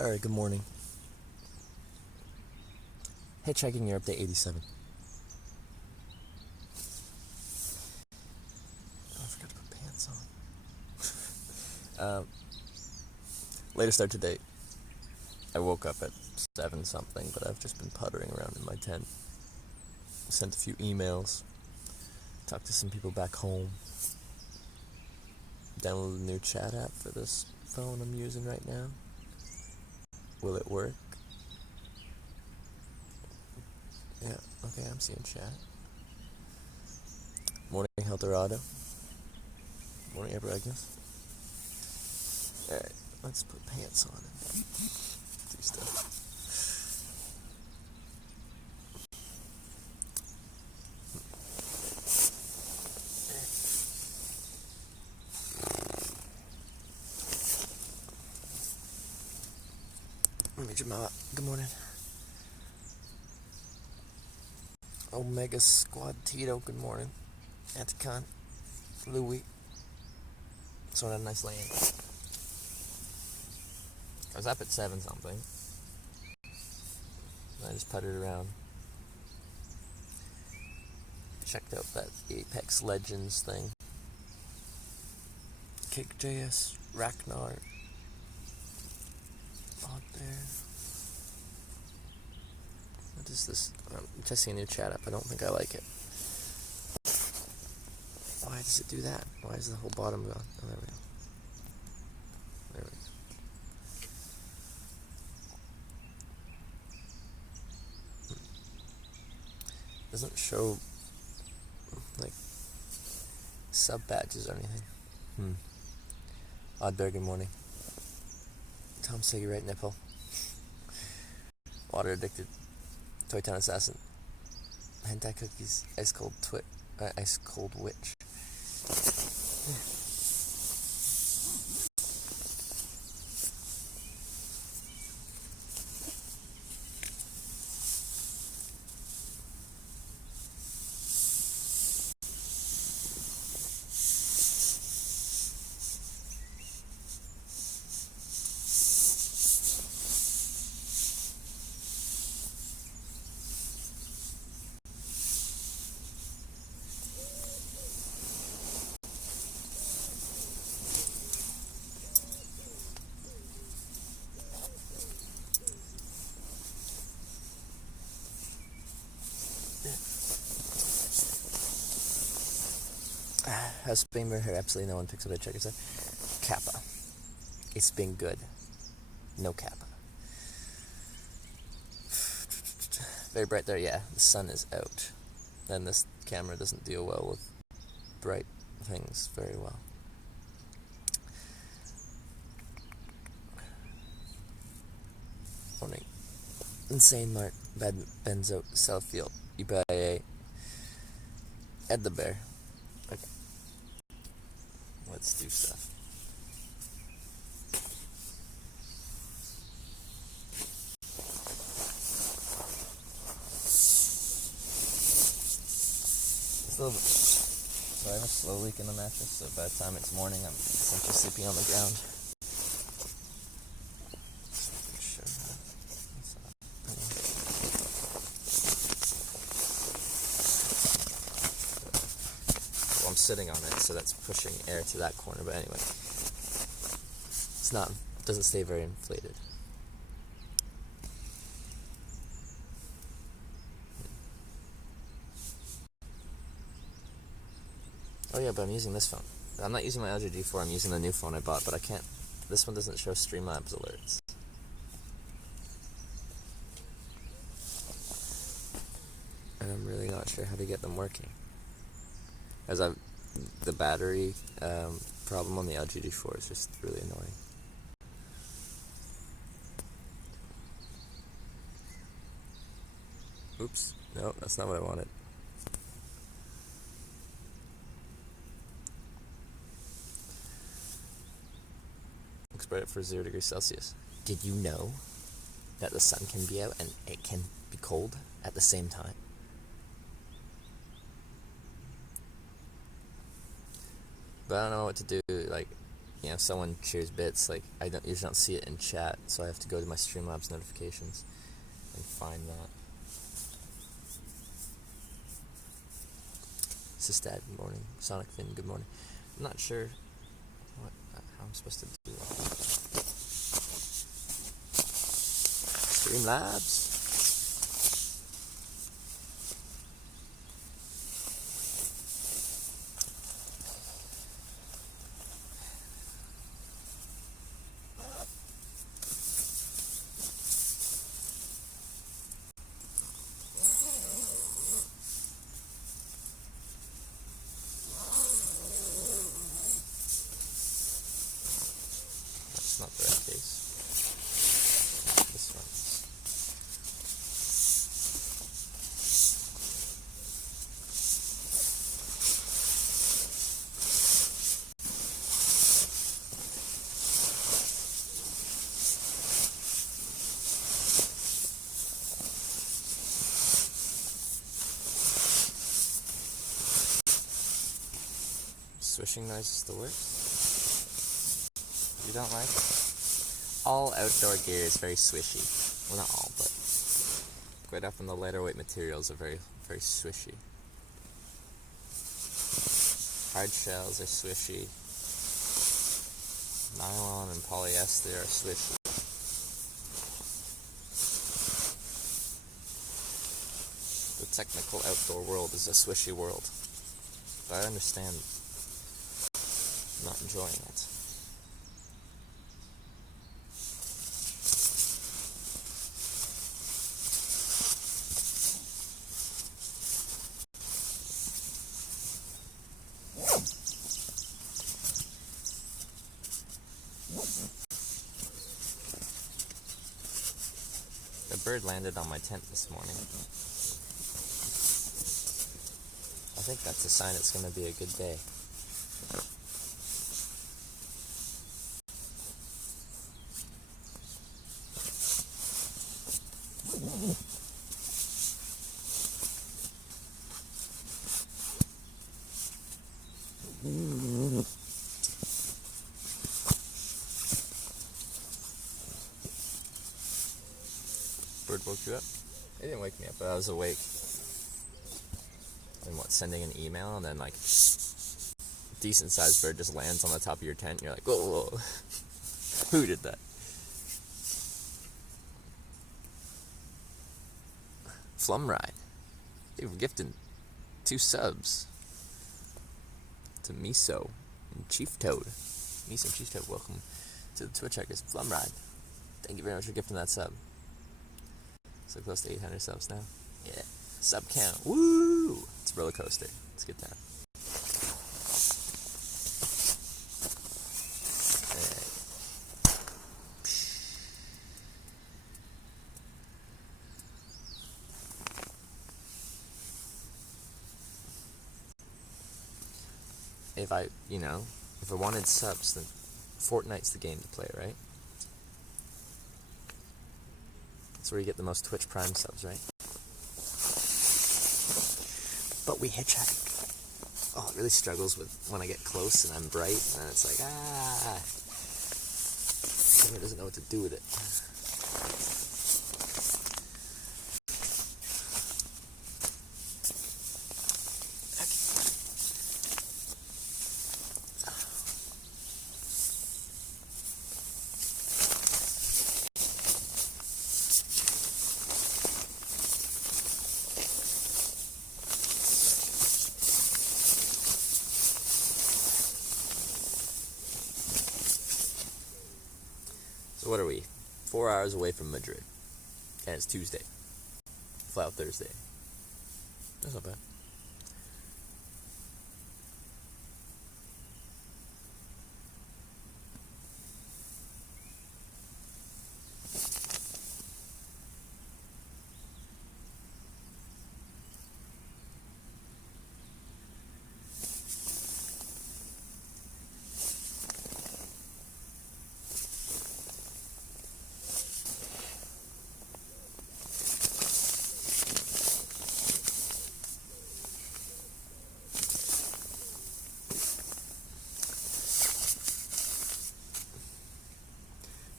Alright, good morning. Hitchhiking, you're up to 87. Oh, I forgot to put pants on. Later start today. I woke up at 7 something, but I've just been puttering around in my tent. Sent a few emails. Talked to some people back home. Downloaded a new chat app for this phone I'm using right now. Will it work? Yeah, okay, I'm seeing chat. Morning, Helderado. Morning, Agnes. Alright, let's put pants on and do stuff. Major Mott, good morning. Omega Squad Tito, good morning. Anticon, Louie. So had a nice land. I was up at 7 something. I just puttered around. Checked out that Apex Legends thing. Kick.js, Ragnar, Odd Bear. What is this? I'm testing a new chat app. I don't think I like it. Why does it do that? Why is the whole bottom gone? Oh, there we go. There we go. Doesn't show like sub badges or anything. Odd Bear, good morning. Tom Cigarette Nipple. Water Addicted. Toy Town Assassin. Hentai Cookies. Ice Cold Witch. How's Spain been here? Absolutely no one picks up a checker. Kappa. It's been good. No Kappa. Very bright there, yeah. The sun is out. And this camera doesn't deal well with bright things very well. Morning. Insane Mart. Benzo. Southfield. eBay. Ed the Bear. Okay. Let's do stuff. So I have a slow leak in the mattress, so by the time it's morning, I'm essentially sleeping on the ground. Well, I'm sitting on it, so that's pushing air to that corner, but anyway. It doesn't stay very inflated. Oh yeah, but I'm using this phone. I'm not using my LG G4, I'm using the new phone I bought, but I can't. This one doesn't show Streamlabs alerts. And I'm really not sure how to get them working. As the battery problem on the LG G4 is just really annoying. Oops, no, that's not what I wanted. Looks bright for 0 degrees Celsius. Did you know that the sun can be out and it can be cold at the same time? But I don't know what to do, like, someone shares bits, like, I usually don't see it in chat, so I have to go to my Streamlabs notifications and find that. Sistad, good morning. Sonic Finn, good morning. I'm not sure how I'm supposed to do that. Streamlabs. That's not the right case. This one. Swishing noise is the worst. You don't like it? All outdoor gear is very swishy. Well, not all, but quite often the lighter weight materials are very, very swishy. Hard shells are swishy. Nylon and polyester are swishy. The technical outdoor world is a swishy world. But I understand not enjoying it. A bird landed on my tent this morning. I think that's a sign it's going to be a good day. Bird woke you up? It didn't wake me up, but I was awake. And sending an email, and then, like, decent sized bird just lands on the top of your tent, and you're like, whoa, whoa. Who did that? Flumride. They were gifting 2 subs to Miso and Chief Toad. Miso and Chief Toad, welcome to the Twitch Hackers. Flumride. Thank you very much for gifting that sub. So close to 800 subs now. Yeah. Sub count. Woo! It's a roller coaster. Let's get that. If I wanted subs, then Fortnite's the game to play, right? That's where you get the most Twitch Prime subs, right? But we hitchhike. Oh, it really struggles with when I get close and I'm bright, and it's like, It doesn't know what to do with it. So what are we? 4 hours away from Madrid. And it's Tuesday. Fly out Thursday. That's not bad.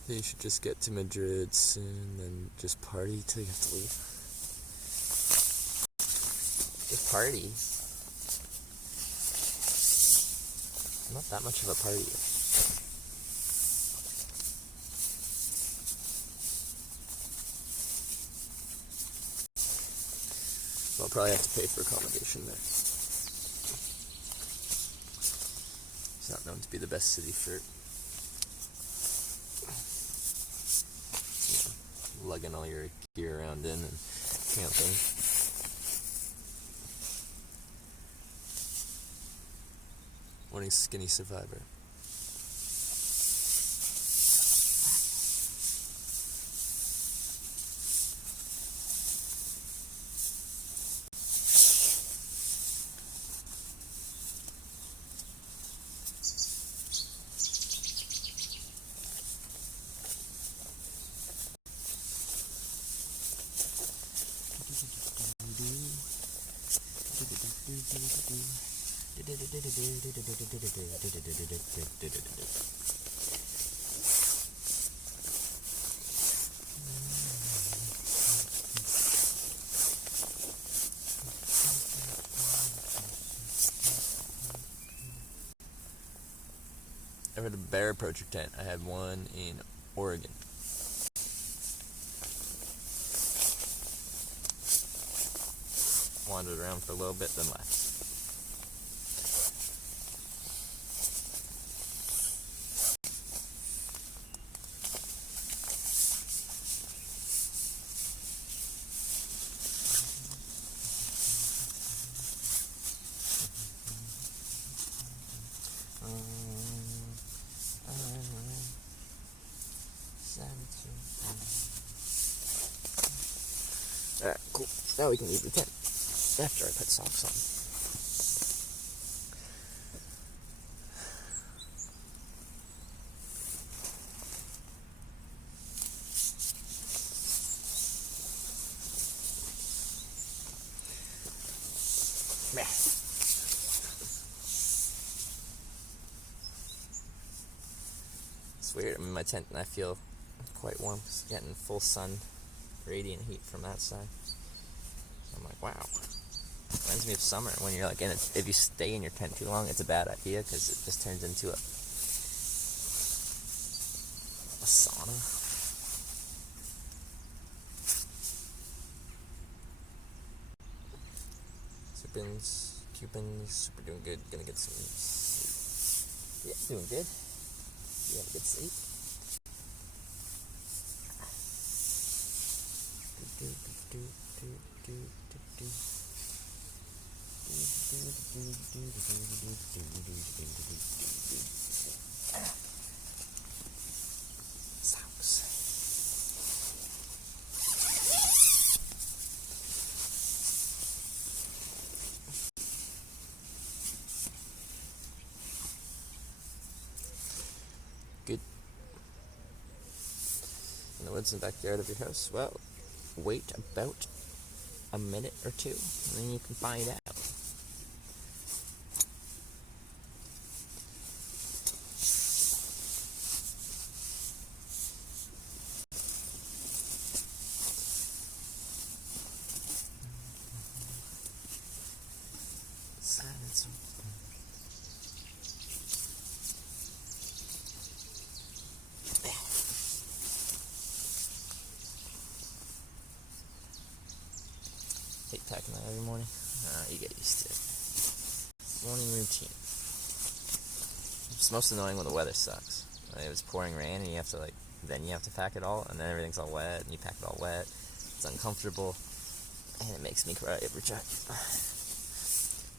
You should just get to Madrid soon, then just party till you have to leave. Just party. I'm not that much of a partier. So I'll probably have to pay for accommodation there. It's not known to be the best city for lugging all your gear around in and camping. Morning, Skinny Survivor. I've heard of a bear approach your tent. I had one in Oregon. Wandered around for a little bit, then left. Alright, cool. Now we can leave the tent after I put socks on. It's weird. I'm in my tent and I feel quite warm. It's getting full sun, radiant heat from outside. So I'm like, wow. Reminds me of summer when you're like in it. If you stay in your tent too long, it's a bad idea because it just turns into a sauna. Cubans, super doing good. Gonna get some sleep. Yeah, doing good. You have a good sleep. Sounds. Good. In the woods in the backyard of your house? Well, wait about a minute or two, and then you can find out. Silence. Hate packing that every morning. You get used to it. Morning routine. It's most annoying when the weather sucks. Like, if it's pouring rain and you have to then you have to pack it all, and then everything's all wet, and you pack it all wet. It's uncomfortable, and it makes me cry every time.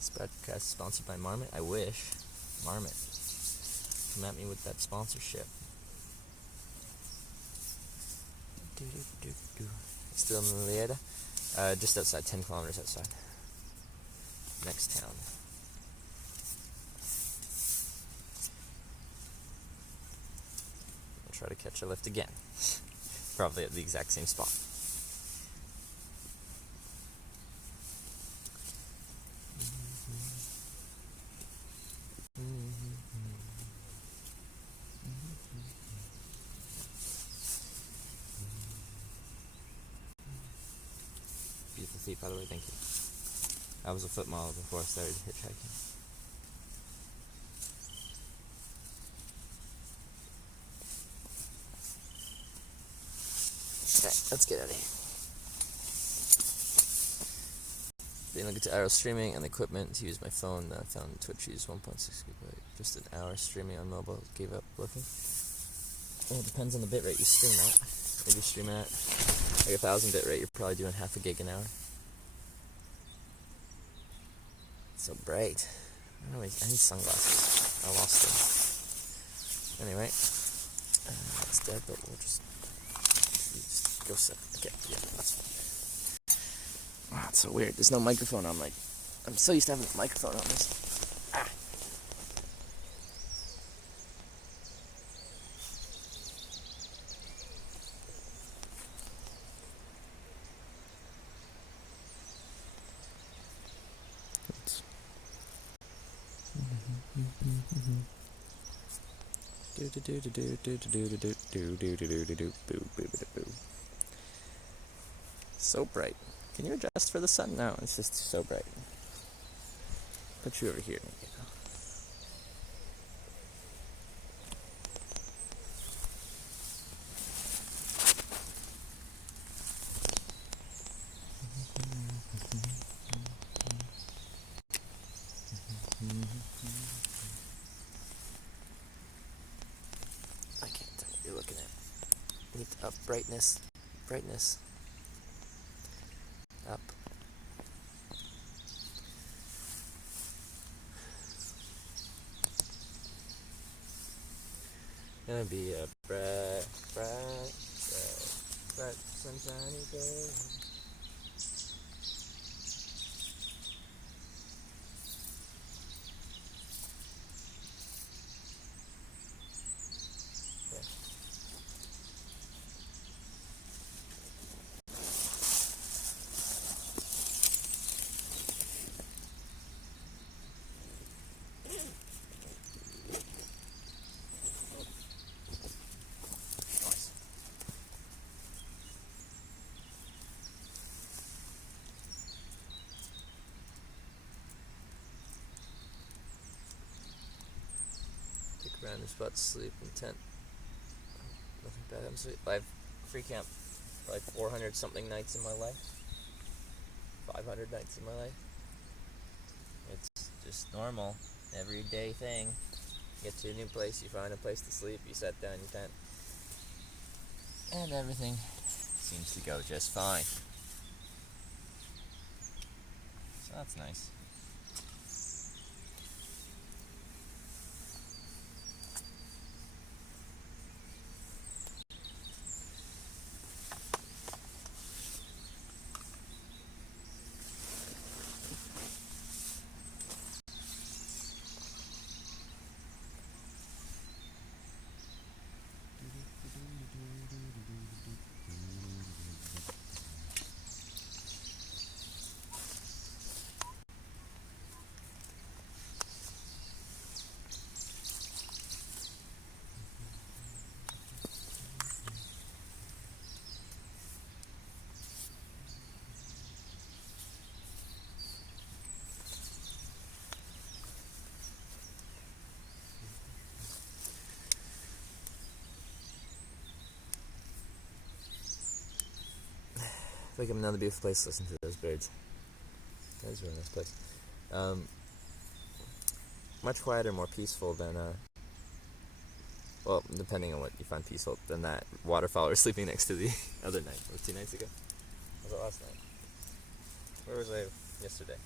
This podcast is sponsored by Marmot. I wish. Marmot, come at me with that sponsorship. Still in Lleida? Just outside, 10 kilometers outside. Next town. I'll try to catch a lift again. Probably at the exact same spot. feet, by the way, thank you. I was a foot model before I started hitchhiking. Okay, let's get out of here. Being looking to Arrow streaming and equipment to use my phone. I found Twitch use 1.6 gigabyte. Just an hour streaming on mobile. Gave up looking. Well, it depends on the bitrate you stream at. If you're streaming at like 1,000 bitrate, you're probably doing half a gig an hour. It's so bright. I need sunglasses. I lost them. Anyway, it's dead, but we'll just go set. Okay, yeah, that's fine. Wow, it's so weird. There's no microphone on. I'm so used to having a microphone on this. Ah. So bright. Can you adjust for the sun? No, it's just so bright. Put you over here. I can't tell what you're looking at. Need to up brightness. Brightness. Up. Gonna be a bright, sunshiny day. Random spot to sleep in tent. Nothing bad happens. I have free camp for like 400 something nights in my life. 500 nights in my life. It's just normal, everyday thing. You get to a new place, you find a place to sleep, you set down your tent, and everything seems to go just fine. So that's nice. Like another beautiful place to listen to those birds. That is a really nice place. Much quieter, more peaceful than, well, depending on what you find peaceful, than that waterfowl we were sleeping next to the other night. It was 2 nights ago? Or was it last night? Where was I yesterday?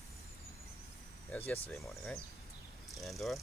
Yeah, it was yesterday morning, right? In Andorra?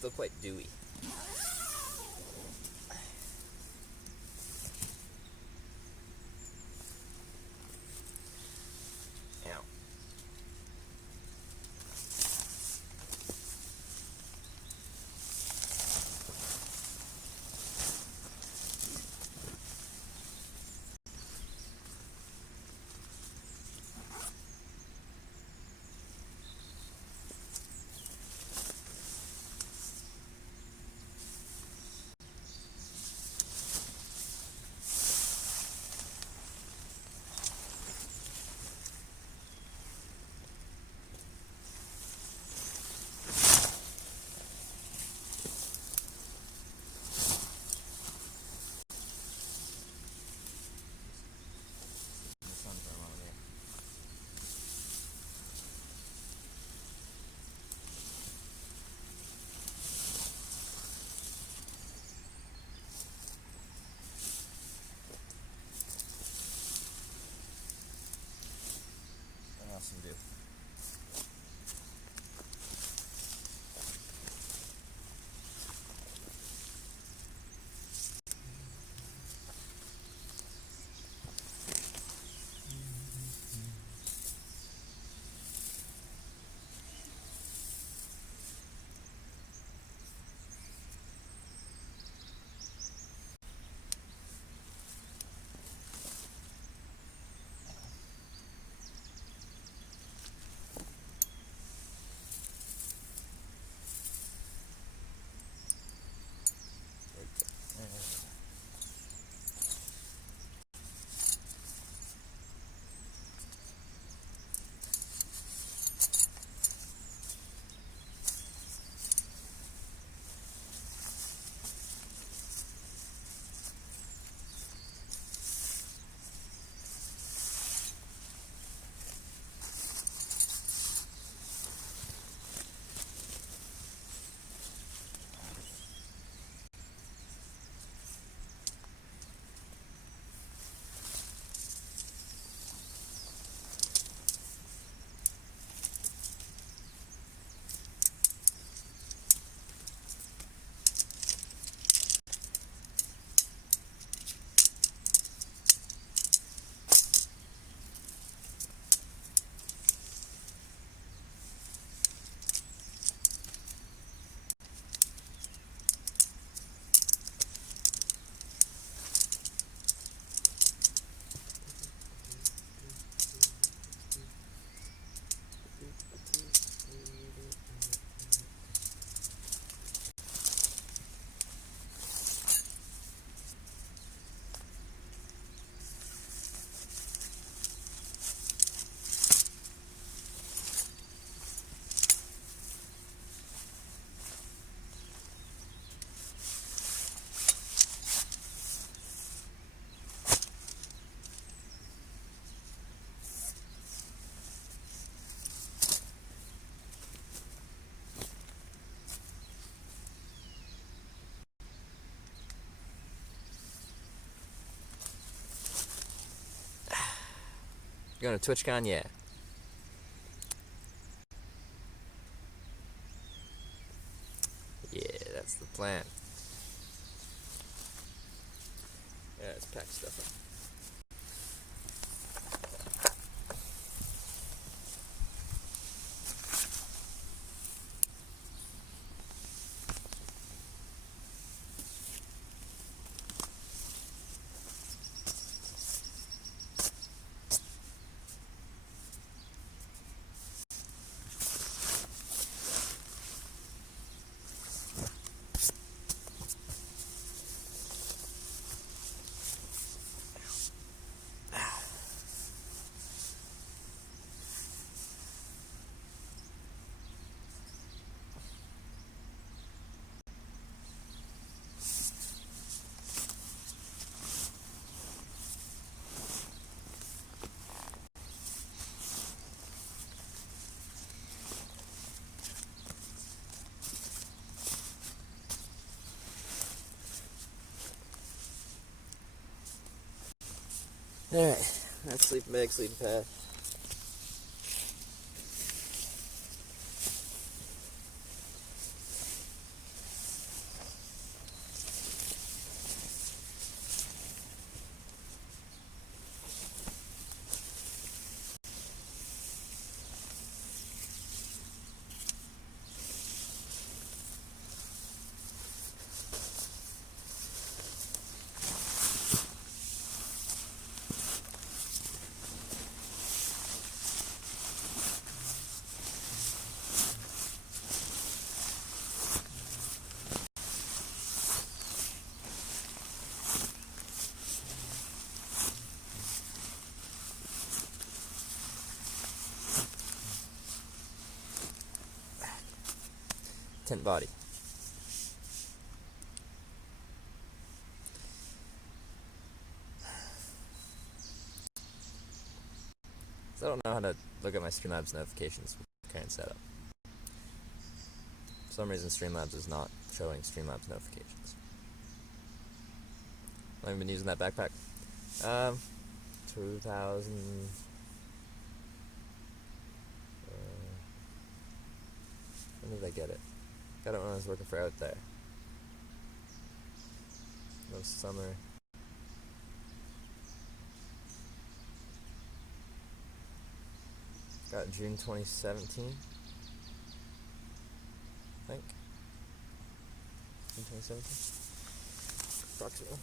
Still quite dewy. Ow. What else can we do? You going to TwitchCon? Yeah. Yeah, that's the plan. Yeah, let's pack stuff up. Alright, that's sleeping bag, sleeping pad. tent body. So I don't know how to look at my Streamlabs notifications with the current setup. For some reason Streamlabs is not showing Streamlabs notifications. I haven't been using that backpack. 2000... when did I get it? Got it when I was working for Out There. That was summer. Got it June 2017, I think. June 2017? Approximately.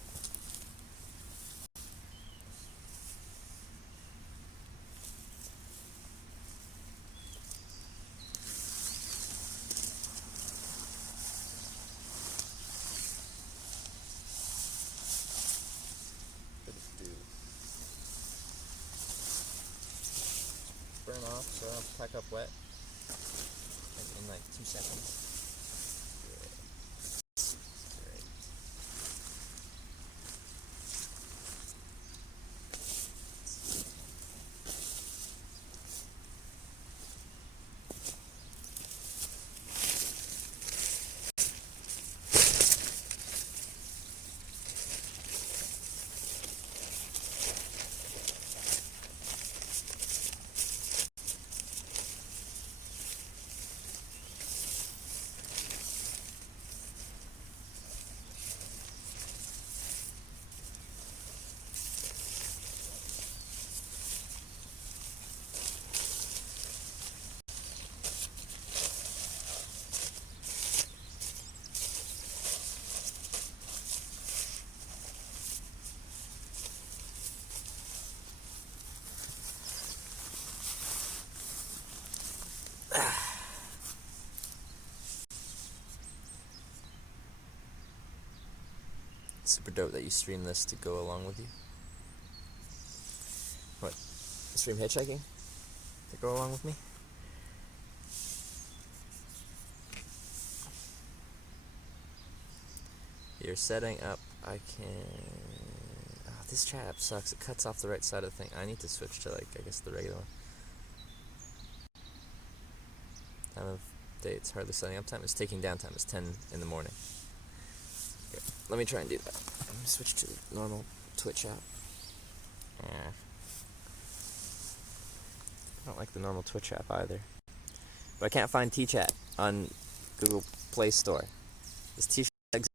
Burn off, so I'll pack up wet in like 2 seconds. Super dope that you stream this to go along with you. What? Stream hitchhiking to go along with me? You're setting up. I can. Oh, this chat app sucks. It cuts off the right side of the thing. I need to switch to, like, I guess the regular one. Time of day, it's hardly setting up time. It's taking down time. It's 10 in the morning. Okay, let me try and do that. I'm gonna switch to the normal Twitch app. I don't like the normal Twitch app either. But I can't find T-Chat on Google Play Store. Is T-Chat exist?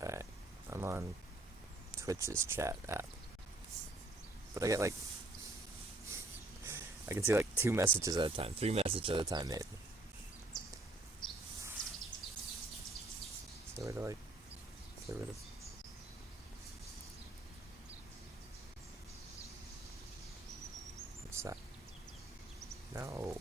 Alright, I'm on Twitch's chat app. But I get like, I can see like 2 messages at a time, 3 messages at a time maybe. Is there a way to like, get rid of... What's that? No.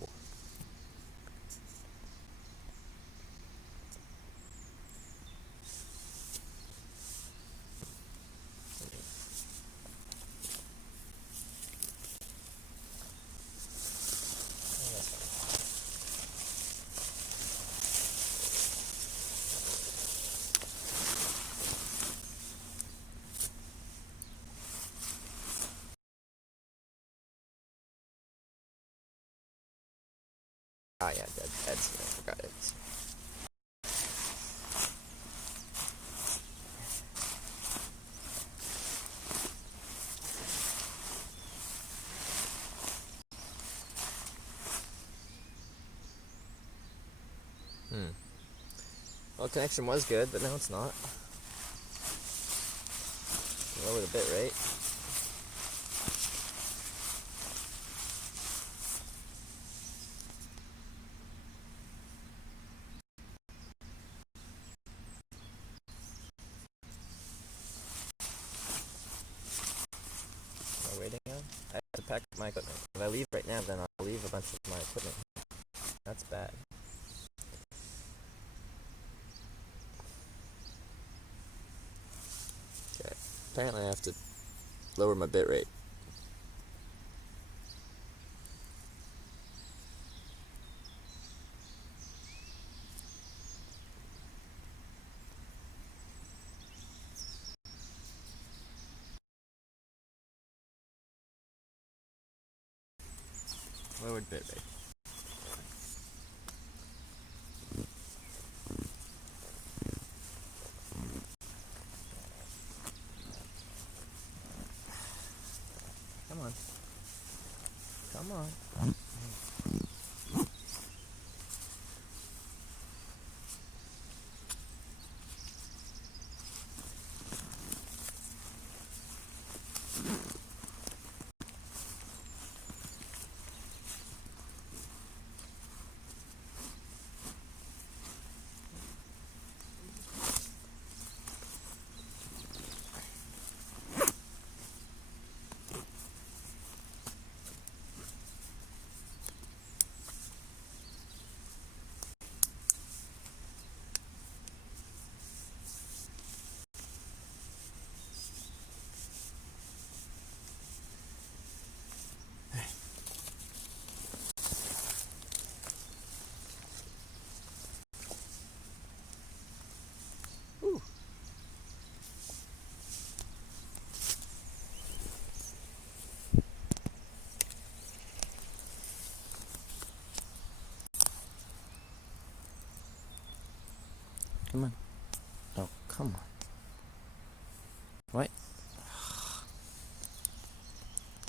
Ah, yeah, Ed's here. I forgot it. Well, connection was good, but now it's not. Lower the bit rate. pack up my equipment. If I leave right now, then I'll leave a bunch of my equipment. That's bad. Okay. Apparently I have to lower my bit rate. Lowered bit rate. Come on. Come on. Ooh. Come on. Oh, come on. What?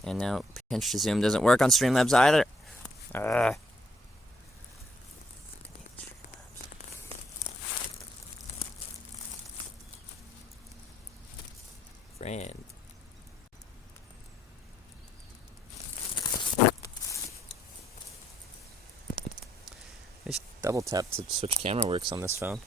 And now pinch to zoom doesn't work on Streamlabs either. Friend. I just double tap to switch camera works on this phone.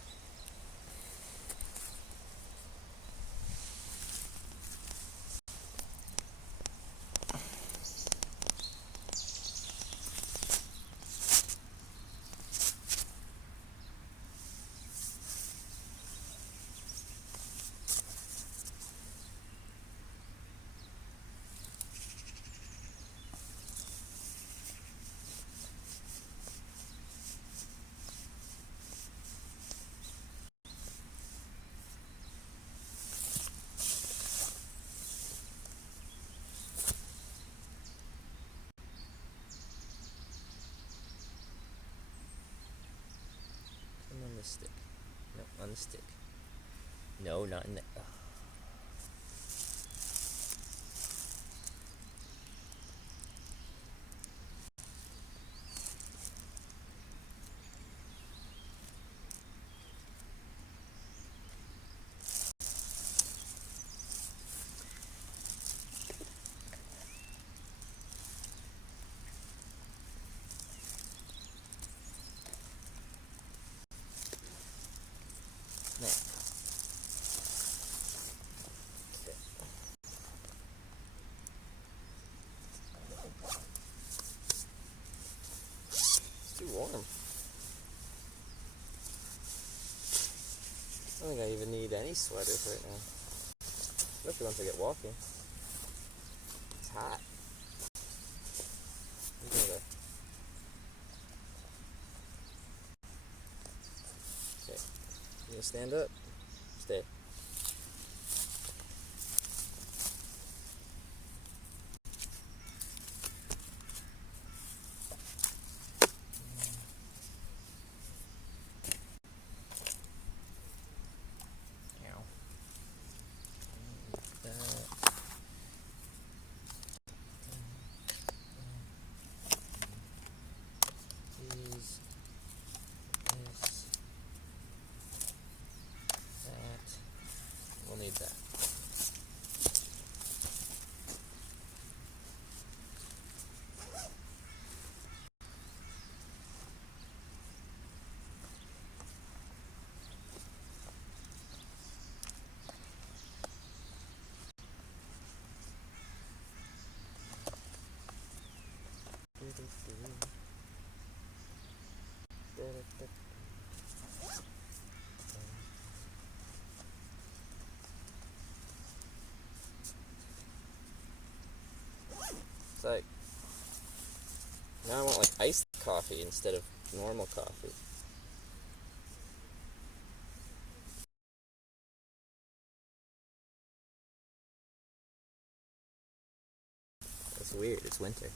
On the stick. No, on the stick. No, not in the. Oh. Too warm. I don't think I even need any sweaters right now. Especially once I get walking. It's hot. Okay. You gonna stand up? Stay. It's like, now I want like iced coffee instead of normal coffee. It's weird, it's winter.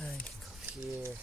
I can go here.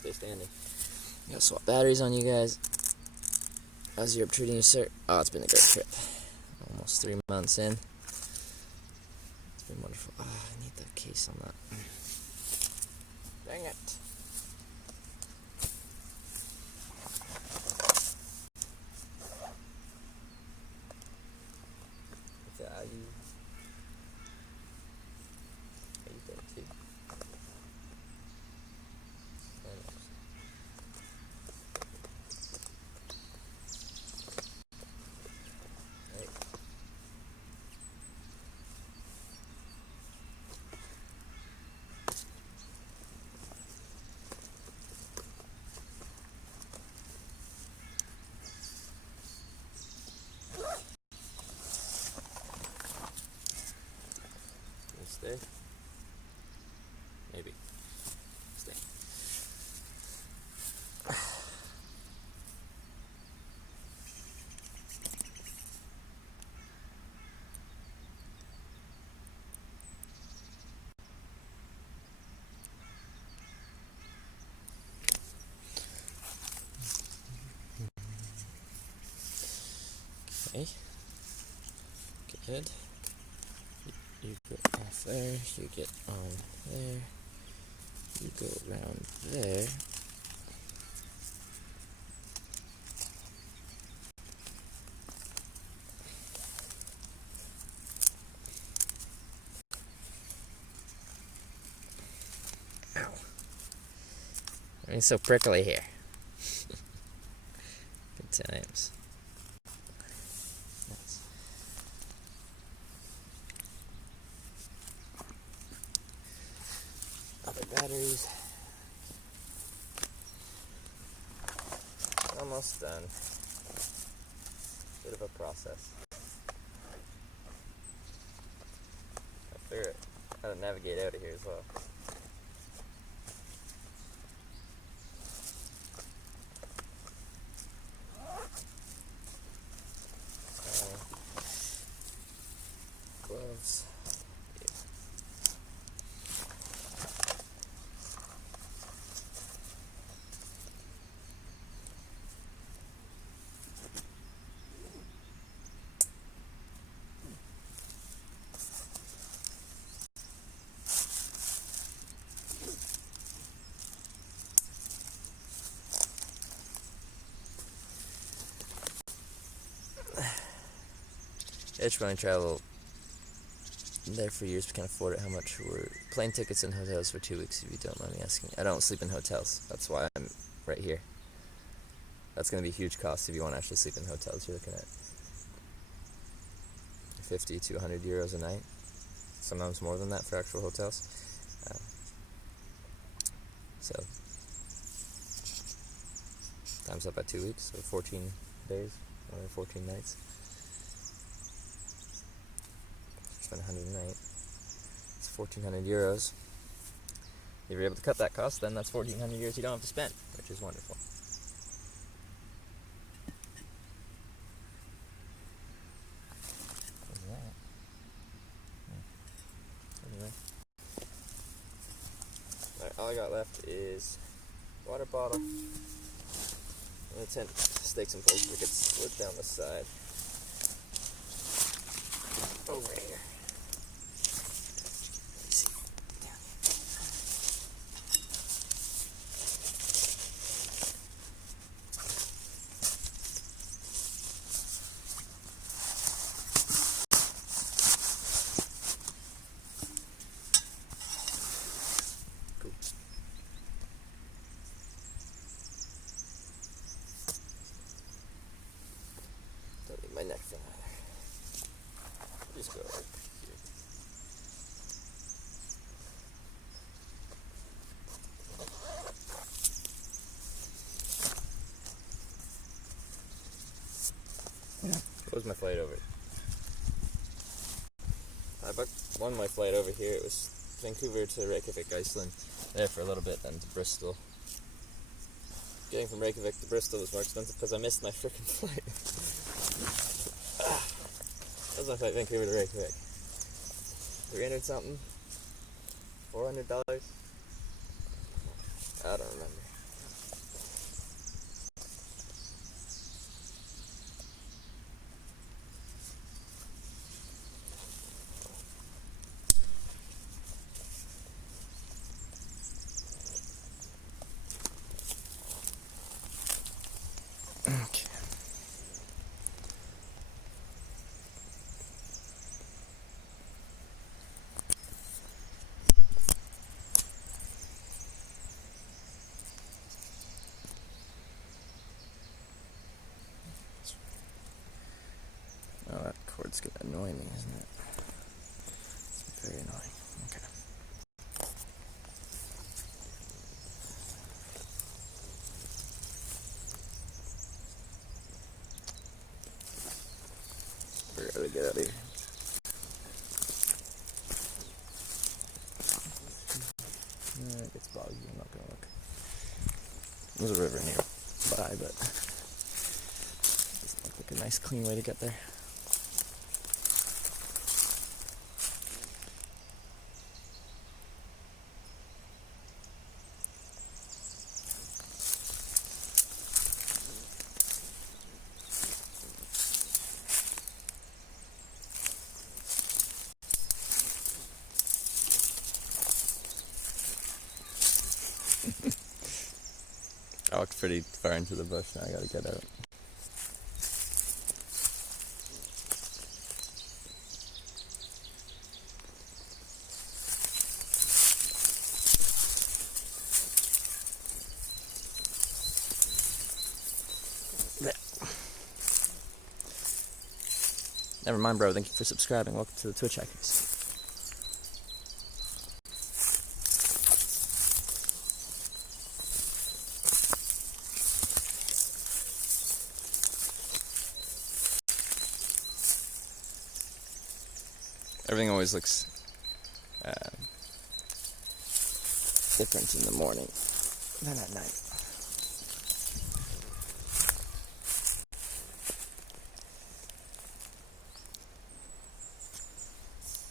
Stay standing. Gotta swap batteries on you guys. How's Europe treating you, sir? Oh, it's been a great trip. Almost 3 months in. It's been wonderful. Oh, I need that case on that. Dang it. Are you good too? Stay? Maybe. Stay. Okay. Good. You go off there, you get on there, you go around there. Ow. It's so prickly here. Good times. Nice. Other batteries. almost done. Bit of a process. I figure out how to navigate out of here as well. Gloves. Hitchhiking travel there for years, we can't afford it. How much were plane tickets and hotels for 2 weeks, if you don't mind me asking? I don't sleep in hotels. That's why I'm right here. That's going to be a huge cost if you want to actually sleep in hotels. You're looking at 50 to 100 euros a night. Sometimes more than that for actual hotels. So, times up by 2 weeks, so 14 days, or 14 nights. Spend 100 a night. It's 1,400 euros. If you're able to cut that cost, then that's 1,400 euros you don't have to spend, which is wonderful. What's that? Anyway. Alright, all I got left is water bottle and a tent, stakes and poles that get slid down the side. Over here. Cool. Don't need my neck thing either. Just go over here. What was my flight over? I booked my flight over here. It was Vancouver to Reykjavik, Iceland. There for a little bit, then to Bristol. Getting from Reykjavik to Bristol was more expensive because I missed my freaking flight. That was my flight, Vancouver to Reykjavik. 300 something? $400? I don't remember. Oh, that cord's gonna annoy me, isn't it? It's very annoying. Okay. We're gonna get out of here. It gets boggy, I'm not gonna look. There's a river nearby, but it doesn't look like a nice clean way to get there. I walked pretty far into the bush, now I gotta get out. Never mind, bro. Thank you for subscribing. Welcome to the Twitchhikers. Everything always looks different in the morning than at night.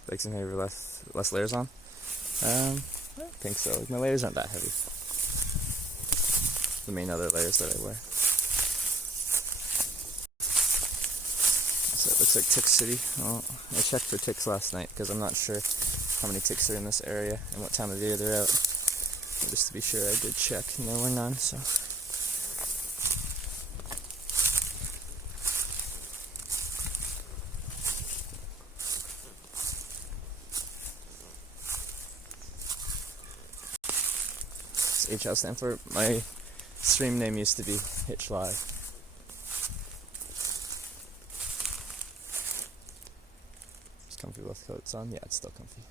Like some heavy less layers on? I don't think so. My layers aren't that heavy. The main other layers that I wear. So it looks like Tick City. Well, I checked for ticks last night because I'm not sure how many ticks are in this area and what time of year they're out. But just to be sure, I did check. And there were none, so. What's HL stand for? My stream name used to be Hitch Live. It's comfy with coats on. Yeah, it's still comfy.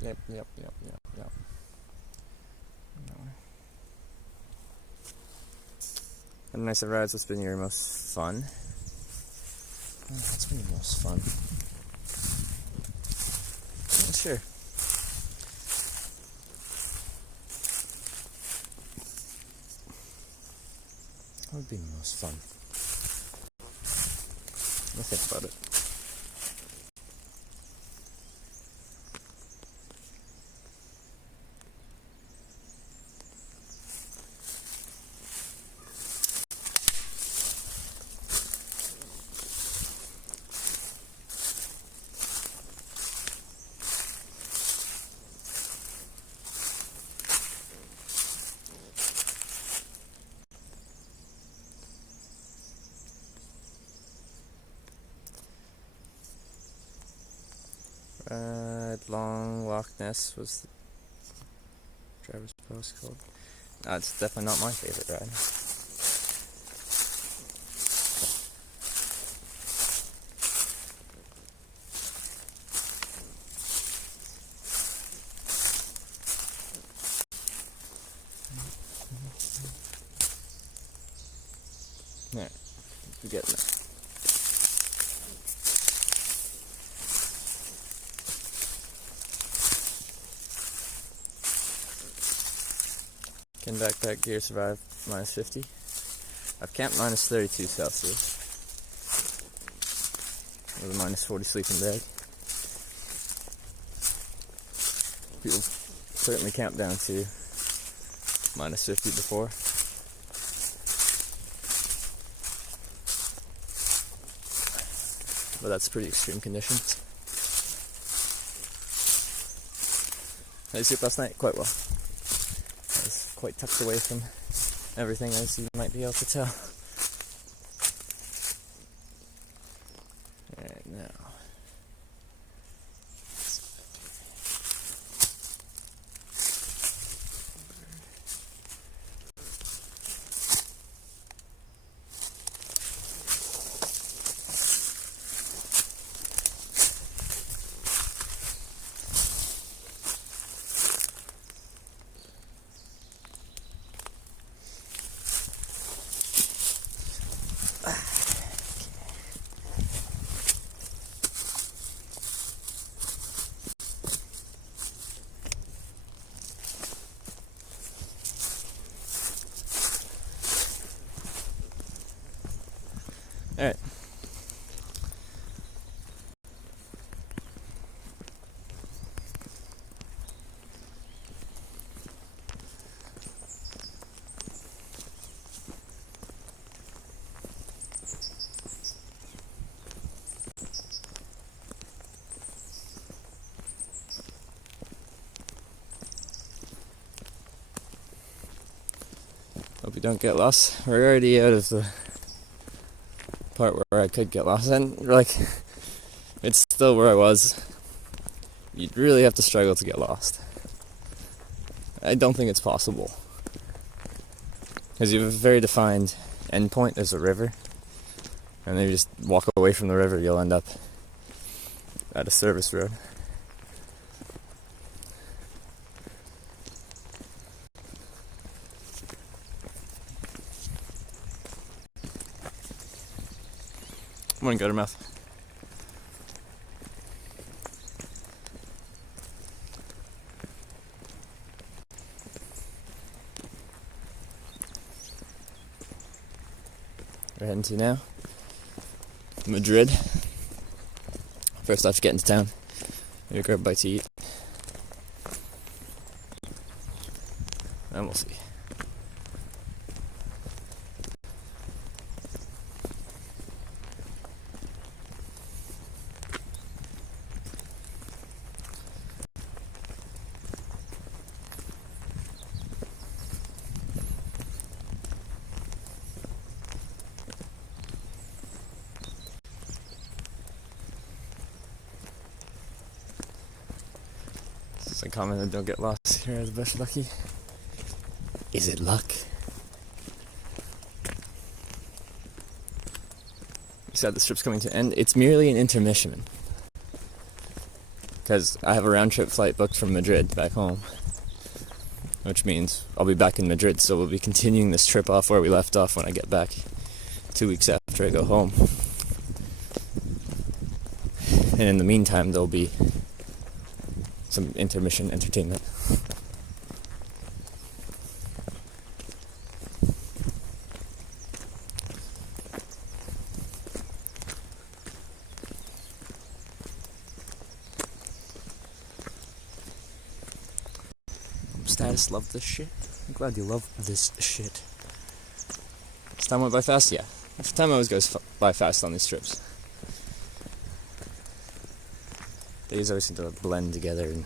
Yep. No. And nice rides. What's been your most fun? Oh, what's been your most fun? Yeah, sure. What would be the most fun? Let me think about it. Long Loch Ness was the driver's post called. No, it's definitely not my favorite ride. There, you're getting it. Can backpack gear survive minus 50? I've camped minus 32 Celsius. With a minus 40 sleeping bag. People certainly camped down to minus 50 before. But that's pretty extreme conditions. How did you sleep last night? Quite well. I was quite tucked away from everything, as you might be able to tell. Alright, now. Alright. Hope you don't get lost. We're already out of the part where I could get lost, and like, it's still where I was. You'd really have to struggle to get lost. I don't think it's possible, because you have a very defined endpoint. There's a river, and then you just walk away from the river, you'll end up at a service road. Morning, Guttermouth. We're heading to now Madrid. First off, to get into town. Maybe grab a bite to eat. And we'll see. It's a comment that don't get lost here as best lucky. Is it luck? You said the strip's coming to end. It's merely an intermission. Because I have a round trip flight booked from Madrid back home. Which means I'll be back in Madrid, so we'll be continuing this trip off where we left off when I get back 2 weeks after I go home. And in the meantime, there'll be some intermission entertainment. Status, love this shit. I'm glad you love this shit. This time went by fast, yeah. This time always goes by fast on these trips. Days always seem to blend together and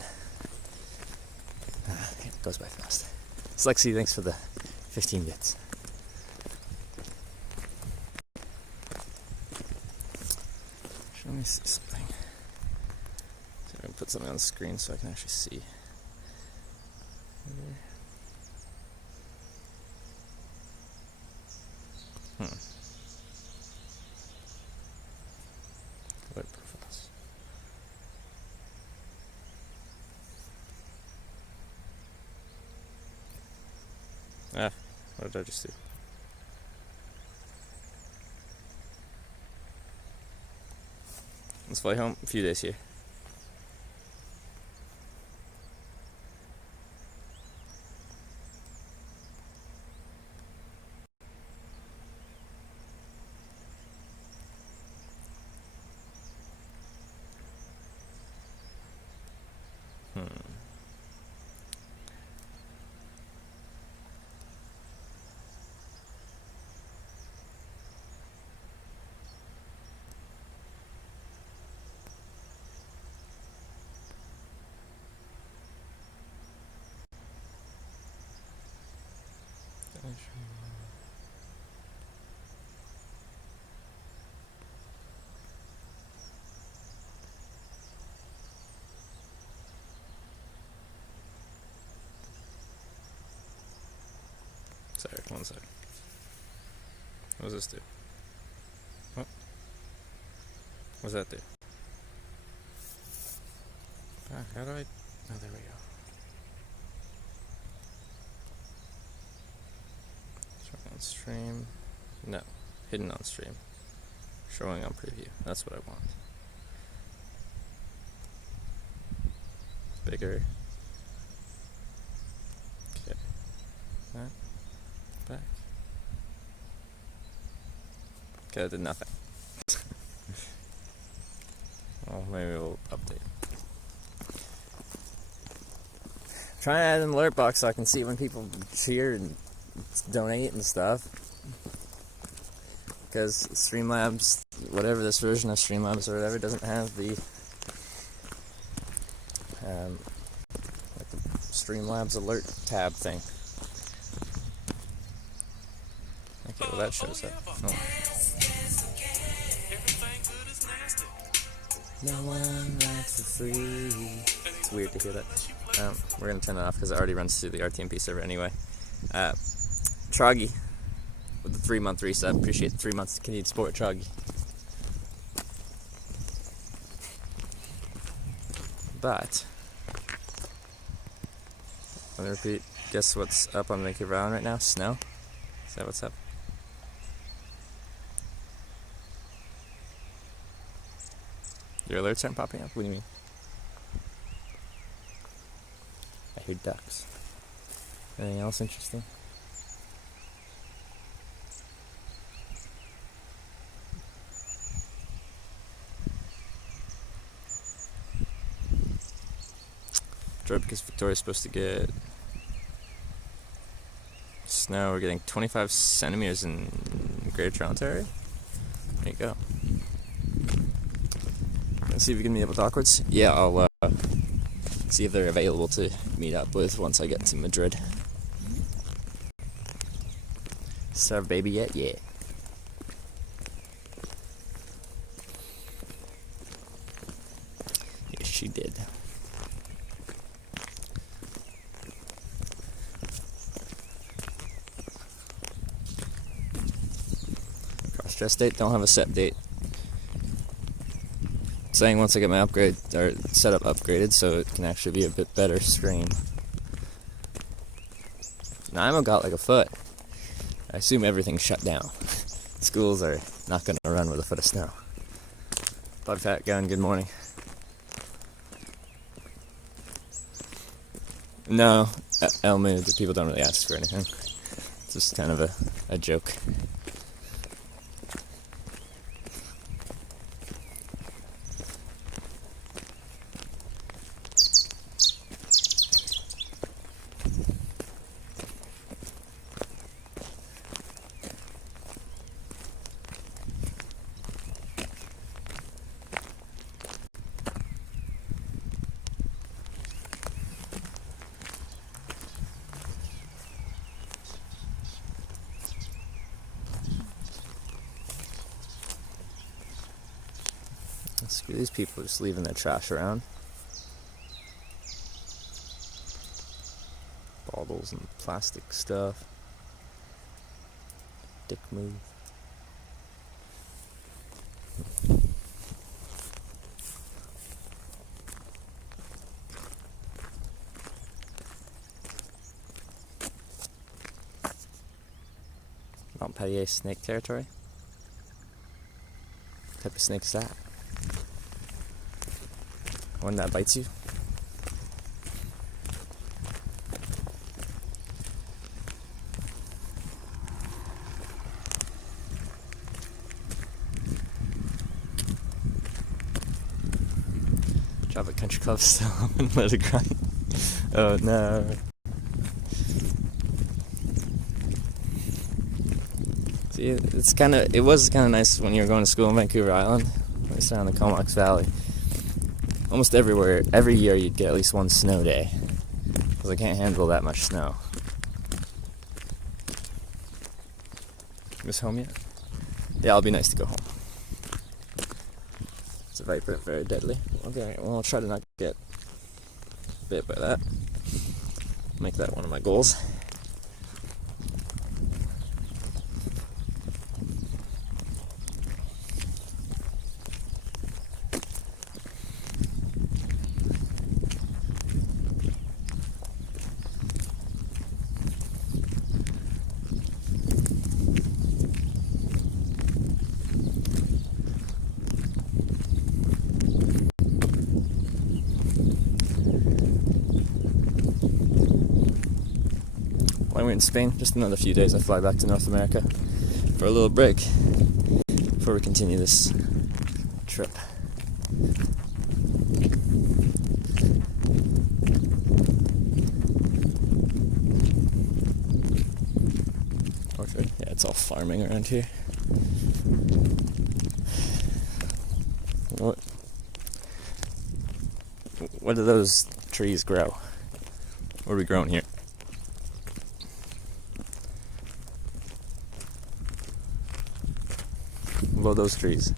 it goes by fast. It's Lexi, thanks for the 15 bits. Let me see something. So I'm going to put something on the screen so I can actually see. Web profiles. What did I just do? Let's fly home. A few days here. Sorry, 1 second. What does this do? What? What does that do? How do I... Oh, there we go. Showing on stream. No. Hidden on stream. Showing on preview. That's what I want. Bigger. Okay. That. Back. Okay, that did nothing. Well, maybe we'll update. Trying to add an alert box so I can see when people cheer and donate and stuff. Because Streamlabs, whatever this version of Streamlabs or whatever, doesn't have the like the Streamlabs alert tab thing. Okay, well that shows up. Oh. No one likes for free. It's weird to hear that. We're gonna turn it off because it already runs through the RTMP server anyway. Troggy with the 3-month reset. Appreciate the 3 months continued support, Troggy. But let me repeat. Guess what's up on Vancouver Island right now? Snow. Is that what's up? Your alerts aren't popping up? What do you mean? I hear ducks. Anything else interesting? Because Victoria's supposed to get snow. We're getting 25 centimeters in Greater Toronto area. There you go. Let's see if we can meet up with Awkwards. Yeah, I'll see if they're available to meet up with once I get to Madrid. Serve baby yet? Yeah. Yes, she did. Cross-dress date? Don't have a set date. Saying once I get my upgrade or setup upgraded, so it can actually be a bit better stream. Nanaimo got like a foot. I assume everything's shut down. Schools are not going to run with a foot of snow. Bug Fat Gun, good morning. No, Elmo, the people don't really ask for anything. It's just kind of a joke. Screw these people just leaving their trash around. Bottles and plastic stuff. Dick move. Montpellier snake territory? What type of snake is that? One that bites you? Drop a country club still and let it grind. Oh no. See, it was kind of nice when you were going to school in Vancouver Island. We sat in the Comox Valley. Almost everywhere, every year you'd get at least one snow day. Because I can't handle that much snow. You guys home yet? Yeah, it'll be nice to go home. It's a viper, very deadly. Okay, well I'll try to not get bit by that. Make that one of my goals. While we're in Spain, just another few days, I fly back to North America for a little break before we continue this trip. Orchard? Yeah, it's all farming around here. What do those trees grow? What are we growing here? Below those trees.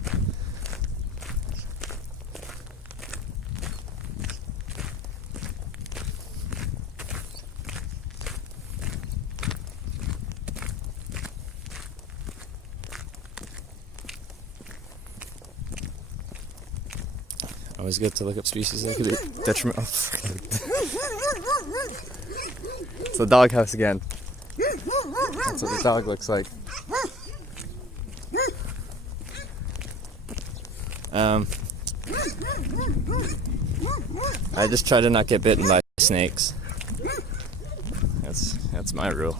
Always good to look up species that could be detrimental. It's the doghouse again. That's what the dog looks like. I just try to not get bitten by snakes. That's my rule.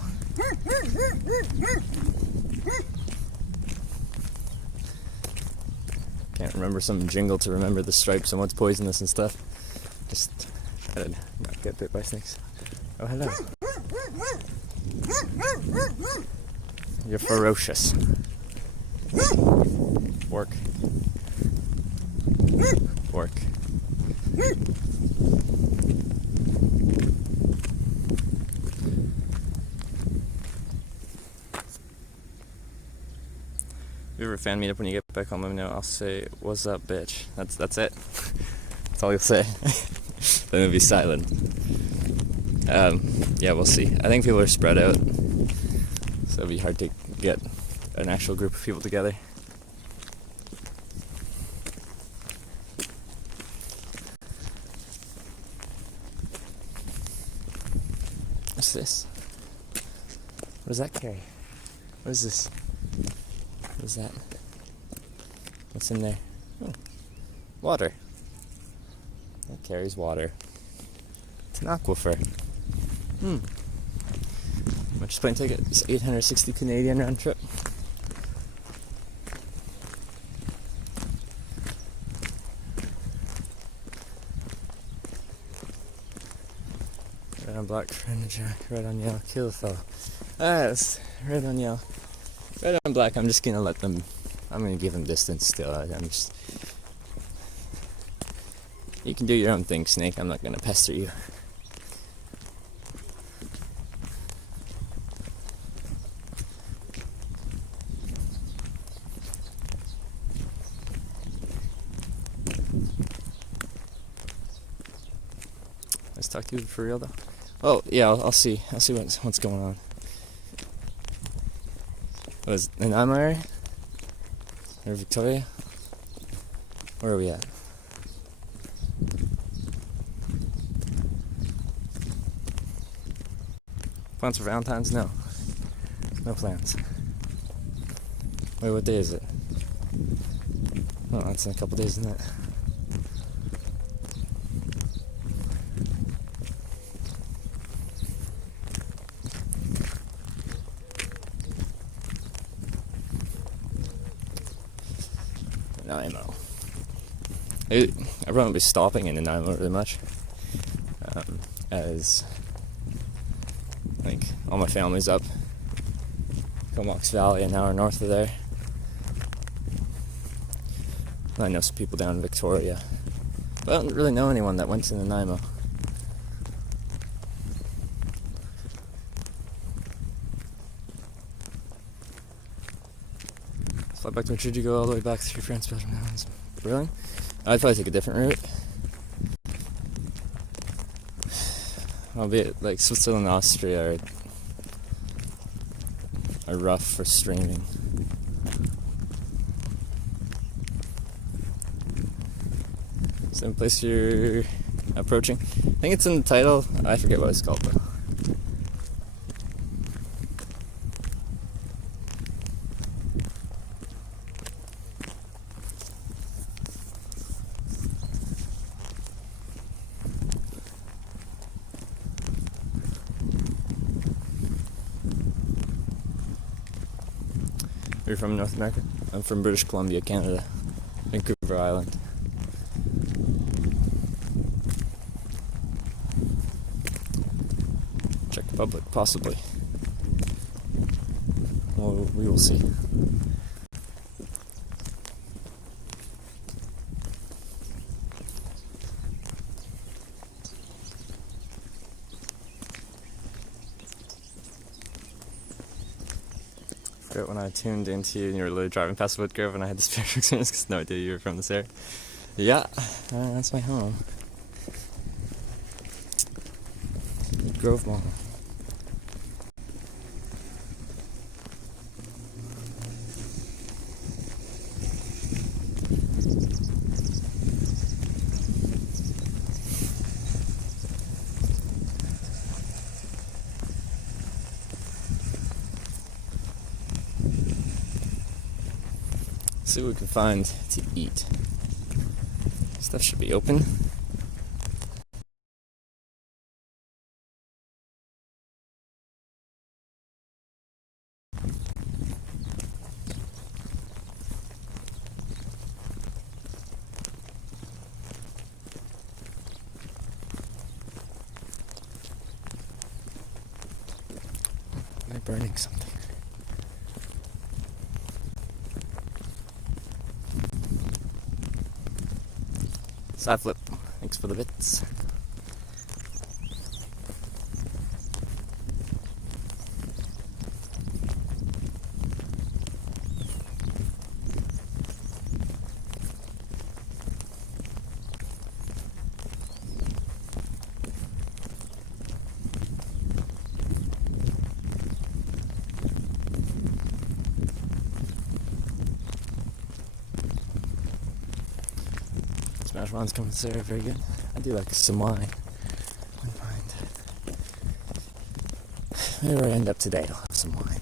Can't remember some jingle to remember the stripes and what's poisonous and stuff. Just try to not get bit by snakes. Oh, hello. You're ferocious. Work. Work. If you ever fan meet up when you get back home, let me know. I'll say, "What's up, bitch?" That's it. That's all you'll say. Then it'll be silent. Yeah, we'll see. I think people are spread out, so it'll be hard to get an actual group of people together. What's this? What does that carry? What is this? What is that? What's in there? Oh, water. That carries water. It's an aquifer. Much plane ticket? It's 860 Canadian round trip. Red on black, friend Jack. Red on yellow, kill the fellow. It's red on yellow. Red on black, I'm just gonna let them. I'm gonna give them distance still. I'm just. You can do your own thing, Snake. I'm not gonna pester you. Let's talk to you for real though. Oh yeah, I'll see. I'll see what's going on. Was in Amari or Victoria? Where are we at? Plans for Valentine's? No. No plans. Wait, what day is it? Oh, that's in a couple days, isn't it? Nanaimo. I won't be stopping in Nanaimo really much, as like all my family's up Comox Valley, an hour north of there. I know some people down in Victoria, but I don't really know anyone that went to Nanaimo. Fly back to Madrid, you go all the way back through France, Belgium, Netherlands. Really? I'd probably take a different route. Albeit, like Switzerland and Austria are rough for streaming. Same place you're approaching. I think it's in the title. I forget what it's called though. You're from North America? I'm from British Columbia, Canada. Vancouver Island. Czech Republic, possibly. Well, we will see. When I tuned into you and you were literally driving past Woodgrove and I had this spiritual experience because no idea you were from this area. Yeah, that's my home. Woodgrove Mall. See what we can find to eat. Stuff should be open. They're burning something. Side flip. Thanks for the bits. Smash one's coming through, very good. I do like some wine. Wouldn't mind. Maybe where I end up today, I'll have some wine.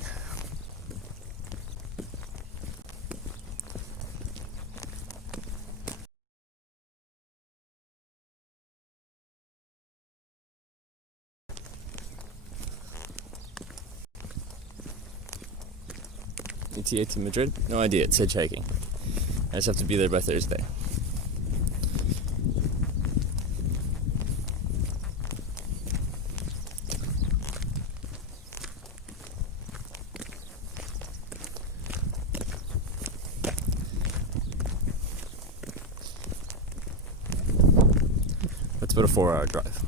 ETA to Madrid? No idea, it's hitchhiking. I just have to be there by Thursday. It's about a 4-hour drive.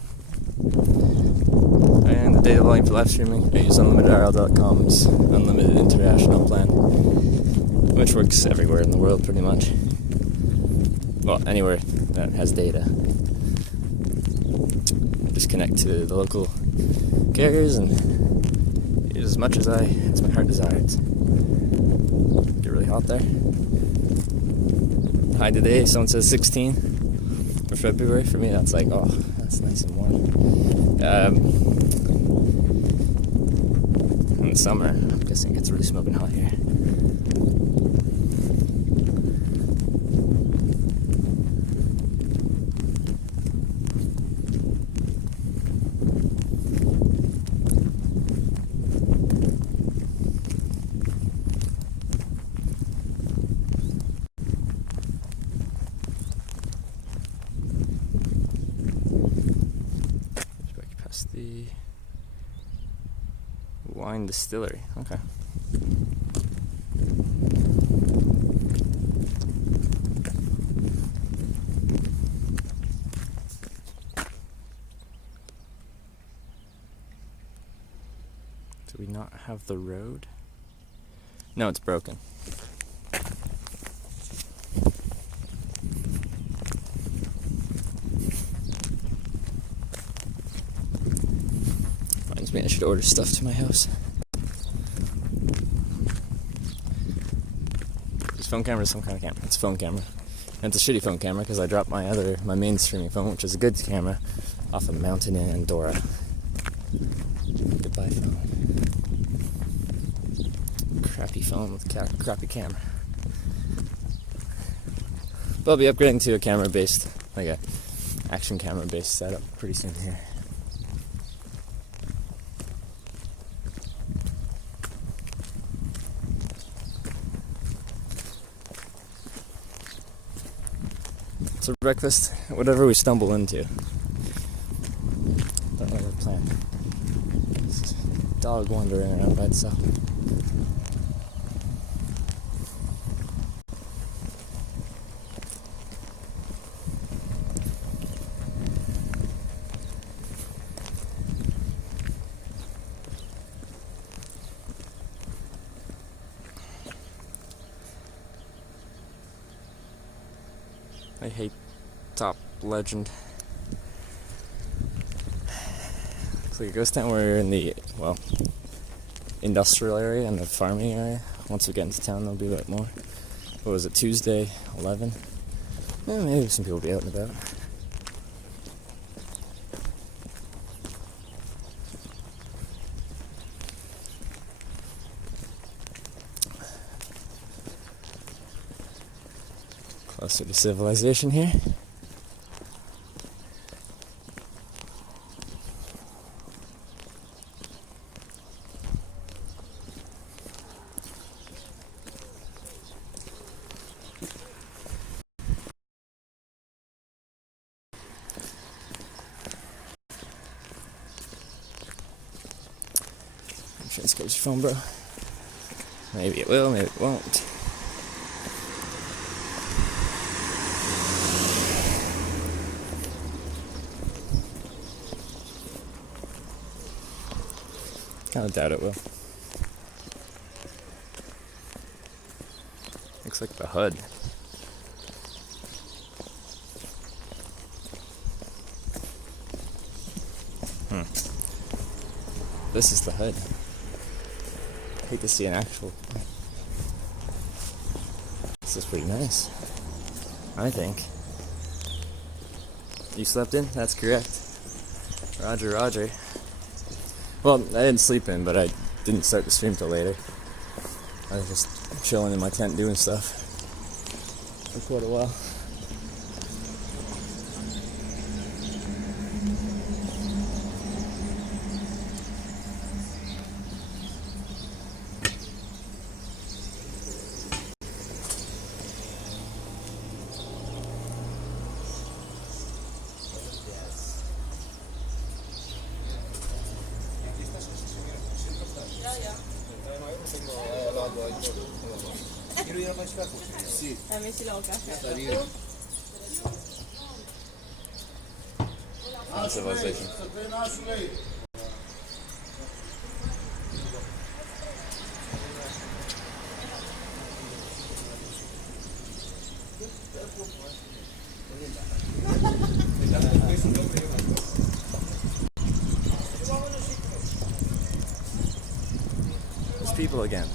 And the data volume for live streaming, I use unlimitedRL.com's unlimited international plan, which works everywhere in the world pretty much. Well, anywhere that has data. Just connect to the local carriers and use as much as my heart desires. Get really hot there. High today, someone says 16. For February, for me that's like, oh, that's nice and warm. In the summer, I'm guessing it gets really smoking hot here. The wine distillery. Okay. Do we not have the road? No, it's broken. I should order stuff to my house. This phone camera is some kind of camera. It's a phone camera. And it's a shitty phone camera because I dropped my main streaming phone, which is a good camera, off a mountain in Andorra. Goodbye phone. Crappy phone with crappy camera. But I'll be upgrading to a camera-based, like a action camera-based setup pretty soon here. So breakfast, whatever we stumble into. Don't know the plan. It's a dog wandering around by itself. I hate Top Legend. Looks like a ghost town. We're in the, industrial area and the farming area. Once we get into town, there'll be a bit more. What was it, Tuesday, 11? Maybe some people will be out and about. Closer to civilization here. Transcode your phone, bro. Maybe it will, maybe it won't. Kinda doubt it will. Looks like the hood. This is the hood. I hate to see an actual. This is pretty nice, I think. You slept in? That's correct. Roger, roger. Well, I didn't sleep in, but I didn't start the stream till later. I was just chilling in my tent doing stuff for quite a while. Civilization. There's people again.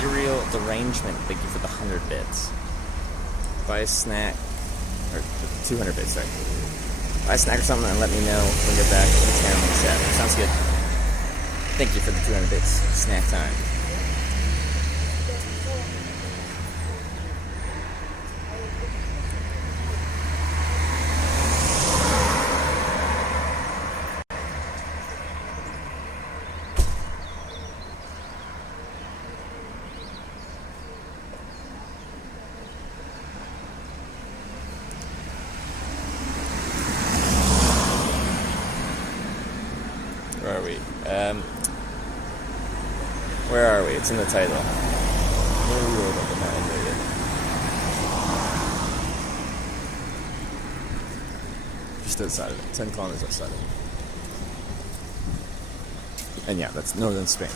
Ethereal derangement. Thank you for the 100 bits. Buy a snack, or 200 bits. Sorry. Buy a snack or something and let me know when you're back in the channel chat. Sounds good. Thank you for the 200 bits. Snack time. Where are we? Where are we? It's in the title. Where are we about the mountain area? Just outside of it. 10 kilometers outside of it. And yeah, that's northern Spain.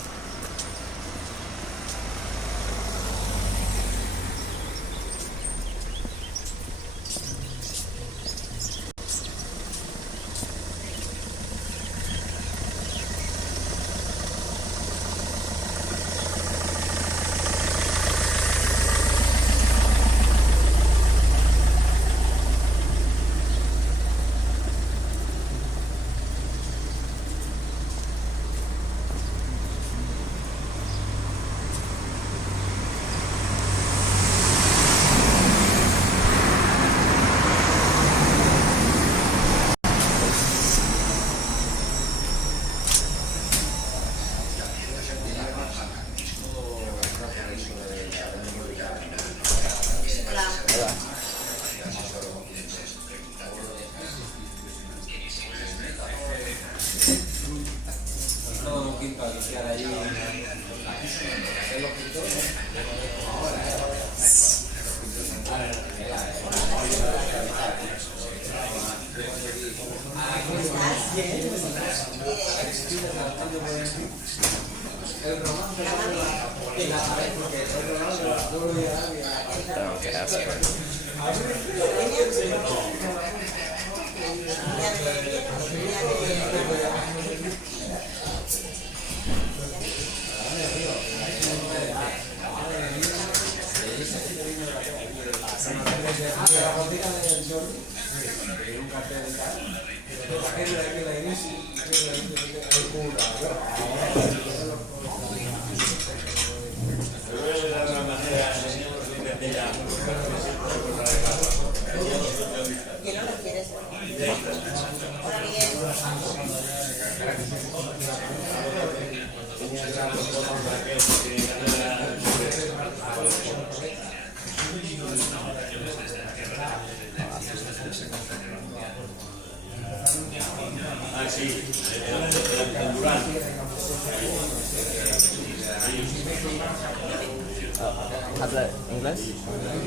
¿Habla inglés?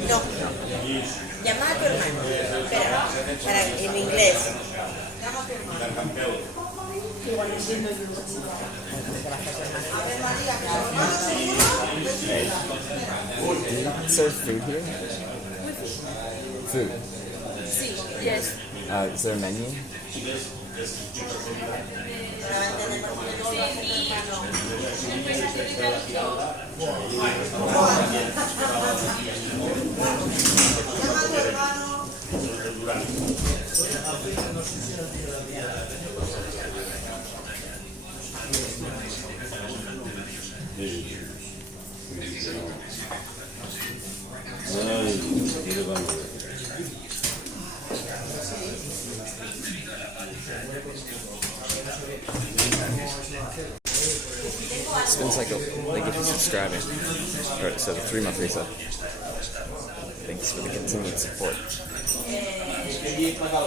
No. Llama a tu hermano. Espera, en inglés. Llama a tu hermano. Igual entiendo yo. A ver, María, Serve food here? Food. Sí, yes. Is there a menu? Spins like if you're subscribing. Alright, so the 3-month reset. Thanks for the continued support. Yeah, what do you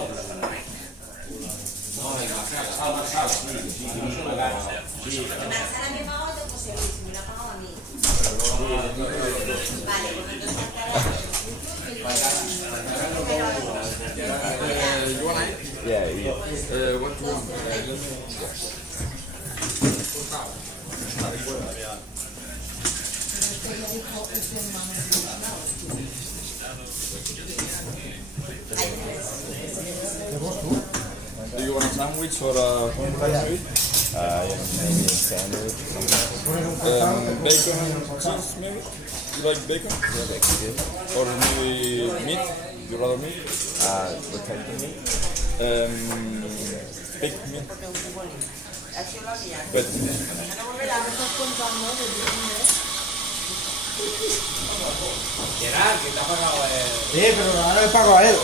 want? Do you want a sandwich or a sandwich? Maybe a sandwich. Bacon and cheese, maybe? You like bacon? Yeah, that's good. Or maybe meat? You rather meat? What type of meat? Big meat. But Gerard, que te ha pagado él. Sí, pero ahora le pago a él.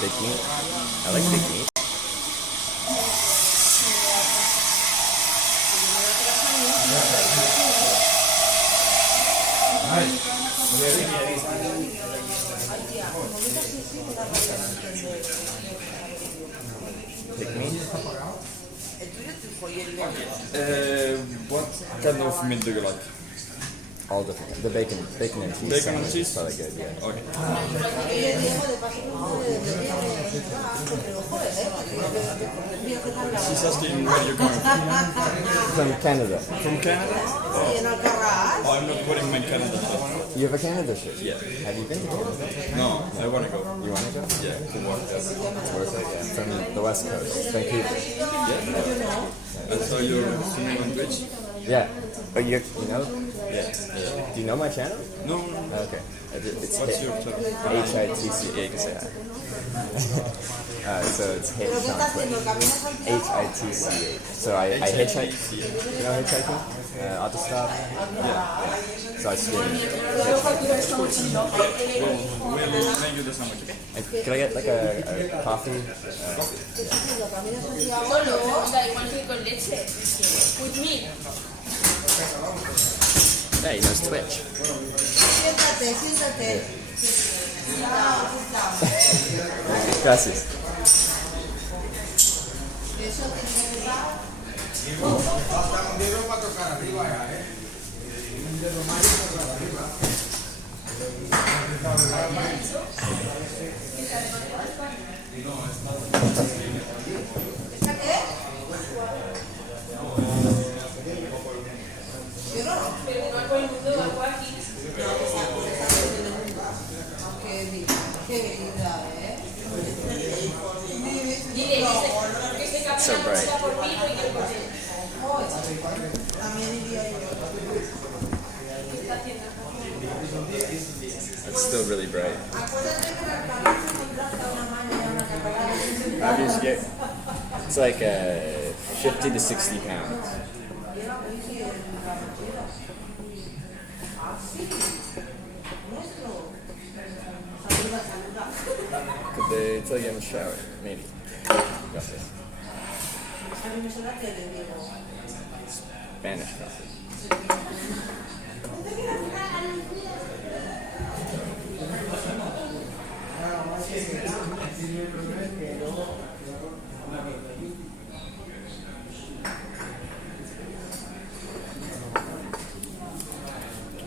Big meat. I like big meat. Big meat. what kind of meat do you like? All different. The bacon and cheese. Bacon and sandwich cheese? is probably good. Yeah. Okay. She's asking where you're coming from. From Canada. From Canada? Oh, I'm not putting my Canada shirt. You have a Canada shirt? Yeah. Have you been to Canada? No, I want to go. You want to go? Yeah, to work. It's worth it. Yeah. From the West Coast, Vancouver. I saw you're streaming on Twitch. Yeah. But you know? Yeah. Do you know my channel? No. Okay. It's What's your channel? HITC. Yeah, you can say that. So it's Hitch on Twitch. HITC. So I hitchhike. You know hitchhiking? Autostop. Yeah. So I stream. We'll make you the sandwich, okay? And can I get like a coffee? Solo, da igual que con leche. With me. Yeah, he knows Twitch. Siéntate. Gracias. Qué vida, It's still really bright. Obviously, it's like 50 to 60 pounds. Could they tell you in the shower? Maybe. Got this. Spanish coffee.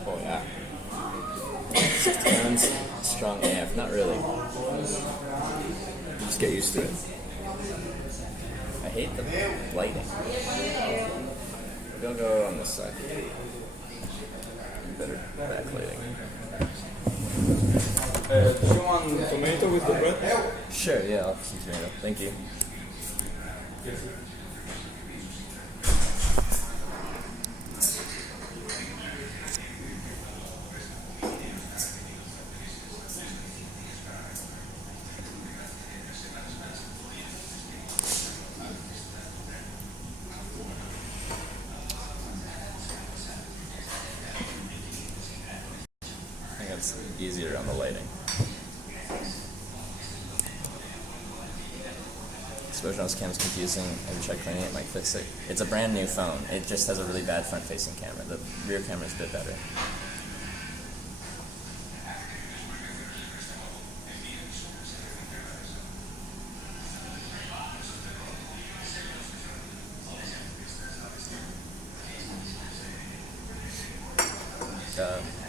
Oh yeah. Sounds strong AF. Not really. You just get used to it. I hate the lighting. Don't go on this side. Better backlighting. Do you want tomato with the bread? Sure, yeah, I'll see tomato. Thank you. I think it's easier on the lighting. This camera's confusing. Have you tried cleaning it? Might fix it. It's a brand new phone. It just has a really bad front-facing camera. The rear camera's a bit better.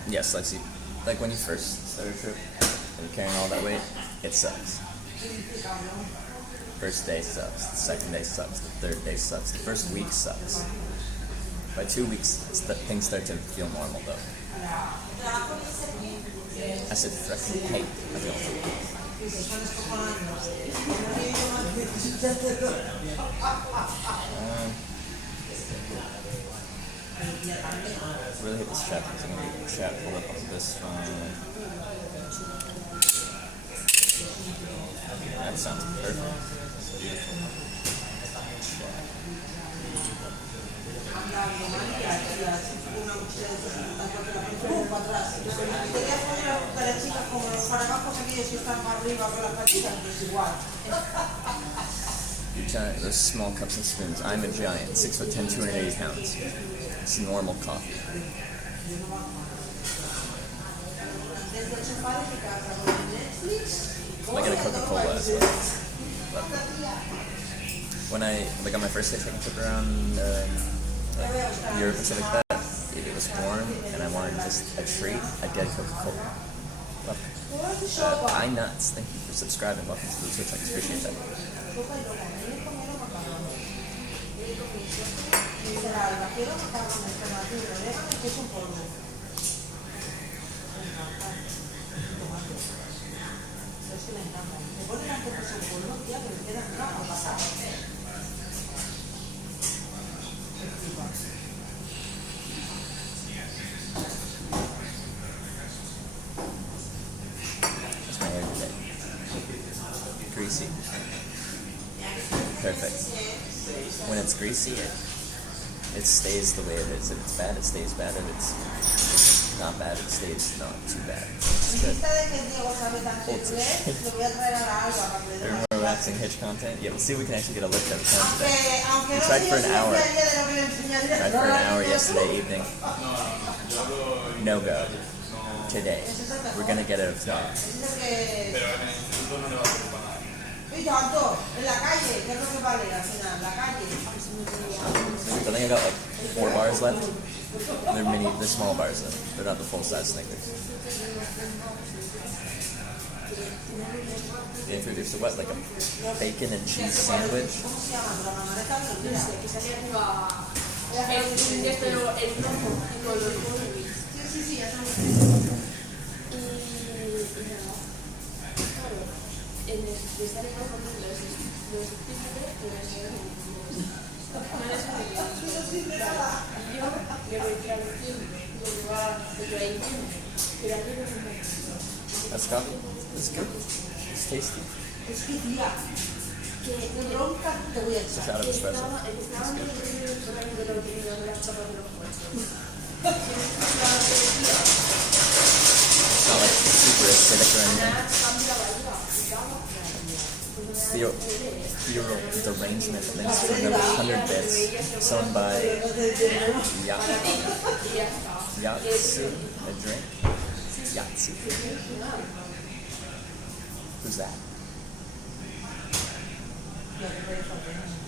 Yes, like when you first start a trip and you're carrying all that weight, it sucks. First day sucks, the second day sucks, the third day sucks, the first week sucks. By 2 weeks, things start to feel normal though. I said freaking hate. I really hate this chat because I'm going to get the chat pulled up on this phone. That sounds perfect. That's beautiful. Chat. Giant, those small cups and spoons. I'm a giant, 6'10", 280 pounds. It's normal coffee. I got a Coca-Cola as well. When I, like on my first hitchhiking trip around Europe and stuff like that, it was warm and I wanted just a treat, I'd get a Coca-Cola. I nuts. Thank you for subscribing. Welcome to the Twitch. I appreciate that. That's my hair today. Greasy. Perfect. When it's greasy, it stays the way it is. If it's bad, it stays bad. If it's not bad, it stays not too bad. It's good. More relaxing hitch content. Yeah, we'll see if we can actually get a lift out of town today. We tried for an hour. Yesterday evening. No go. Today. We're gonna get out of town. I think I got like 4 bars left. They're small bars though. They're not the full size Snickers. They introduced what, like a bacon and cheese sandwich? No les he leído. Y yo le voy traduciendo lo que va de ahí. Pero a mí no me gusta. That's coffee? It's good. It's tasty. Es que tía, que bronca te voy a It's echar. out of espresso. It's not like super acidic or anything. Theoral derangement and then string of 100 bits sewn by Yatsu, a drink. Yatsu. Who's that?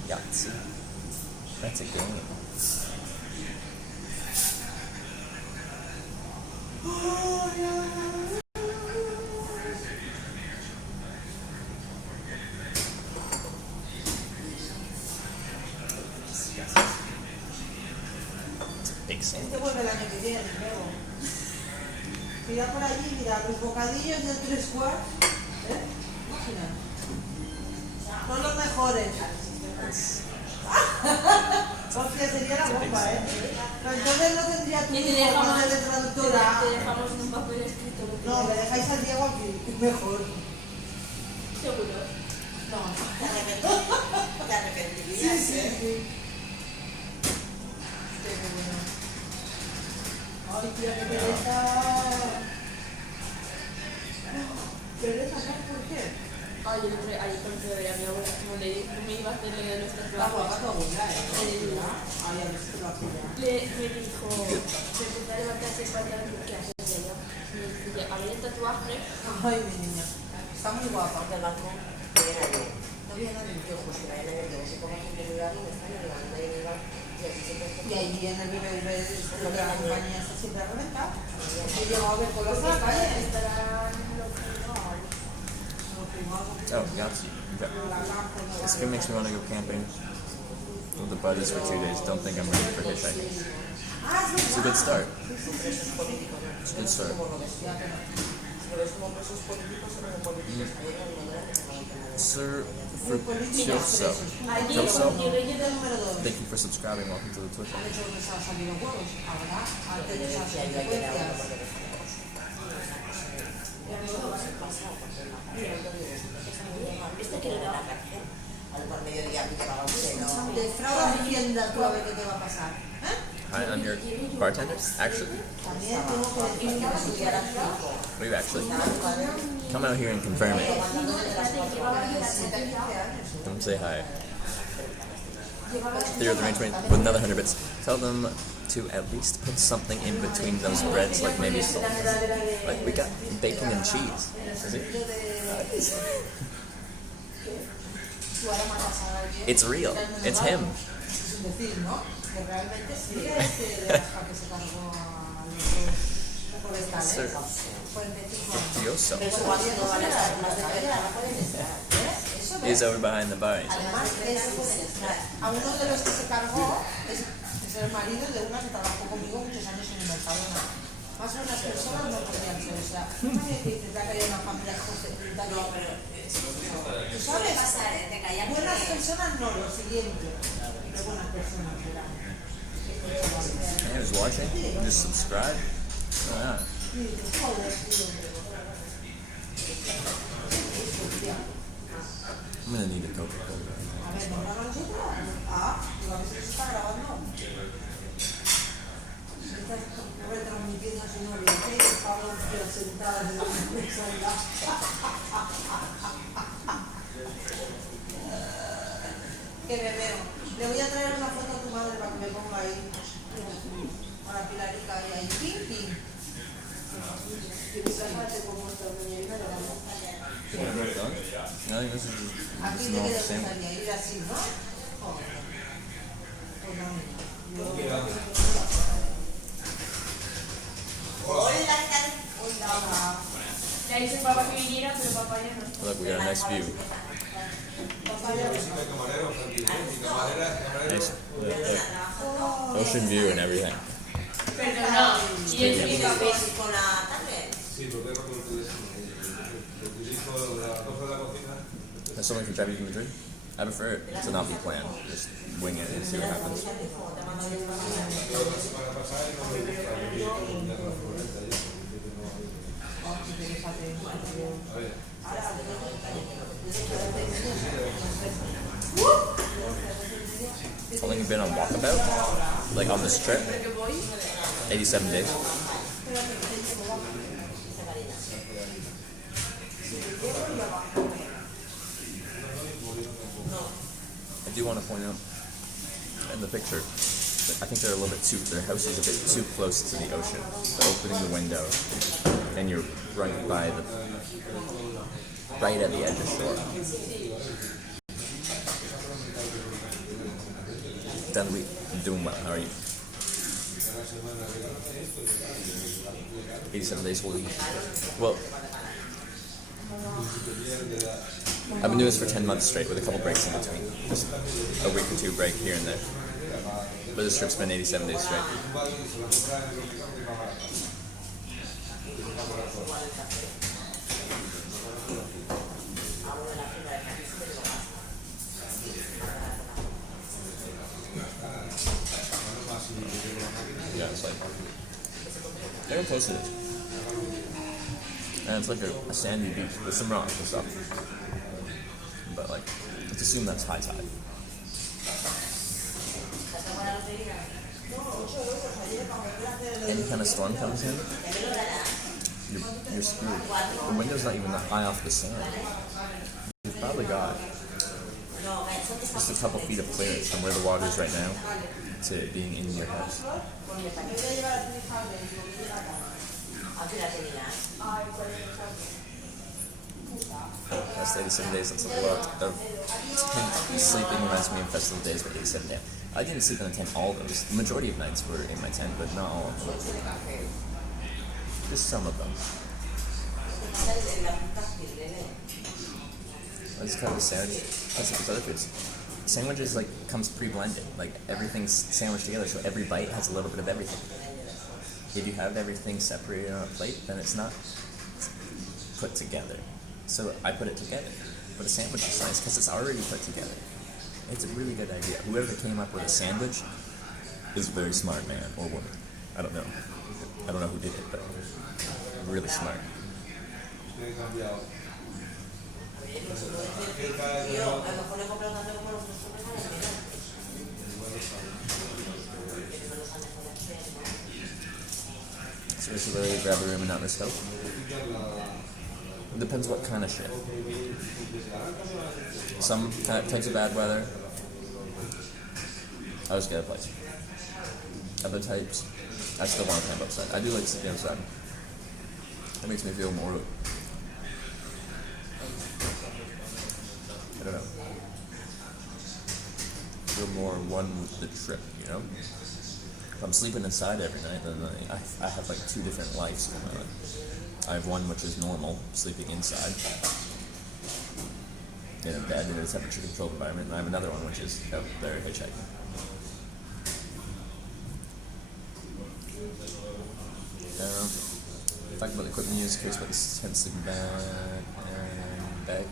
Yatsu. That's a game. It's a big Este sandwich. vuelve el año que viene, luego. Mira por allí, mira, los bocadillos del 3/4. Imagina. Son los mejores. Hostia, sería la bomba, Pero entonces no tendría tu Y te hijo dejamos, para ser traductora. te dejamos en un papel escrito. Lo que No, me dejáis al Diego aquí, mejor. seguro. No, te arrepentirías, sí. Qué bueno. Ay, tía, qué pereza. ¿Pereza, no? ¿Por qué? Ay, yo ayer cuando fui a ver a mi abuela, como me iba a hacer lo de nuestras Está guapa tu abuela, Sí. Ay, a ver si te lo hace ya. Me dijo, se empezó a levantarse el pantalón y ¿qué haces de ella? Me dice, a ver el tatuaje. Ay, mi niña. Está muy guapa. Del banco, no había nadie, yo, pues que vayan a ver, que se ponga gente muy grande, me están ayudando, nadie me va, y así siempre Y allí en el BBV, lo que la compañía está siempre a reventar. He llegado a ver por la calle. Estarán los privados. Oh, Yatsu. Okay. This game makes me want to go camping with the buddies for 2 days. Don't think I'm ready for hitchhiking. It's a good start. It's a good start. pero somos presos políticos o no políticos, ayer la minera que se va a enterar. Sir Furtioso. Thank you for subscribing. Welcome to the Twitch. Han hecho que se han salido huevos. Ahora, antes de esas Y ayuda a llegar a consecuencias. porque Este que le da. al por mediodía que llevaba un seno. Defrauda Hacienda, tú a ver qué te va a pasar. Hi, I'm your bartender. Actually, También tengo que decir que estudiar aquí. we've actually come out here and confirm it. Come say hi. Theory of the arrangement with another 100 bits. Tell them to at least put something in between those breads, like maybe salt. Like we got bacon and cheese. Is it? It's real. It's him. Sin decir, ¿no? Que realmente sí es de las que se cargó a los dos forestales. Sir 45 años. Furtioso Pero igual no van a estar más de 30, no pueden estar. is over behind the bar. Además, a uno de los que se cargó es el marido de una que trabajó conmigo muchos años en el Mercadona. Más o menos personas no podían ser. O sea, nadie que dice que ha caído una familia constituida. No, pero ¿tú sabes? Buenas personas no, lo siguiente. Pero buenas personas eran. Hey, who's watching? Just subscribe. Oh, yeah. I'm gonna need a Coca-Cola. A ver, ¿nombrar a nosotros? Ah, digo, a ver si se está grabando. Se está retransmitiendo a su novio, ¿qué? Pablo sentada en la mesa y la... Que me veo. Le voy a traer una foto a tu madre para que me ponga ahí. Para Pilarica y ahí. Pim, pim. No, I think this is just Aquí te normal queda sandwich. gustaría ir así, ¿no? Joder. Pues no, Hola. Le dice papá que viniera, pero papá ya no está. Look, we got a nice view. Nice ocean view and everything. Perdona. Y yo soy mi papel. Con la tablet. Sí, porque es lo que utilizo la cosa de la cocina. Has something for Debbie Madrid? I prefer it to not be planned. Just wing it and see what happens. How long you been on walkabout? Like on this trip? 87 days. I do want to point out in the picture that I think they're a little bit their house is a bit too close to the ocean. They're opening the window and you're right at the edge of shore. Then I'm doing well. How are you? 87 days holding. Well, I've been doing this for 10 months straight with a couple breaks in between. Just a week or two break here and there. But this trip's been 87 days straight. Yeah, it's like very close to it. And it's like a sandy beach with some rocks and stuff. But like, let's assume that's high tide. Any kind of storm comes in, you're screwed. The window's not even that high off the sand. You've probably got just a couple feet of clearance from where the water is right now to being in your house. That's 87 days. That's a lot of tent sleeping. Reminds me of festival days, but 87 days. I didn't sleep in a tent all those. The majority of nights were in my tent, but not all of them. Just some of them. I just cut a sandwich. That's like other foods. Sandwiches like comes pre-blended. Like everything's sandwiched together, so every bite has a little bit of everything. If you have everything separated on a plate, then it's not put together. So I put it together. But a sandwich is nice because it's already put together. It's a really good idea. Whoever came up with a sandwich is a very smart man or woman. I don't know. I don't know who did it, but really smart. So we should really grab a room and not risk out. It depends what kind of shit. Some types of bad weather, I just get a place. Other types, I still want to camp outside. I do like sleeping outside. That makes me feel more, I don't know, feel more one with the trip, you know? If I'm sleeping inside every night, then I have like two different lives going on. I have one which is normal, sleeping inside in a bed in a temperature-controlled environment, and I have another one which is out there hitchhiking. Talking about the equipment used, curious about this tent sleeping bag.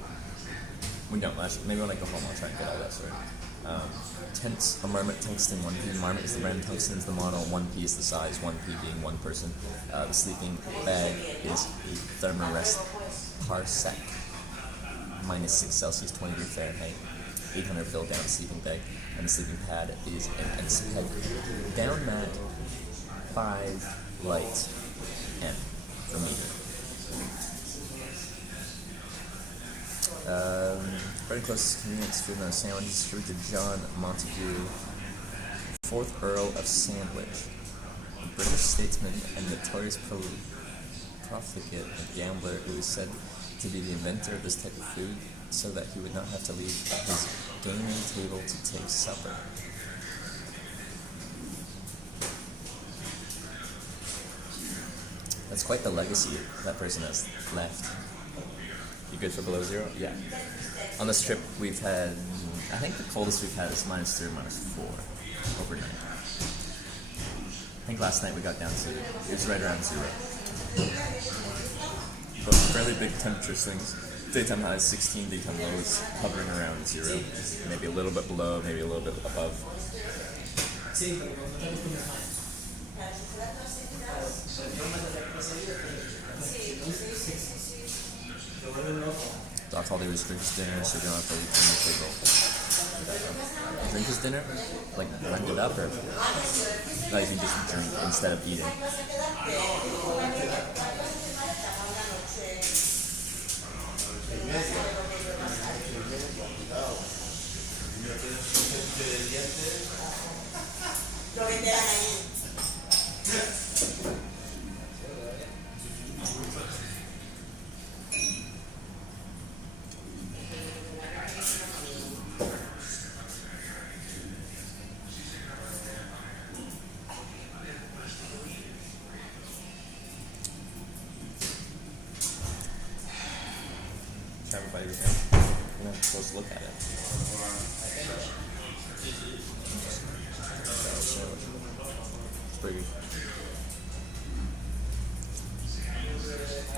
We don't actually. Maybe when I go home, I'll try and get all that sorted. Tents, a Marmot Tungsten 1P. Marmot is the brand, Tungsten is the model, 1P is the size, 1P being one person. The sleeping bag is a Thermarest Parsec, -6 Celsius, 20 Fahrenheit, 800 fill down sleeping bag, and the sleeping pad is an XPEG down mat 5 light M for meter. Very close convenience food and a sandwich distributed to John Montague, 4th Earl of Sandwich, a British statesman and notorious profligate and gambler who is said to be the inventor of this type of food so that he would not have to leave his gaming table to take supper. That's quite the legacy that person has left. You good for below zero? Yeah. On this trip, we've had, I think the coldest we've had is -3, -4 overnight. I think last night we got down to, it was right around 0. But fairly big temperature swings Daytime highs 16, daytime lows hovering around 0. Maybe a little bit below, maybe a little bit above. Doc Holiday was drink his dinner, so you don't have to leave from the table. Drink his dinner? Like blend it up, or like you just drink instead of eating? Lo venderán ahí. Try to buy your drink. You're not supposed to look at it. It's pretty.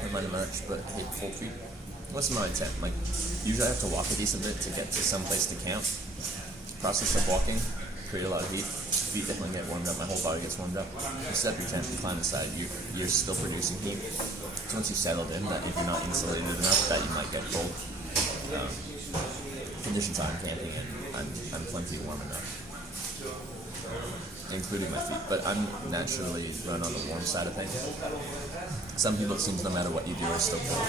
Not my much, but hateful feet. What's my intent? Like, usually I have to walk a decent bit to get to some place to camp. Process of walking, create a lot of heat. Feet definitely get warmed up. My whole body gets warmed up. You set up your tent, you climb inside. You're still producing heat. So once you've settled in, that if you're not insulated enough, that you might get cold. Conditions I'm camping in, I'm plenty warm enough, including my feet. But I'm naturally run on the warm side of things. Some people, it seems, no matter what you do, are still cold.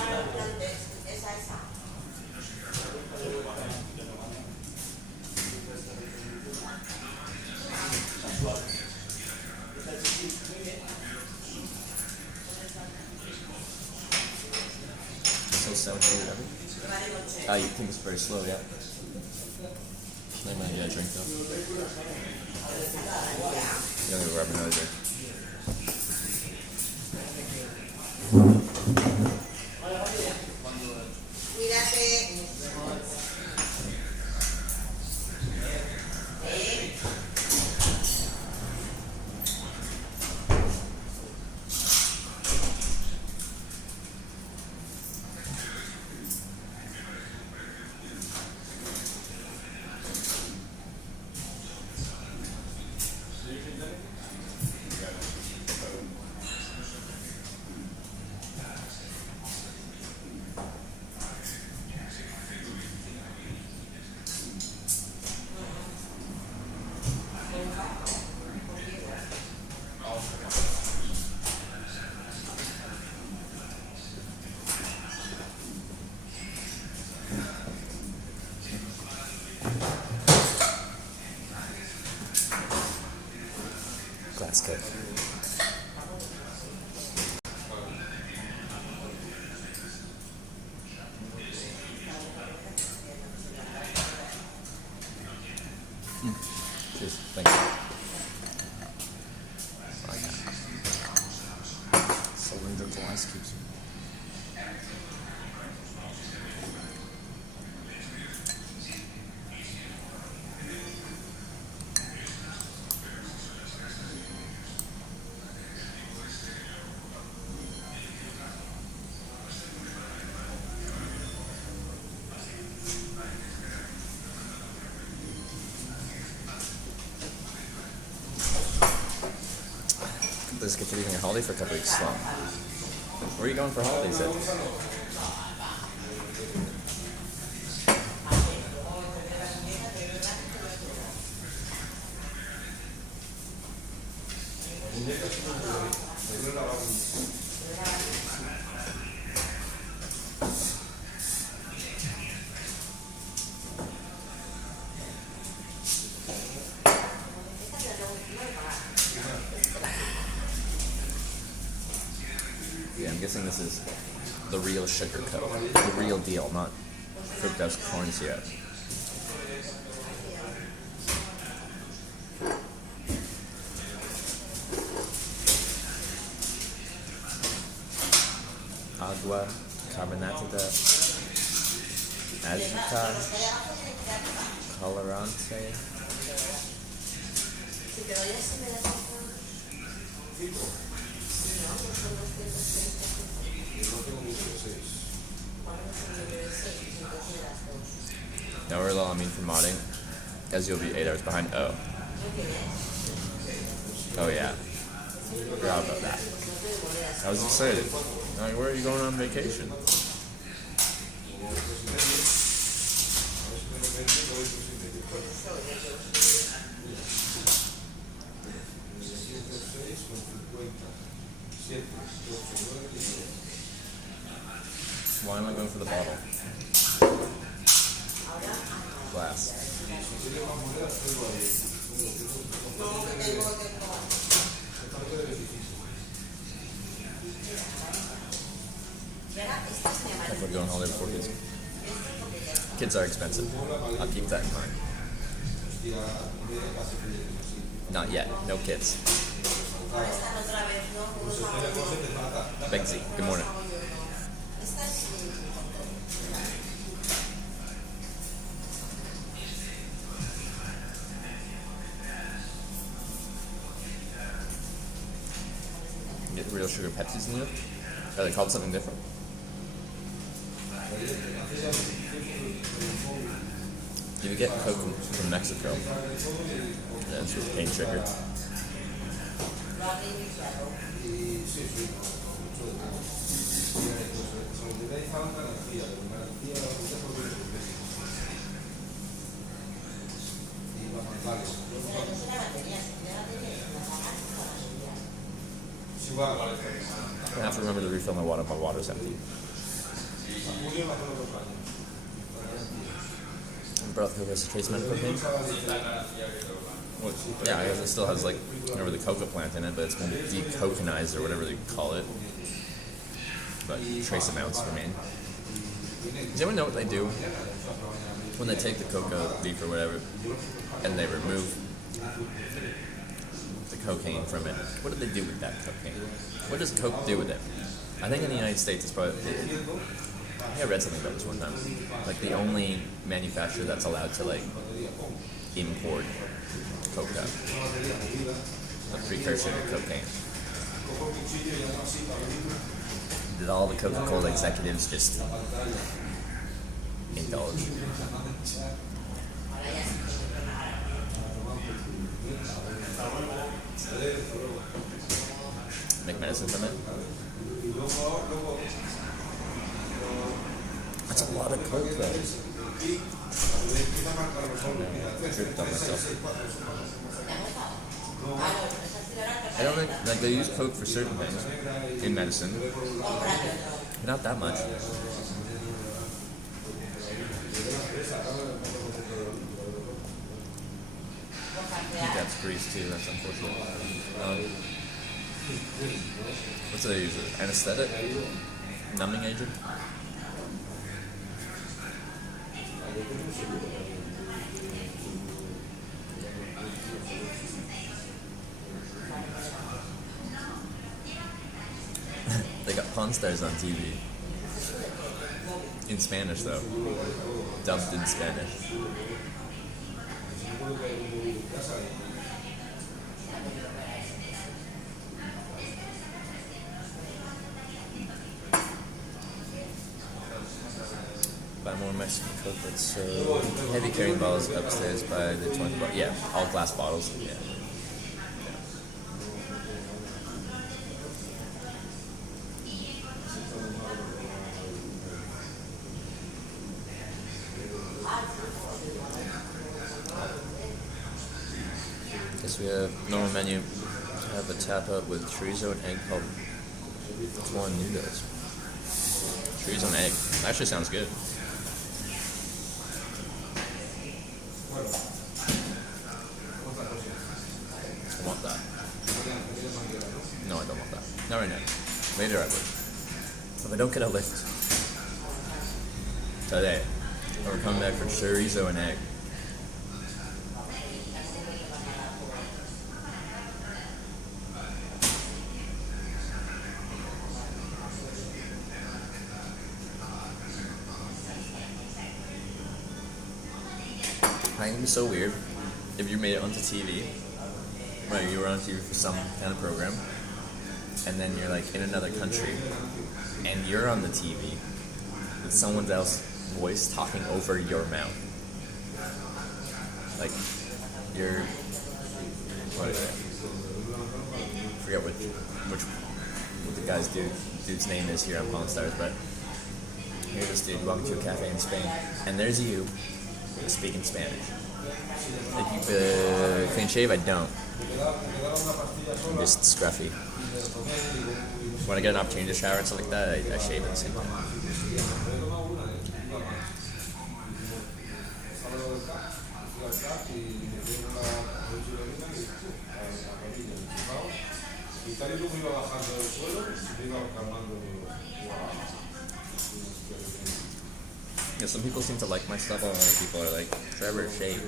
So 17 whatever. You think it's very slow, yeah. I might get a drink though. You don't grab another drink. Glass cake. Cheers. Thanks. Cylindrical ice cubes. Let's get you leaving a holiday for a couple weeks. Long. Where are you going for holidays then? Yeah, I'm guessing this is the real sugar coat, the real deal, not fructose corn syrup. Agua carbonatada, azúcar, colorante. Now we're allowing for modding, as you'll be 8 hours behind. Oh. Oh yeah. Forgot about that. I was excited. Like, where are you going on vacation? Why am I going for the bottle? Glass. If we're going on holiday before kids. Kids are expensive. I'll keep that in mind. Not yet. No kids. Begsy, good morning. Get real sugar Pepsis in it? Are they called something different? Do you get Coke from Mexico? Yeah, it's with cane sugar. I have to remember to refill my water. My water's empty. Brought the Coca Trace Medical thing. Yeah, I guess it still has like whatever the coca plant in it, but it's been decoconized or whatever they call it. But trace amounts remain. Does anyone know what they do when they take the coca leaf or whatever and they remove the cocaine from it? What do they do with that cocaine? What does Coke do with it? I think in the United States it's probably... I think I read something about this one time. Like the only manufacturer that's allowed to like import coca, a precursor to cocaine. Did all the Coca-Cola executives just indulge? Make medicine from it? That's a lot of Coke though. I tripped on myself. I don't think, like they use Coke for certain things in medicine, but not that much. I think that's grease too, that's unfortunate. What do they use? Anesthetic? Numbing agent? They got Pawn Stars on TV. In Spanish though. Dubbed in Spanish. Buy more Mexican Coke. That's heavy carrying bottles upstairs by the 20 bottles. Yeah, all glass bottles. Yeah. Guess we have normal menu. Have a tap up with chorizo and egg called Juan Nudos. Chorizo and egg. Actually sounds good. I want that. No, I don't want that. Not right now. Later I would. If I don't get a lift today, we're coming back for chorizo and egg. I think it'd be so weird if you made it onto TV, right? You were on TV for some kind of program, and then you're like in another country, and you're on the TV, It's someone else's voice talking over your mouth. Like, you're... What is it? I forget what the dude's name is here on Pawn Stars, but here's this dude walking to a cafe in Spain, and there's you speaking Spanish. Like, you clean shave? I don't. I'm just scruffy. When I get an opportunity to shower and stuff like that, I shave at the same time. Yeah, some people seem to like my stuff, while other people are like, Trevor, shave.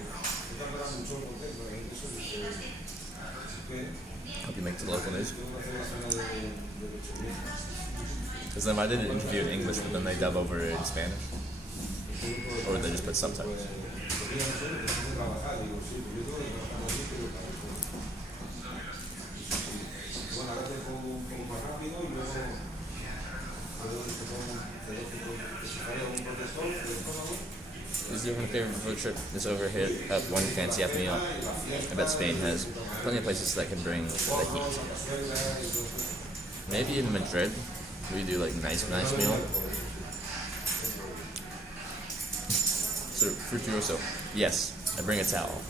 Hope you make the local news. Because then I did an interview in English, but then they dub over it in Spanish. Or they just put subtitles. This is my favorite road trip is over here at one fancy ass meal. I bet Spain has plenty of places that can bring the heat. Maybe in Madrid we do like nice meal. So fructuoso. Yes, I bring a towel.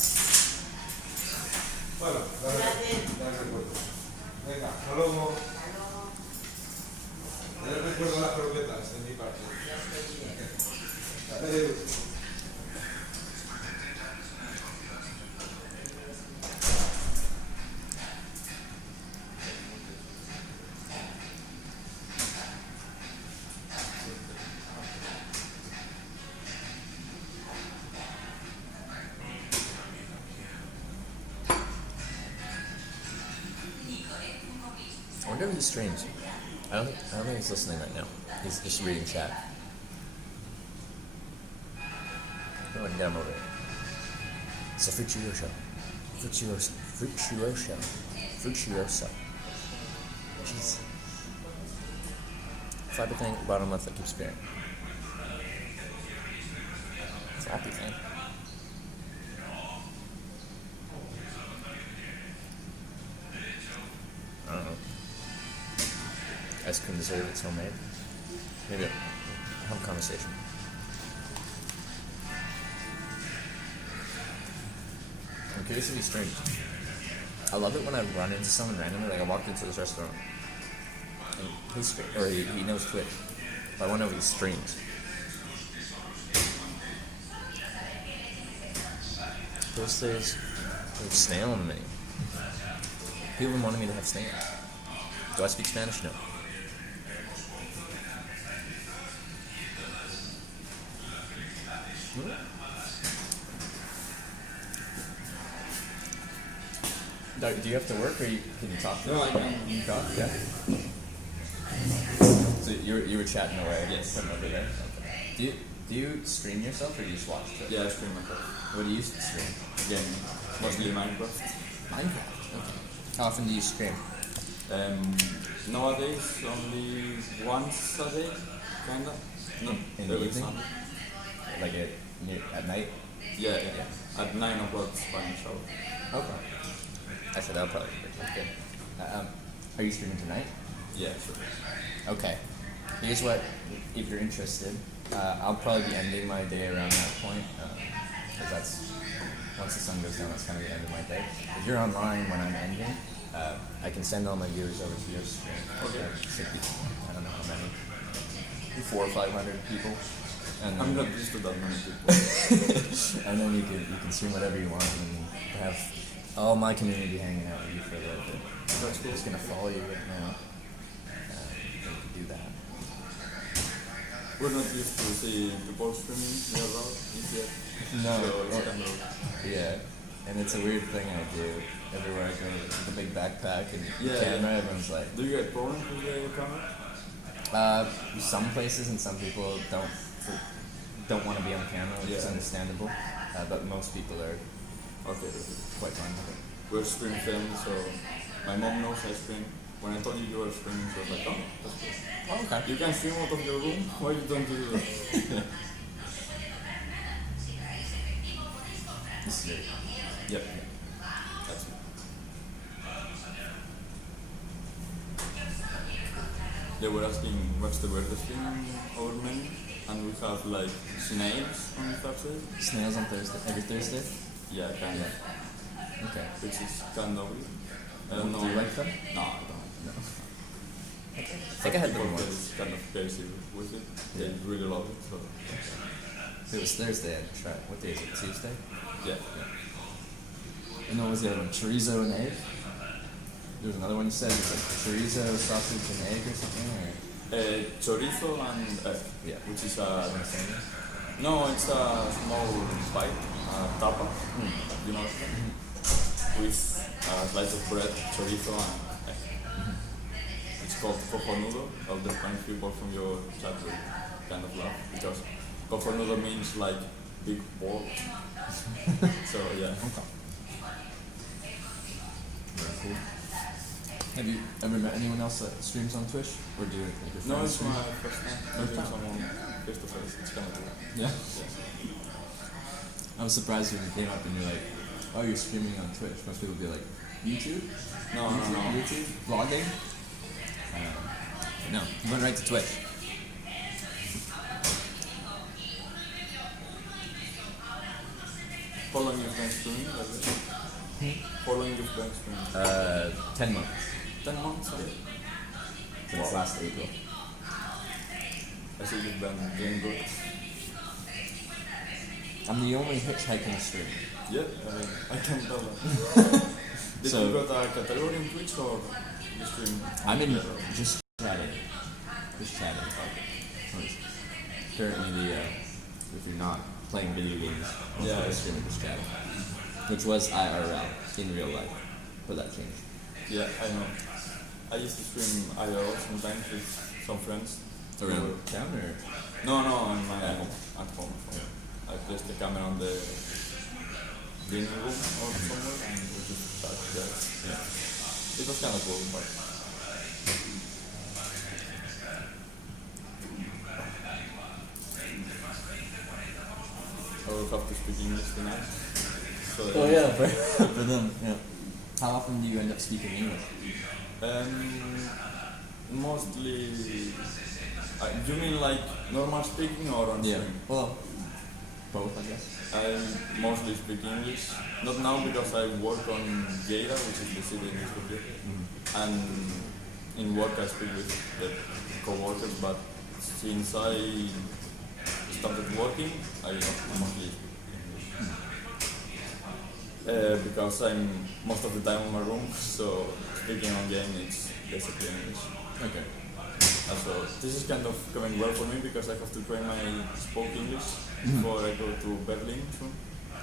I wonder if he streams. I don't think he's listening right now. He's just reading chat. Go ahead and get him over there. It's a fructuoso. Fructuoso. Jeez. Flappy thing, bottom left that keeps appearing. Flappy thing. I don't know. Ice cream dessert, it's homemade. Maybe I'll have a conversation. I'm curious if he streams. I love it when I run into someone randomly. Like I walked into this restaurant, and he knows Twitch. But I wonder if he streams. Those days, there's snail on the menu. People have been wanting me to have snail. Do I speak Spanish? No. Do you have to work, or can you talk? No, I can. You can talk, yeah. So you were chatting away. Yes. From over there. Okay. Do you stream yourself, or do you just watch it? Yeah, I stream myself. What do you stream? Gaming. Mostly Minecraft. Minecraft. Okay. How often do you stream? Nowadays, only once a day, kinda. No, In the every evening? Sunday. Like at night? Yeah. At 9 o'clock Spanish hour. Okay. Actually, that'll probably be pretty good. Are you streaming tonight? Yeah, sure. Okay. Here's what, if you're interested, I'll probably be ending my day around that point, because that's, once the sun goes down, that's kind of the end of my day. If you're online when I'm ending, I can send all my viewers over to your stream. Okay. I don't know how many, 400 or 500 people. And I'm then, not used to that many people. and then you can stream whatever you want and have all my community hanging out with you for a little bit. That's cool. Just gonna follow you right now. You can do that. We're not used to see people streaming near road yet. No. So it's kind of... Yeah, and it's a weird thing I do everywhere I go with the big backpack and Yeah, camera. yeah. Everyone's like, Do you get problems with the camera? some places and some people don't want to be on camera, which is Yeah. understandable. But most people are Okay. quite fine with it. We're stream films, so my mom knows I stream. when I told you you were streaming, she was like, oh, that's good. Oh, okay. You can stream out of your room, why you don't do that? This is it. Yep. That's it. They were asking what's the weirdest thing on our menu, and we have like snails on Thursday. Snails on Thursday, every Thursday? Yeah, kind of. Okay. Which is kind of weird. I don't know. Do you like them? No, I don't. No. I think I had them People once. get kind of crazy with it. They really love it. So If it was Thursday, I'd try it. What day is it? Tuesday? yeah. And what was the other one? Chorizo and egg? There was another one you said, it was like chorizo, sausage, and egg or something? Or? Chorizo and Yeah. which is Lasagna? no, it's a small bite, tapa. You know, with a slice of bread, chorizo, and egg. It's called cojonudo. All the Spanish people from your chat will kind of laugh because cojonudo means like big pork. So yeah. Okay. Very cool. Have you ever met anyone else that streams on Twitch? Or do you like your No, friends it's stream? my first time meeting someone face to face. It's kind of cool. Yeah. Yeah. I was surprised when you came up and you're like, oh, you're streaming on Twitch. Most people would be like, YouTube? No, YouTube? Vlogging? No, you went right to Twitch. How long you've been streaming? How long you've been streaming? 10 months. 10 months? Okay. Since last April. I see you've been doing good. I'm the only hitchhiking streamer. Yeah, I can tell that. Did So- you got a category in Twitch or you stream? I'm in just chatting. Just chatting. Currently if you're not playing video games, Yeah. I'm streaming just chatting. Which was IRL, in real life. But that changed. Yeah, I know. I used to stream IRL sometimes with some friends. Around town or? No, on my At home. at home. I placed the camera on the gaming room or somewhere and we just started there. Yeah. It was kind of cool, but I will have to speak English tonight. So for them, yeah. How often do you end up speaking English? Mostly. You mean like normal speaking or on stream? Well, both, I guess. I mostly speak English. Not now because I work on Lleida, which is the city in Israel. And in work I speak with the co-workers, but since I started working, I mostly speak English. Because I'm most of the time in my room, so speaking on game it's basically English. Okay. So this is kind of going well for me because I have to train my spoke English before I go to Berlin soon.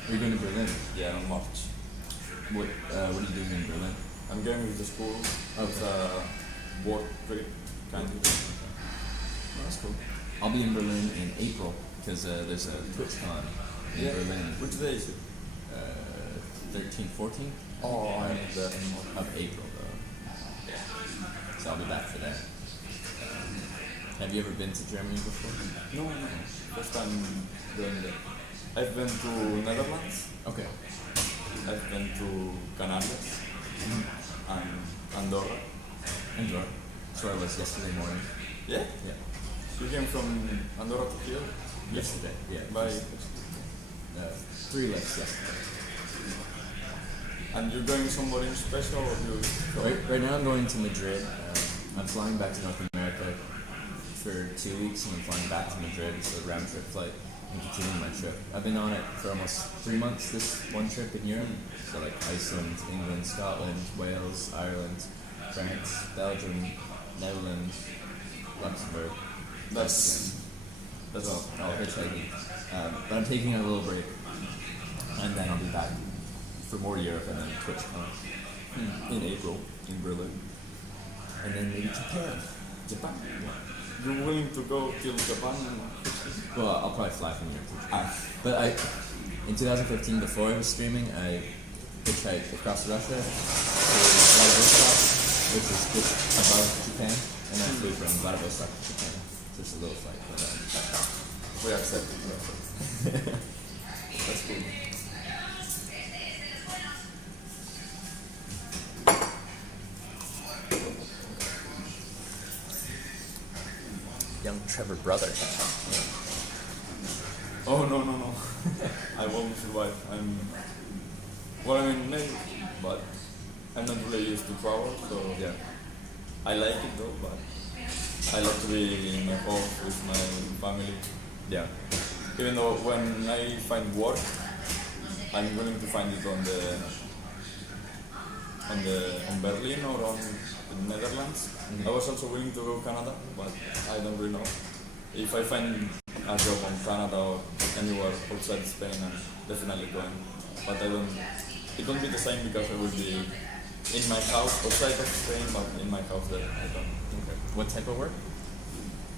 Are you going to Berlin? Yeah, in March. What are you doing in Berlin? I'm going with the school of a work trip kind of. Oh, that's cool. I'll be in Berlin in April because there's a TwitchCon in Berlin. Which day is it? 13th, 14th? Oh, I'm there anymore. Of April though. So I'll be back for that. Have you ever been to Germany before? No. First time going there. I've been to Netherlands. Okay. I've been to Canarias and Andorra. Enjoy. So I was yesterday morning. Yeah? Yeah. You came from Andorra to here? Yesterday. Yeah. By 3 legs yesterday. and you're going somewhere in special or you? Right now I'm going to Madrid. I'm flying back to North America for 2 weeks and I'm flying back to Madrid. It's a round trip flight and continuing my trip. I've been on it for almost 3 months, this one trip in Europe. So like Iceland, England, Scotland, Wales, Ireland, France, Belgium, Netherlands, Luxembourg. That's all hitchhiking. But I'm taking a little break and then I'll be back for more Europe and then TwitchCon in April in Berlin. And then maybe Japan. Japan. You're willing to go till Japan? Well, I'll probably fly from here to Japan. But in 2015, before I was streaming, I hitchhiked across Russia to Vladivostok, which is just above Japan, and then flew from Vladivostok to Japan. Just a little flight, but We accept it. That's cool. Young Trevor brother. Oh no. I won't survive. Well, I mean, maybe, but I'm not really used to travel, so yeah. I like it though, but I like to be in my home with my family. Yeah. Even though when I find work, I'm willing to find it on Berlin or on the Netherlands. I was also willing to go Canada, but I don't really know. If I find a job on Canada or anywhere outside Spain, I'm definitely going. But it won't be the same because I will be in my house outside of Spain, but in my house there. I don't. Okay. What type of work?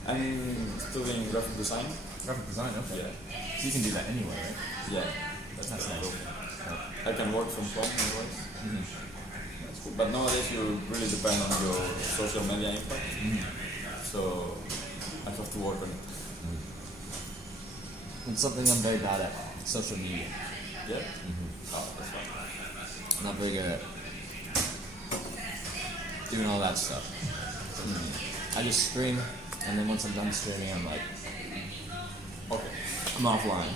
I'm studying graphic design. Graphic design. Okay. Yeah. So you can do that anywhere, right? Yeah. That's Nice. cool. Yeah. I can work from home anyways. Mm-hmm. That's cool. But nowadays you really depend on your social media impact. So I have to work on it. It's something I'm very bad at. Social media. Yeah? Oh, that's fine. I'm not very good at doing all that stuff. I just stream, and then once I'm done streaming, I'm like, Okay. I'm offline.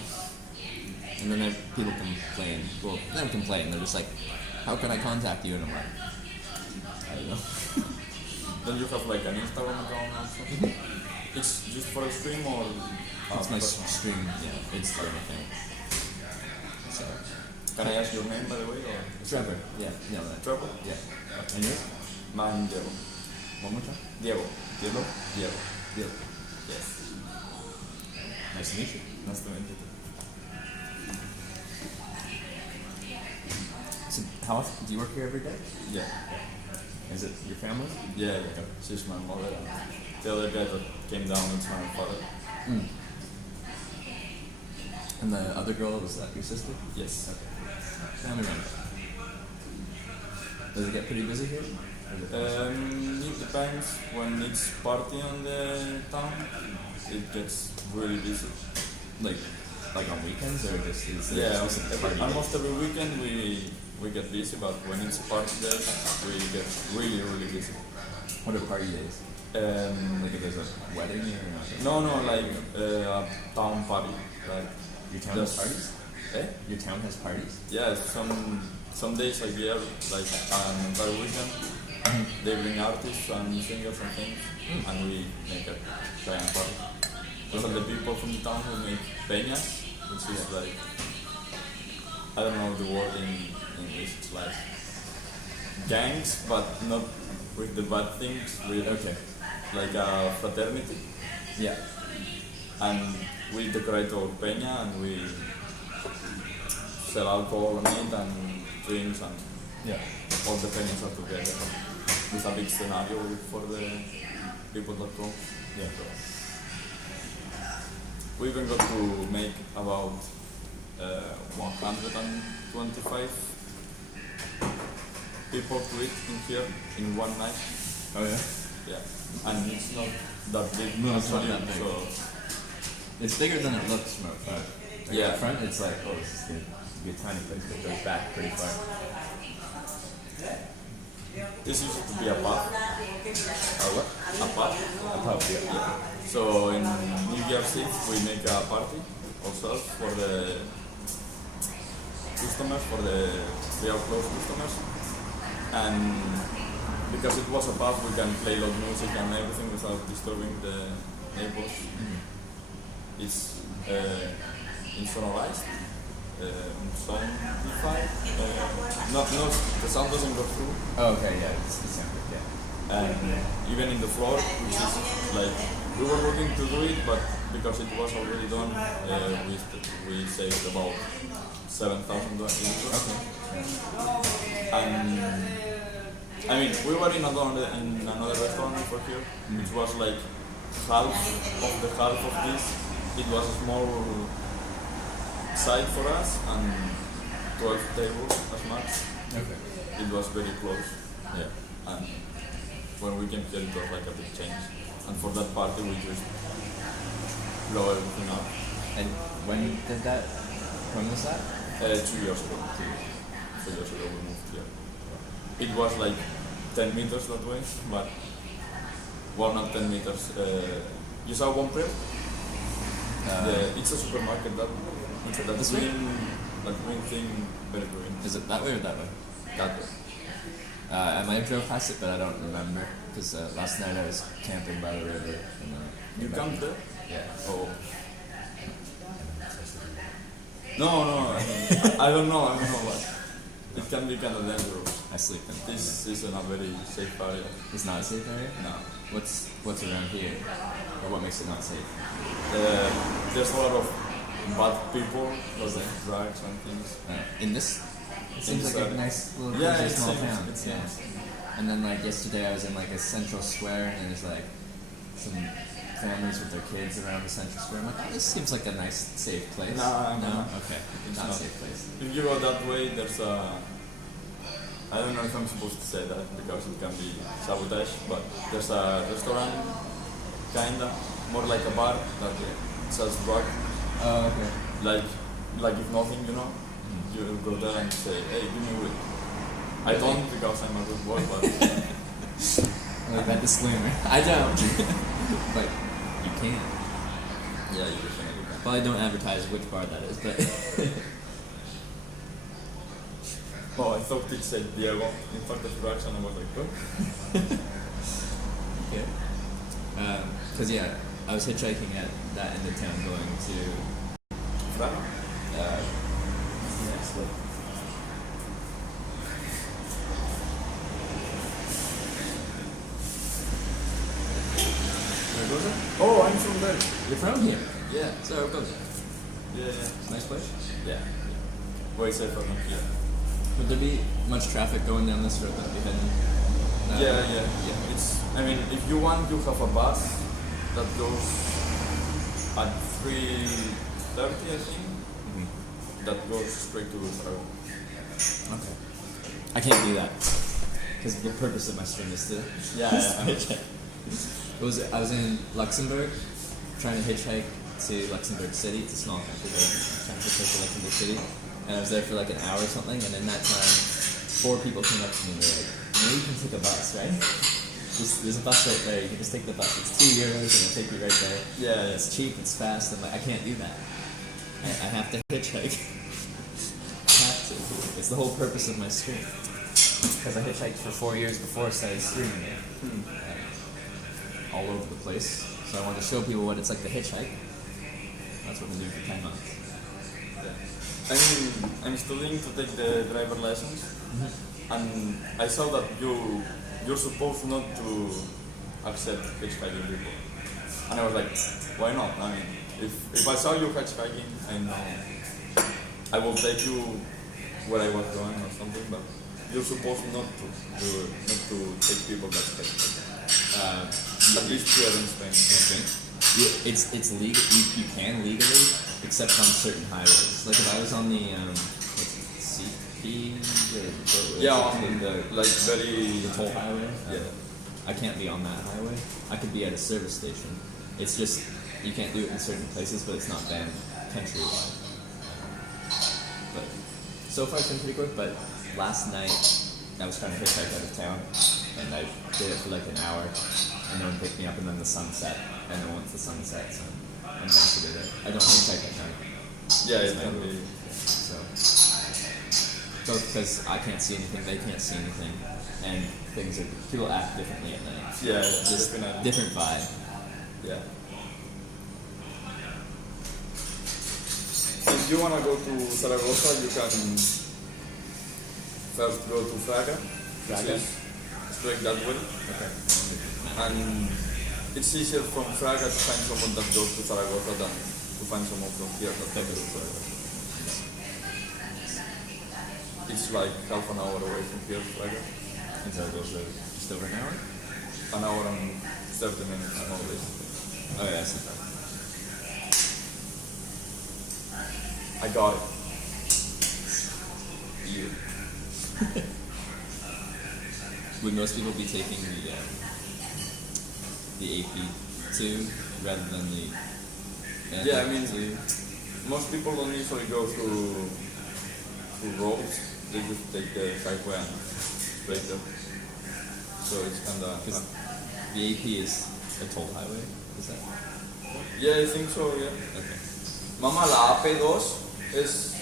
And then people complain. Well, they don't complain. They're just like, how can I contact you? And I'm like, I don't know. Then you have like an Instagram account or something? It's just for a stream or? It's my stream, yeah, Instagram thing. So, Can I ask your name by the way? Or? Trevor, yeah, that. Trevor? Yeah. And yours? Mine Diego. One more time? Diego. Diego? Diego. Diego. Yes. Nice to meet you. Nice to meet you. So, how often do you work here every day? Yeah. Is it your family? Yeah. She's my mother. The other guy that came down is my father. And the other girl, was that your sister? Yes. Family member. Does it get pretty busy here? It depends. When it's party on the town, it gets really busy. Like on weekends or just is Yeah, party almost every weekend we get busy, but when it's party days, we get really busy. What are party days? Like if there's a wedding or nothing? No, like a town party. Like Your town has parties? Eh? Your town has parties? Yeah, some days a year, like an entire weekend, they bring artists and singers and things, and we make a giant party. Those are the people from the town who make peñas, which is like, I don't know the word in English, it's like gangs, but not with the bad things, with like a fraternity. Yeah. And we decorate our peña and we sell alcohol on it and drinks and all the peñas are together with a big scenario for the people that come. Yeah. We even got to make about 125 people to eat in here in one night. Oh yeah? Yeah. And it's not that big. No, it's not actually, that big. So It's bigger than it looks from up front. Like Yeah. Up front, it's like, oh, this is good. It's a tiny place, but it goes back pretty far. this used to be a pub. Oh, what? A pub. A pub, yeah. So in New Year's Eve we make a party ourselves for the customers, for the real close customers, and because it was a pub we can play loud music and everything without disturbing the neighbors. It's insonorized, sonified. No, the sound doesn't go through. Oh, okay, yeah, it's sounded, yeah. And even in the floor, which is like we were looking to do it, but because it was already done, we saved about 7,000 euros. And I mean, we were in another restaurant for here, which was like half of this. It was a small side for us and 12 tables as much. Okay. It was very close. Yeah. And when we came here, it was like a big change. And for that party, we just blow everything up. And when did that? When was that? 2 years ago. 2 years ago, we moved here. It was like 10 meters that way, but well, not 10 meters. You saw one print? It's a supermarket that This way? green thing, very green. Is it that way or that way? That way. I might have drove past it, but I don't remember because last night I was camping by the river. And, You camped there? Yeah. Oh. No, I don't know, but it can be kind of dangerous. I sleep in. This isn't a very safe area. It's not a safe area. No. What's around here, or what makes it not safe? There's a lot of bad people, lots of drugs and things. In this, it seems like a Inside. nice little Yeah, cozy it small seems- town. it Yeah. seems. And then like yesterday, I was in like a central square, and there's like some families with their kids around the central square. I'm like, oh, this seems like a nice, safe place. No. Okay, It's not a not. safe place. If you go that way, there's a. I don't know if I'm supposed to say that because it can be sabotage, but there's a restaurant, kinda, more like a bar that sells drug. Oh, okay. Like if nothing, you go there and say, hey, give me weed. I don't because I'm a good boy, but I like that disclaimer. I don't, but you can. yeah, you definitely can. Probably don't advertise which bar that is, but Oh, I thought it said Diego in front of drugs, and I was like, what? yeah. Because yeah, I was hitchhiking at that end of town going to. Fraga? Yes, but Where goes it? Oh, I'm from there. you're from here, Yeah. so it goes. Yeah. Nice place. Yeah. Way safer than here. Would there be much traffic going down this road that we heading? Yeah. I mean, if you want, you have a bus that goes at 3:30, I think. That goes straight to Zaragoza. Okay. I can't do that because the purpose of my stream is to. Yeah. I was in Luxembourg trying to hitchhike to Luxembourg City. It's a small country, but trying to hitchhike to Luxembourg City, and I was there for like an hour or something. And in that time, 4 people came up to me and they were like, you can take a bus, right? There's a bus right there. You can just take the bus. It's €2 and it'll take you right there. Yeah. It's cheap. It's fast. I'm like, I can't do that. I have to hitchhike. I have to. It's the whole purpose of my stream. Because I hitchhiked for 4 years before I started streaming it. All over the place. So I wanted to show people what it's like to hitchhike. That's what I'm doing for 10 months. I'm studying to take the driver license, and I saw that you're supposed not to accept hitchhiking people, and I was like, why not? I mean, if I saw you hitchhiking, I know I will take you where I was going or something, but you're supposed not to take people that hitchhike. At least here in Spain. Okay. It's legal. You can legally, except on certain highways. Like if I was on the CP, Yeah, the very toll highway. Yeah. I can't be on that highway. I could be at a service station. It's just you can't do it in certain places, but it's not banned countrywide. But so far it's been pretty quick. But last night I was trying to hitchhike out of town, and I did it for like an hour, and no one picked me up, and then the sun set, and then once the sun sets, I'm back to do it. I don't hitchhike at night. Yeah, It's it my can rule. be. So because I can't see anything, they can't see anything, and people act differently at night. Yeah, Just definitely. different vibe. Yeah. If you wanna go to Zaragoza, you can first go to Fraga. Fraga? Straight that way. Okay. And it's easier from Fraga to find someone that goes to Zaragoza than to find someone from here that goes to Zaragoza. It's like half an hour away from here, Fraga. And so it goes just over an hour? An hour and 30 minutes, more or less. Oh yeah, that's not bad. I got it. You. Would most people be taking the the AP2 rather than the Yeah, I mean, NH2? most people don't usually go through roads. They just take the highway and straight up. So it's kind of. Because the AP is a toll highway, is that? Yeah, I think so. Yeah. Okay. Mamá, la AP2 es.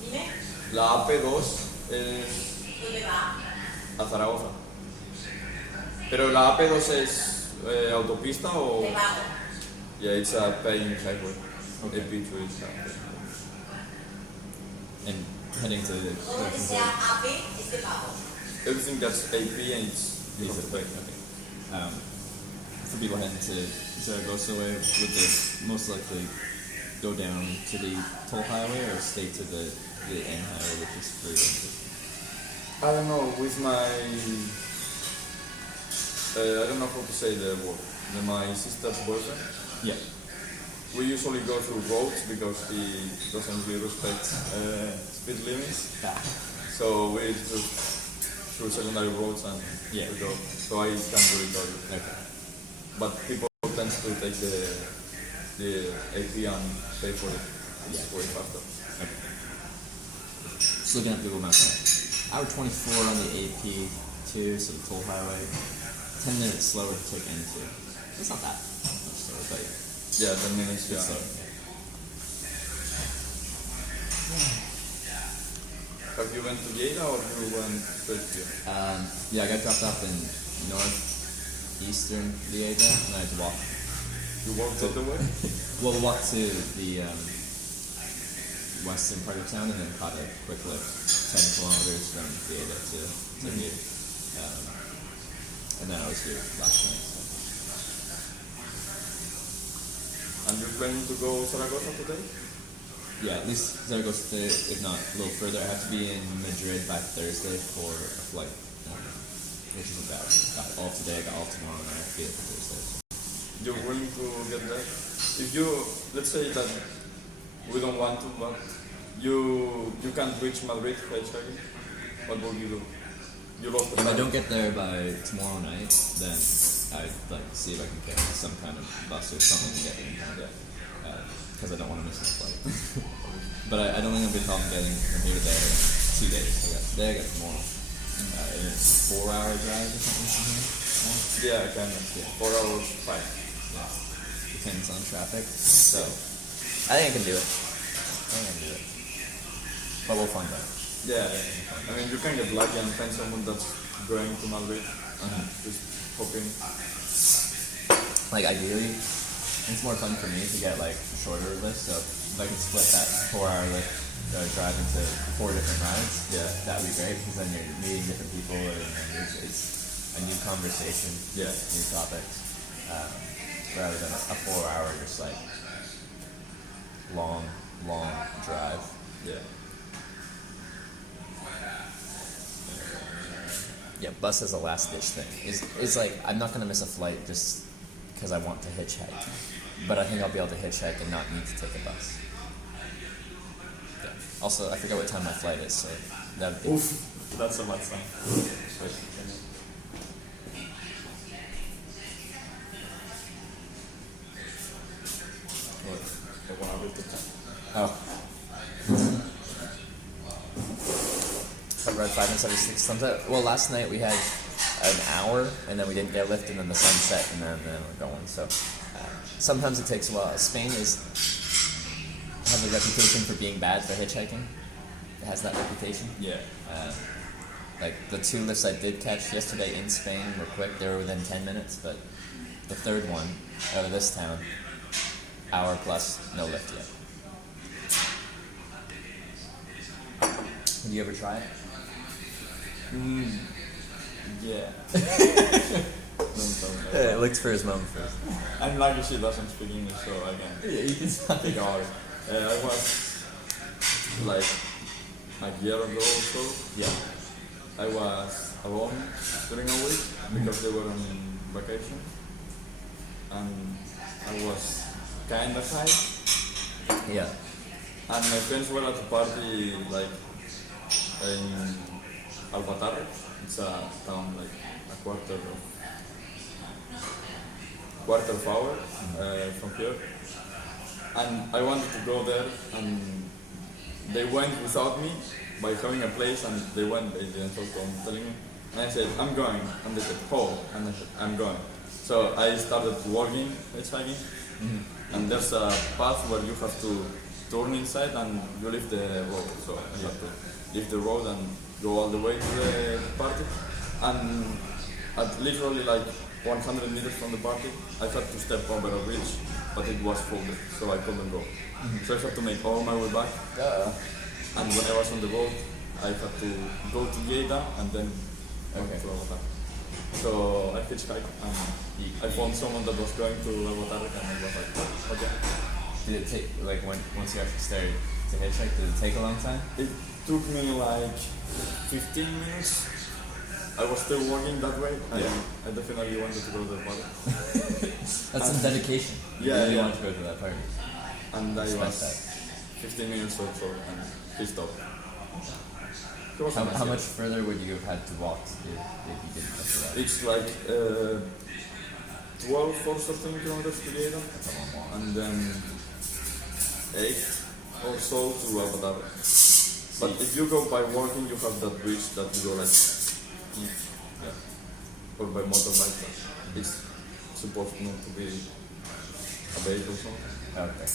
Dime, La AP2 es ¿dónde va? a Zaragoza. Pero la AP2 es autopista o. Debajo. Yeah, it's a paying highway. Okay. AP2 is a paying. And heading to the Todo lo que sea AP es debajo. Everything that's AP and it's you have to pay. Okay. For people heading to Zaragoza way, would they most likely go down to the toll highway or stay to the N highway, which is free entry? I don't know, with my. I don't know how to say the word. My sister's boyfriend. Yeah. We usually go through roads because he doesn't really respect speed limits. So we just through secondary roads and Yeah. we go. So I can't really tell you. Okay. But people tend to take the AP and pay for it. It's Yeah. way faster. Just looking at Google Maps now. Hour 24 on the AP2, so the toll highway. 10 minutes slower to take N2. It's not that much slower, but Yeah, 10 minutes. it's Yeah. slower. Have you went to Lleida or you went straight here? Yeah, I got dropped off in northeastern Lleida, and I had to walk. You walked all the way? Well, walk to the western part of town, and then caught a quick lift, 10 kilometers from Lleida to here. And then I was here last night. So. And you're planning to go Zaragoza today? Yeah, at least Zaragoza, if not a little further. I have to be in Madrid by Thursday for a flight, which isn't bad. Got all today, got all tomorrow, and I have to be there for Thursday. You're willing to get there? If you, let's say that we don't want to, but you can't reach Madrid hitchhiking, what will you do? You lost the If I flight. don't get there by tomorrow night, then I'd like see if I can get some kind of bus or something to get in. Because I don't want to miss my flight. But I don't think it'll be a problem getting from here to there in 2 days. I got today, I got tomorrow. And it's a 4-hour drive or something from here. Yeah, kind of. 4 hours, 5. Yeah. Depends on traffic. So, I think I can do it. I think I can do it. But we'll find out. Yeah, I mean, you can get lucky and find someone that's going to Madrid and just hop in. Like, ideally, it's more fun for me to get, like, a shorter list. So, if I can split that 4-hour lift drive into 4 different rides, Yeah. that would be great, because then you're meeting different people, and it's a new conversation, Yeah. new topics, rather than a 4-hour just, like, long drive. Yeah. Yeah, bus is a last ditch thing. It's like, I'm not gonna miss a flight just because I want to hitchhike, but I think I'll be able to hitchhike and not need to take a bus. Yeah. Also, I forget what time my flight is, so that would be. Oof, that's a lot of time. Oh. Red 5 and 76 sunset. Well, last night we had an hour, and then we didn't get a lift, and then the sun set, and then we're going. So sometimes it takes a while. Spain has a reputation for being bad for hitchhiking. It has that reputation. Yeah. Like the 2 lifts I did catch yesterday in Spain were quick. They were within 10 minutes, but the 3rd one out of this town, hour plus, no lift yet. Have you ever tried it? Yeah. Don't tell me that. It looked for his mom first. I'm lucky she doesn't speak English, so I can Yeah, you can take out. I was like a year ago or so. Yeah. I was alone during a week because they were on vacation, and I was kind of high. Yeah. And my friends were at a party like in Albatarre. It's a town like a quarter of quarter of hour from here. And I wanted to go there, and they went without me by having a place, and they didn't talk to me, telling me. And I said, I'm going. And they said, oh. And I said, I'm going. So I started walking, hitchhiking, and there's a path where you have to turn inside and you leave the road. So I have to leave the road and go all the way to the party. And at literally like 100 meters from the party, I had to step over a bridge, but it was full, so I couldn't go. So I had to make all my way back. And when I was on the road, I had to go to Lleida and then to Avatar. So I hitchhiked and I found someone that was going to Avatar, and I was like, okay. Did it take, like, once you actually started to hitchhike, did it take a long time? It took me like 15 minutes. I was still walking that way. I definitely wanted to go to the party. That's some dedication. You really want to go to that party. And I was that. 15 minutes or so, and he stopped. How much further would you have had to walk if you didn't get to that? It's like 12 or something kilometers to Lleida, and then 8 or so to Avatar. But if you go by walking, you have that bridge that you go like, or by motorbike. It's supposed not to be a bait or something. Okay.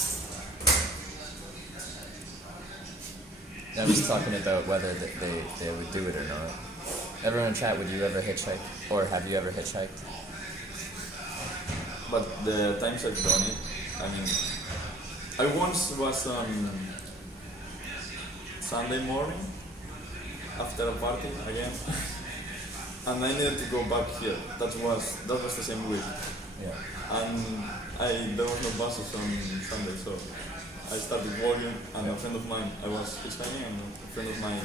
I was talking about whether they would do it or not. Everyone in chat, would you ever hitchhike? Or have you ever hitchhiked? But the times I've done it, I mean, I once was on Sunday morning after a party again, and I needed to go back here. That was the same week. Yeah. And there was no buses on Sunday, so I started walking, and a friend of mine, I was hitchhiking, and a friend of mine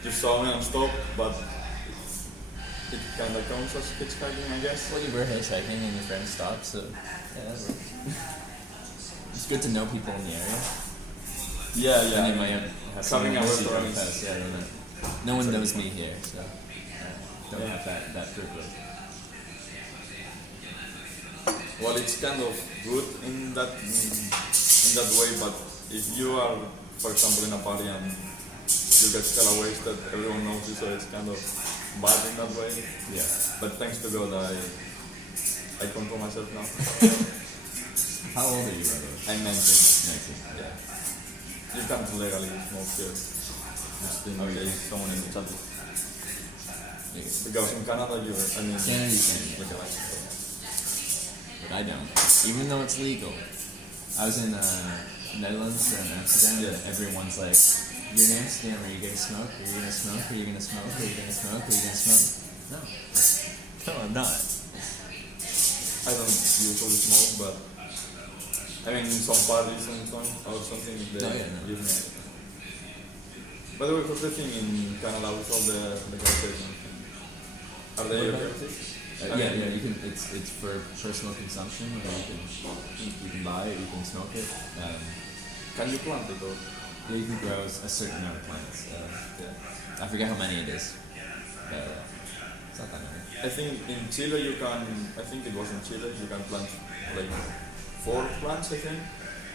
just saw me and stopped, but it kind of counts as hitchhiking, I guess. Well, you were hitchhiking and your friend stopped, so yeah, it's good to know people in the area. Yeah, And you might have Coming out with restaurants. us. Yeah, no one knows me here, so don't have that privilege. Well, it's kind of good in that way, but if you are, for example, in a party and you get hella wasted, everyone knows you, so it's kind of bad in that way. Yeah. But thanks to God, I control myself now. How old are you, brother? I'm 19. 19. Yeah. You can't legally smoke here. Just in case someone in the chat. Because in Canada, you Canada, you can. legalize. But I don't. Even though it's legal. I was in Netherlands and Amsterdam, and everyone's like, you're in Amsterdam, are you gonna smoke? Are you gonna smoke? Are you gonna smoke? Are you gonna smoke? Are you gonna smoke? No. No, I'm not. I don't usually smoke, but I mean, in some parties or something, they give me. By the way, what's the thing in Canada with all the legalization? Are they okay? Yeah, you can. It's for personal consumption, or you can buy it, you can smoke it. Can you plant it or? Yeah, you can grow a certain amount of plants. I forget how many it is. It's not that many. I think in Chile you can. I think it was in Chile you can plant like 4 plants, I think.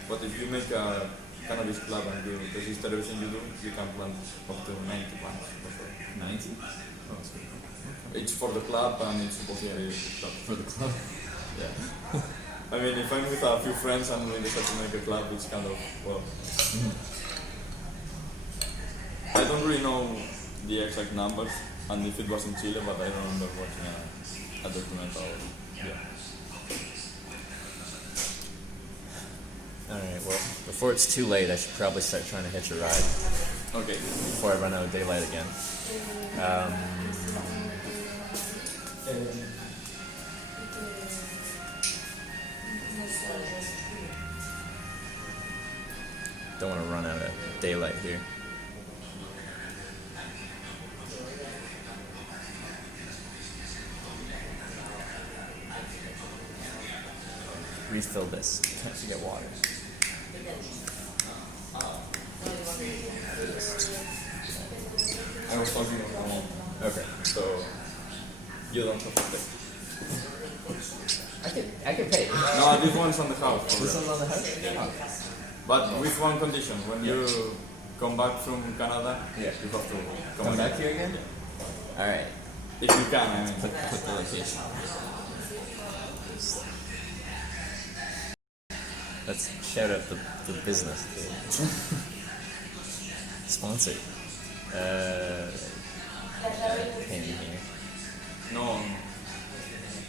But if you make a cannabis club and you register everything you do, you can plant up to 90 plants. 90? Oh, that's pretty cool. It's for the club and it's supposed to be For the club? Yeah. I mean, if I'm with a few friends and we decide to make a club, it's kind of, well. I don't really know the exact numbers and if it was in Chile, but I remember watching a documentary. Yeah. Alright, well, before it's too late, I should probably start trying to hitch a ride Okay. before I run out of daylight again. Don't want to run out of daylight here. Refill this. Can't forget water. I was talking with my mom, Okay. so you don't have to stay. I can pay. No, this one's on the house. This one's on the house? Yeah. But with one condition, when you come back from Canada, Yeah. you have to Come back here again? Alright. If you can, I mean. Put the location. Let's shout out the business. Sponsored. Pay me here. No.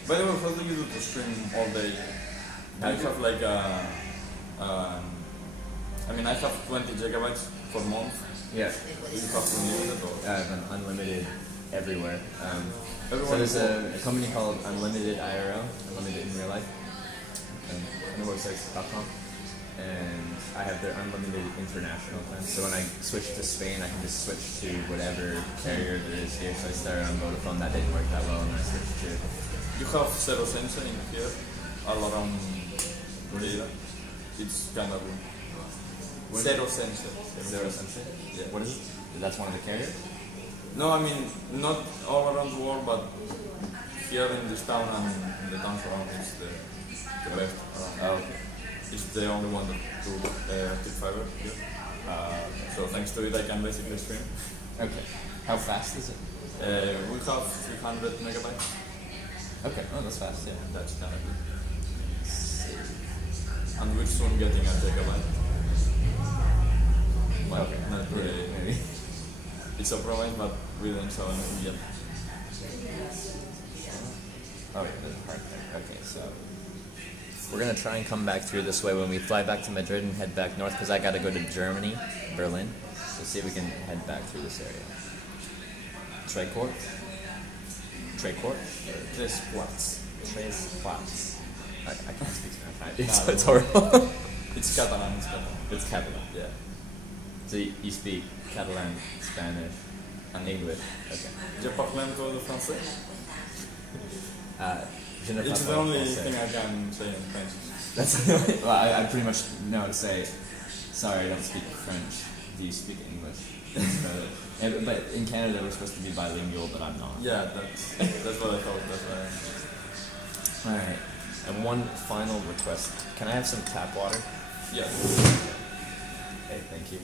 By the way, how do you do to stream all day? I have like I mean, I have 20 gigabytes per month. Yeah. Do you have unlimited or? I have an unlimited everywhere. So Everyone there's a company called Unlimited IRL, Unlimited in Real Life, on the website.com, and I have their unlimited international plan. So when I switch to Spain, I can just switch to whatever carrier there is here. So I started on Vodafone, that didn't work that well, and I switched to. You have zero sensor in here, all around Lleida. It's kind of zero sensor. Zero sensor? Yeah. What is it? That's one of the carriers? No, I mean not all around the world, but here in this town and in the towns around, it's the best. Oh, okay. It's the only one that do optic fiber here. So thanks to it, I can basically stream. Okay. How fast is it? We have 300 megabytes. Okay. Oh, that's fast, yeah. That's kind of good. And we're soon getting a gigabyte. Well, Okay. not really. Maybe. It's a promise, but we didn't sell anything yet. Oh, yeah, that's perfect. Okay, so we're gonna try and come back through this way when we fly back to Madrid and head back north, because I gotta go to Germany, Berlin. So see if we can head back through this area. Tres quarts? Tres quarts? Tres quarts. Tres quarts. I can't speak Spanish. It's horrible. It's Catalan. It's Catalan. It's Catalan. Yeah. So you speak Catalan, Spanish, and English. Okay. Je parle un peu de français. Je ne It's parle the only français. thing I can say in French. That's the only. Well, I pretty much know how to say, sorry, I don't speak French. Do you speak English? That's about it. Yeah, but in Canada, we're supposed to be bilingual, but I'm not. Yeah, that's what I thought. That's why. Alright. And one final request. Can I have some tap water? Yeah. Hey, thank you.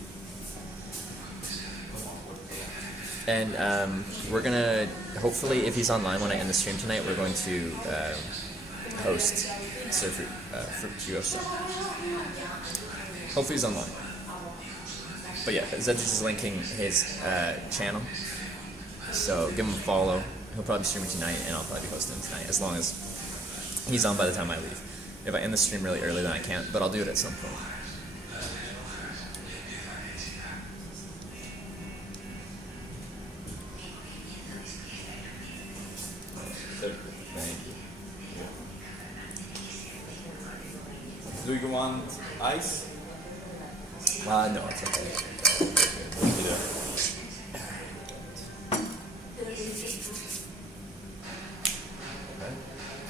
And we're gonna, hopefully, if he's online when I end the stream tonight, we're going to host Surf Fructuoso. Hopefully he's online. But yeah, Zedges is linking his channel, so give him a follow. He'll probably be streaming tonight, and I'll probably be hosting tonight, as long as he's on by the time I leave. If I end the stream really early, then I can't, but I'll do it at some point. Thank you. Do you want ice? No, it's okay. Yeah.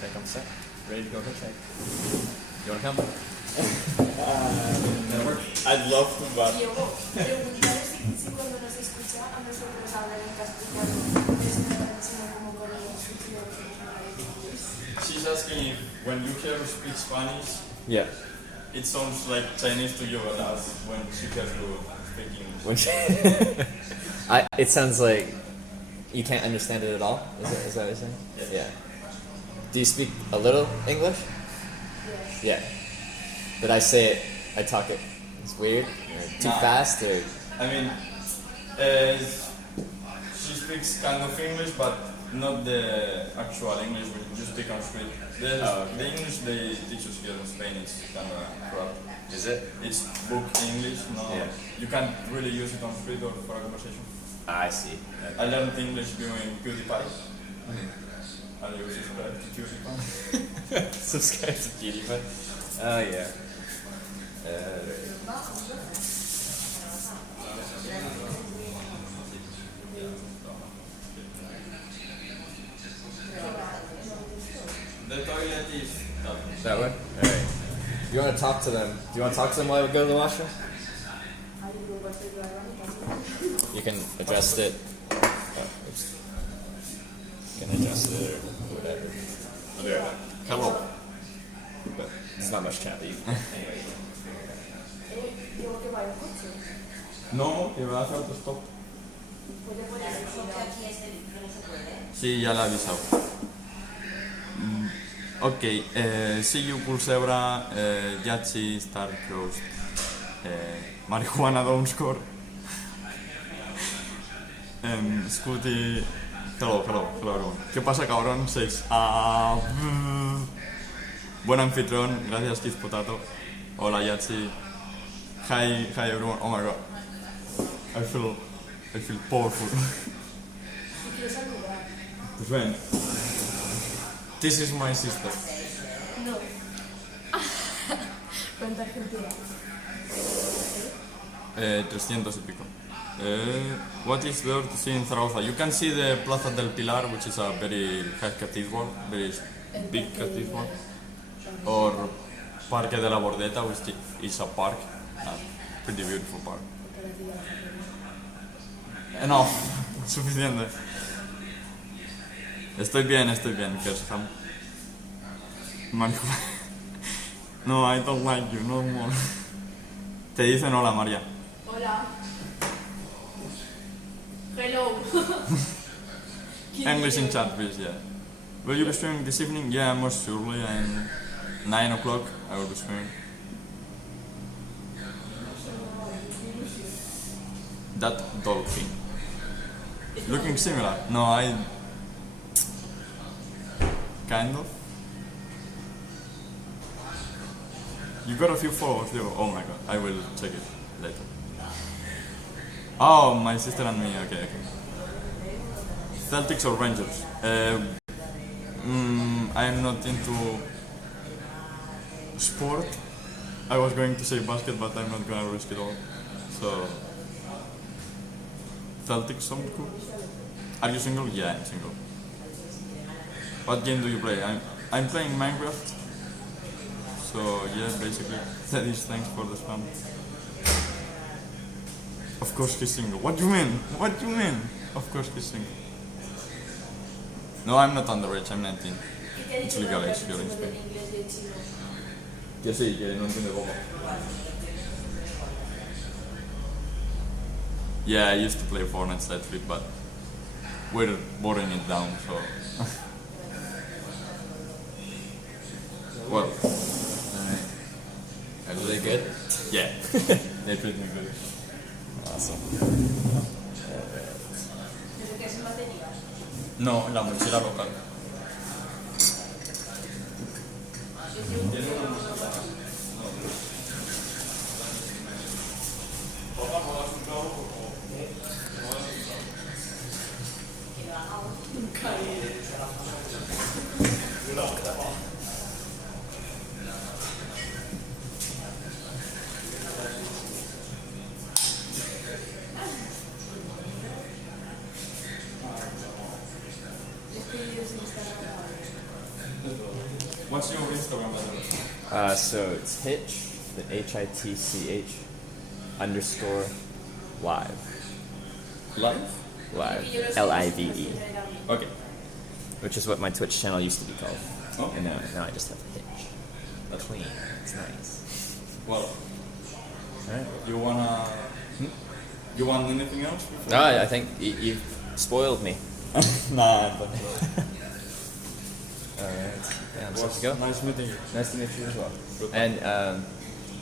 Okay, I'm set. Ready to go hitchhike. You wanna come? I'd love to, but Diego, preguntarle si cuando nos escucha a nosotros hablar en castellano es sino como con el she's asking if when you hear her speak Spanish, Yeah. it sounds like Chinese to you, but as when she hears you speak English. When it sounds like you can't understand it at all. Is that what you're saying? Yeah. Do you speak a little English? Yeah. Did I say it? I talk it. It's weird. Or too Nah. fast, or I mean, she speaks kind of English, but not the actual English we just speak on street. The English they teach us here in Spain is kind of crap. is it? It's book English, no. Yeah. You can't really use it on street or for a conversation. I see. I learned English doing PewDiePie. I will subscribe to PewDiePie. Subscribe to PewDiePie. Oh yeah. The toilet is That way? Alright. You want to talk to them? Do you want to talk to them while we go to the washroom? You can adjust it. Oh, oops. You can adjust it or whatever. Hello. not much cat leave. Digo que va en coche. No, que va a hacer autostop. Puede poner el coche aquí. Sí, ya la he avisado. Ok, see you, Cool Zebra, Yachi, Star Closed, Marijuana Don't Score, Scooty, hello everyone. ¿Qué pasa, cabrón? 6. Buen anfitrión, gracias Keith Potato. Hola Yachi. Hi everyone. Oh my god. I feel powerful. ¿Quieres saludar? Pues ven. This is my sister. No. ¿Cuánta gente hay? 300 y pico. What is there to see in Zaragoza? You can see the Plaza del Pilar, which is a very high cathedral, very big cathedral. Or Parque de la Bordeta, which is a park, a pretty beautiful park. No, suficiente. Estoy bien, Kersham. Marijuana. No, I don't like you, no more. Te dicen hola, María. Hola. Hello. English in chat, please, yeah. Will you be streaming this evening? Yeah, most surely. And 9 o'clock, I will be streaming. That dolphin. Looking similar. No, I... Kind of. You got a few followers, though. Oh my god, I will check it later. Oh, my sister and me, okay. Celtics or Rangers? I'm not into sport. I was going to say basket, but I'm not gonna risk it all. So, Celtics sound cool. Are you single? Yeah, I'm single. What game do you play? I'm playing Minecraft. So yeah, basically, that is thanks for the spam. Of course he's single. What do you mean? What do you mean? Of course he's single. No, I'm not underage, I'm 19. It's legal age here in Spain. Que sí, que no entiende poco. Yeah, I used to play Fortnite lately, but we're boring it down, so... Well... Are they good? Yeah, they treat me good. Awesome. ¿Pero qué es en batería? No, la mochila local. What's your Instagram handle? So it's Hitch, the HITCH _ live. Live? Live. LIVE. Okay. Which is what my Twitch channel used to be called. Oh. And now I just have Hitch. Clean. It's nice. Well, Alright. you wanna... You want anything else? No, I think you've spoiled me. Nah, but... Alright. Yeah, I'm supposed to go. Nice meeting you. Nice to meet you as well. And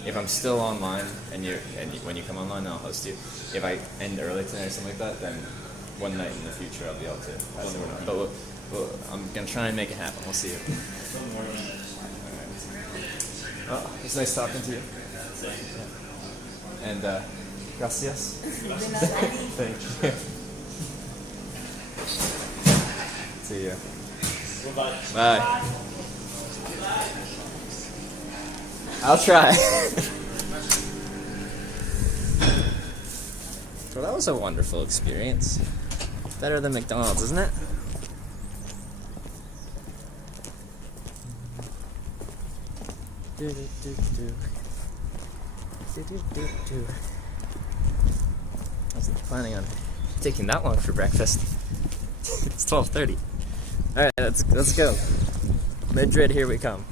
if I'm still online and when you come online, I'll host you. If I end early tonight or something like that, then one night in the future I'll be able to pass it on. But I'm gonna try and make it happen. We'll see you. Well, it's nice talking to you. And gracias. Thank you. See you. Bye. I'll try. Well, that was a wonderful experience. Better than McDonald's, isn't it? I wasn't planning on taking that long for breakfast. It's 12:30. All right, let's go. Madrid, here we come.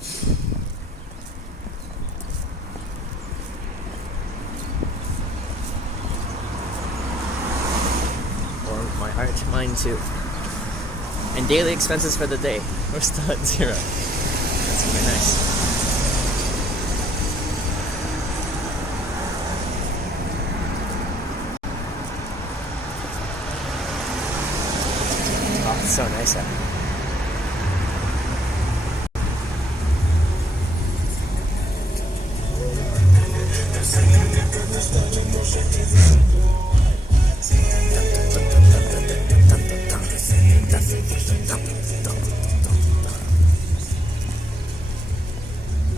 Mine too. And daily expenses for the day. We're still at 0. That's really nice. Oh, it's so nice out.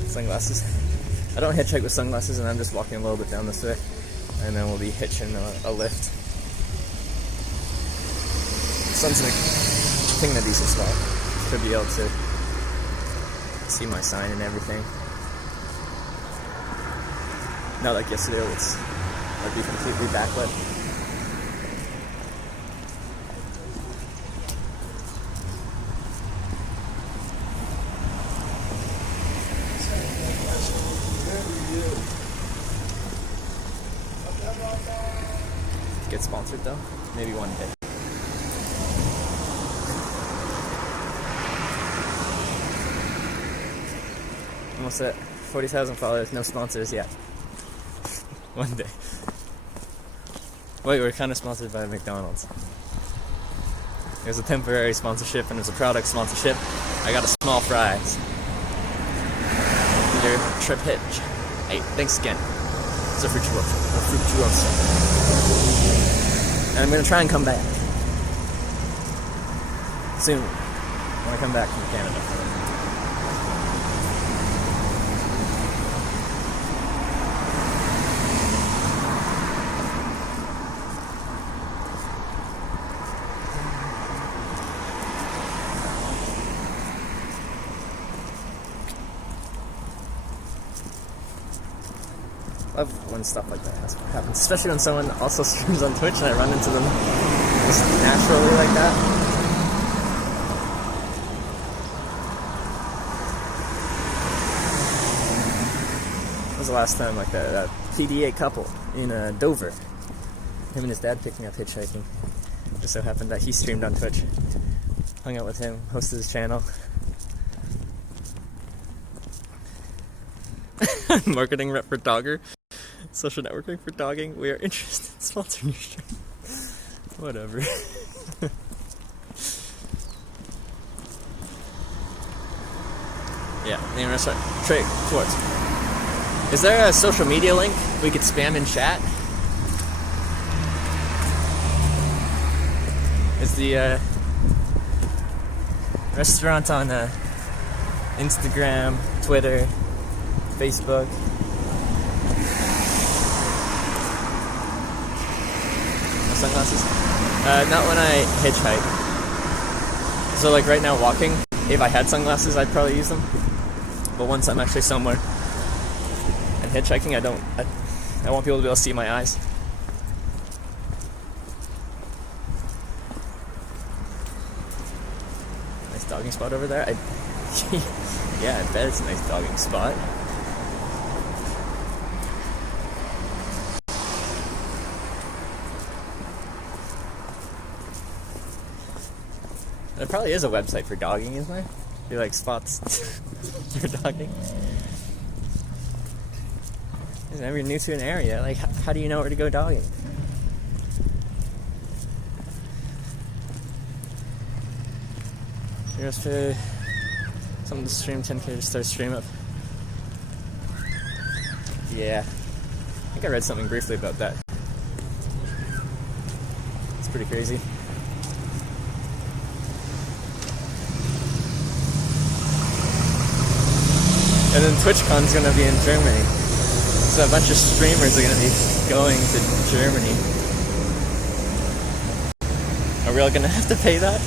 Sunglasses. I don't hitchhike with sunglasses, and I'm just walking a little bit down this way, and then we'll be hitching a lift. The sun's in a decent spot. Should be able to see my sign and everything. Not like yesterday, I'd be completely backlit. Get sponsored though? Maybe one day. Almost at 40,000 followers, no sponsors yet. One day. Wait, we're kind of sponsored by McDonald's. It was a temporary sponsorship and it was a product sponsorship. I got a small fries. Your trip hitch. Hey, thanks again. It's a fructuoso. And I'm gonna try and come back soon when I come back from Canada. I love when stuff like that happens, especially when someone also streams on Twitch and I run into them just naturally like that. When was the last time like that PDA couple in Dover? Him and his dad picked me up hitchhiking. Just so happened that he streamed on Twitch. Hung out with him, hosted his channel. Marketing rep for Dogger. Social networking for dogging. We are interested in sponsoring your stream. Whatever. Yeah, name restaurant. Trey, towards. Is there a social media link we could spam in chat? Is the restaurant on Instagram, Twitter, Facebook? Sunglasses? Not when I hitchhike. So like right now walking, if I had sunglasses I'd probably use them. But once I'm actually somewhere and hitchhiking, I want people to be able to see my eyes. Nice dogging spot over there. Yeah, I bet it's a nice dogging spot. There probably is a website for dogging, isn't there? Be like spots for dogging. Whenever you're new to an area, like how do you know where to go dogging? Here's for someone to stream 10K to start stream up. Yeah. I think I read something briefly about that. It's pretty crazy. And then TwitchCon's gonna be in Germany. So a bunch of streamers are gonna be going to Germany. Are we all gonna have to pay that?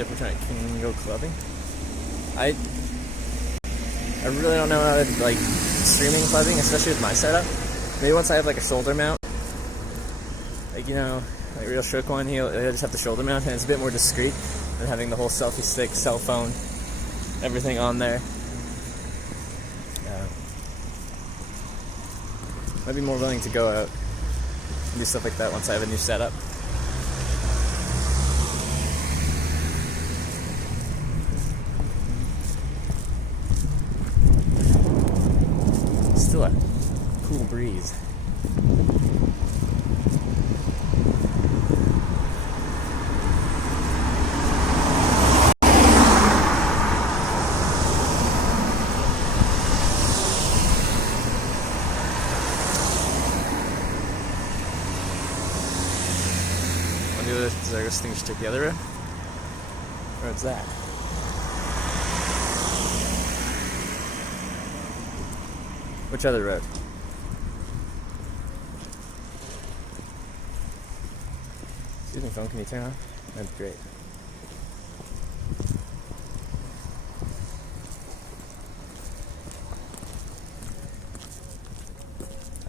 If we're trying, can we go clubbing? I really don't know how to like streaming clubbing, especially with my setup. Maybe once I have like a shoulder mount, like, you know, like real shook one, he'll just have the shoulder mount, and it's a bit more discreet than having the whole selfie stick, cell phone, everything on there. I'd be more willing to go out and do stuff like that once I have a new setup. Still a cool breeze. Does our distinguish take the other road? Or it's that? Which other road? Excuse me, phone, can you turn on? That'd be great.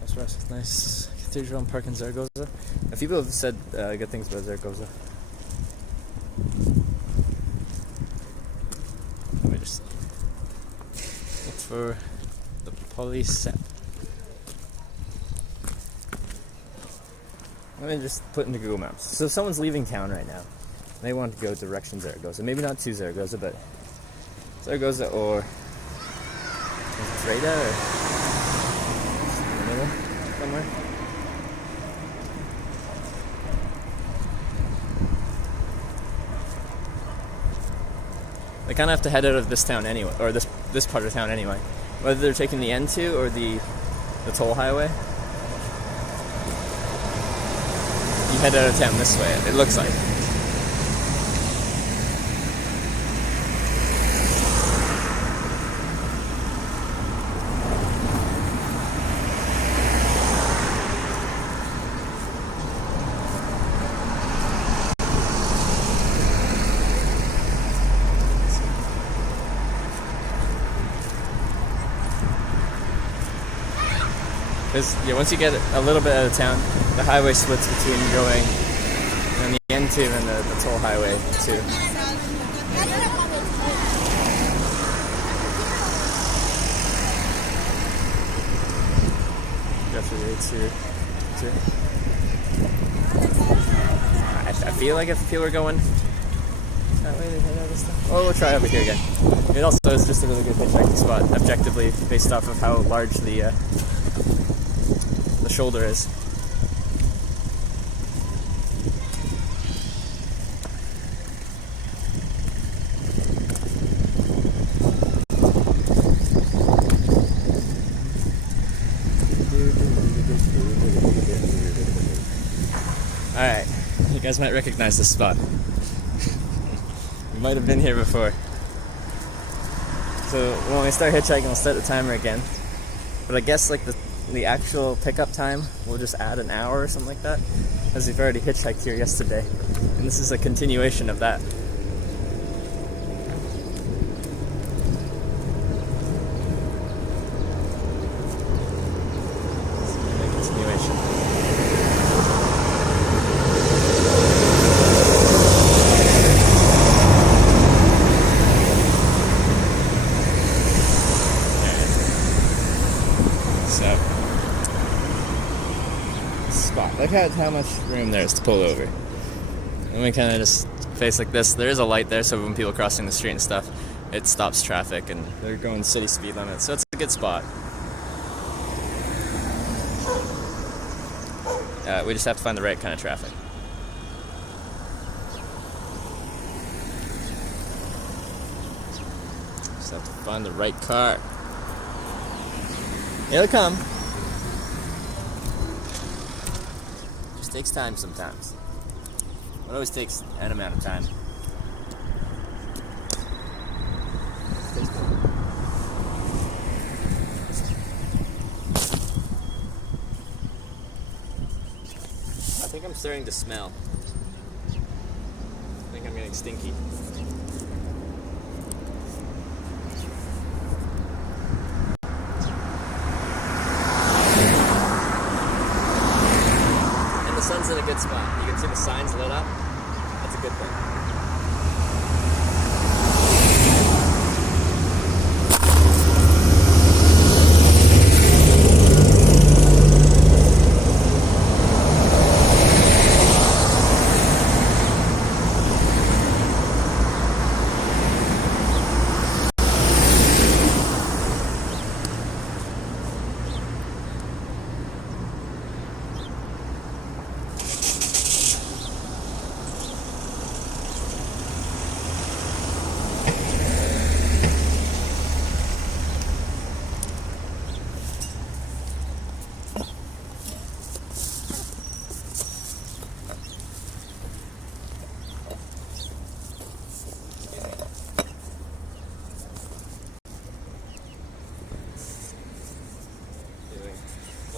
Nice rest, nice cathedral park in Zaragoza. A few people have said good things about Zaragoza. Let me just look for the police. Let me just put into Google Maps. So someone's leaving town right now. They want to go direction Zaragoza. Maybe not to Zaragoza, but Zaragoza or Lleida or in the middle somewhere. They kind of have to head out of this town anyway, or this part of town anyway. Whether they're taking the N2 or the toll highway. You head out of town this way, it looks like. Yeah, once you get a little bit out of town, the highway splits between going on the N2 and the toll highway too. I feel like if people are going that way, they head out of stuff. Oh, we'll try over here again. It also is just a really good hitchhiking spot, objectively, based off of how large the shoulder is. Alright, you guys might recognize this spot. You might have been here before. So when we start hitchhiking, we'll start the timer again. But I guess like the actual pickup time, we'll just add an hour or something like that, as we've already hitchhiked here yesterday. And this is a continuation of that. Look at how much room there is to pull over. And we kind of just face like this. There is a light there, so when people are crossing the street and stuff, it stops traffic, and they're going city speed limits, so it's a good spot. We just have to find the right kind of traffic. Just have to find the right car. It'll come. Takes time sometimes. It always takes an amount of time. I think I'm starting to smell. I think I'm getting stinky.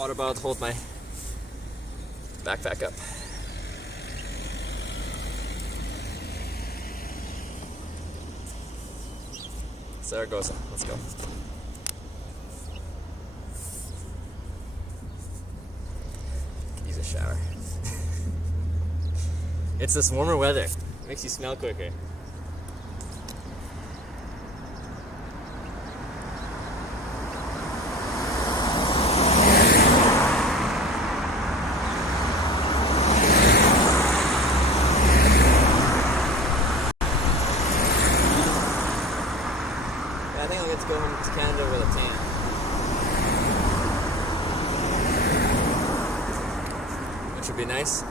water bottle to hold my backpack up. Zaragoza, let's go. Use a shower. It's this warmer weather. It makes you smell quicker. I think I'll get to go home to Canada with a tan. Which would be nice.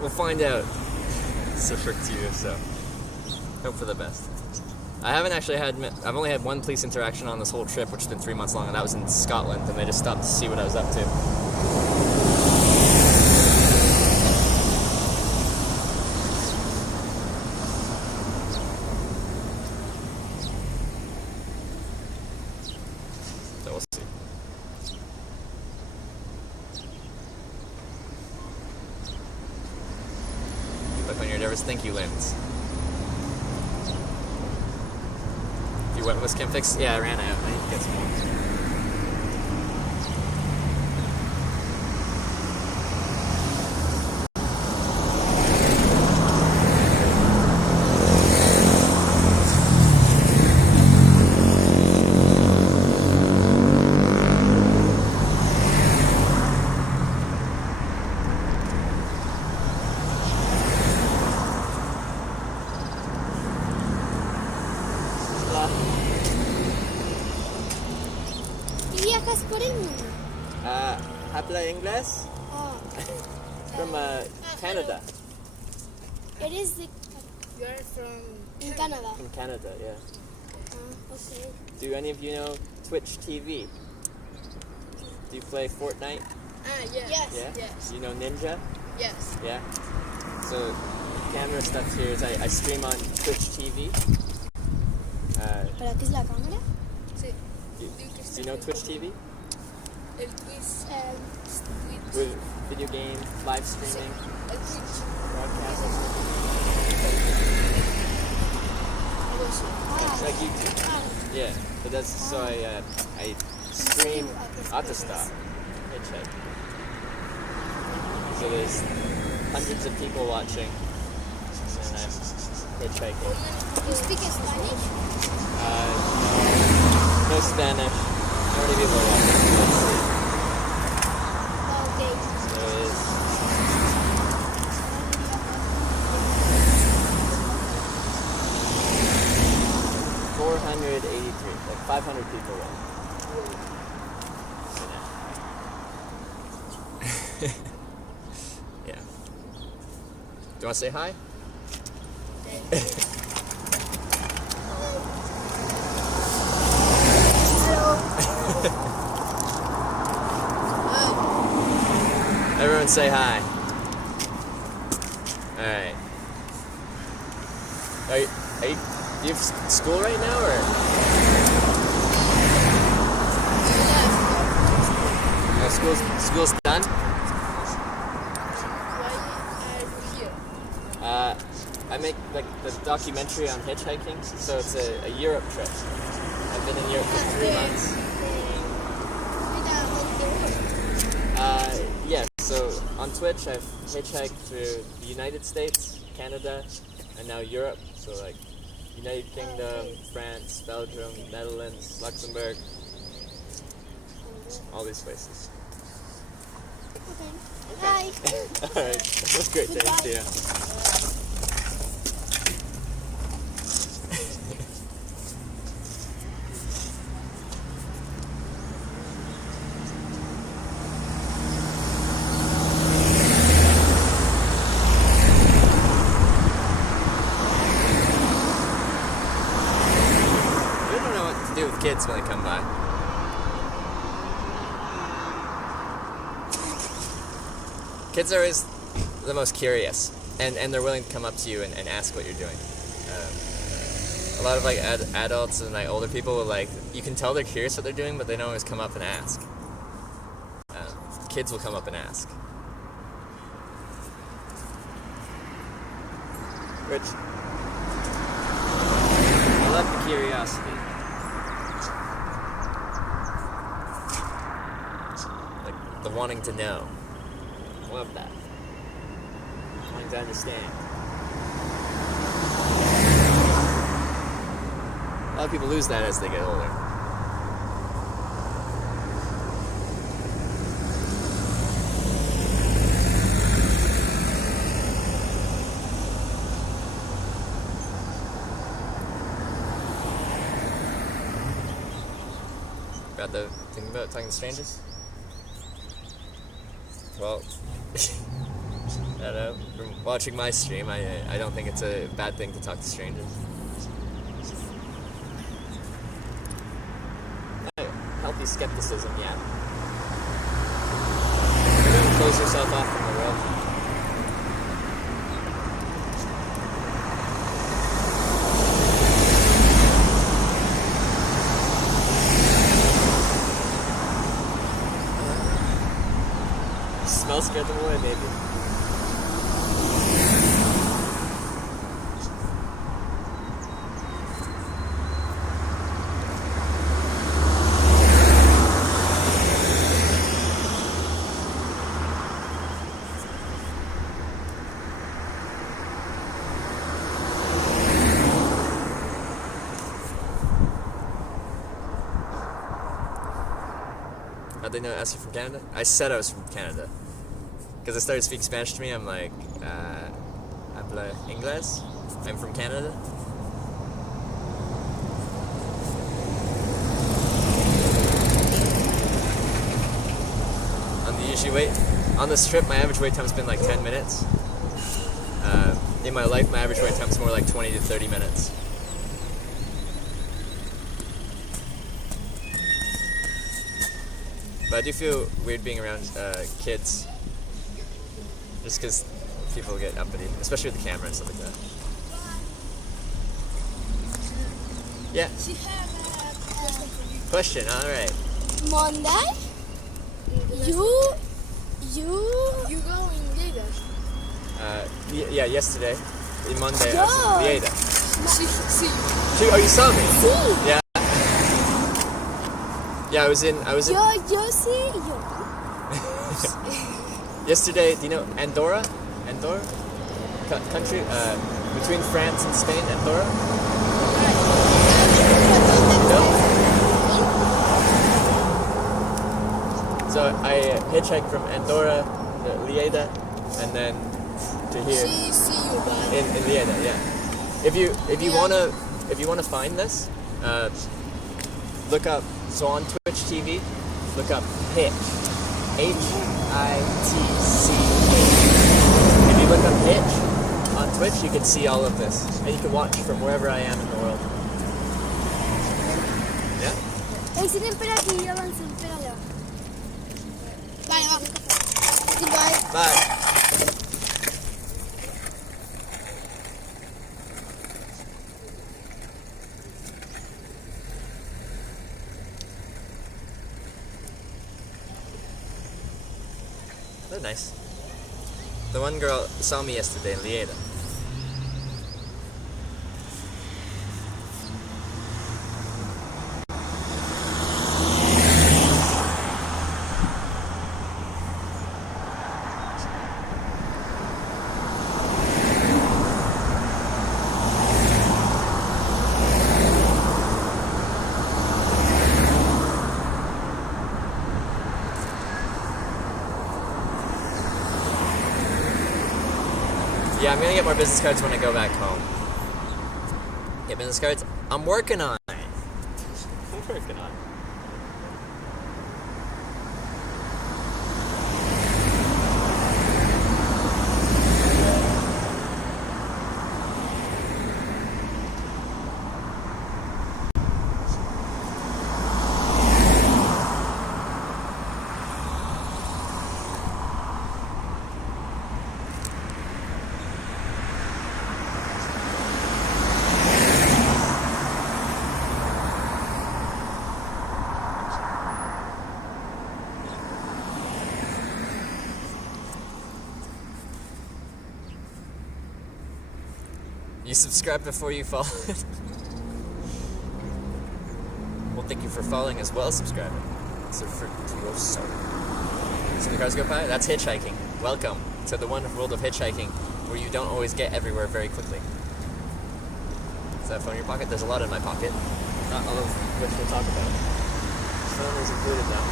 We'll find out. So for you, so hope for the best. I've only had one police interaction on this whole trip, which has been 3 months long, and that was in Scotland, and they just stopped to see what I was up to. So we'll see. Look on your nervous. Thank you, Lens. You went with Chem Fix? Yeah, I ran out. I need to get some more. ¿Y viajas por el mundo? Habla inglés? Oh, From Canada. it is the... You're from in Canada. From Canada, yeah. Okay. Do any of you know Twitch TV? Do you play Fortnite? yes. Yes. Yeah? Yes. Do you know Ninja? Yes. Yeah? So, camera stuff here is I stream on Twitch TV. ¿Para qué es la cámara? Sí. Do you know Twitch TV? El Twitch. With video game, live streaming, El Twitch. broadcasting. It's like YouTube. Yeah, but that's so I stream Autostop, Hitchhiking. So there's hundreds of people watching, and I'm hitchhiking. You speak Spanish? No Spanish. How many people are watching? Let's see. Okay. So it's 483, like 500 people watch. Yeah. Do you want to say hi? Everyone say hi. Alright. Are you, do you have school right now, or? No, school's done? Why are you here? I make like the documentary on hitchhiking, so it's a Europe trip. I've been in Europe for 3 months. Yeah, so on Twitch I've hitchhiked through the United States, Canada, and now Europe. So like United Kingdom, France, Belgium, Netherlands, Luxembourg, all these places. Okay. Hi. Alright, have a great day. See ya. kids when they come by. Kids are always the most curious, and they're willing to come up to you and ask what you're doing. A lot of like adults and like older people will like, you can tell they're curious what they're doing, but they don't always come up and ask. Kids will come up and ask. Which, I love the curiosity. Like the wanting to know. I love that. Wanting to understand. A lot of people lose that as they get older. Got the thing about talking to strangers? Well, I don't know. From watching my stream, I don't think it's a bad thing to talk to strangers. Healthy skepticism, yeah. You don't close yourself off from the world. Smell scared them away, maybe. How'd they know I asked you from Canada? I said I was from Canada. Because I started speaking Spanish to me, I'm like, habla inglés? I'm from Canada. On this trip, my average wait time's been like 10 minutes. In my life, my average wait time's more like 20 to 30 minutes. But I do feel weird being around kids. Just because people get uppity, especially with the camera and stuff like that. Yeah. She had a Question, alright. Monday, you go in Lleida. Yeah, yesterday. Monday, I was in Lleida. See. Oh, you saw me? sí. Yeah. Yeah, I was in. Yo sí, yo. Yesterday, do you know Andorra? Andorra? Country? Between France and Spain, Andorra? No? So I hitchhiked from Andorra to Lleida and then to here See you, bye. in Lleida, yeah. If you wanna find this, look up, so on Twitch TV, look up Hitch. Hitch. If you look up Hitch on Twitch, you can see all of this. And you can watch from wherever I am in the world. Yeah? Espera aquí, yo avancé, espera allá. Bye, va. Sí, bye. Bye. They're nice. The one girl saw me yesterday in Lleida. Yeah, I'm gonna get more business cards when I go back home. Get business cards? I'm working on it. I'm working on it. You subscribe before you follow it. Well, thank you for following as well as subscribing. So the cars go by? That's hitchhiking. Welcome to the wonderful world of hitchhiking, where you don't always get everywhere very quickly. Is that phone in your pocket? There's a lot in my pocket. Not all of which we'll talk about. Phone is included though.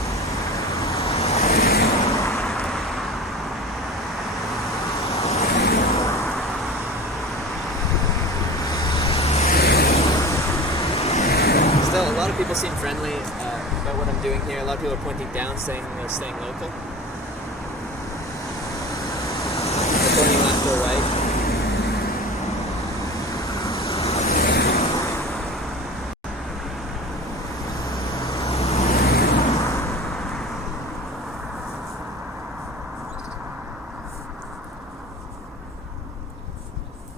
Still, a lot of people seem friendly about what I'm doing here. A lot of people are pointing down, saying they're staying local. They're pointing left or right.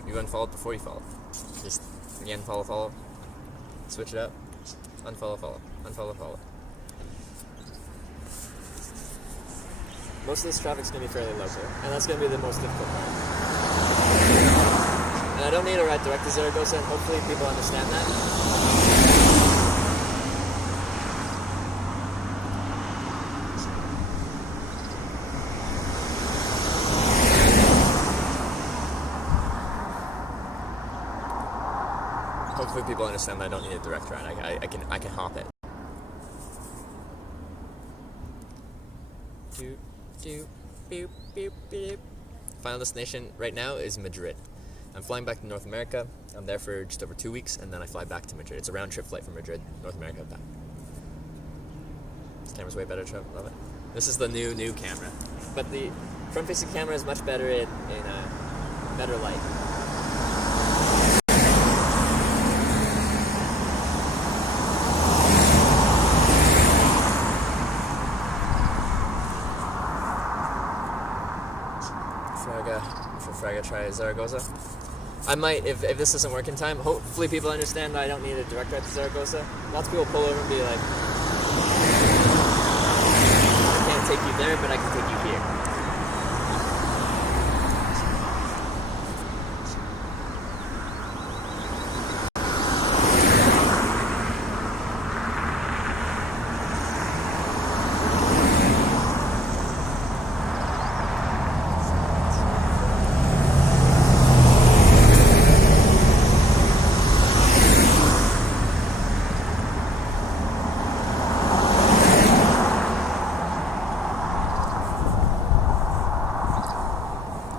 You unfollowed before you followed. Just again, follow. Switch it up. Unfollow, follow. Most of this traffic's going to be fairly local, and that's going to be the most difficult part. And I don't need to ride direct to Zaragoza, and hopefully people understand that. Hopefully people understand that I don't need a direct ride. I can hop it. Final destination right now is Madrid. I'm flying back to North America. I'm there for just over 2 weeks, and then I fly back to Madrid. It's a round trip flight from Madrid, North America, back. This camera's way better, Trev. Love it. This is the new camera, but the front-facing camera is much better in a better light. Fraga try Zaragoza. I might, if this doesn't work in time, hopefully people understand that I don't need a direct ride to Zaragoza. Lots of people pull over and be like, I can't take you there, but I can take you here.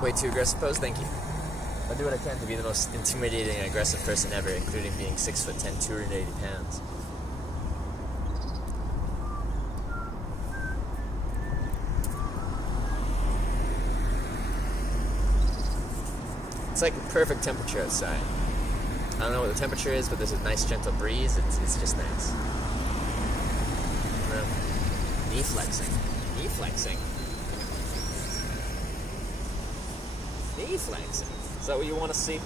Way too aggressive pose, thank you. I'll do what I can to be the most intimidating and aggressive person ever, including being 6'10", 280 pounds. It's like perfect temperature outside. I don't know what the temperature is, but there's a nice gentle breeze. It's just nice. Knee flexing. Knee flexing. Knee flexing. Is that what you want to see? Is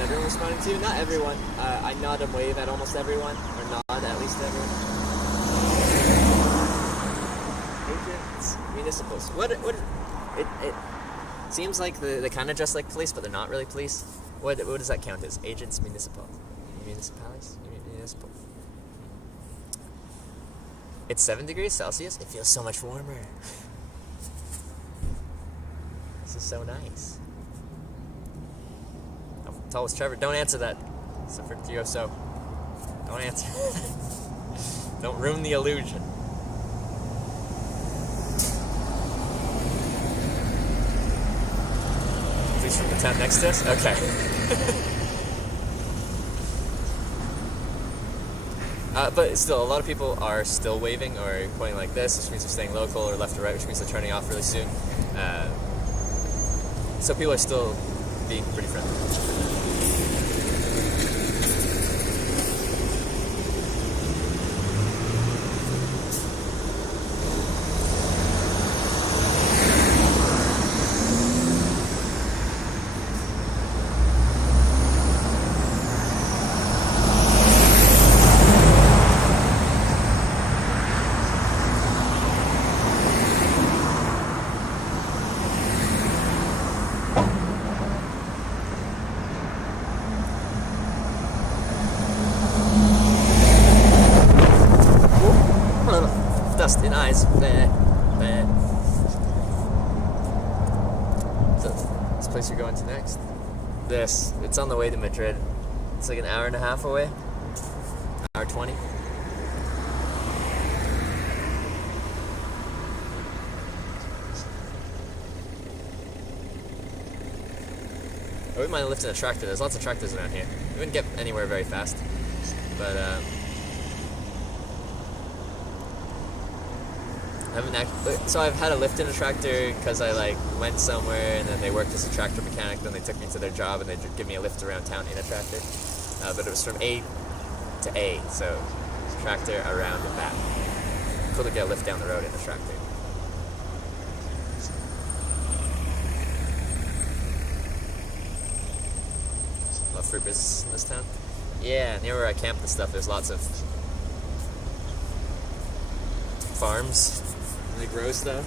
everyone responding to you? Not everyone. I nod and wave at almost everyone, or nod at least everyone. Agents, municipals. It seems like they kind of dress like police, but they're not really police. What does that count as? Agents, municipal. Municipales? Municipal. It's 7 degrees Celsius. It feels so much warmer. This is so nice. How tall is Trevor? Don't answer that. Except for you, so. Don't answer. Don't ruin the illusion. Please from the town next to us? Okay. But still, a lot of people are still waving or pointing like this, which means they're staying local, or left or right, which means they're turning off really soon. So people are still being pretty friendly. noise. This place you're going to next. It's on the way to Madrid. It's like an hour and a half away. Hour 20. I wouldn't mind lifting a tractor. There's lots of tractors around here. You wouldn't get anywhere very fast. But, so I've had a lift in a tractor because I like went somewhere and then they worked as a tractor mechanic. Then they took me to their job and they give me a lift around town in a tractor. But it was from A to A, so tractor around and back. Cool to get a lift down the road in a tractor. Love fruit business in this town. Yeah, near where I camp and stuff, there's lots of farms. They grow stuff.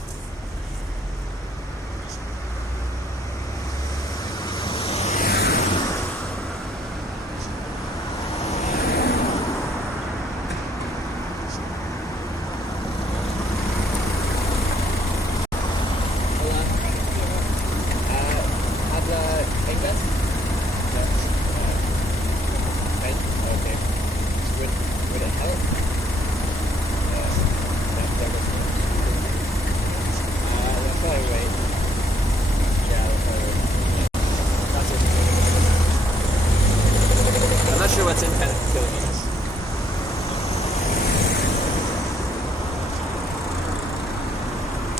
What's in 10 kilometers.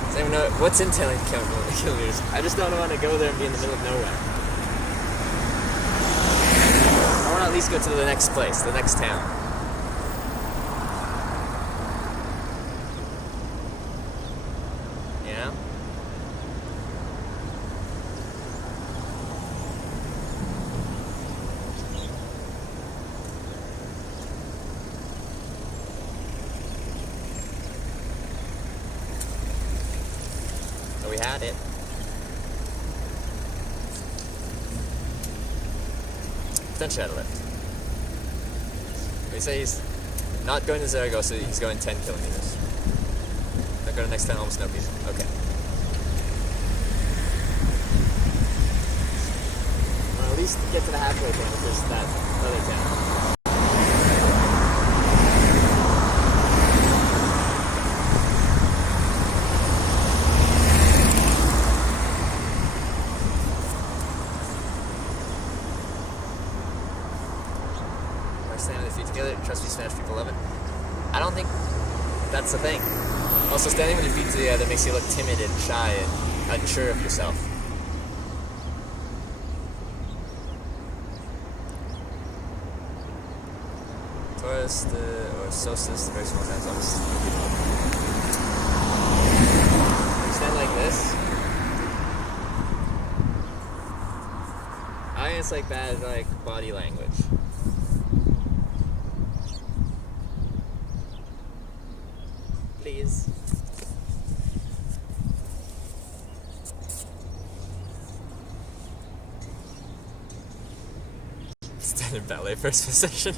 Does anyone know what's in 10 kilometers? I just don't want to go there and be in the middle of nowhere. I want to at least go to the next place, the next town. You know? We had it. Potentially had a lift. They say he's not going to Zaragoza, he's going 10 kilometers. They're going to next town, almost no people. Okay. Well, at least get to the halfway point, which is that other town. Standing with your feet together, trust me, Spanish people love it. I don't think that's the thing. Also, standing with your feet together makes you look timid and shy and unsure of yourself. Taurus, or Solstice, very small towns, almost. Stand like this. I think it's like bad, like, body language. Please. Stand in ballet first position.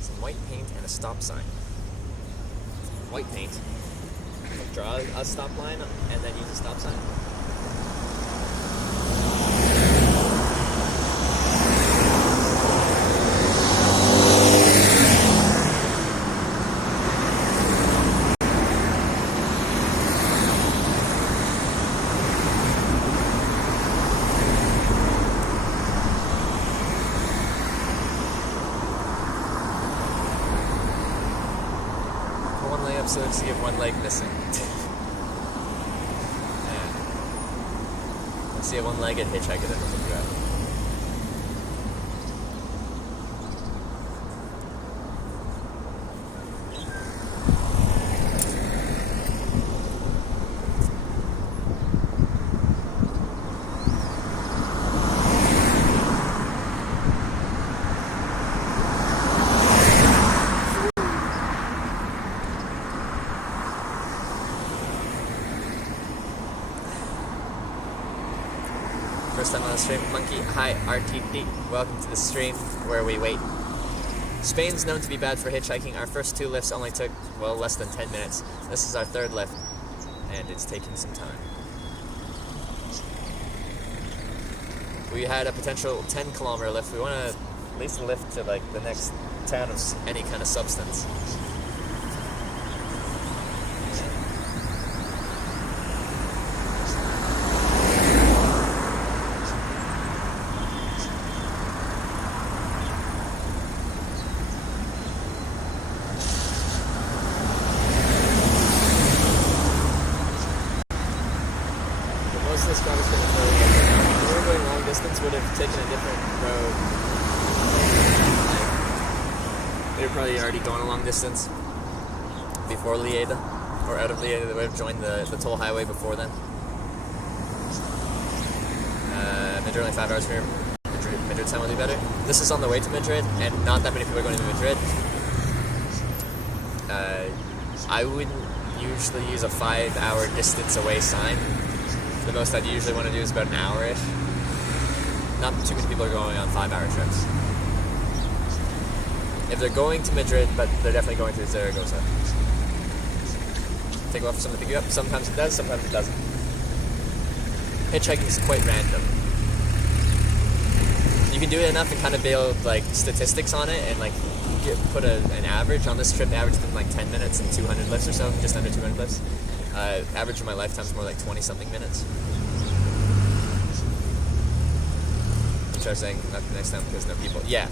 Some white paint and a stop sign. White paint. Draw a stop line and then use a stop sign. So let's see if one leg missing. Yeah. Let's see a one-legged hitchhiker that doesn't drive. first time on the stream. Monkey, hi, RTD. Welcome to the stream where we wait. Spain's known to be bad for hitchhiking. Our first 2 lifts only took, well, less than 10 minutes. This is our 3rd lift, and it's taking some time. We had a potential 10-kilometer lift. We want to at least lift to, like, the next town of any kind of substance. Distance before Lleida, or out of Lleida. They would have joined the toll highway before then. Madrid only 5 hours from here. Madrid time will do better. This is on the way to Madrid, and not that many people are going to Madrid. I wouldn't usually use a 5-hour distance away sign. The most I'd usually want to do is about an hour-ish. Not too many people are going on 5-hour trips. If they're going to Madrid, but they're definitely going to Zaragoza. Take a while for someone to pick you up. Sometimes it does, sometimes it doesn't. Hitchhiking is quite random. You can do it enough and kind of build like statistics on it, and like put an average on this trip. The average has been like 10 minutes and 200 lifts or so, just under 200 lifts. Average of my lifetime is more like 20-something minutes. Which I was saying, not the next time because no people. Yeah.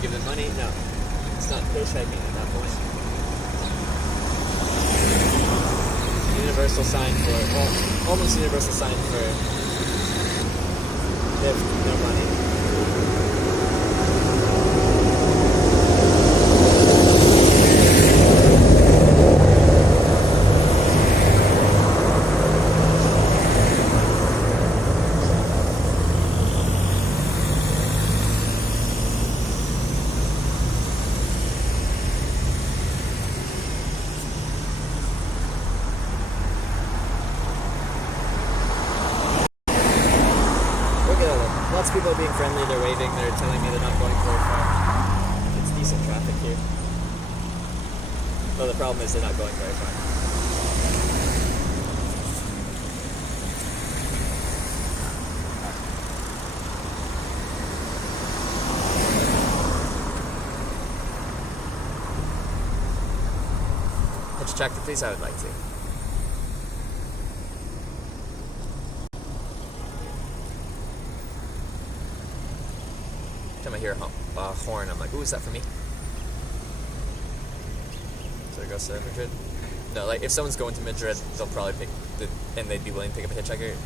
Give them money? No. It's not hitchhiking at that point. Universal sign for, well, almost universal sign for lift, no money. People are being friendly, they're waving, they're telling me they're not going very far. It's decent traffic here. Well, the problem is they're not going very far. Hitch tractor, please? I would like to. Time I hear a horn, I'm like, ooh, is that for me? So there goes to Madrid. No, like, if someone's going to Madrid, they'll probably pick, and they'd be willing to pick up a hitchhiker,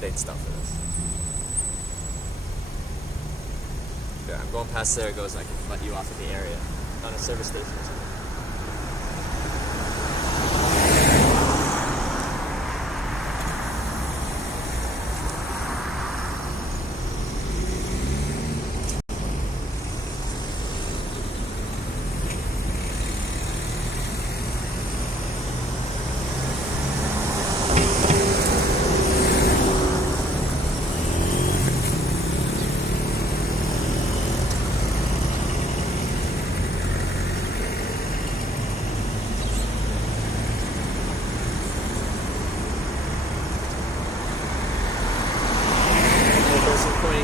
they'd stop for this. Yeah, I'm going past Zaragoza, I can let you off at the area, on a service station or something.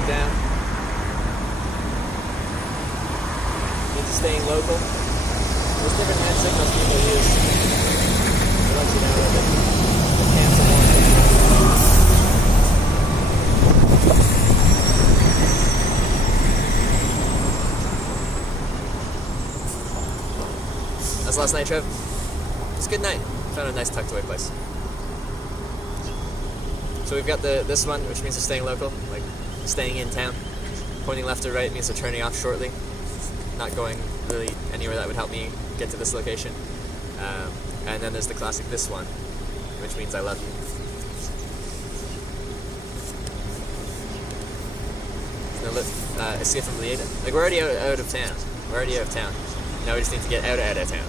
Down. Into staying local. There's different hand signals people use. I'll let you know that the cancel one. That's last night, Trev. It was a good night. Found a nice tucked away place. So we've got this one, which means we're staying local, like staying in town. Pointing left or right means we're turning off shortly. Not going really anywhere that would help me get to this location. And then there's the classic this one, which means I love you. Escape from Lleida. Like, we're already out of town. We're already out of town. Now we just need to get out of town.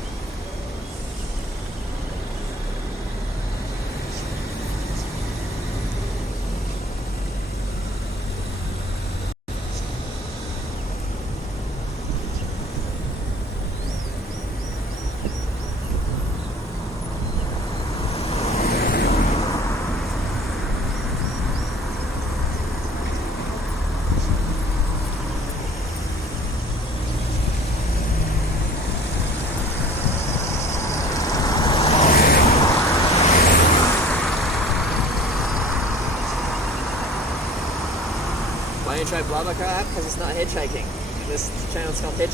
try BlaBlaCar app because it's not hitchhiking. This channel's called Hitch,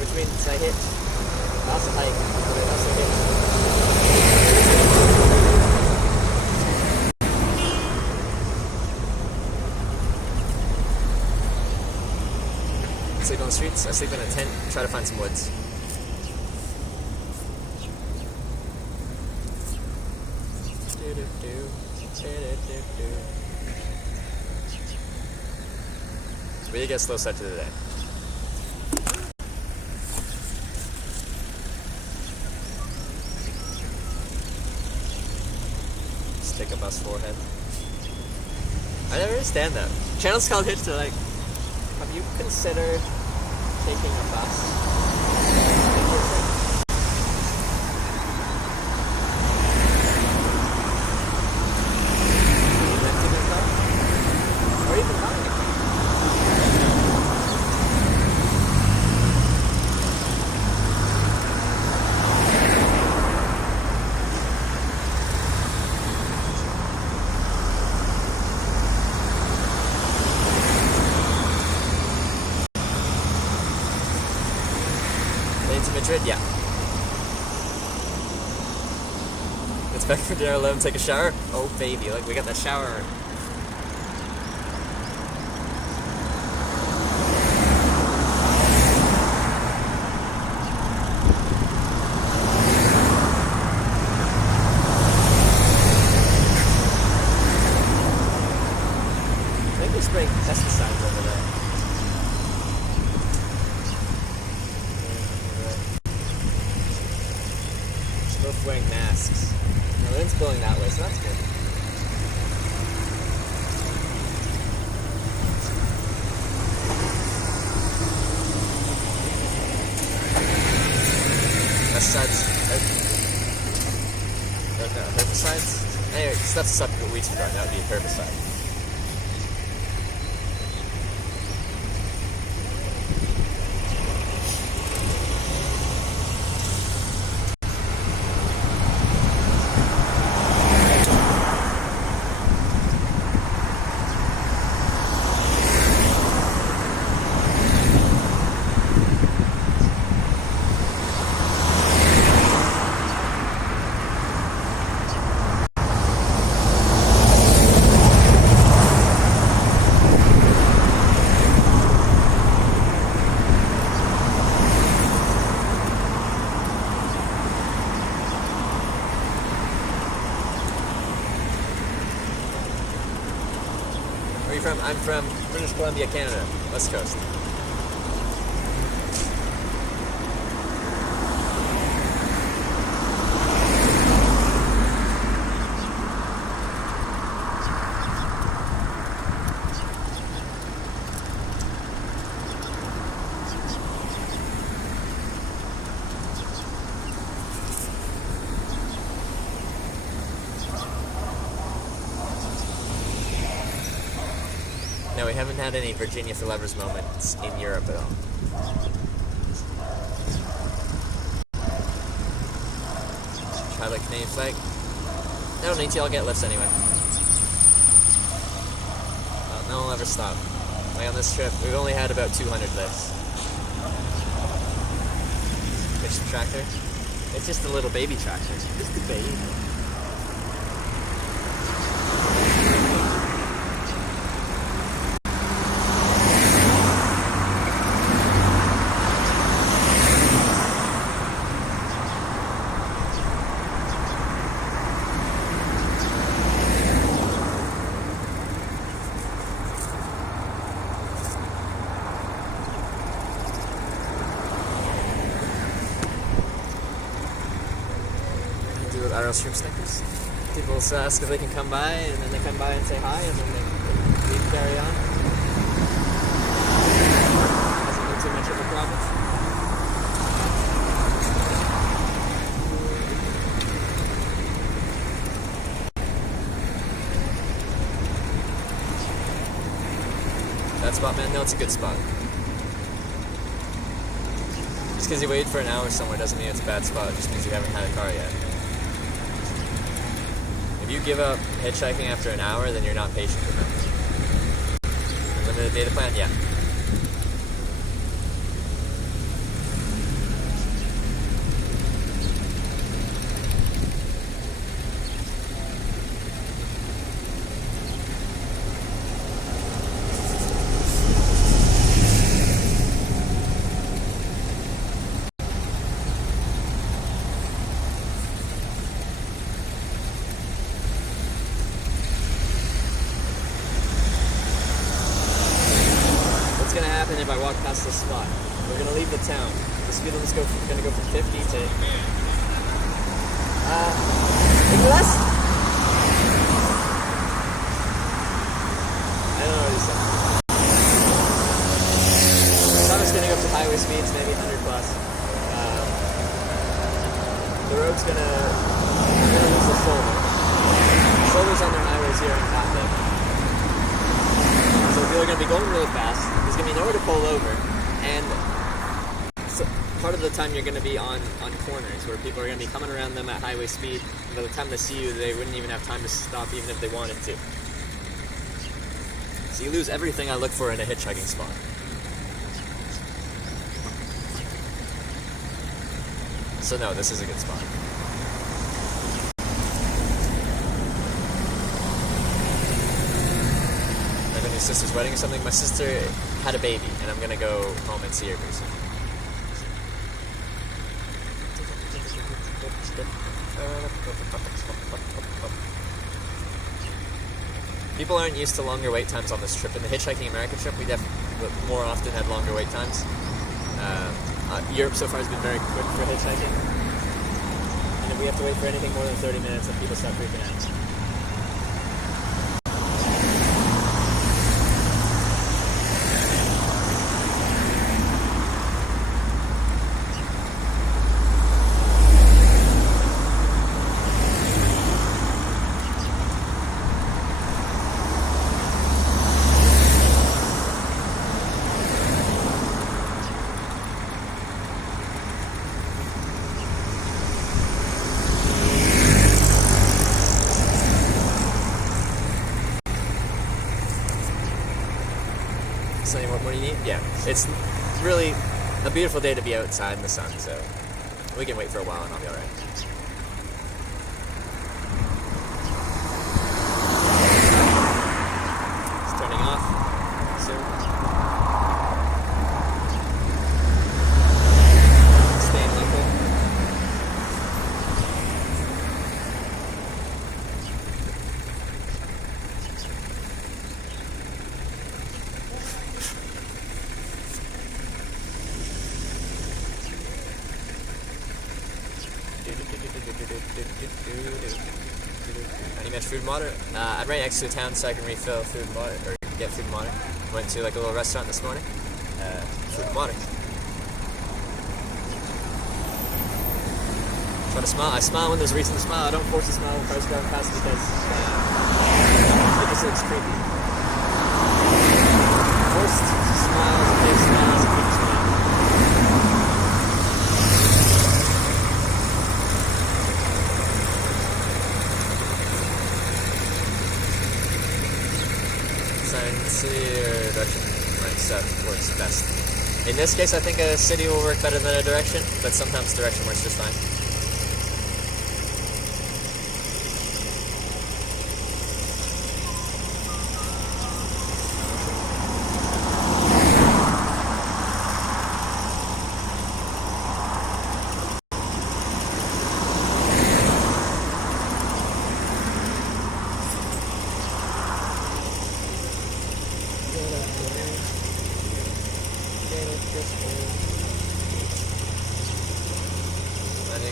which means I hitch. I also hike, but I also hitch. Sleep on the streets. I sleep in a tent. Try to find some woods. Really get a slow start to the day. Stick a bus forehead. I never understand that. Channels called Hitch, they're like, have you considered taking a bus? Renting a car? Or even buying it? To Madrid, yeah. It's back for dinner, let him take a shower. Oh baby, look, we got that shower. I think they're spraying pesticides over there. Both wearing masks. No, the wind's blowing that way, so that's good. Pesticides. No, herbicides? Anyway, that's the stuff that weeds are growing. That would be a herbicide. Where are you from? I'm from British Columbia, Canada, West Coast. No, we haven't had any Virginia for Lovers moments in Europe at all. Try the Canadian flag. I don't need to, I'll get lifts anyway. Well, no one will ever stop. Like on this trip, we've only had about 200 lifts. Which tractor? It's just a little baby tractor. Just a baby. Arrow Shrimp Snickers. People ask if they can come by, and then they come by and say hi, and then they carry on. Hasn't been too much of a problem. That spot, man? No, it's a good spot. Just because you waited for an hour somewhere doesn't mean it's a bad spot. It just means you haven't had a car yet. If you give up hitchhiking after an hour, then you're not patient enough. the data plan? Yeah. What's gonna happen if I walk past this spot? We're gonna leave the town. The speed limit's gonna go from 50 to... maybe less? I don't know what he said. So I'm just gonna go up to highway speeds, maybe 100 plus. The road's gonna lose the shoulder. The shoulder's on their highways here in Catholic. So people are going to be going really fast. There's going to be nowhere to pull over, and so part of the time you're going to be on corners where people are going to be coming around them at highway speed, and by the time they see you, they wouldn't even have time to stop even if they wanted to. So you lose everything I look for in a hitchhiking spot. So no, this is a good spot. Sister's wedding or something. My sister had a baby, and I'm gonna go home and see her pretty soon. People aren't used to longer wait times on this trip. In the Hitchhiking America trip, we more often had longer wait times. Europe so far has been very quick for hitchhiking, and if we have to wait for anything more than 30 minutes, then people start freaking out. What more do you need? Yeah, it's really a beautiful day to be outside in the sun, so we can wait for a while and I'll be alright. It's turning off soon. Staying local. Any much food and water? I'm right next to a town so I can refill food and water, or get food and water. Went to like a little restaurant this morning. Food and water. Try to smile. I smile when there's reason to smile. I don't force a smile when cars going past because it just looks creepy. Forced smiles, fake smiles, and fake smiles. City or direction right south works best. In this case, I think a city will work better than a direction, but sometimes direction works just fine.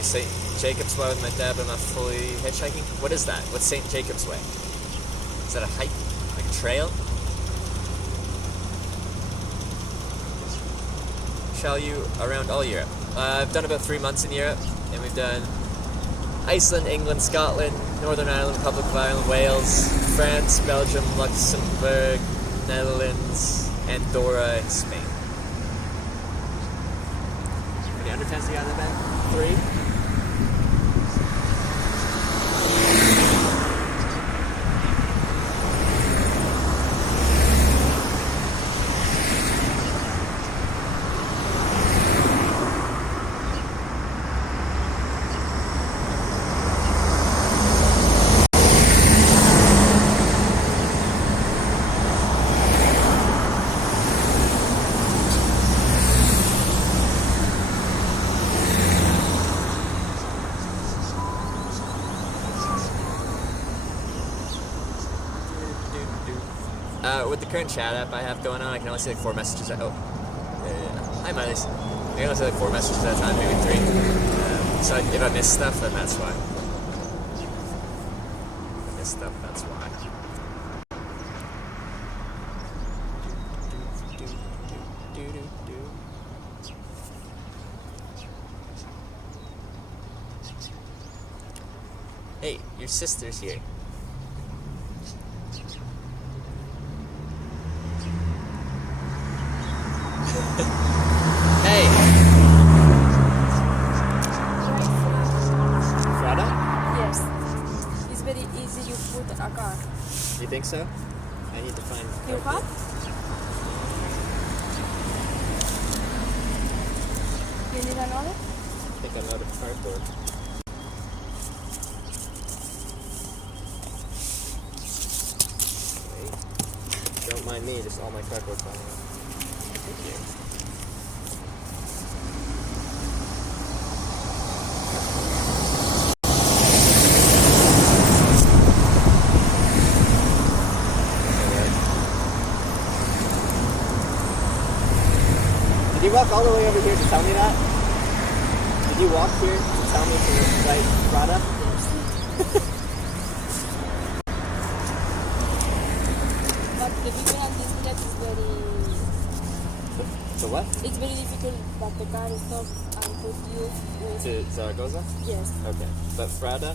St. Jacob's Way with my dad, but I'm not fully hitchhiking. What is that? What's St. Jacob's Way? Is that a hike? Like a trail? Shall you around all Europe? I've done about 3 months in Europe, and we've done Iceland, England, Scotland, Northern Ireland, Republic of Ireland, Wales, France, Belgium, Luxembourg, Netherlands, Andorra, and Spain. Any under 10s you got in the bag? 3? with the current chat app I have going on, I can only see like 4 messages. Hi, Miley's. I can only see like 4 messages at a time, maybe 3. So if I miss stuff, then that's why. If I miss stuff, that's why. Hey, your sister's here. Hey! Frada? Yes. It's very easy. You put a car. You think so? I need to find... You have? You need another? I think I'm out of cardboard. Wait. Don't mind me, just all my cardboard falling out. Thank you. Did you walk all the way over here to tell me that? Did you walk here to tell me to write Prada? But the people at this village is very... So what? It's very difficult that the car stop and put you with... To Zaragoza? Yes. Okay. But Frada?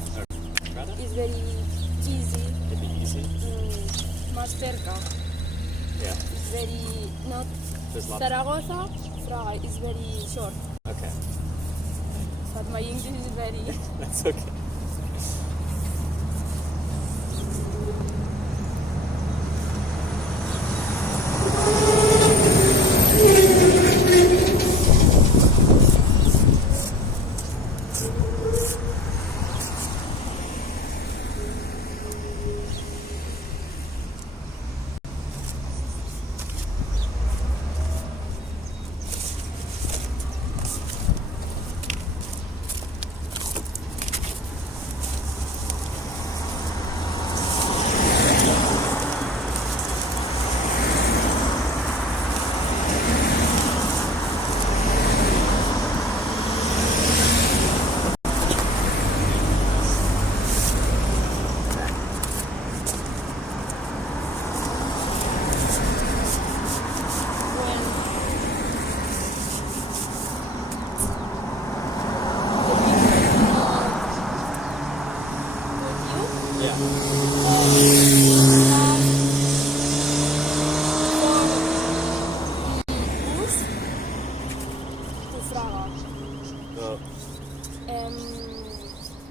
Frada? It's very easy. It'd be easy. Más cerca. Yeah. It's very... Not... There's lots. Zaragoza, Fraga is very short. Okay. But my English is very... That's okay.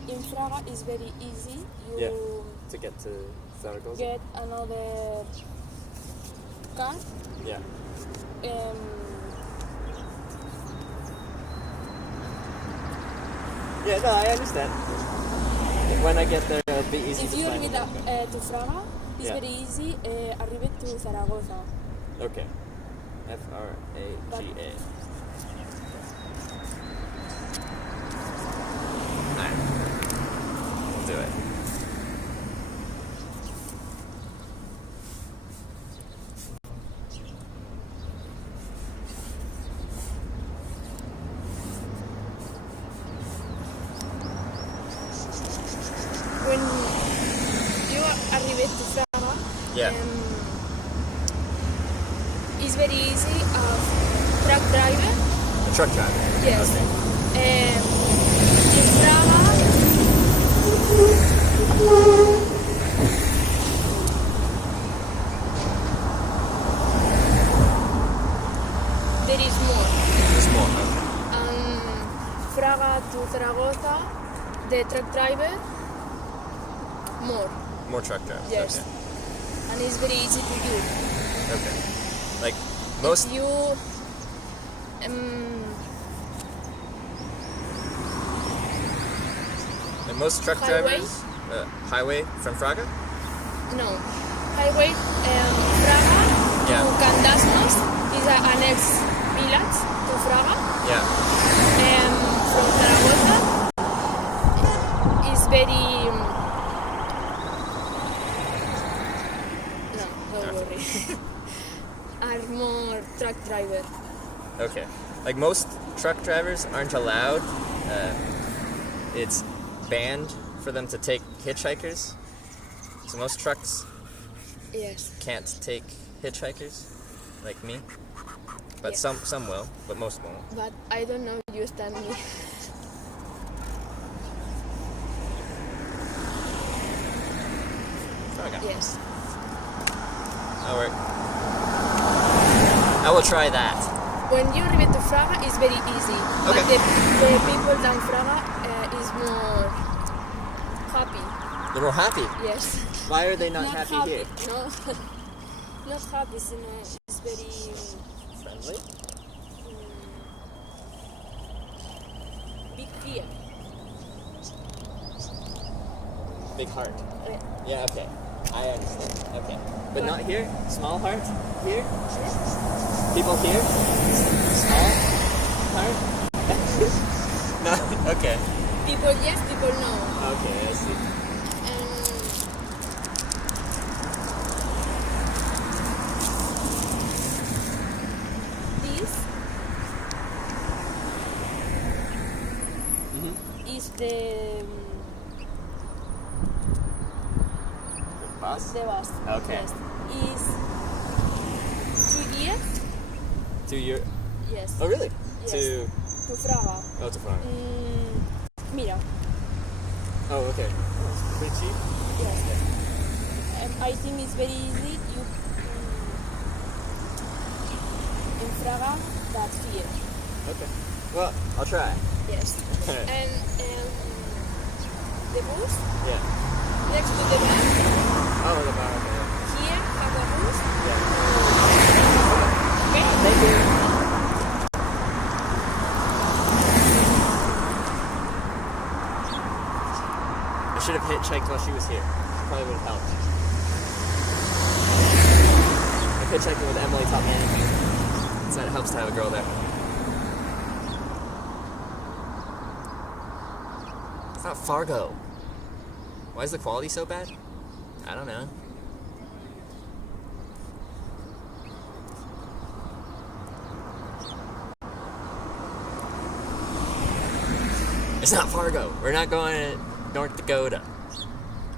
In Fraga is very easy. You To get to Zaragoza? get another car. Yeah. Yeah, no, I understand. When I get there, it'll be easy If to you find arrive it. to Fraga, it's Yeah. very easy. Arrive to Zaragoza. Okay. Fraga. Alright. We'll do it. When you arrive to Fraga, Yeah. it's very easy. Truck driver. A truck driver? Yes. Okay. In Fraga, there is more. It's more, okay. Fraga to Zaragoza, the truck driver, more. More truck drivers. Yes. Okay. And it's very easy to use. Okay. Like most. You And most truck Highway? drivers. Highway from Fraga? no highway Fraga Yeah. to Candasmas is a next village to Fraga. Yeah. From Zaragoza is very no, don't worry. more truck driver. Okay. Like most truck drivers aren't allowed. It's banned for them to take hitchhikers. So most trucks Yes. can't take hitchhikers, like me. But Yeah. some will, but most won't. But I don't know you stand me. Okay. Yes. That'll work. I will try that. When you arrive to Fraga, it's very easy. Okay. But the people down Fraga is more happy. They're more happy. Yes. Why are they not happy here? No. Not happy. It's very Friendly? big fear. Big heart. Yeah. Yeah, okay. I understand. Okay. But not here? Small heart? Here? People here? Small heart? No? Okay. People yes, people no. Okay, I see. This is the Bus? bus. Okay. Yes. Is 2 years? To your... Yes. Oh, really? Yes. To... To Fraga. Oh, to Florida. Mira. Oh, okay. Pretty cheap? Yes. I think it's very easy. You in Fraga, that's here. Okay. Well, I'll try. Yes. Alright. And the bus Yeah. next to the bus. Oh, the bar. Okay. Here have a bus. Yeah. Okay. Thank you. I should have hitchhiked while she was here. Probably would have helped. Like hitchhiking with Emily taught me anything. So it helps to have a girl there. It's not Fargo. Why is the quality so bad? I don't know. It's not Fargo. We're not going to North Dakota.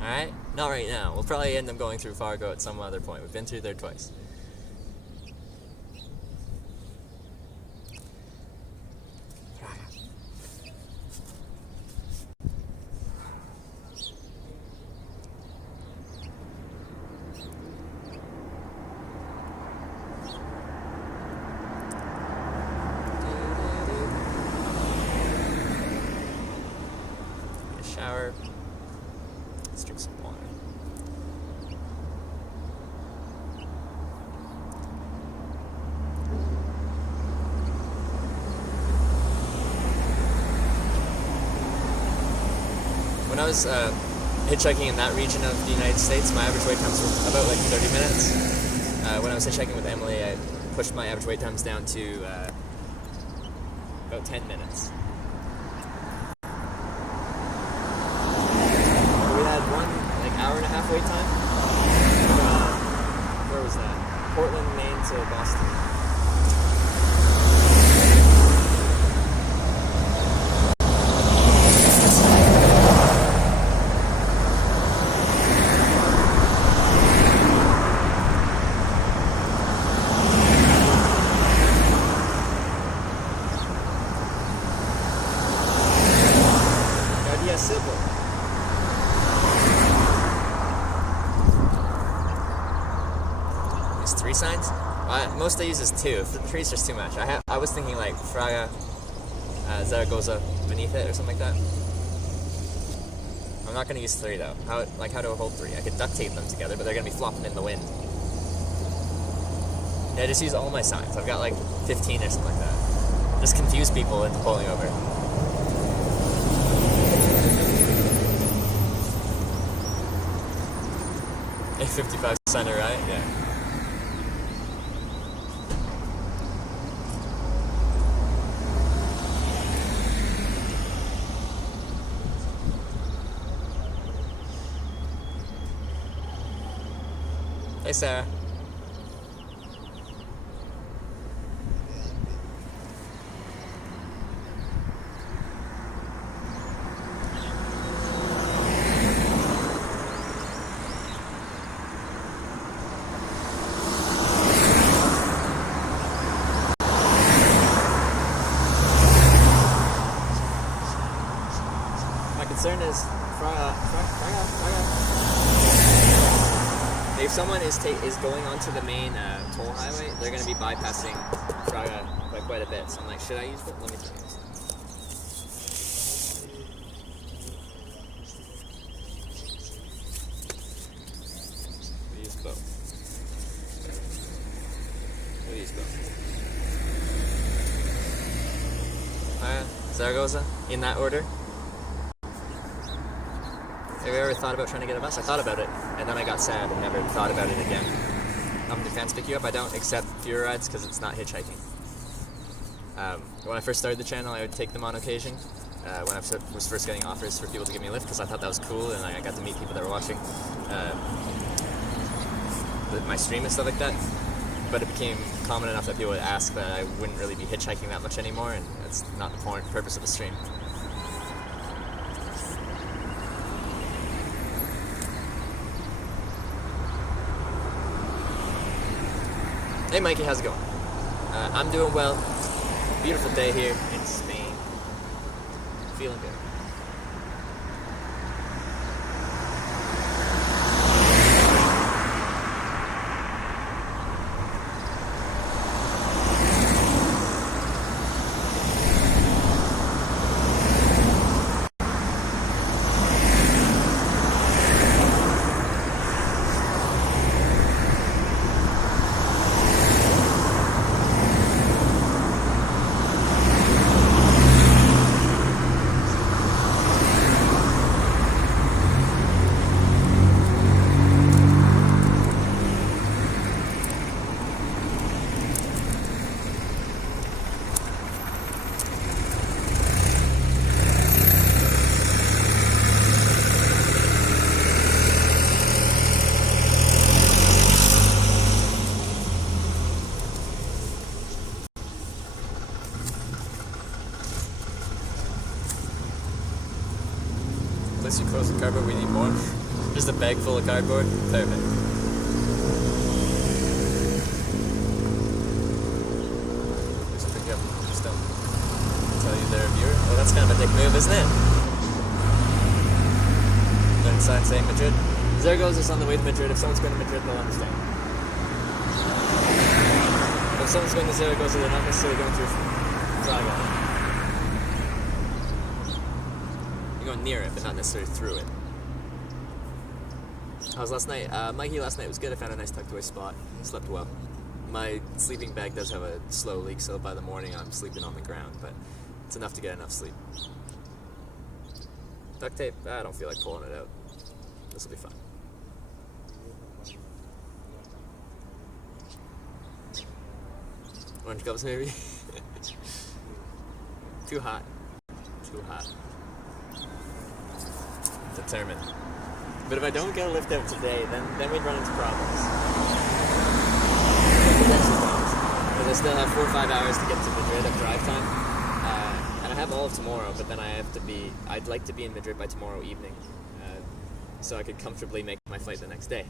Alright? Not right now. We'll probably end up going through Fargo at some other point. We've been through there twice. Get a shower. Let's drink some water. When I was hitchhiking in that region of the United States, my average wait times were about like 30 minutes. When I was hitchhiking with Emily, I pushed my average wait times down to about 10 minutes. We had one like hour and a half wait time from, where was that? Portland, Maine to Boston. Guardia Civil. There's 3 signs? Most I use is 2. If the 3 is just too much. I was thinking like Fraga, Zaragoza beneath it or something like that. I'm not gonna use 3 though. How do I hold 3? I could duct tape them together, but they're gonna be flopping in the wind. Yeah, I just use all my signs. I've got like 15 or something like that. Just confuse people into pulling over. A55 center, right? Yeah. Hey, Sarah. concern is if someone is going onto the main toll highway, they're going to be bypassing Fraga by quite a bit. So I'm like, should I use it? Let me try this. We use both. We use both. Zaragoza, in that order. Have you ever thought about trying to get a bus? I thought about it, and then I got sad and never thought about it again. Do fans pick you up? I don't accept Fury rides because it's not hitchhiking. When I first started the channel, I would take them on occasion. When I was first getting offers for people to give me a lift, because I thought that was cool, and I got to meet people that were watching my stream and stuff like that. But it became common enough that people would ask that I wouldn't really be hitchhiking that much anymore, and that's not the purpose of the stream. Hey Mikey, how's it going? I'm doing well. Beautiful day here in Spain. Feeling good. Unless you close the cardboard, we need more. Just a bag full of cardboard. Perfect. Just pick you up. Just don't tell you they're a viewer. Oh, that's kind of a dick move, isn't it? Learn sign saying Madrid. Zaragoza's on the way to Madrid. If someone's going to Madrid, they'll understand. If someone's going to Zaragoza, they're not necessarily going through Fraga. Going near it, but not necessarily through it. How was last night? Mikey, last night was good. I found a nice tucked away spot. Slept well. My sleeping bag does have a slow leak, so by the morning I'm sleeping on the ground, but it's enough to get enough sleep. Duct tape? I don't feel like pulling it out. This will be fun. Orange cups maybe? Too hot. Too hot. Determined. But if I don't get a lift out today, then we'd run into problems. Because I still have 4 or 5 hours to get to Madrid at drive time. And I have all of tomorrow, but then I'd like to be in Madrid by tomorrow evening. So I could comfortably make my flight the next day.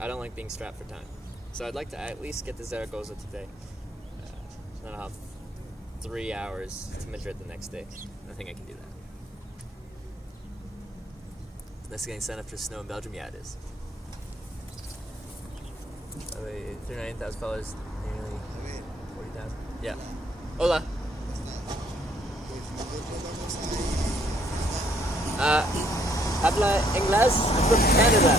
I don't like being strapped for time. So I'd like to at least get to Zaragoza today. Then I'll have 3 hours to Madrid the next day. I think I can do that. This getting sent after snow in Belgium? Yeah, it is. 39,000 followers, nearly 40,000. Yeah. Hola. Habla inglés? I'm from Canada.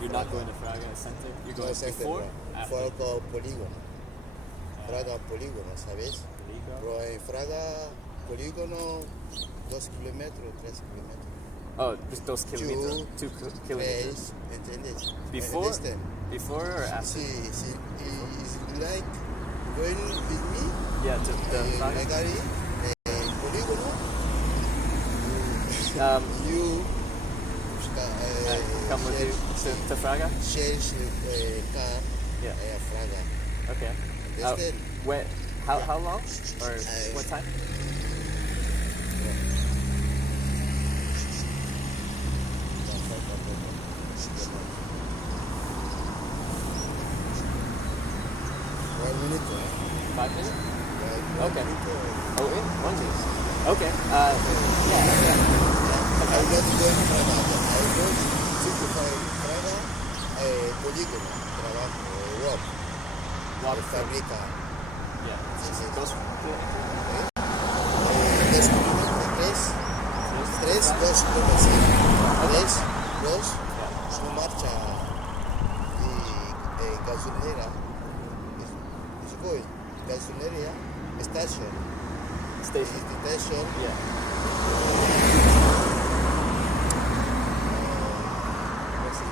You're not going to Fraga Center? You're going before? Fue called Polígono. Fraga Polígono, ¿sabes? Pero en Fraga Polígono 2 kilómetros, 3 kilómetros. Oh, just 2 kilometers. 2 kilometers. ¿entiendes? Before, Understand? before or after? Sí, sí. It's like going with me. Yeah, to the Fraga. Megari, polígono. You Come with you to Fraga? change car. Yeah. Fraga. Okay. Understand? When? How long? Or what time? One minute. 5 minutes? Okay. Minute. Oh, in 1 minute. Okay. Yeah. I not going Fraga. I go to Fraga, polígono, trabajo, work. Walk Fábrica. Yeah. Sí, sí. 2 kilometers? Tres, dos, su marcha y gasolinera, es going, gasolinera, station, Station. Yeah. What's the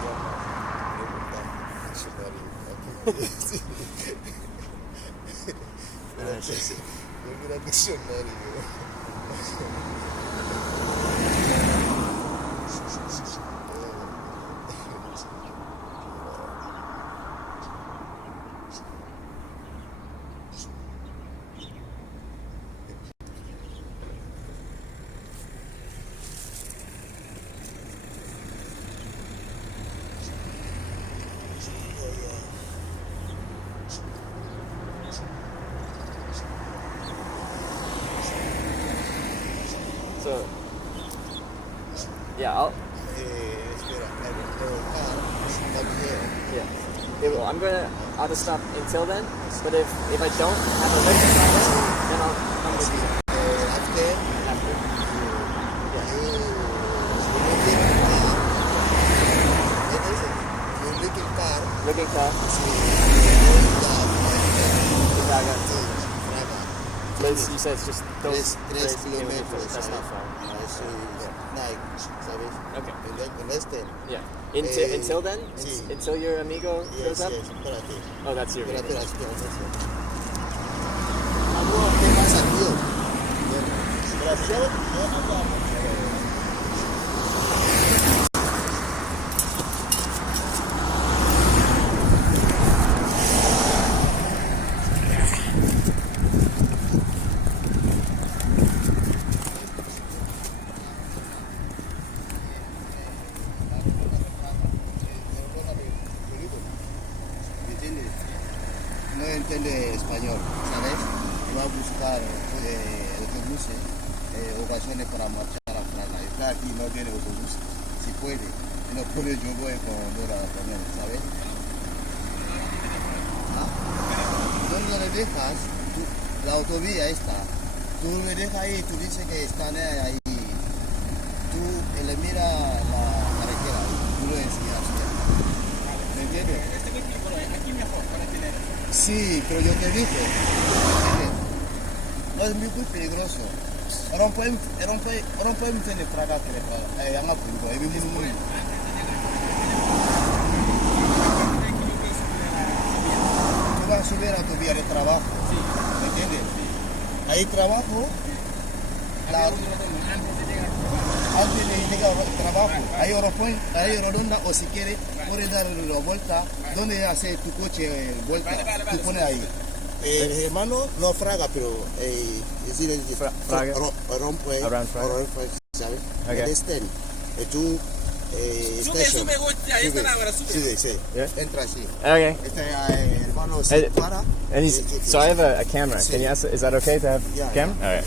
So, yeah, espera, yeah. I'm gonna auto-stop until then, but if I don't have a lift by then I'll come with you after after. you little car, Looking car, Fraga. But you said it's just those 3 kilometers. That's not far. ¿sabes? Okay. Understand? Yeah. Eh, Until then? sí. Until your amigo shows up? Espérate. Oh, that's your amigo. Espera. Amigo, ¿qué pasa, tío? ¿Entiendes? No entiende español, ¿sabes? Va a buscar autobuses, ocasiones para marchar a Praga. Está aquí, no tiene autobús. Si puede, no puede, yo voy con Dora también, ¿sabes? ¿Ah? ¿Dónde le dejas? La autovía está. Tú le dejas ahí, tú dices que están ahí. Tú le mira la carretera, tú lo enseñas. ¿Me entiendes? Sí, pero yo te dije, no es muy peligroso. Ahora pueden tener Praga que le hagan público, es muy. Tú vas a subir a tu vía de trabajo, ¿me entiendes? Ahí trabajo, antes de llegar al trabajo, hay redonda o si quieres, puedes dar la vuelta, donde hace tu coche vuelta, tú pones ahí. Hermano, no Fraga, pero decir Fraga. rompe, Around Fraga. ¿sabes? Okay. Sube, station. Sube, sí. Yeah. Entra así. Okay. Hermano se para. And so I have a camera. Sí. Can you ask? Is that okay to have Yeah, camera? All right.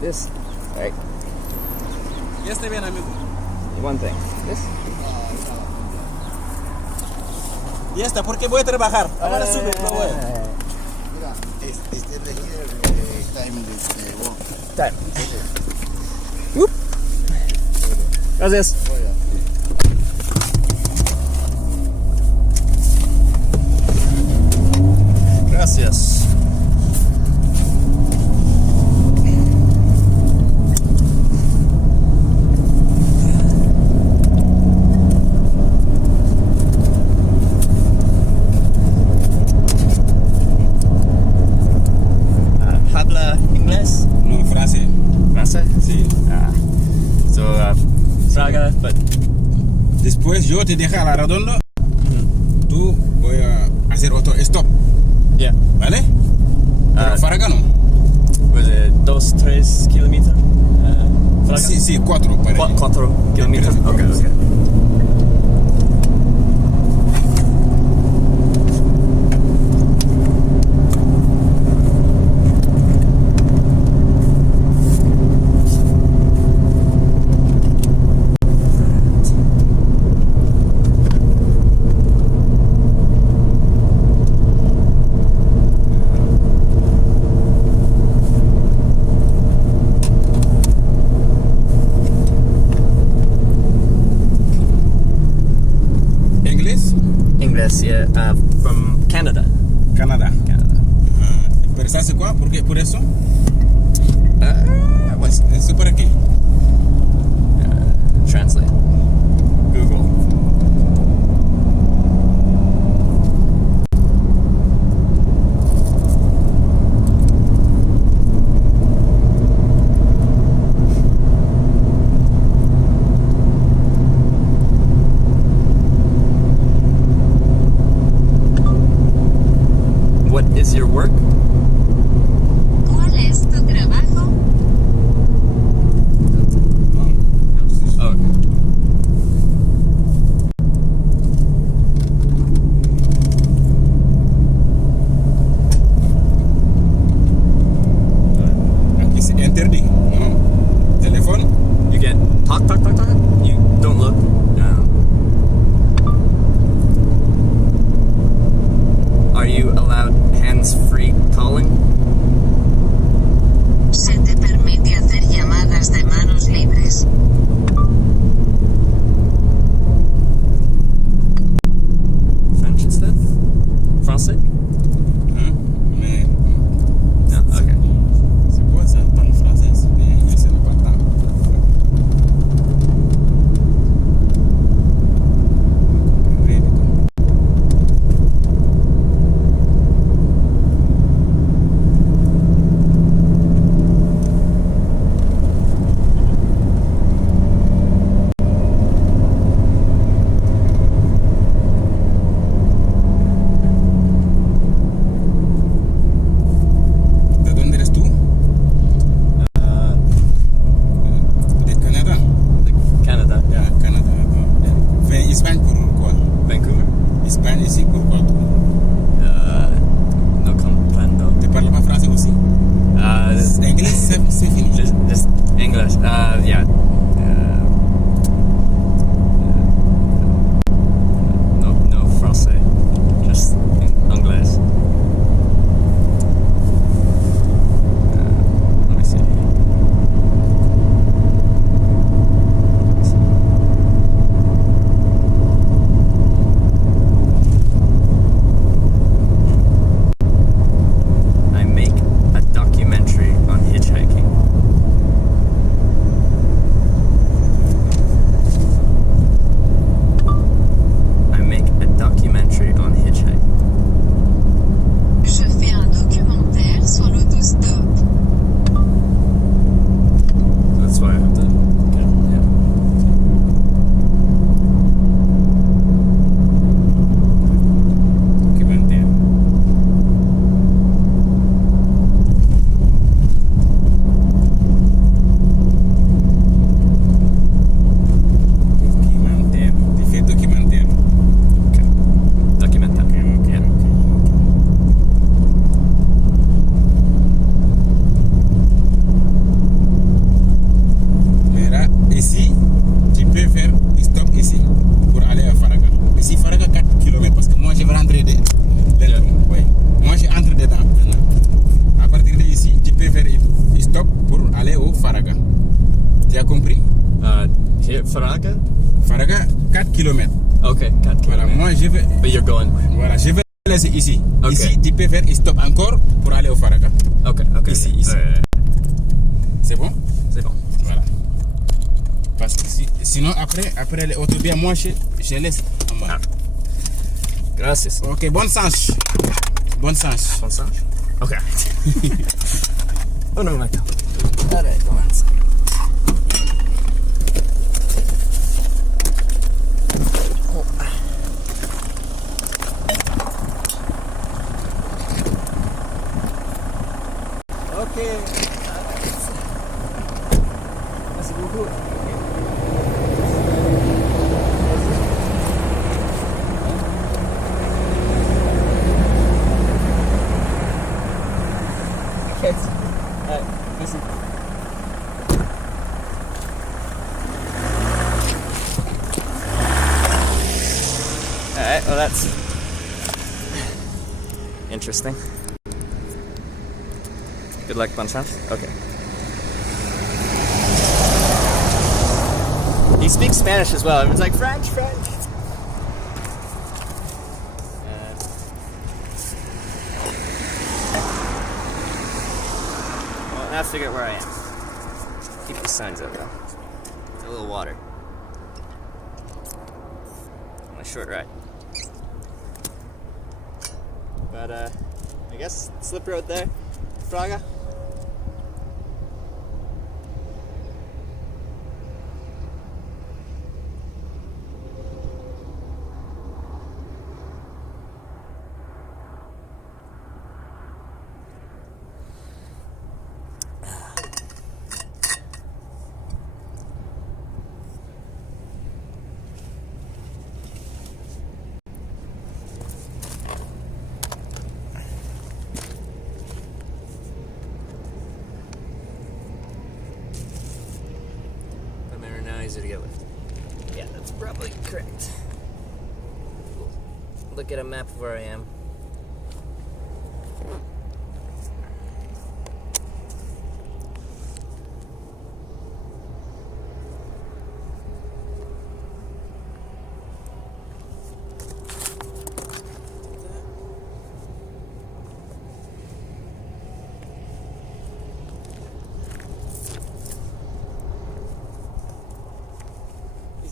This, all right. Ya está bien, amigo. One thing. This. Ya está, porque voy a trabajar. Ahora sube, por favor. Mira, este de here, time de walk. Time. Whoop. Gracias. Oiga. Fraga, but Después yo te dejo a la redonda. Tú voy a hacer otro stop, yeah. ¿vale? Pero Faraga no. Was it 2-3 kilómetros? Fraga? Sí, 4 para ahí. 4 kilómetros? Okay, okay. English, yeah, from Canada. Canada. Canada. Pero ¿sabes quoi? Por eso? What's ¿Eso para qué? translate? Google. What is your work? ¿Cuál es tu trabajo? Oh, okay. Aquí se interdit, ¿no? Teléfono. You get talk. You don't look. Are you allowed hands-free calling? Se te permite hacer llamadas de manos libres. French instead? Français? Mais No. Okay. c'est quoi ça? Parle français, mais je sais pas tant. ¿De dónde eres tú? De Canadá. Canada. Ah, Canada. Fais Espagne pour quoi? Vancouver? Espagne ici pour quoi? No comprendo. Tu parles pas français aussi? Anglais, c'est fini. Just English. Yeah. No français. Just English. Let me see. I make a documentary on hitchhiking. I make a documentary on hitchhiking. Je fais un documentaire sur l'autostop. That's why I have to. Yeah. Documentaire. Documentaire. Tu fais documentaire. Documentaire. Yeah. Mais là, ici, tu peux faire stop ici pour aller à Faraga. Ici, Faraga 4 km parce que moi je vais rentrer dedans. Oui. Moi je entre dedans maintenant. À partir d'ici, tu peux faire stop pour aller au Faraga. Tu as compris? Here, Faraga? Faraga 4 km. Okay, 4 Voilà, kilometers. moi je vais. But you're going. Voilà, je vais laisser ici. Ok. Ici, tu peux faire stop encore pour aller au Faraga. Okay, okay. Ici. Ouais. C'est bon? C'est bon. Voilà. Parce que sinon, après les autres biens, moi je laisse en bas. Gracias. Ok, bonne chance. Bonne chance. Bon sang? Okay. Un momento. Alright, go on. Oh, that's interesting. Good luck, bonne chance. Okay. He speaks Spanish as well. Everyone's like, French, French. Well, now I figure out where I am. Keep the signs up, though. It's a little water. On a short ride. But, I guess slip road there. Praga. Easier to get with. Yeah, that's probably correct. Look at a map of where I am.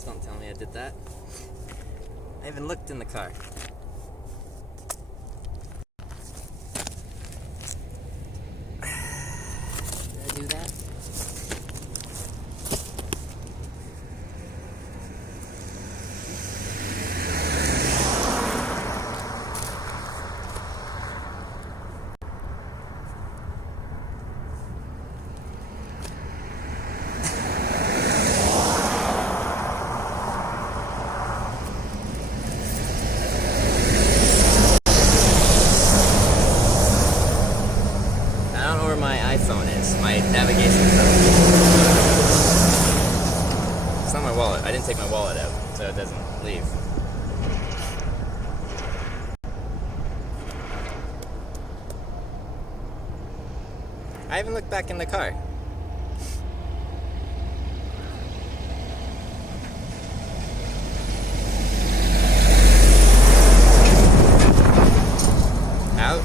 Don't tell me I did that. I even looked in the car. Did I do that? My navigation phone. It's not my wallet. I didn't take my wallet out, so it doesn't leave. I haven't looked back in the car.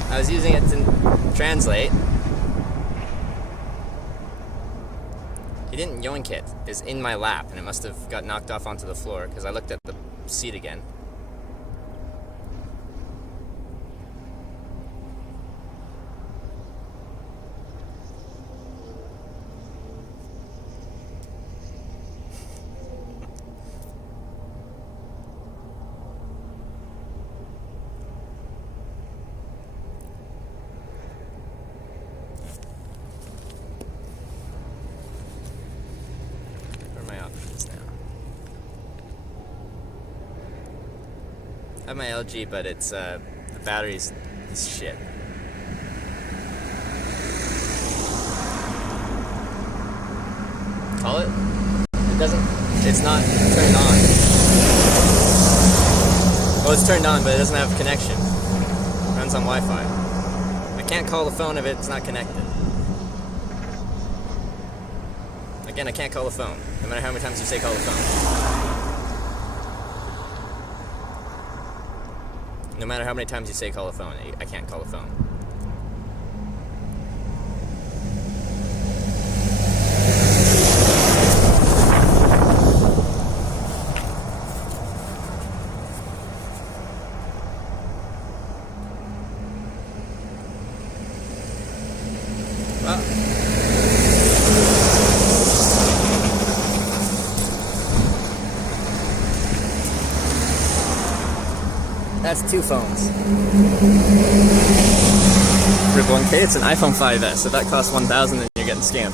I was using it to translate. He didn't yoink it. It's in my lap, and it must have got knocked off onto the floor because I looked at the seat again. I have my LG, but it's the battery's shit. Call it? It doesn't. It's not turned on. Well, it's turned on, but it doesn't have connection. It runs on Wi-Fi. I can't call the phone if it's not connected. Again, I can't call the phone, no matter how many times you say call the phone. No matter how many times you say call the phone, I can't call the phone. Well, that's two phones. For 1K, it's an iPhone 5S. If that costs $1,000, then you're getting scammed.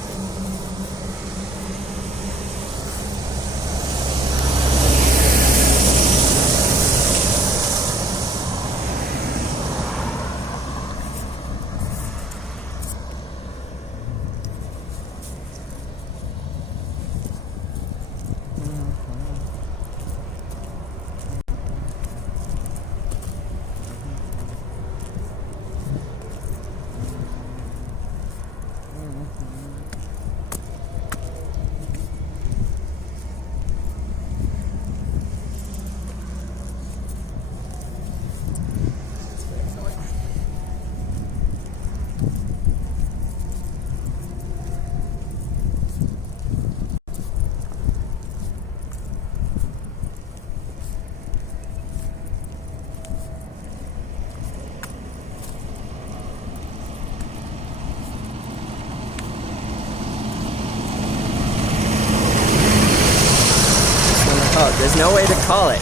Oh, there's no way to call it.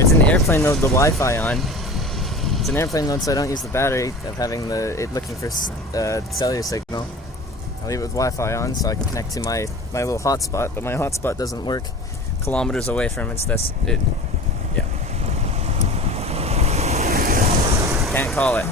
It's an airplane mode with the Wi-Fi on. It's an airplane mode, so I don't use the battery of having it looking for cellular signal. I leave it with Wi-Fi on so I can connect to my little hotspot, but my hotspot doesn't work kilometers away from it. Yeah. Can't call it.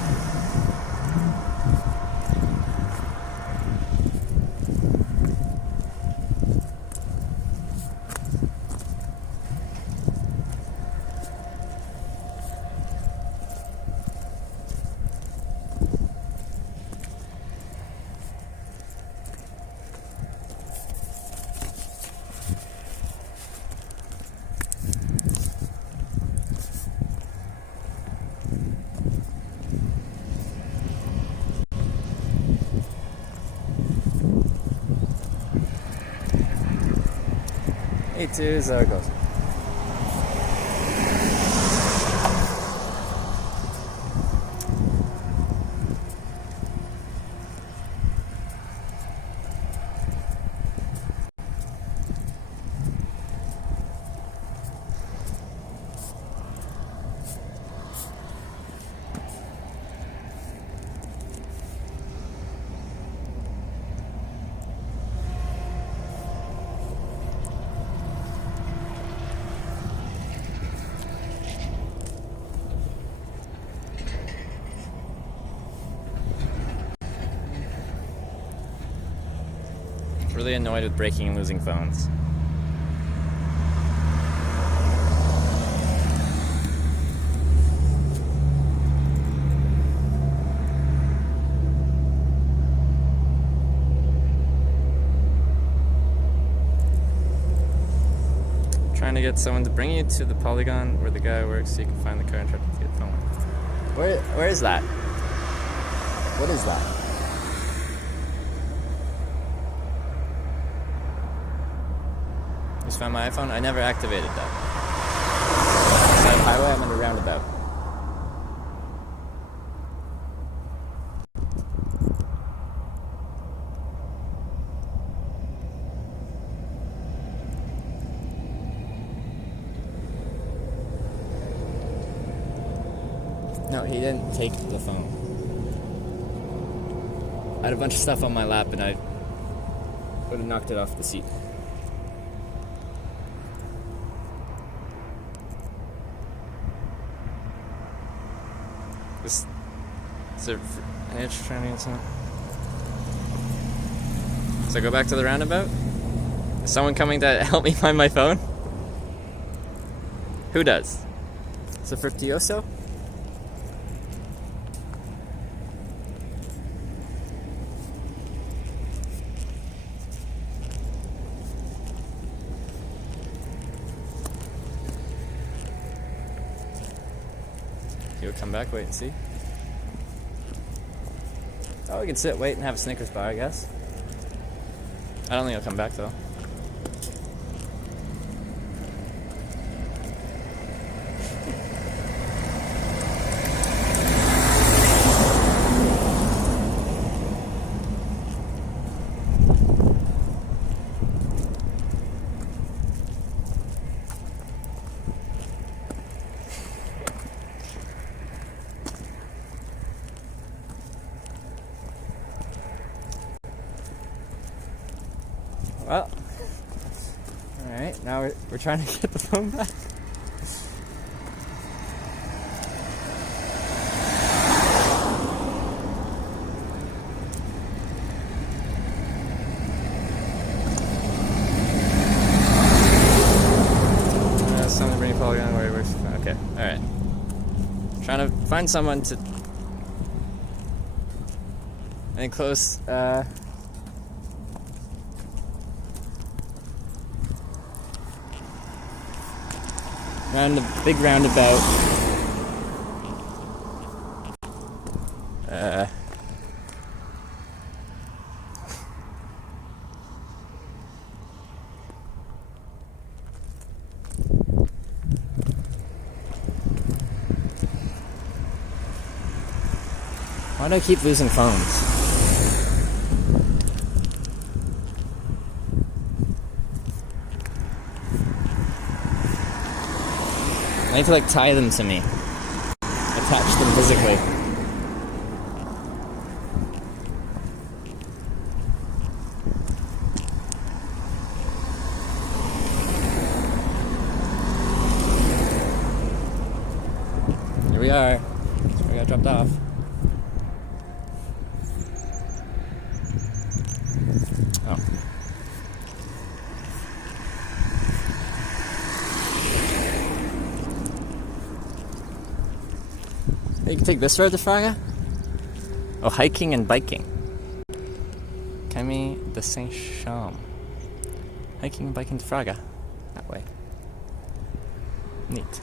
A2, there it goes. Really annoyed with breaking and losing phones. Trying to get someone to bring you to the polygon where the guy works so you can find the car and try to get the phone. Where is that? What is that? Just found my iPhone. I never activated that. Side of highway, I'm in a roundabout. No, he didn't take the phone. I had a bunch of stuff on my lap and I would have knocked it off the seat. Is there an itch trying to get something? So go back to the roundabout? Is someone coming to help me find my phone? Who does? Is it Fructuoso? He'll come back, wait and see. Oh, we can sit, wait, and have a Snickers bar, I guess. I don't think he'll come back, though. Well, alright, now we're trying to get the phone back. Someone bring a polygon where he works. Okay, alright. Trying to find someone to. And close, around the big roundabout. Why do I keep losing phones? I need to like tie them to me. Attach them physically. Here we are. We got dropped off. Oh. You can take this road to Fraga? Oh, hiking and biking. Camille de Saint-Chambre. Hiking and biking to Fraga. That way. Neat.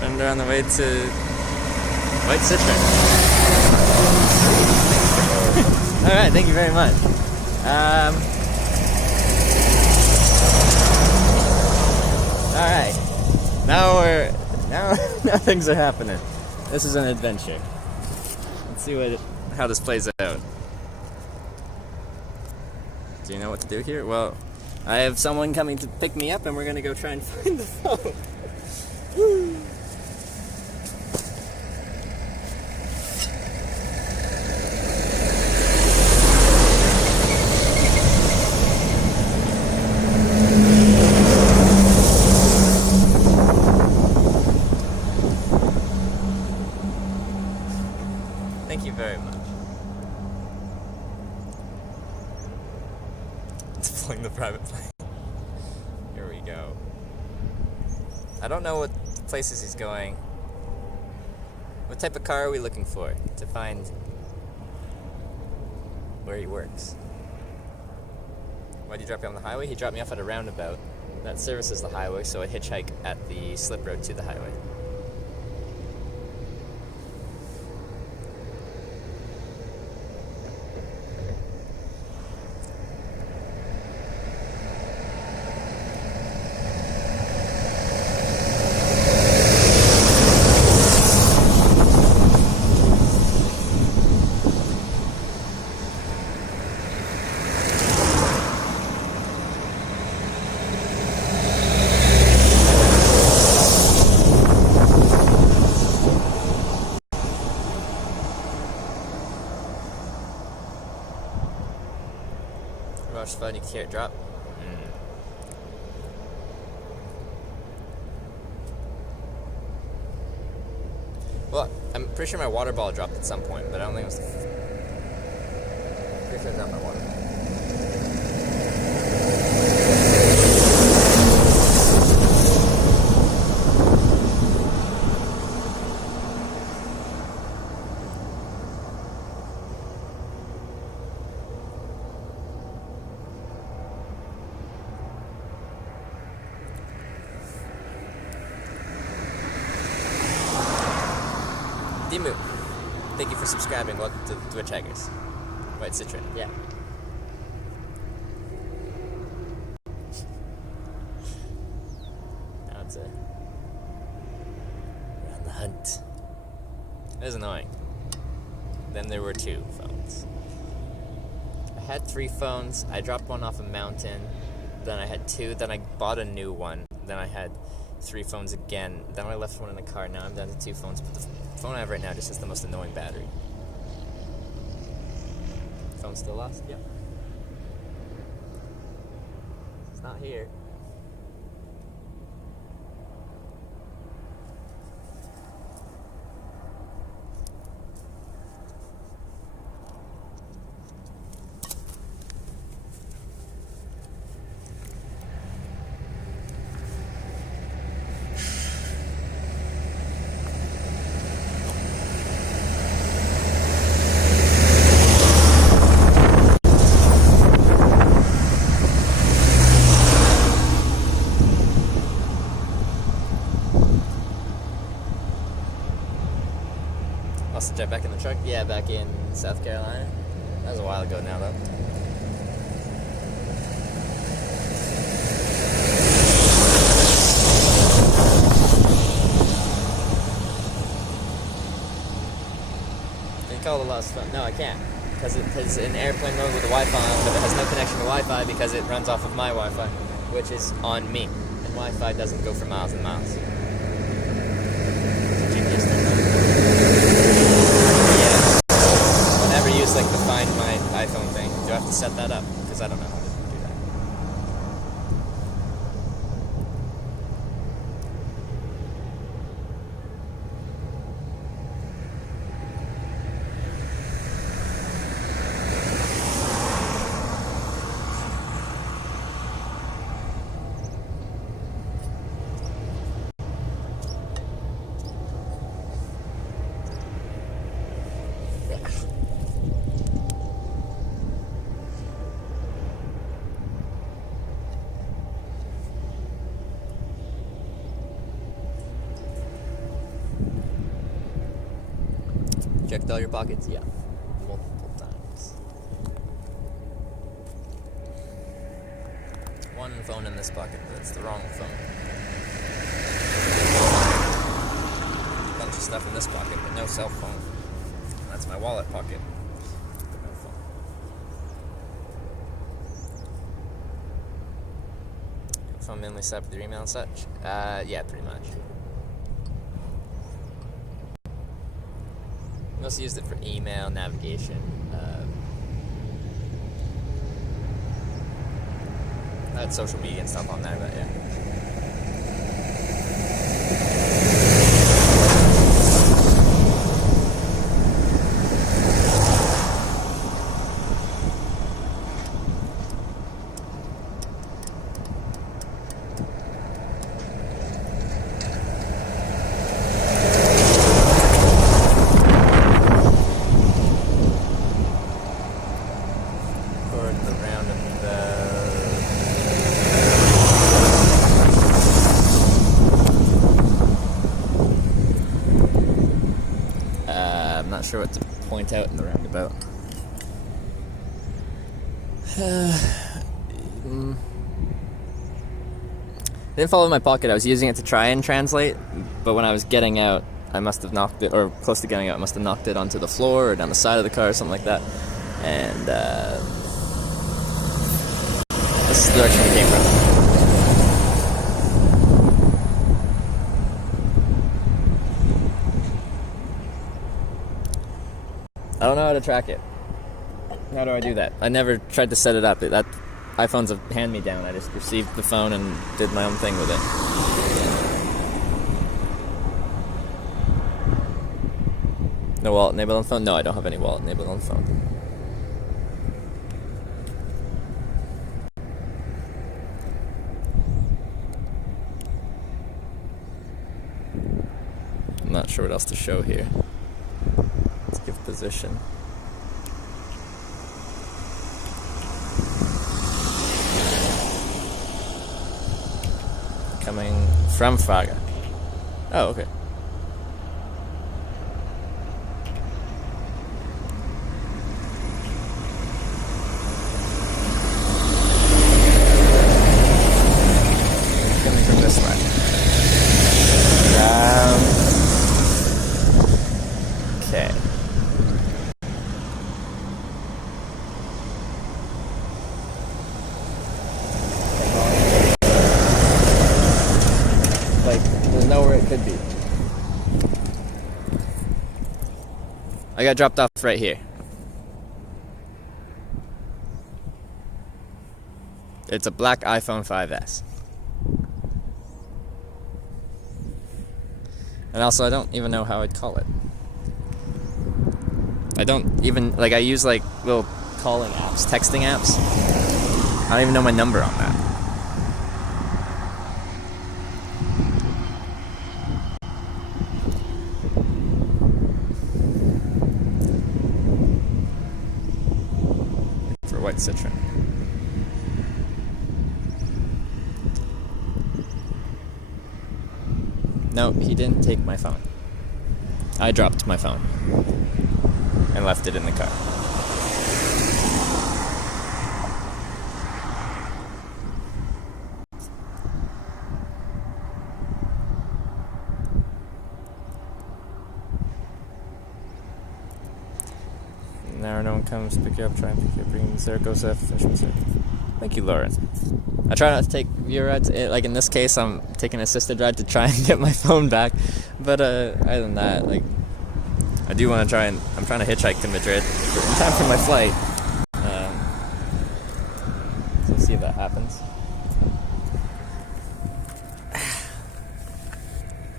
And they're on the way to White Citron. Alright, thank you very much. Alright. Now things are happening. This is an adventure. Let's see how this plays out. Do you know what to do here? Well, I have someone coming to pick me up and we're gonna go try and find the phone. Woo! Thank you very much. Deploying the private plane. Here we go. I don't know what places he's going. What type of car are we looking for to find where he works? Why'd you drop me on the highway? He dropped me off at a roundabout. That services the highway, so I hitchhike at the slip road to the highway. Rush fun, you can hear it drop. Well, I'm pretty sure my water bottle dropped at some point, but I don't think it was pretty sure I dropped my water bottle. Dimu, thank you for subscribing. Welcome to Hitchhikers. White Citron, yeah. Now it's we're on the hunt. It was annoying. Then there were 2 phones. I had 3 phones. I dropped one off a mountain. Then I had 2. Then I bought a new one. Then I had 3 phones again. Then I left one in the car. Now I'm down to 2 phones. But the phone I have right now just has the most annoying battery. Phone still lost? Yep. It's not here. Jet back in the truck? Yeah, back in South Carolina. That was a while ago now, though. lost phone. No, I can't. Because it's in airplane mode with the Wi-Fi on, but it has no connection to Wi-Fi because it runs off of my Wi-Fi, which is on me. And Wi-Fi doesn't go for miles and miles. GPS technology. Yeah. I'll never use like the Find My iPhone thing. Do I have to set that up? Because I don't know how to do that. Checked all your pockets? Yeah. Multiple times. One phone in this pocket, but it's the wrong phone. A bunch of stuff in this pocket, but no cell phone. That's my wallet pocket. But no phone. Phone mainly set up with your email and such? Yeah, pretty much. Mostly used it for email, navigation. I had social media and stuff on there, but yeah. Not sure what to point out in the roundabout. Didn't fall in my pocket. I was using it to try and translate, but when I was getting out, I must have knocked it, or close to getting out, I must have knocked it onto the floor or down the side of the car or something like that. And this is the direction it came from. I don't know how to track it. How do I do that? I never tried to set it up. That iPhone's a hand-me-down. I just received the phone and did my own thing with it. No wallet enabled on phone? No, I don't have any wallet enabled on phone. I'm not sure what else to show here. Let's give position. Coming from Faga. Oh, okay. Coming from this way. Okay. There's nowhere it could be. I got dropped off right here. It's a black iPhone 5S. And also, I don't even know how I'd call it. I don't even, I use little calling apps, texting apps. I don't even know my number on that. For white Citroen. No, he didn't take my phone. I dropped my phone and left it in the car. comes, pick you up, try and pick you up, bring you to Zaragoza, Freshman Circle. Thank you, Lauren. I try not to take viewer rides. Like in this case, I'm taking an assisted ride to try and get my phone back. But other than that, like, I do want to try and I'm trying to hitchhike to Madrid in time for my flight. So we'll see if that happens.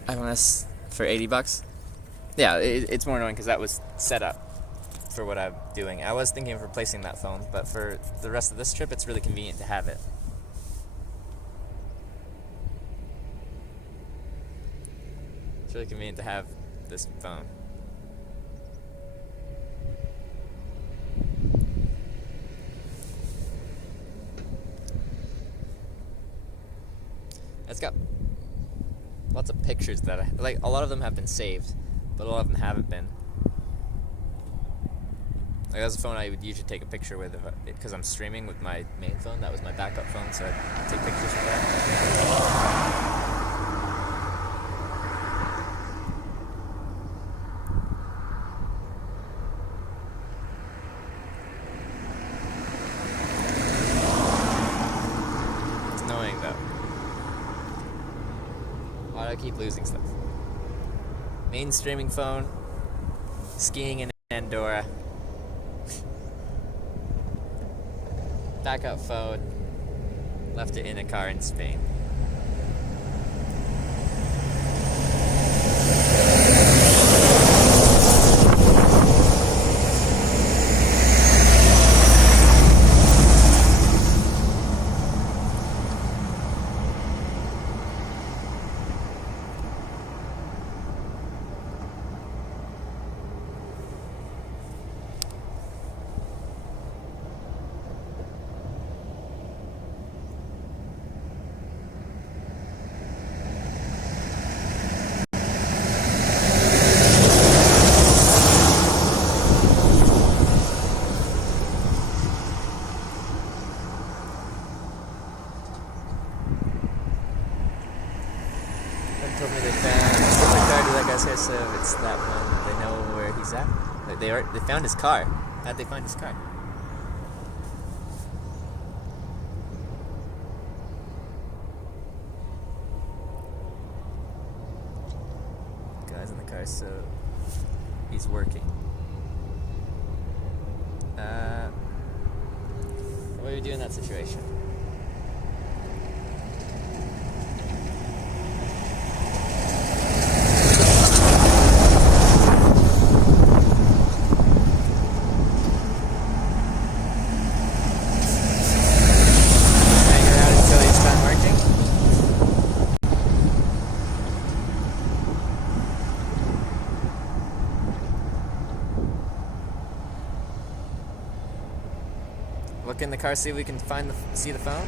I want us for $80. Yeah, it's more annoying because that was set up for what I'm doing. I was thinking of replacing that phone, but for the rest of this trip, it's really convenient to have it. It's really convenient to have this phone. It's got lots of pictures that a lot of them have been saved, but a lot of them haven't been. Like, that's a phone I would usually take a picture with because I'm streaming with my main phone. That was my backup phone, so I'd take pictures with that. It's annoying, though. Why do I keep losing stuff? Main streaming phone, skiing in Andorra. Backup phone, left it in a car in Spain. Told me they found the car to that guy's house, so it's that one. They know where he's at. Like they found his car. How'd they find his car? Guy's in the car, so he's working. What do we do in that situation? Look in the car, see if we can see the phone.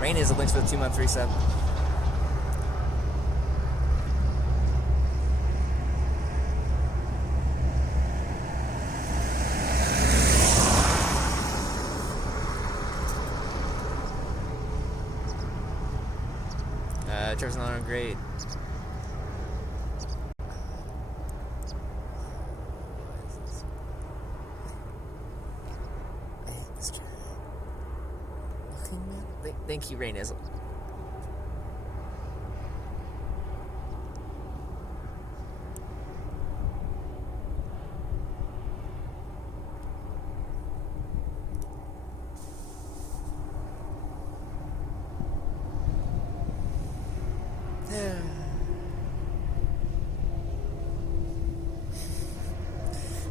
Rain is a link for the 2-month resub. Trevor's not on grade. Thank you, Rain Izzle.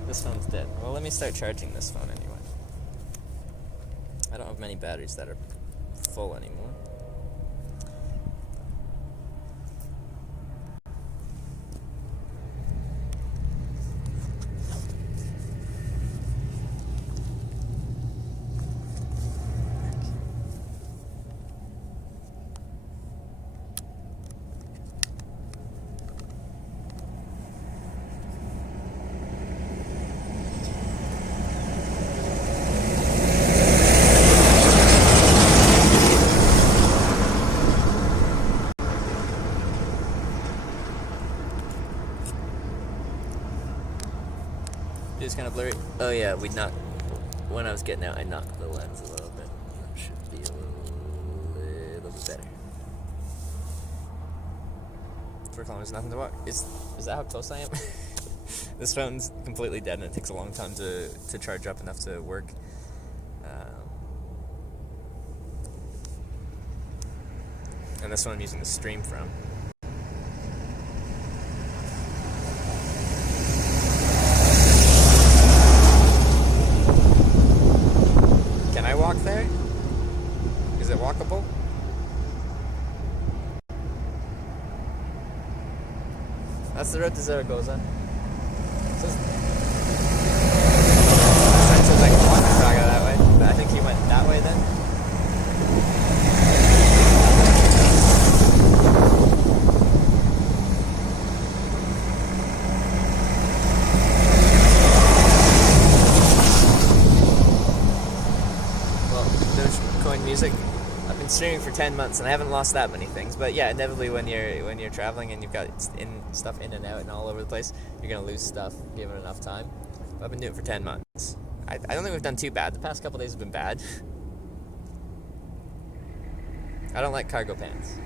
This phone's dead. Well, let me start charging this phone anyway. I don't have many batteries that are full anymore. It's kind of blurry. Oh yeah, when I was getting out, I knocked the lens a little bit. That should be a little bit better. 4 kilometers, nothing to walk. Is that how close I am? This phone's completely dead, and it takes a long time to charge up enough to work. And this one I'm using the stream from. Can I walk there? Is it walkable? That's the road to Zaragoza. Says I can walk the Praga that way, but I think he went that way then. Music. I've been streaming for 10 months and I haven't lost that many things, but yeah, inevitably when you're traveling and you've got stuff in and out and all over the place, you're gonna lose stuff given enough time. But I've been doing it for 10 months. I don't think we've done too bad. The past couple days have been bad. I don't like cargo pants.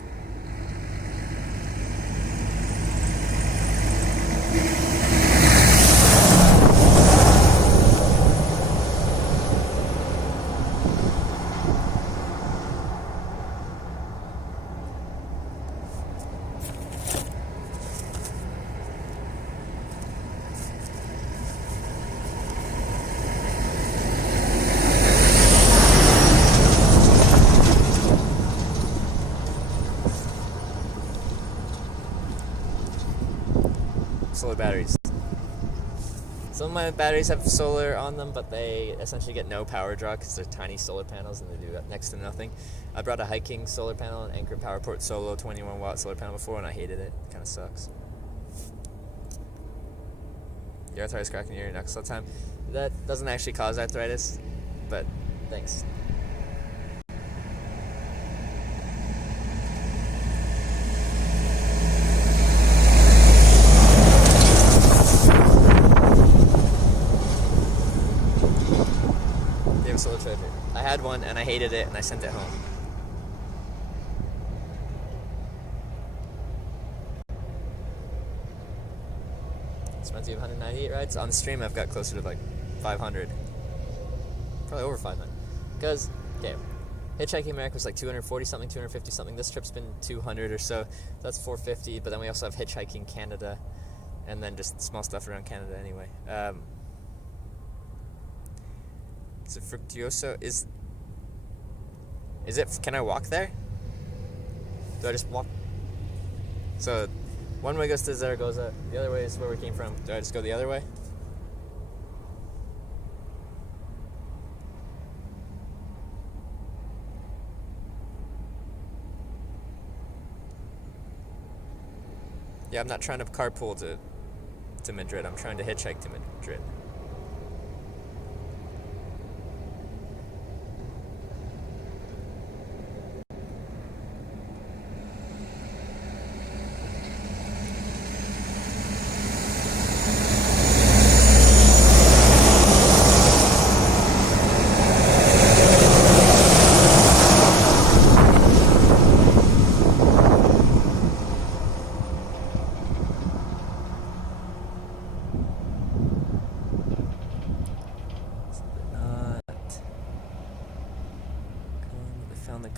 Solar batteries. Some of my batteries have solar on them, but they essentially get no power draw because they're tiny solar panels and they do next to nothing. I brought a hiking solar panel, an Anchor PowerPort Solo 21 watt solar panel before, and I hated it. It kind of sucks. Your arthritis cracking your knuckles all the time. That doesn't actually cause arthritis, but thanks. I had one and I hated it and I sent it home. Expensive 198 rides. On the stream I've got closer to like 500. Probably over 500. Because, okay, Hitchhiking America was like 240 something, 250 something. This trip's been 200 or so. That's 450, but then we also have Hitchhiking Canada and then just small stuff around Canada anyway. Is it Fructuoso? Is it? Can I walk there? Do I just walk? So, one way goes to Zaragoza. The other way is where we came from. Do I just go the other way? Yeah, I'm not trying to carpool to Madrid. I'm trying to hitchhike to Madrid.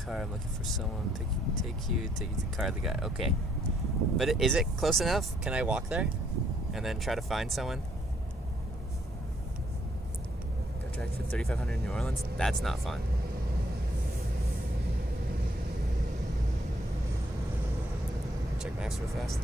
I'm looking for someone to take you to car the guy. Okay. But is it close enough? Can I walk there? And then try to find someone? Go track for 3,500 in New Orleans? That's not fun. Check maps real fast.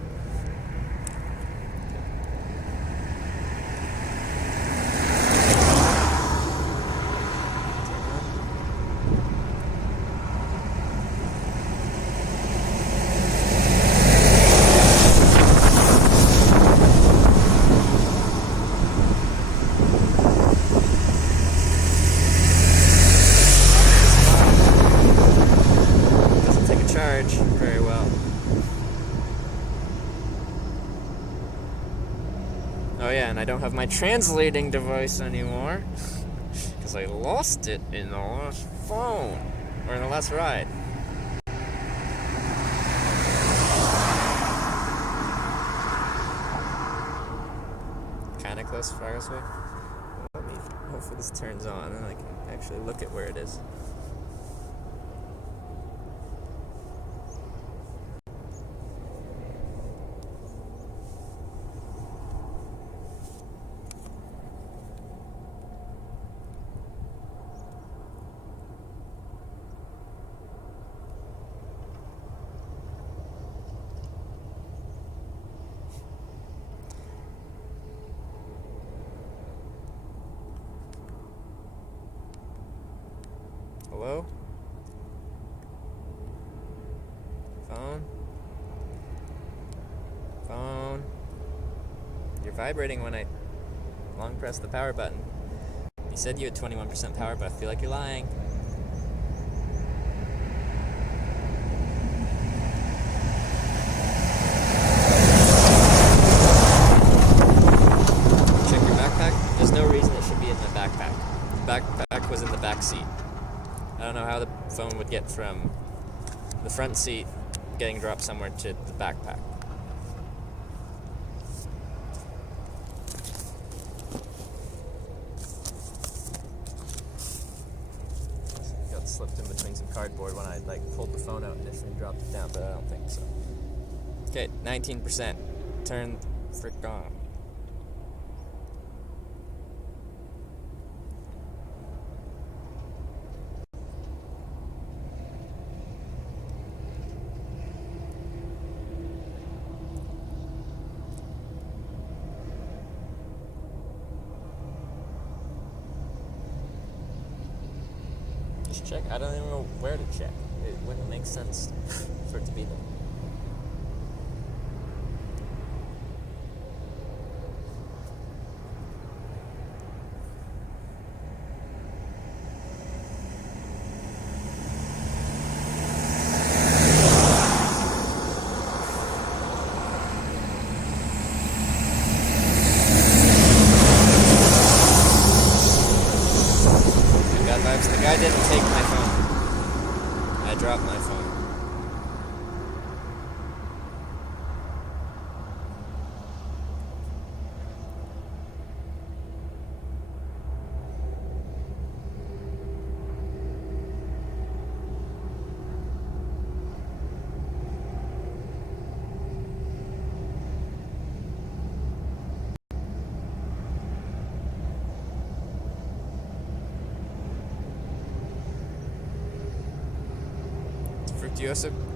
Oh yeah, and I don't have my translating device anymore because I lost it in the last phone or in the last ride. Kind of close to Fargo's Way. Hopefully this turns on and I can actually look at where it is. Hello? Phone? Phone? You're vibrating when I long press the power button. You said you had 21% power, but I feel like you're lying. Check your backpack. There's no reason it should be in the backpack. The backpack was in the back seat. I don't know how the phone would get from the front seat getting dropped somewhere to the backpack. Got slipped in between some cardboard when I pulled the phone out initially and dropped it down, but I don't think so. Okay, 19%. Turn the frick on. Check? I don't even know where to check. It wouldn't make sense for it to be there. The guy didn't take my phone. I dropped my phone.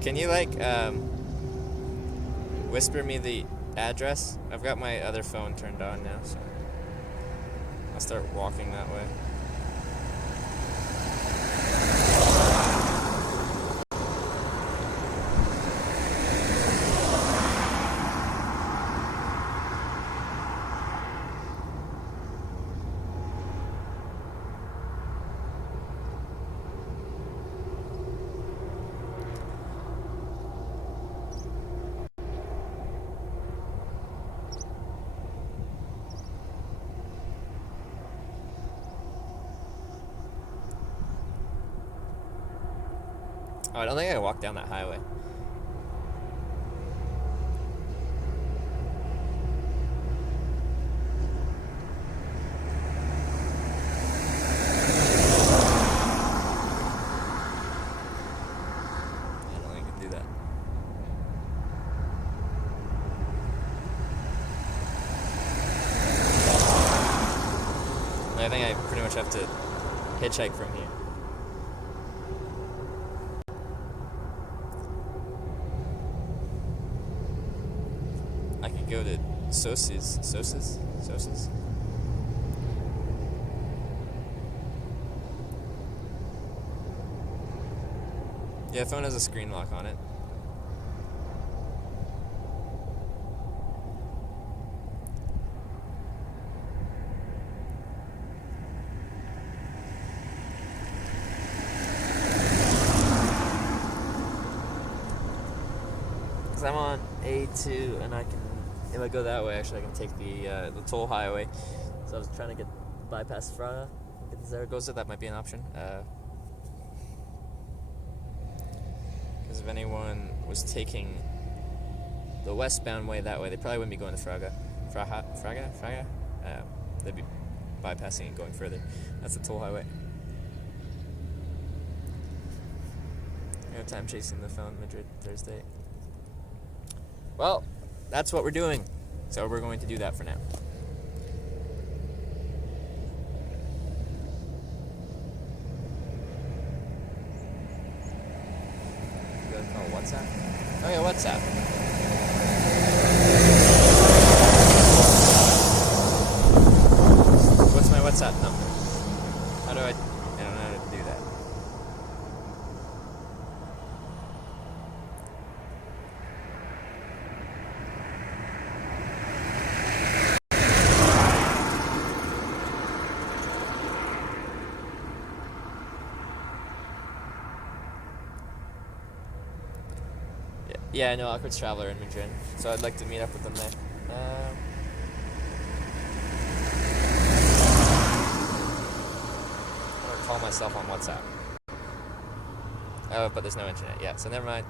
Can you whisper me the address? I've got my other phone turned on now, so I'll start walking that way. Oh, I don't think I can walk down that highway. I don't think I can do that. I think I pretty much have to hitchhike from here. Go to Sosis. Yeah, phone has a screen lock on it. Because I'm on A2 and I can if I go that way, actually, I can take the toll highway. So I was trying to get bypass Fraga, get to Zaragoza. That might be an option. Because if anyone was taking the westbound way that way, they probably wouldn't be going to Fraga. Fraga. They'd be bypassing and going further. That's the toll highway. No time chasing the phone, Madrid, Thursday. Well, that's what we're doing. So we're going to do that for now. You gotta call WhatsApp? Oh yeah, WhatsApp. What's my WhatsApp number? How do I don't know how to do that. Yeah, I know Awkward's Traveler in Madrid, so I'd like to meet up with them there. I'm gonna call myself on WhatsApp. Oh, but there's no internet. Yeah, so never mind.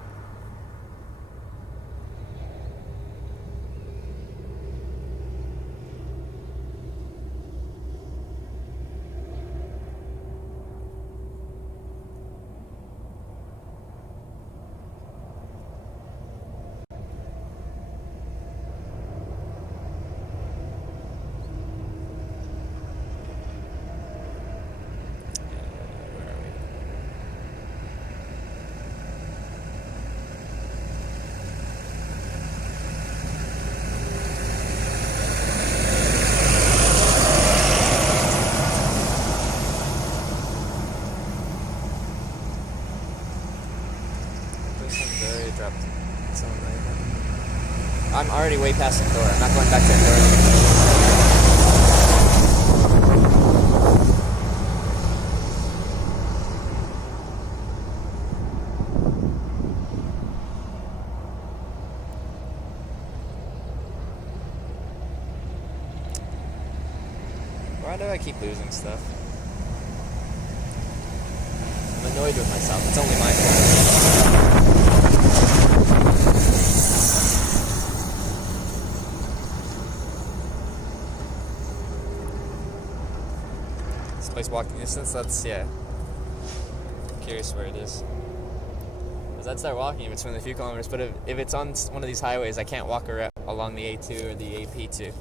I'm already way past Andorra. I'm not going back to Andorra. Why do I keep losing stuff? I'm annoyed with myself. It's only my fault. Place walking distance, that's, yeah. I'm curious where it is. Because I'd start walking if it's within a few kilometers, but if it's on one of these highways, I can't walk around along the A2 or the AP2.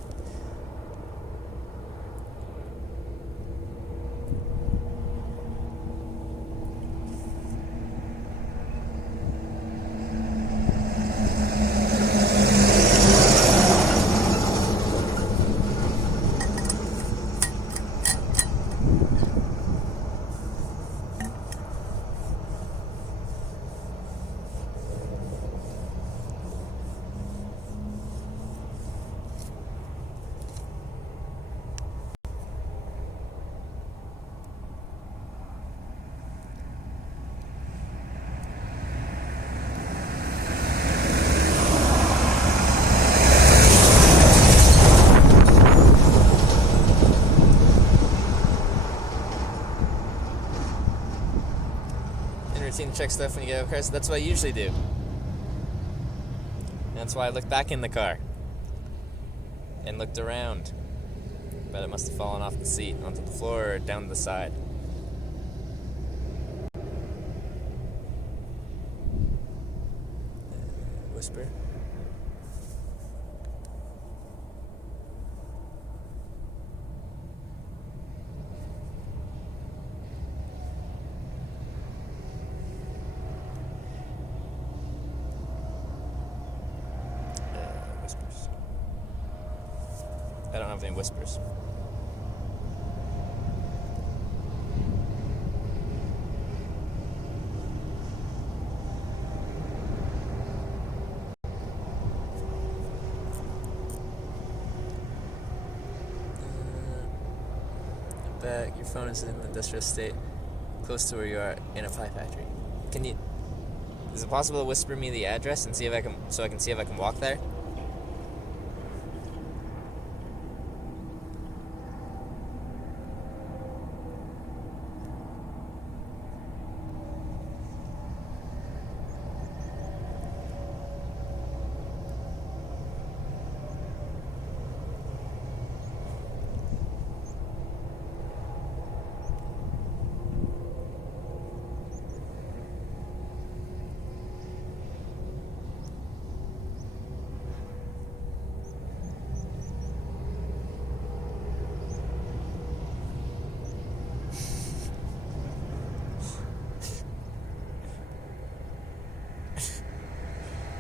To check stuff when you get out of the car, so that's what I usually do. And that's why I looked back in the car and looked around, but it must have fallen off the seat onto the floor or down the side. Whisper. I don't have any whispers. Back, your phone is in an industrial state, close to where you are in a pie factory. Is it possible to whisper me the address and see if I can, so I can see if I can walk there?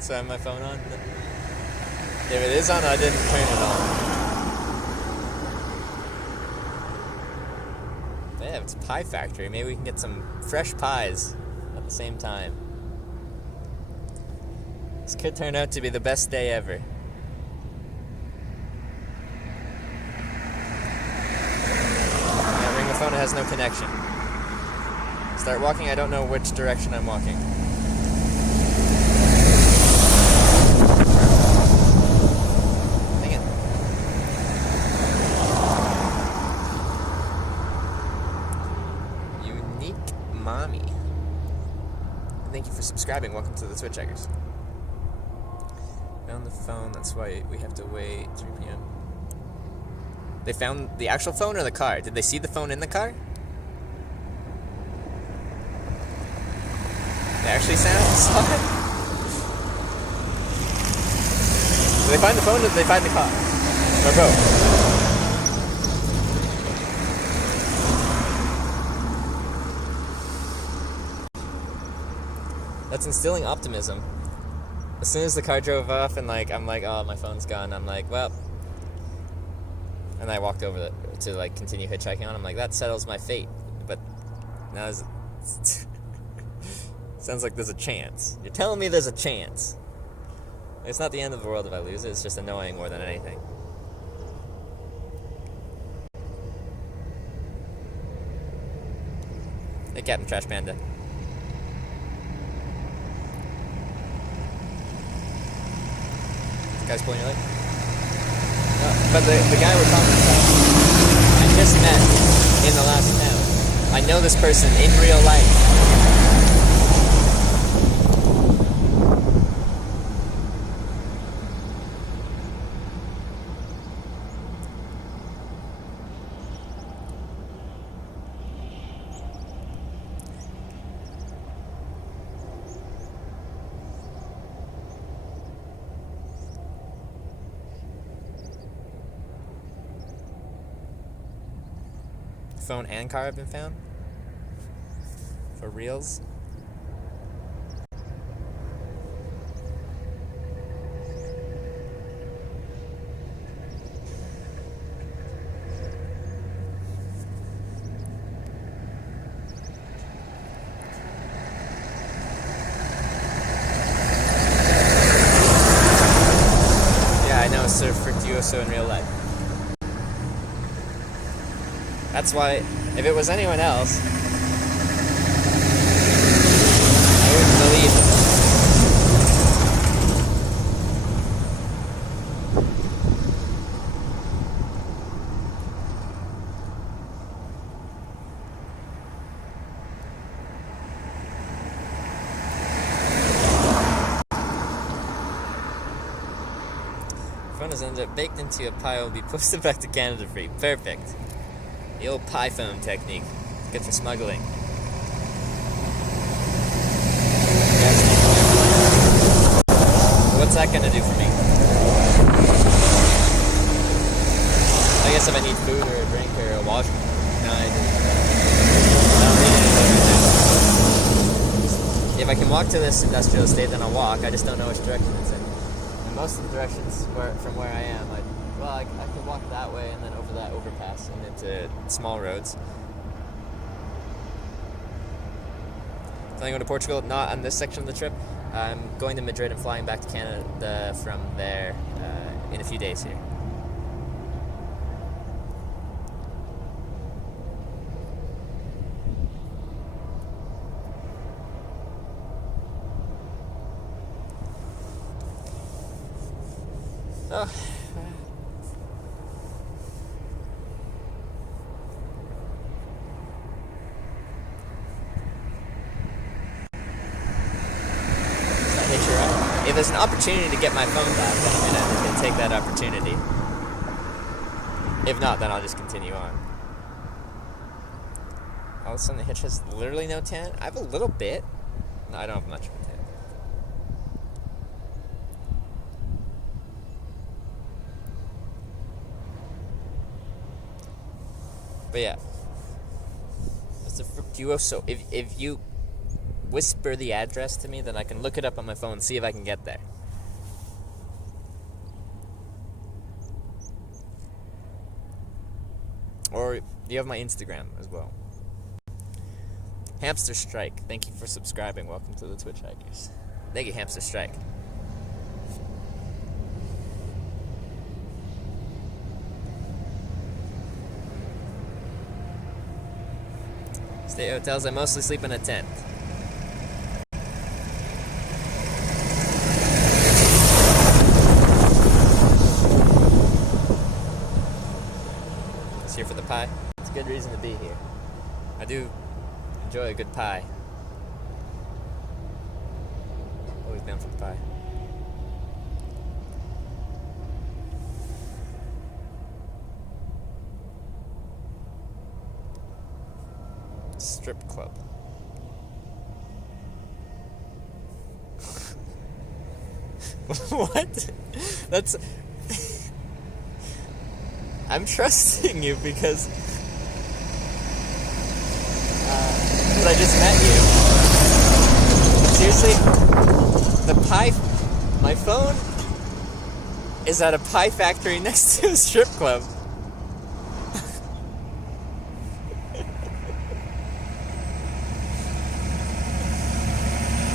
So I have my phone on. If it is on, I didn't turn it on. Yeah, it's a pie factory. Maybe we can get some fresh pies at the same time. This could turn out to be the best day ever. Yeah, ring the phone, it has no connection. Start walking, I don't know which direction I'm walking. Dang it. Unique Mommy. Thank you for subscribing. Welcome to the Twitch Checkers. Found the phone, that's why we have to wait 3 p.m. They found the actual phone or the car? Did they see the phone in the car? They actually saw it? Did they find the phone or did they find the car? Or both? That's instilling optimism. As soon as the car drove off and I'm like, oh, my phone's gone, I'm like, well. And I walked over to continue hitchhiking on. I'm like, that settles my fate. But now sounds like there's a chance. You're telling me there's a chance. It's not the end of the world if I lose it. It's just annoying more than anything. Hey, Captain Trash Panda. This guy's pulling your leg? No, but the guy we're talking about, I just met in the last town. I know this person in real life. Phone and car have been found? For reals? Yeah, I know, Sir Fructuoso in real life. That's why, if it was anyone else, I wouldn't believe it. Phone has ended up baked into a pie, will be posted back to Canada free. Perfect. The old pie phone technique. It's good for smuggling. What's that gonna do for me? I guess if I need food or a drink or a wash. No, I don't need anything right now. If I can walk to this industrial estate, then I'll walk. I just don't know which direction it's in. And most of the directions from where I am, I could walk that way and then over that overpass and into small roads. Planning to go to Portugal? Not on this section of the trip. I'm going to Madrid and flying back to Canada from there in a few days here. Oh. If there's an opportunity to get my phone back, then I'm gonna take that opportunity. If not, then I'll just continue on. All of a sudden the hitch has literally no tan. I have a little bit. No, I don't have much of a tan. But yeah. That's a Fructuoso. If you whisper the address to me, then I can look it up on my phone and see if I can get there. Or you have my Instagram as well. Hamster Strike, thank you for subscribing. Welcome to the Twitch Hikers. Thank you, Hamster Strike. Stay at hotels. I mostly sleep in a tent. It's here for the pie. It's a good reason to be here. I do enjoy a good pie. Always down for the pie. Strip club. What? That's... I'm trusting you because I just met you. Seriously, the pie... My phone is at a pie factory next to a strip club.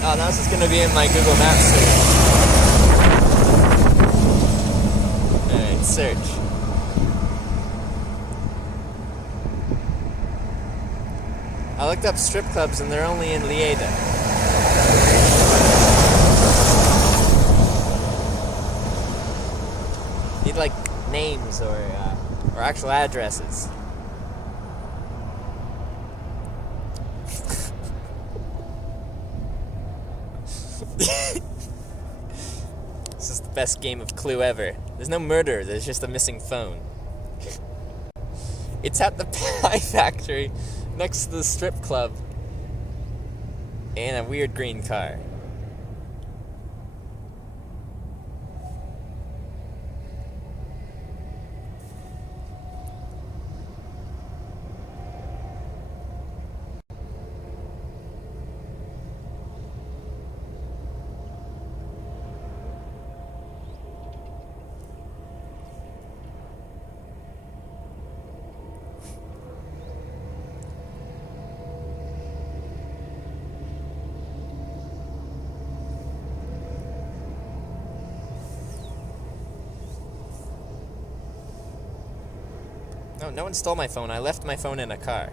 Oh, now this is gonna be in my Google Maps search. Alright, search. I looked up strip clubs and they're only in Lleida. Need like names or actual addresses. This is the best game of Clue ever. There's no murder, there's just a missing phone. It's at the pie factory next to the strip club in a weird green car. No one stole my phone. I left my phone in a car.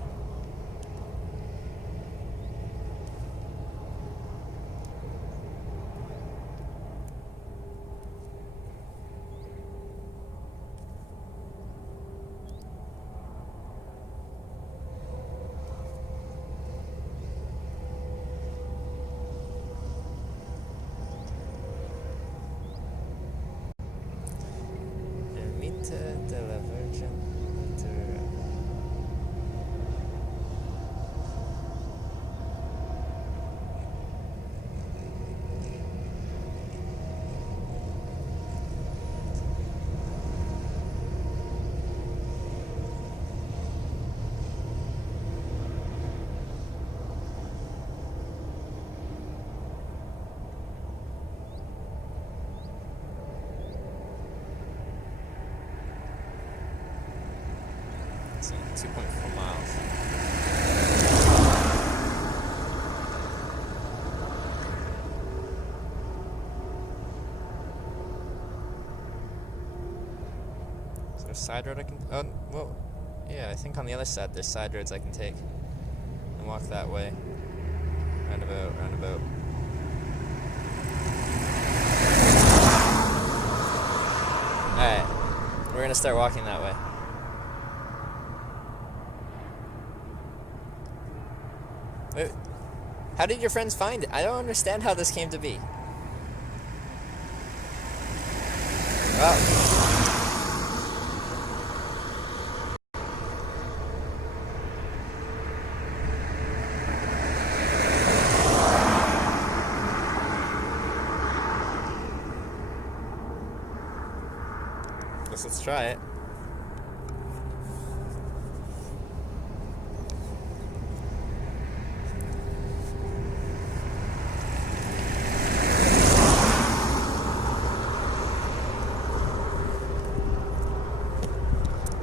Ermita de la Virgen. It's 2.4 miles. Is there a side road I can... Oh, well, yeah, I think on the other side there's side roads I can take and walk that way. Roundabout, roundabout. Alright, we're gonna start walking that way. Wait, how did your friends find it? I don't understand how this came to be. Oh. Let's try it.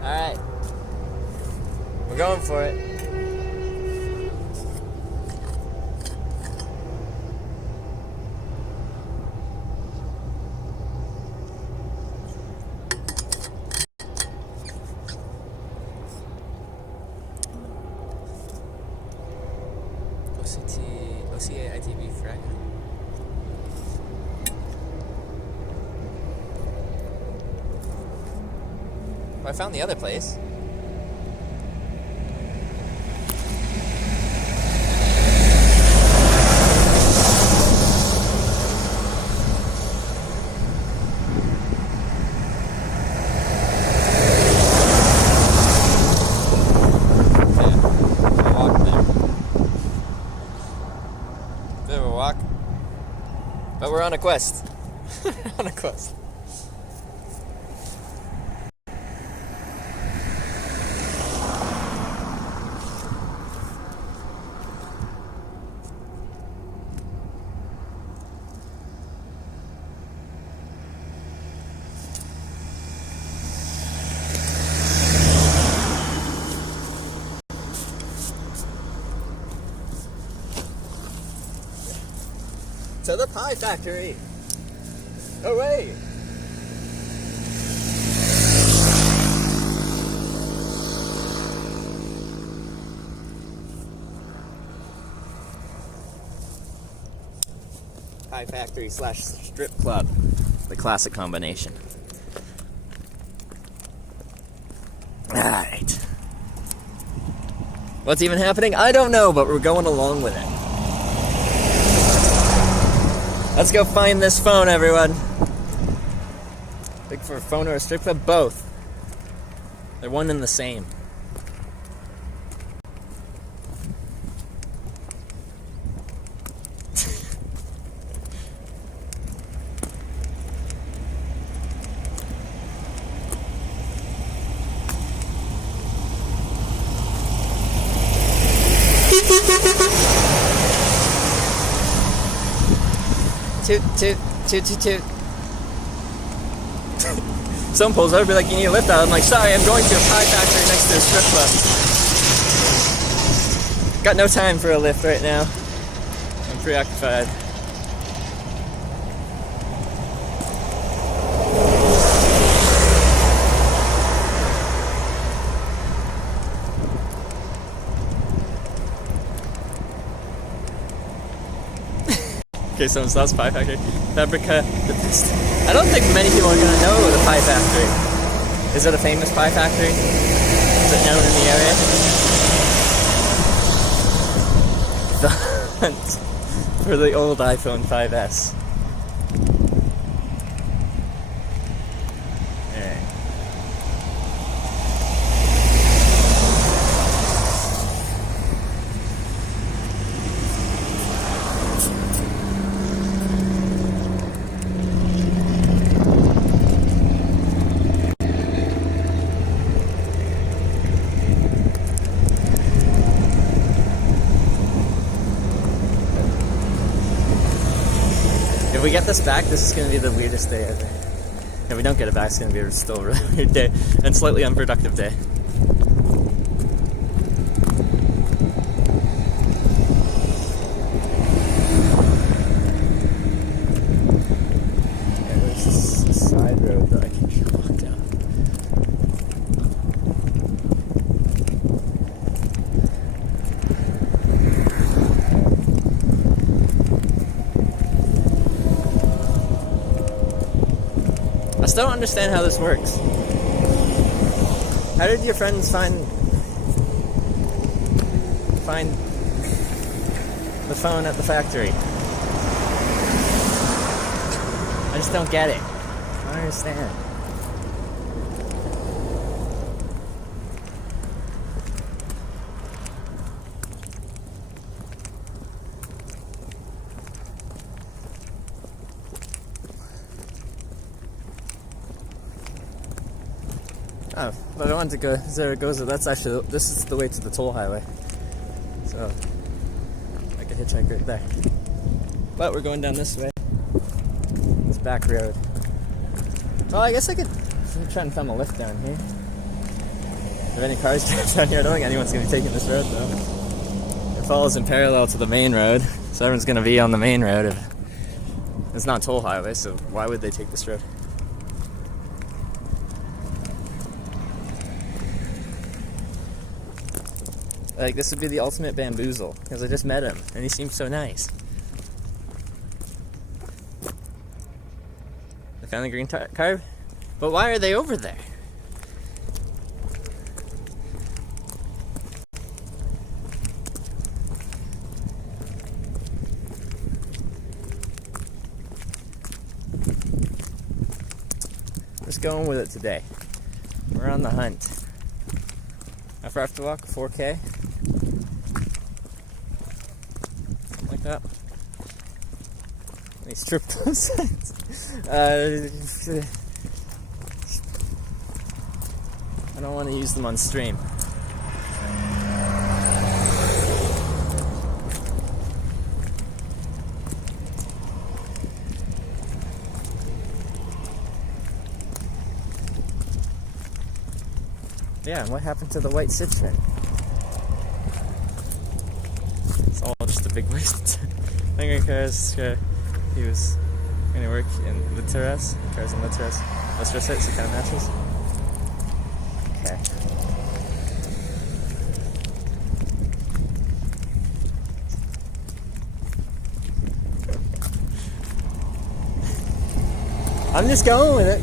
Alright. going for it. OCA ITV Friday. Well, I found the other place. But we're on a quest. On a quest. To the pie factory. Away. Pie factory / strip club. The classic combination. Alright. What's even happening? I don't know, but we're going along with it. Let's go find this phone, everyone. Look for a phone or a strip club? Both. They're one and the same. Toot, toot, toot, toot, toot. Someone pulls over, be like, you need a lift out. I'm like, sorry, I'm going to a pie factory next to a strip club. Got no time for a lift right now. I'm preoccupied. Okay, someone stops Pie Factory. Fabrica the best. I don't think many people are gonna know the Pie Factory. Is it a famous pie factory? Is it known in the area? The hunt for the old iPhone 5S. Alright. If we get this back, this is going to be the weirdest day ever. If we don't get it back, it's going to be still a really weird day and slightly unproductive day. Yeah, there's this side road that I can walk down. I still don't understand how this works. How did your friends find the phone at the factory? I just don't get it. I don't understand. Oh, but I wanted to go Zaragoza. That's actually, this is the way to the toll highway. So, I could hitchhike right there. But we're going down this way. It's back road. Well, I guess I could try and film a lift down here. If any cars drive down here, I don't think anyone's going to be taking this road though. It follows in parallel to the main road, so everyone's going to be on the main road. It's not a toll highway, so why would they take this road? Like, this would be the ultimate bamboozle, because I just met him, and he seems so nice. They found the green car? But why are they over there? Just going with it today. We're on the hunt. If I have to walk 4K, something like that. These strip club signs. I don't want to use them on stream. Yeah, and what happened to the white Citroen? It's all just a big waste. Angry cars, he was going to work in the terrace. Cars in the terrace. Let's dress it so it kind of matches. Okay. I'm just going with it.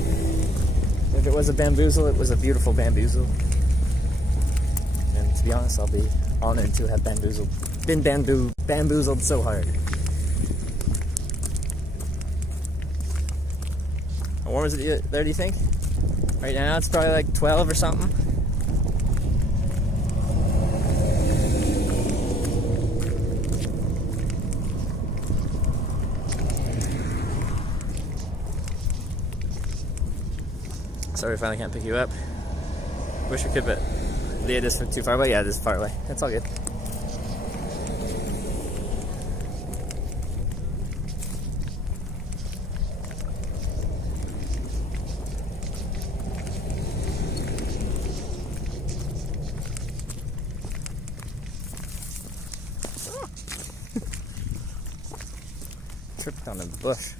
If it was a bamboozle, it was a beautiful bamboozle. And to be honest, I'll be honored to have been bamboozled so hard. How warm is it there, do you think? Right now it's probably like 12 or something. Sorry if I finally can't pick you up. Wish we could, but Lleida is too far away. Yeah, it is far away. That's all good. Tripped on a bush.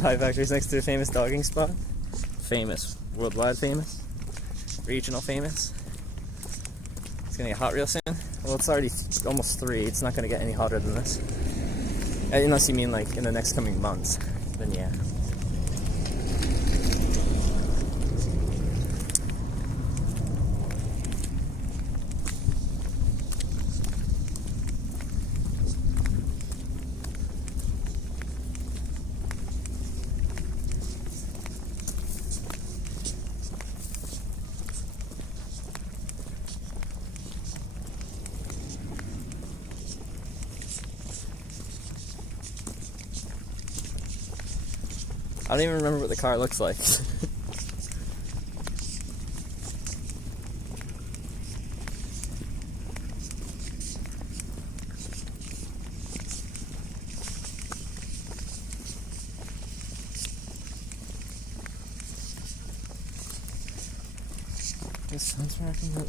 Pie factory's next to a famous dogging spot. Famous. Worldwide famous. Regional famous. It's gonna get hot real soon. Well, it's already almost 3. It's not gonna get any hotter than this. Unless you mean like in the next coming months. Then yeah. I don't even remember what the car looks like.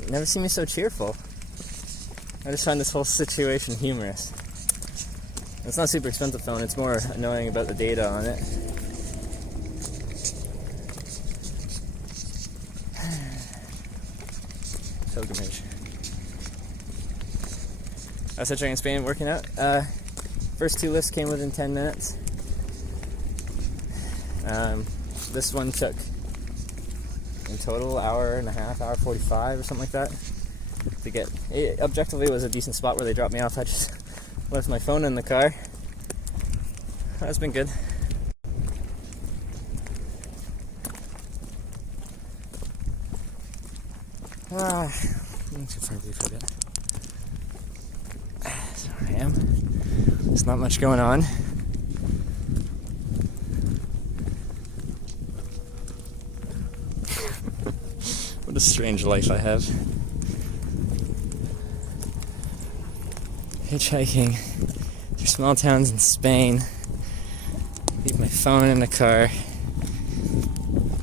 Never seen me so cheerful. I just find this whole situation humorous. It's not a super expensive phone, it's more annoying about the data on it. Pilgrimage. I was hitchhiking in Spain working out. First 2 lifts came within 10 minutes. This one took in total hour and a half, hour 45 or something like that to get. It objectively was a decent spot where they dropped me off. I just left my phone in the car. That's been good. I'm too far away for a bit. So I am. There's not much going on. What a strange life I have. Hitchhiking through small towns in Spain phone in the car.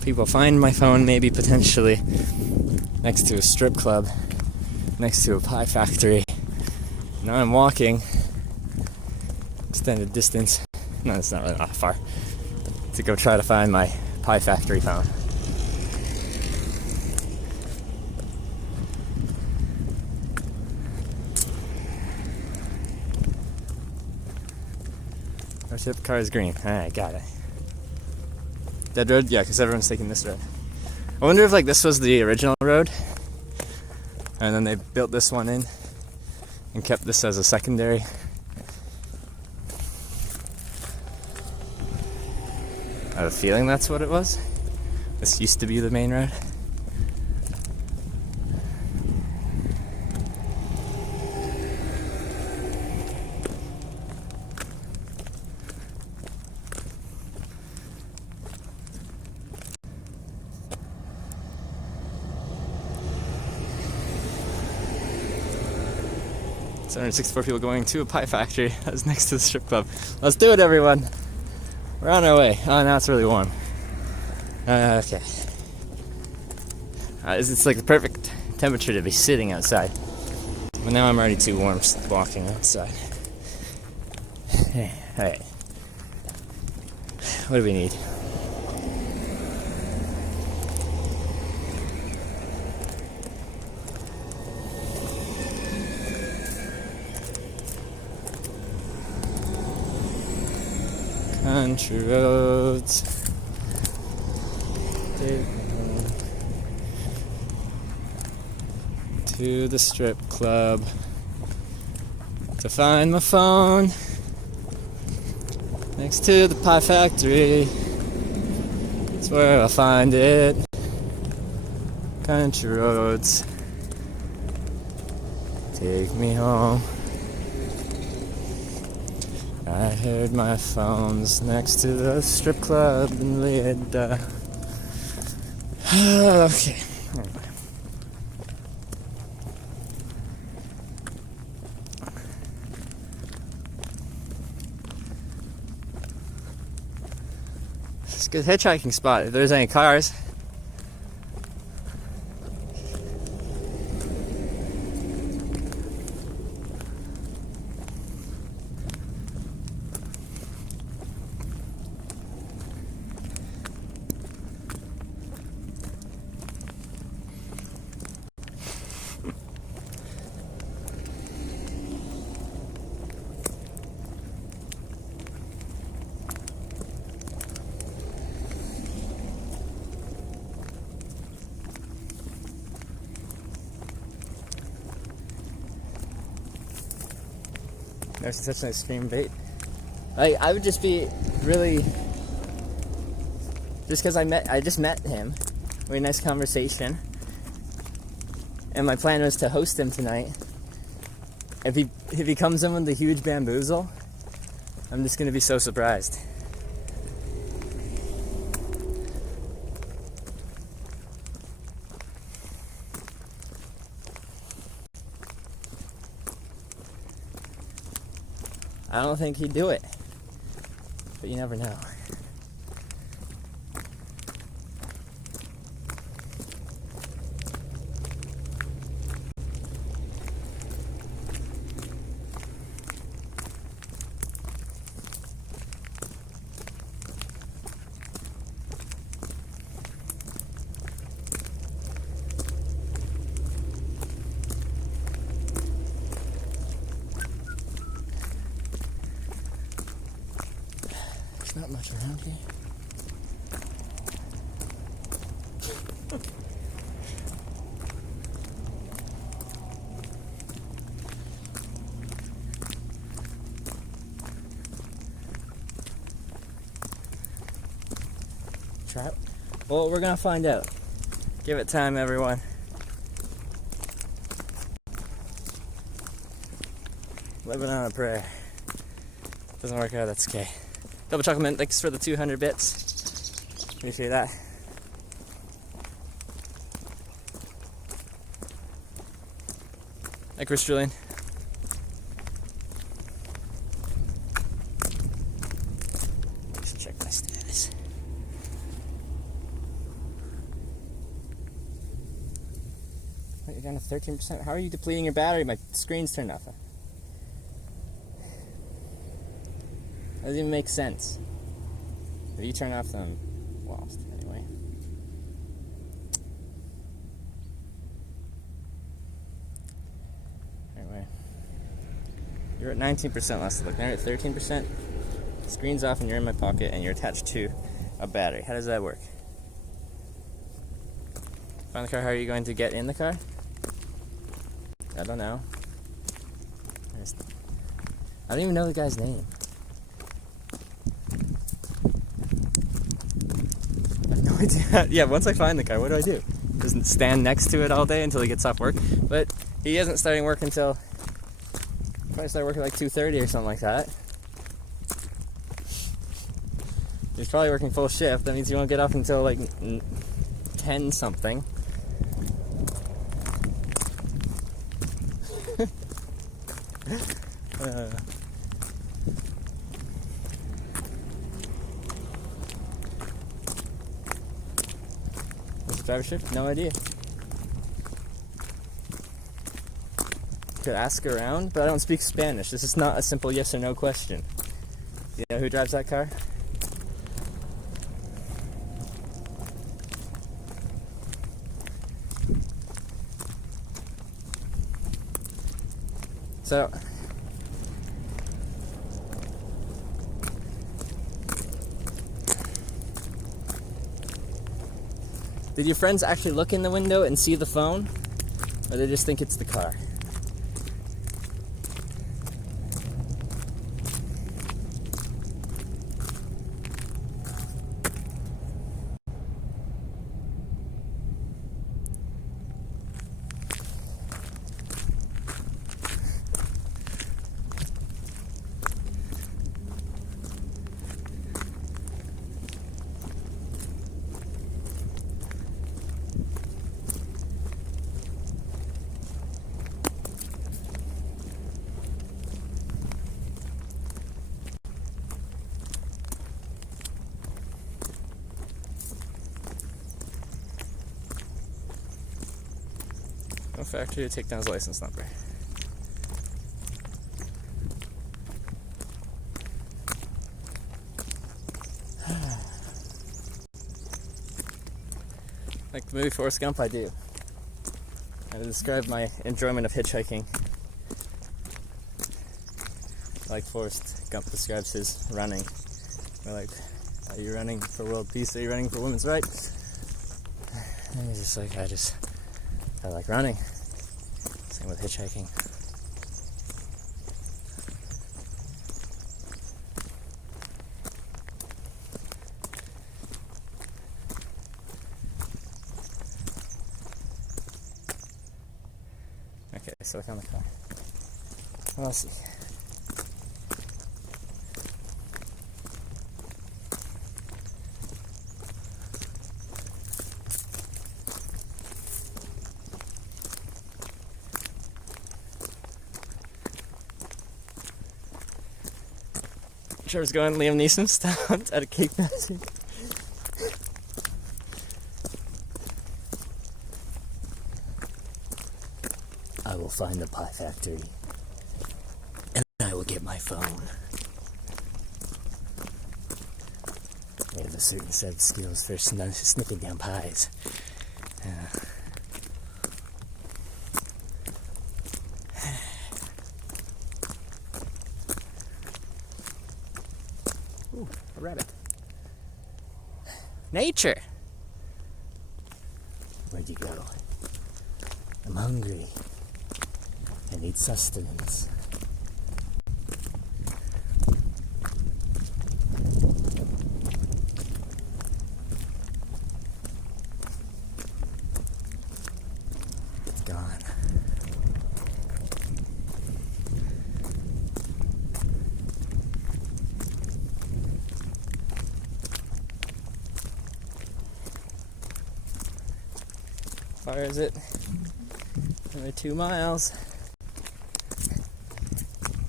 People find my phone maybe potentially next to a strip club, next to a pie factory. Now I'm walking extended distance. No, it's not really that far. To go try to find my pie factory phone. Oh shit, the car is green. Alright, got it. Dead road? Yeah, because everyone's taking this road. I wonder if like this was the original road and then they built this one in and kept this as a secondary. I have a feeling that's what it was. This used to be the main road. It's 164 people going to a pie factory that was next to the strip club. Let's do it, everyone. We're on our way. Oh, now it's really warm. Okay. It's like the perfect temperature to be sitting outside. But now I'm already too warm walking outside. Alright. What do we need? Country roads. To the strip club to find my phone next to the pie factory. That's where I'll find it. Country roads, take me home. I heard my phone's next to the strip club in Lleida. Okay. It's a good hitchhiking spot if there's any cars. Never seen such an extreme bait. I would just be really, just because I just met him, we had a nice conversation, and my plan was to host him tonight. If he comes in with a huge bamboozle, I'm just gonna be so surprised. I don't think he'd do it, but you never know. There's not much around here. Trout? Well, we're gonna find out. Give it time, everyone. Living on a prayer. Doesn't work out, that's okay. Double chocolate mint, thanks for the 200 bits. Appreciate that. Hi, Chris Julian. Just check my stuff. You're down to 13%. How are you depleting your battery? My screen's turned off. Doesn't even make sense. If you turn off, then I'm lost. Anyway. You're at 19% last look. Now you're at 13%. Screen's off and you're in my pocket and you're attached to a battery. How does that work? Find the car. How are you going to get in the car? I don't know. I don't even know the guy's name. I have no idea. Yeah, once I find the car, what do I do? Just stand next to it all day until he gets off work? But he isn't starting work until... Probably start working like 2:30 or something like that. He's probably working full shift. That means he won't get off until like 10 something. What's the driver shift? No idea. Could ask around, but I don't speak Spanish. This is not a simple yes or no question. You know who drives that car? So, did your friends actually look in the window and see the phone? Or they just think it's the car? No factory to take down his license number. Like the movie Forrest Gump, I do. I describe my enjoyment of hitchhiking like Forrest Gump describes his running. We're like, are you running for world peace? Are you running for women's rights? And he's just like, I like running. Same with hitchhiking. Okay, so look on the car. What else? Trevor's going Liam Neeson style at a cake factory. I will find the pie factory, and I will get my phone. I have a certain set of skills for sniffing down pies. Ooh, a rabbit. Nature! Where'd you go? I'm hungry. I need sustenance. It's gone. How far is it? Another 2 miles.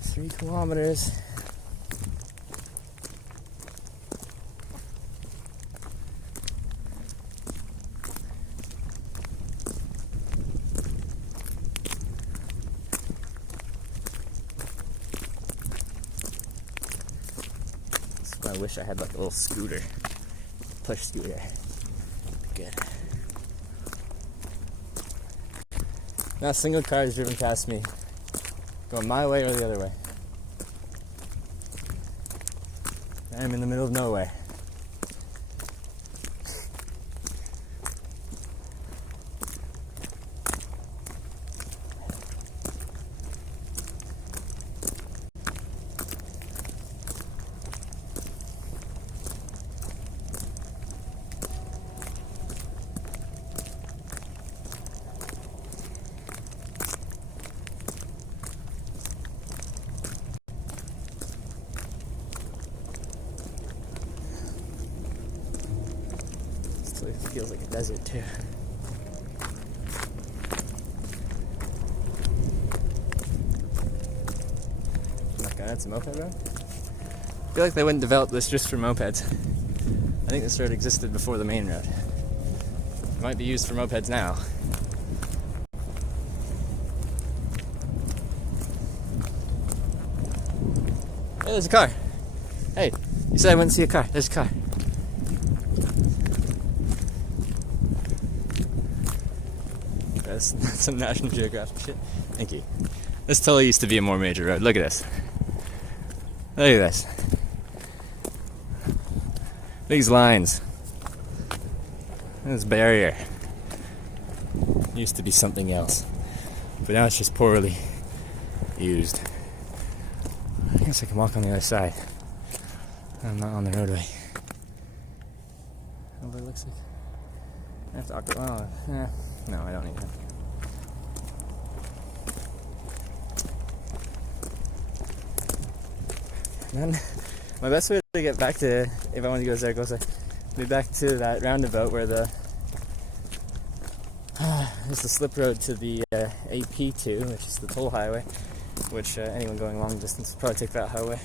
3 kilometers. I wish I had like a little scooter, push scooter. Good. Not a single car has driven past me, going my way or the other way. I'm in the middle of nowhere. It feels like a desert too. I'm not gonna add some moped road. I feel like they wouldn't develop this just for mopeds. I think this road existed before the main road. It might be used for mopeds now. Hey, there's a car. Hey, you said I wouldn't see a car. There's a car. That's some National Geographic shit. Thank you. This totally used to be a more major road. Look at this. Look at this. These lines. This barrier. Used to be something else. But now it's just poorly used. I guess I can walk on the other side. I'm not on the roadway. What it looks like. I have to octo. Oh, no, I don't need to. Then my best way to get back to, if I want to go Zaragoza, be back to that roundabout where there's the slip road to the AP2, which is the toll highway, which anyone going long distance would probably take that highway.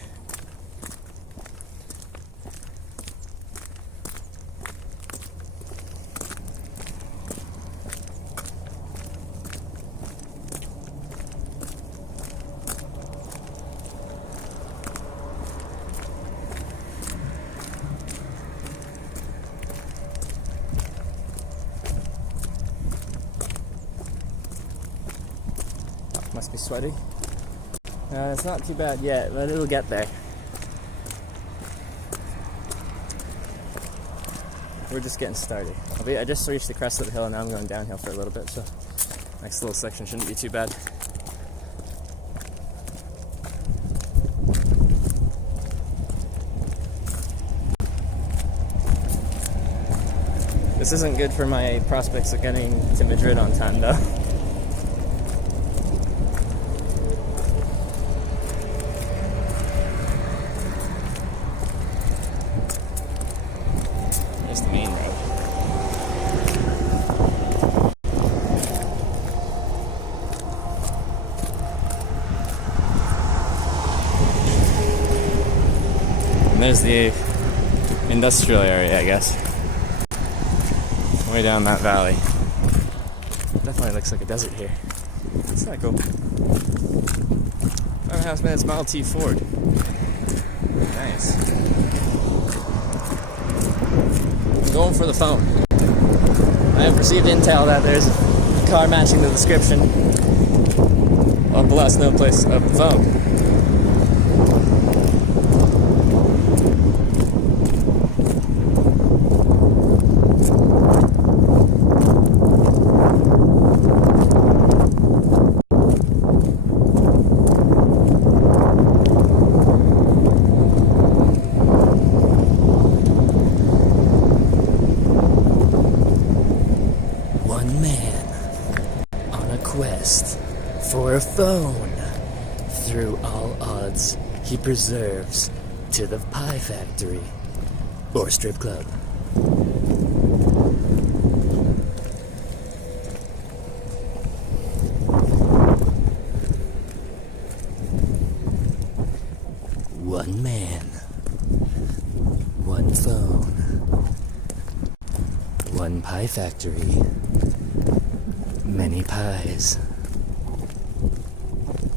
Must be sweaty. It's not too bad yet, but it'll get there. We're just getting started. I just reached the crest of the hill and now I'm going downhill for a little bit, so next little section shouldn't be too bad. This isn't good for my prospects of getting to Madrid on time though. And there's the industrial area, I guess. Way down that valley. Definitely looks like a desert here. It's not cool. 5.5 minutes Model T Ford. Nice. I'm going for the phone. I have received intel that there's a car matching the description of the last known place of the phone. For a phone. Through all odds, he preserves to the pie factory or strip club. One man, one phone, one pie factory, many pies.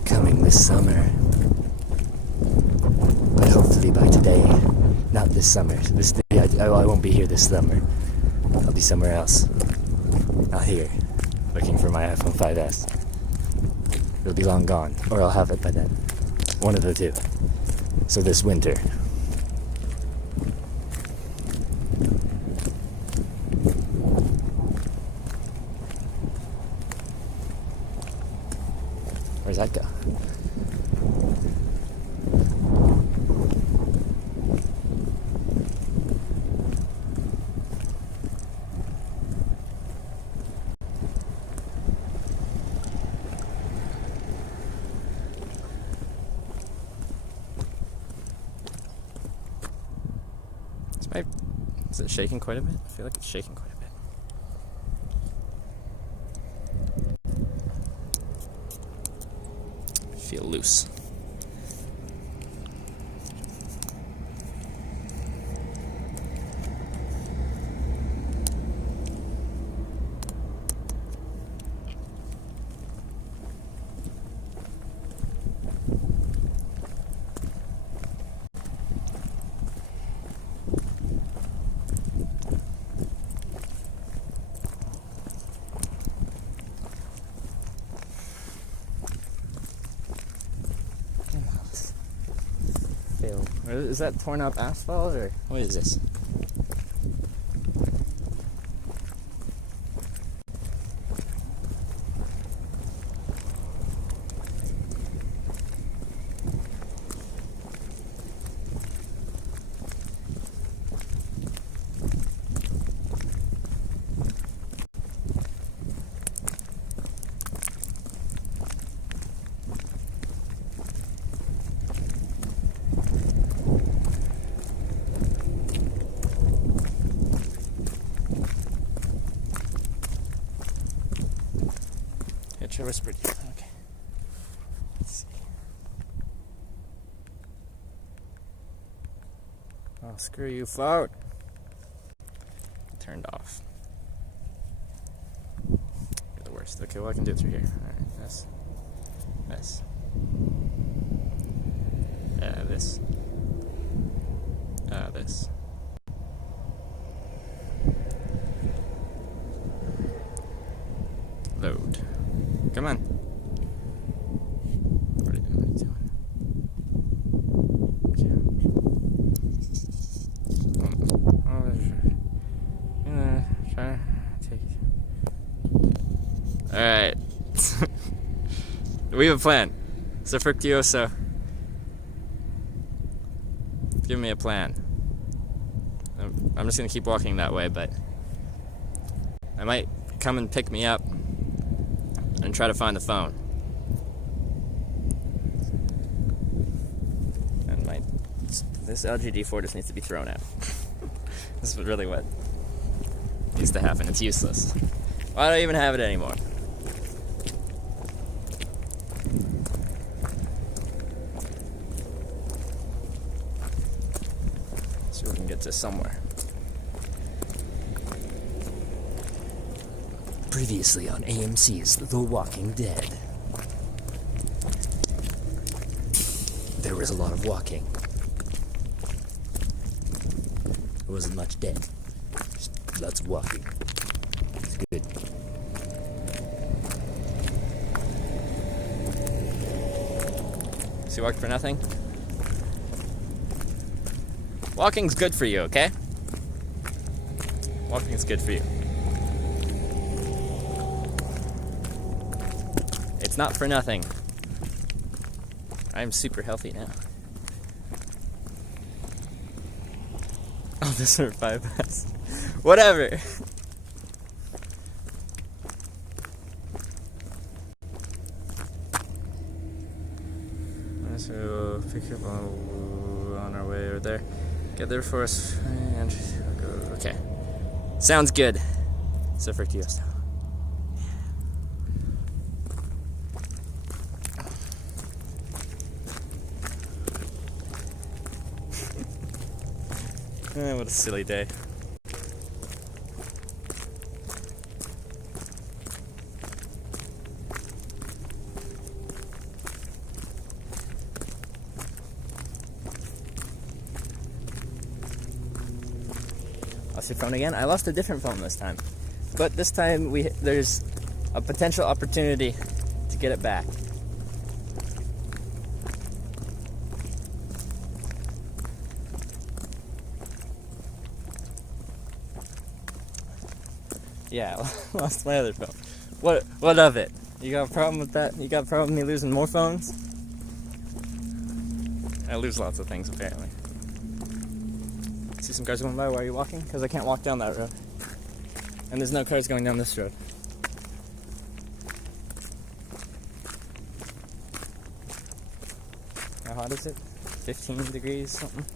Coming this summer. But hopefully by today, this summer. I won't be here this summer. I'll be somewhere else. Not here, looking for my iPhone 5S. It'll be long gone, or I'll have it by then. One of the two. So this winter. Where's that go? Is it shaking quite a bit? I feel like it's shaking quite a bit. I feel loose. Is that torn up asphalt or what is this? It was pretty. Okay. Let's see. Oh, screw you, float. Turned off. You're the worst. Okay, well, I can do it through here. Alright, this. This. This. This. Load. Come on. What are you doing? Try to take it. Alright. We have a plan. So Fructuoso, give me a plan. I'm just gonna keep walking that way, but I might come and pick me up and try to find the phone. And this LGD4 just needs to be thrown out. This is really what needs to happen. It's useless. Why do I even have it anymore? See if we can get to somewhere. Previously on AMC's The Walking Dead. There was a lot of walking. There wasn't much dead. Just lots of walking. It's good. So you walked for nothing? Walking's good for you, okay? Walking's good for you. It's not for nothing. I'm super healthy now. Oh, this are 5S. Whatever. So we'll pick you up on our way over there. Get there for us. And okay. Sounds good. So for Kiosk. What a silly day. Lost your phone again? I lost a different phone this time. But this time there's a potential opportunity to get it back. Yeah, lost my other phone. What of it? You got a problem with that? You got a problem with me losing more phones? I lose lots of things, apparently. See some cars going by while you're walking? Because I can't walk down that road. And there's no cars going down this road. How hot is it? 15 degrees, something?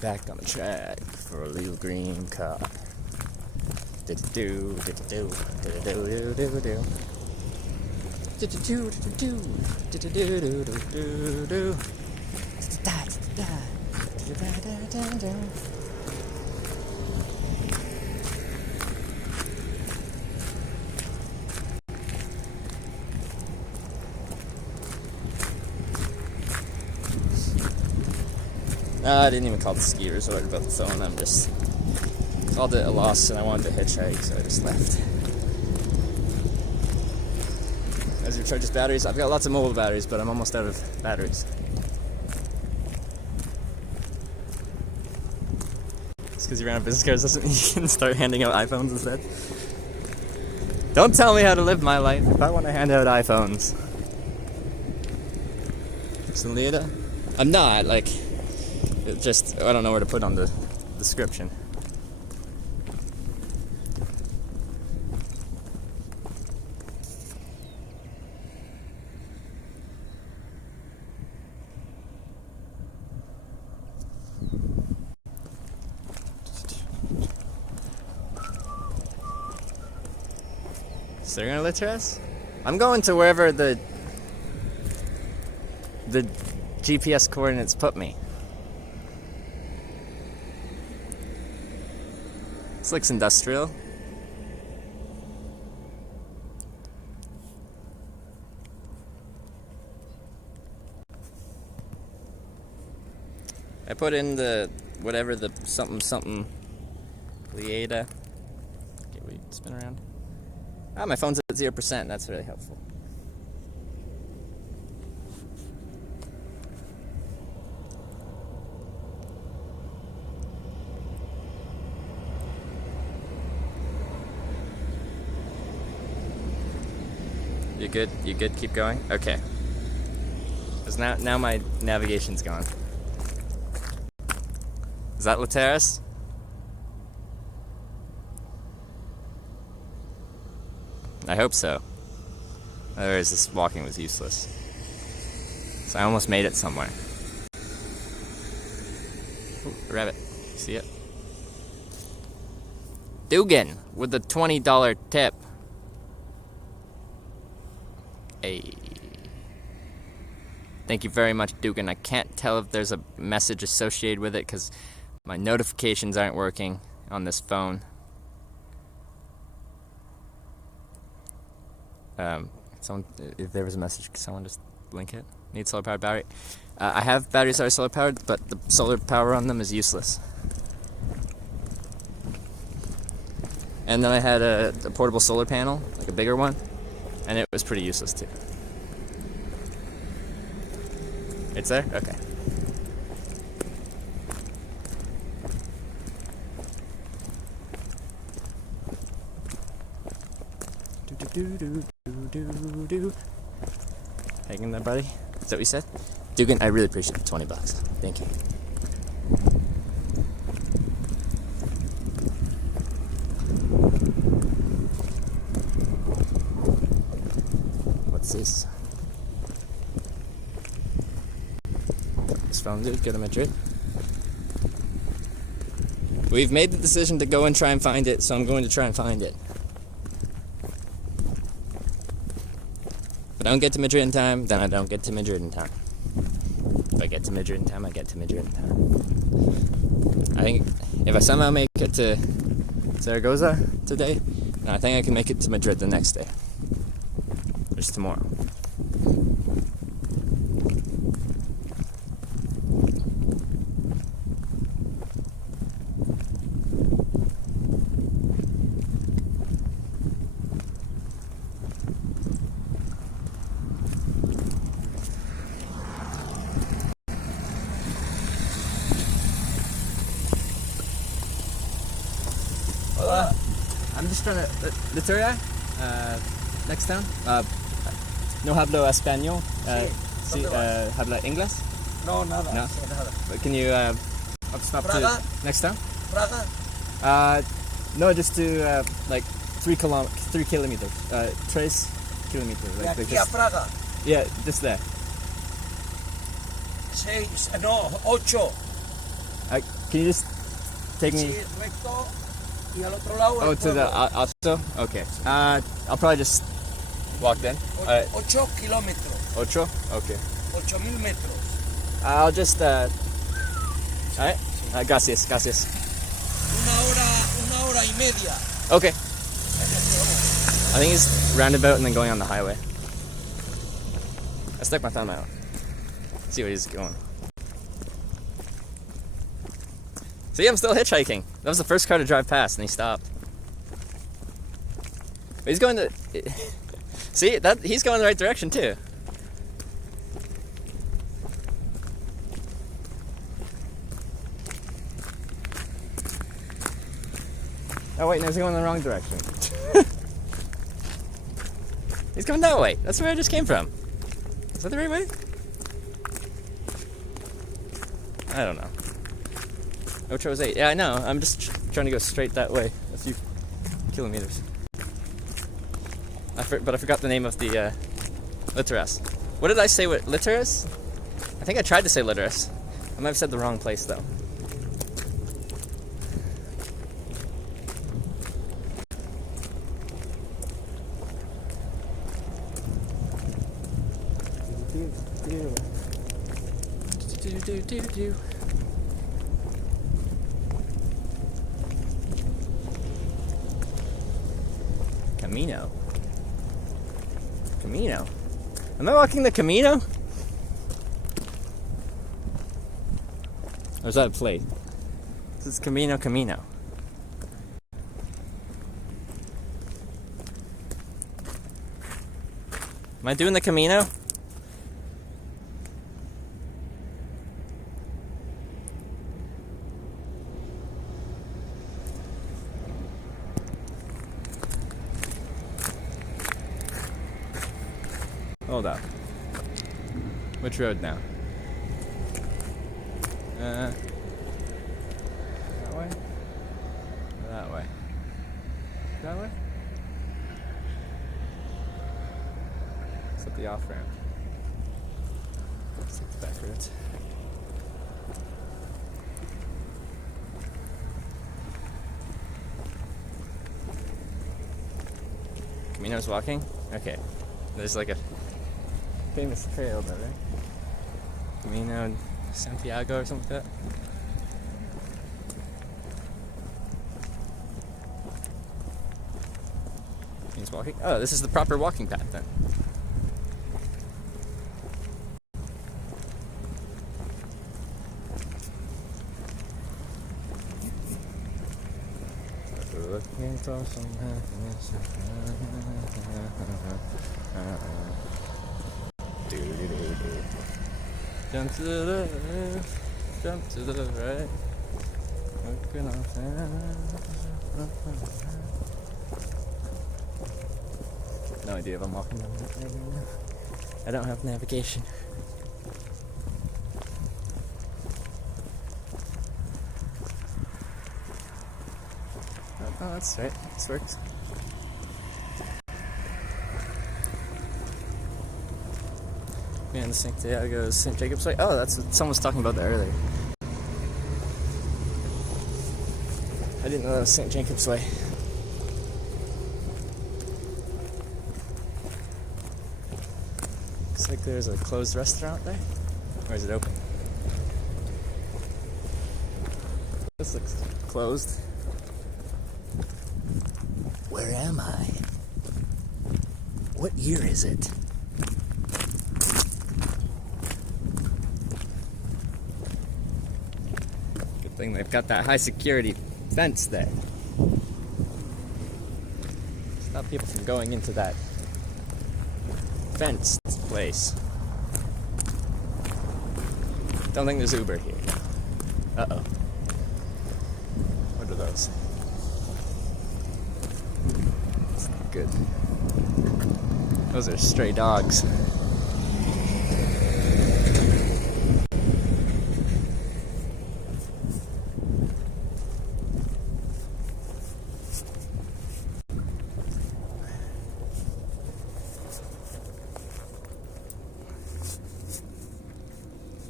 Back on the track for a little green car. Do-do-do, do-do-do, do-do-do, do-do-do, do-do-do, do-do-do, do-do-do, do-da-da-da, I didn't even call the ski resort about the phone. I'm just called it a loss, and I wanted to hitchhike, so I just left. As you recharge batteries, I've got lots of mobile batteries, but I'm almost out of batteries. Just because you ran out of business cards doesn't mean you can start handing out iPhones instead. Don't tell me how to live my life if I want to hand out iPhones. It's in Lleida? I'm not, like... Just, I don't know where to put on the description. So they're gonna litter us? I'm going to wherever the GPS coordinates put me. This looks industrial. I put in the whatever the something Lleida. Okay, we spin around. Ah, my phone's at 0%. That's really helpful. You good? You good? Keep going? Okay. Because now my navigation's gone. Is that La Terrace? I hope so. Otherwise this walking was useless. So I almost made it somewhere. Ooh, rabbit. See it? Dugan with the $20 tip. Hey. Thank you very much, Dugan. I can't tell if there's a message associated with it because my notifications aren't working on this phone. If there was a message, could someone just link it? Need solar powered battery. I have batteries that are solar powered, but the solar power on them is useless. And then I had a portable solar panel, like a bigger one. And it was pretty useless too. It's there? Okay. Do. Hanging there, buddy? Is that what you said? Dugan, I really appreciate the $20. Thank you. What's this? This phone dude, go to Madrid. We've made the decision to go and try and find it, so I'm going to try and find it. If I don't get to Madrid in time, then I don't get to Madrid in time. If I get to Madrid in time, I get to Madrid in time. I think if I somehow make it to Zaragoza today, then I think I can make it to Madrid the next day. Just tomorrow. I'm just trying to... Literia? Next town? No hablo español. Sí, habla inglés? No, nada. No? Nada. But can you stop Praga? to next town? Praga? No, just to like 3 kilometers. 3 kilometers. De Like, aquí a just, Praga. yeah, just there. 8. Can you just take me... Sí, recto. Y al otro lado. Oh, to the auto? Okay. I'll probably just walk then. 8 kilómetros. 8? Okay. 8,000 metros. I'll just... Alright. Gracias. Una hora y media. Okay. I think he's roundabout and then going on the highway. I stuck my thumb out. See where he's going. See, I'm still hitchhiking. That was the first car to drive past and he stopped. But he's going to... See, he's going the right direction too. Oh wait, no, he's going in the wrong direction. He's coming that way. That's where I just came from. Is that the right way? I don't know. Ocho is 8. Yeah, I know. I'm just trying to go straight that way. A few kilometers. But I forgot the name of the Literas. What did I say with Literas? I think I tried to say Literas. I might have said the wrong place though. Camino. Am I walking the Camino? Or is that a plate? This is Camino. Am I doing the Camino? Hold up. Which road now? That way? Or that way? That way? It's up the off ramp. Let's take the back roads. Camino's walking? Okay. There's like a famous trail there, right? Camino Santiago or something like that. He's walking. Oh, this is the proper walking path then. Looking for some happiness. Jump to the left, jump to the right. Looking on no idea if I'm walking down that way right now. I don't have navigation. Oh, that's right. This works. Man, Santiago, St. Jacob's Way. Oh, that's what someone was talking about that earlier. I didn't know that was St. Jacob's Way. Looks like there's a closed restaurant there. Or is it open? This looks closed. Where am I? What year is it? Good thing they've got that high security fence there. Stop people from going into that fenced place. Don't think there's Uber here. Uh-oh. What are those? That's not good. Those are stray dogs.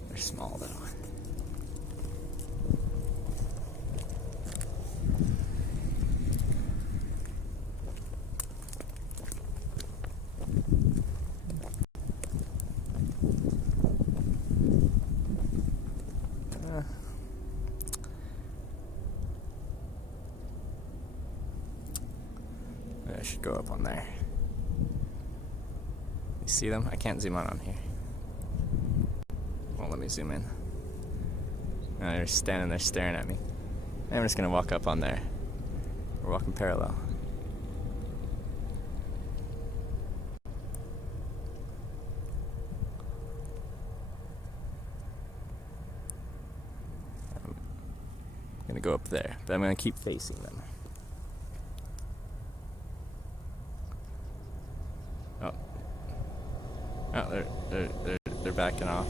They're small though. I should go up on there. You see them? I can't zoom out on here. Won't let me zoom in. No, they're standing there staring at me. I'm just gonna walk up on there. We're walking parallel. I'm gonna go up there, but I'm gonna keep facing them. Oh, they're backing off.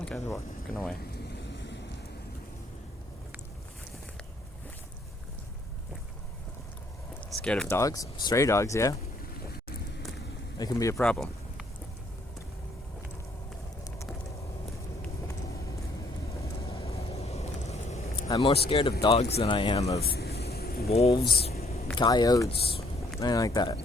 Okay, they're walking away. Scared of dogs? Stray dogs, yeah. They can be a problem. I'm more scared of dogs than I am of wolves, coyotes, anything like that.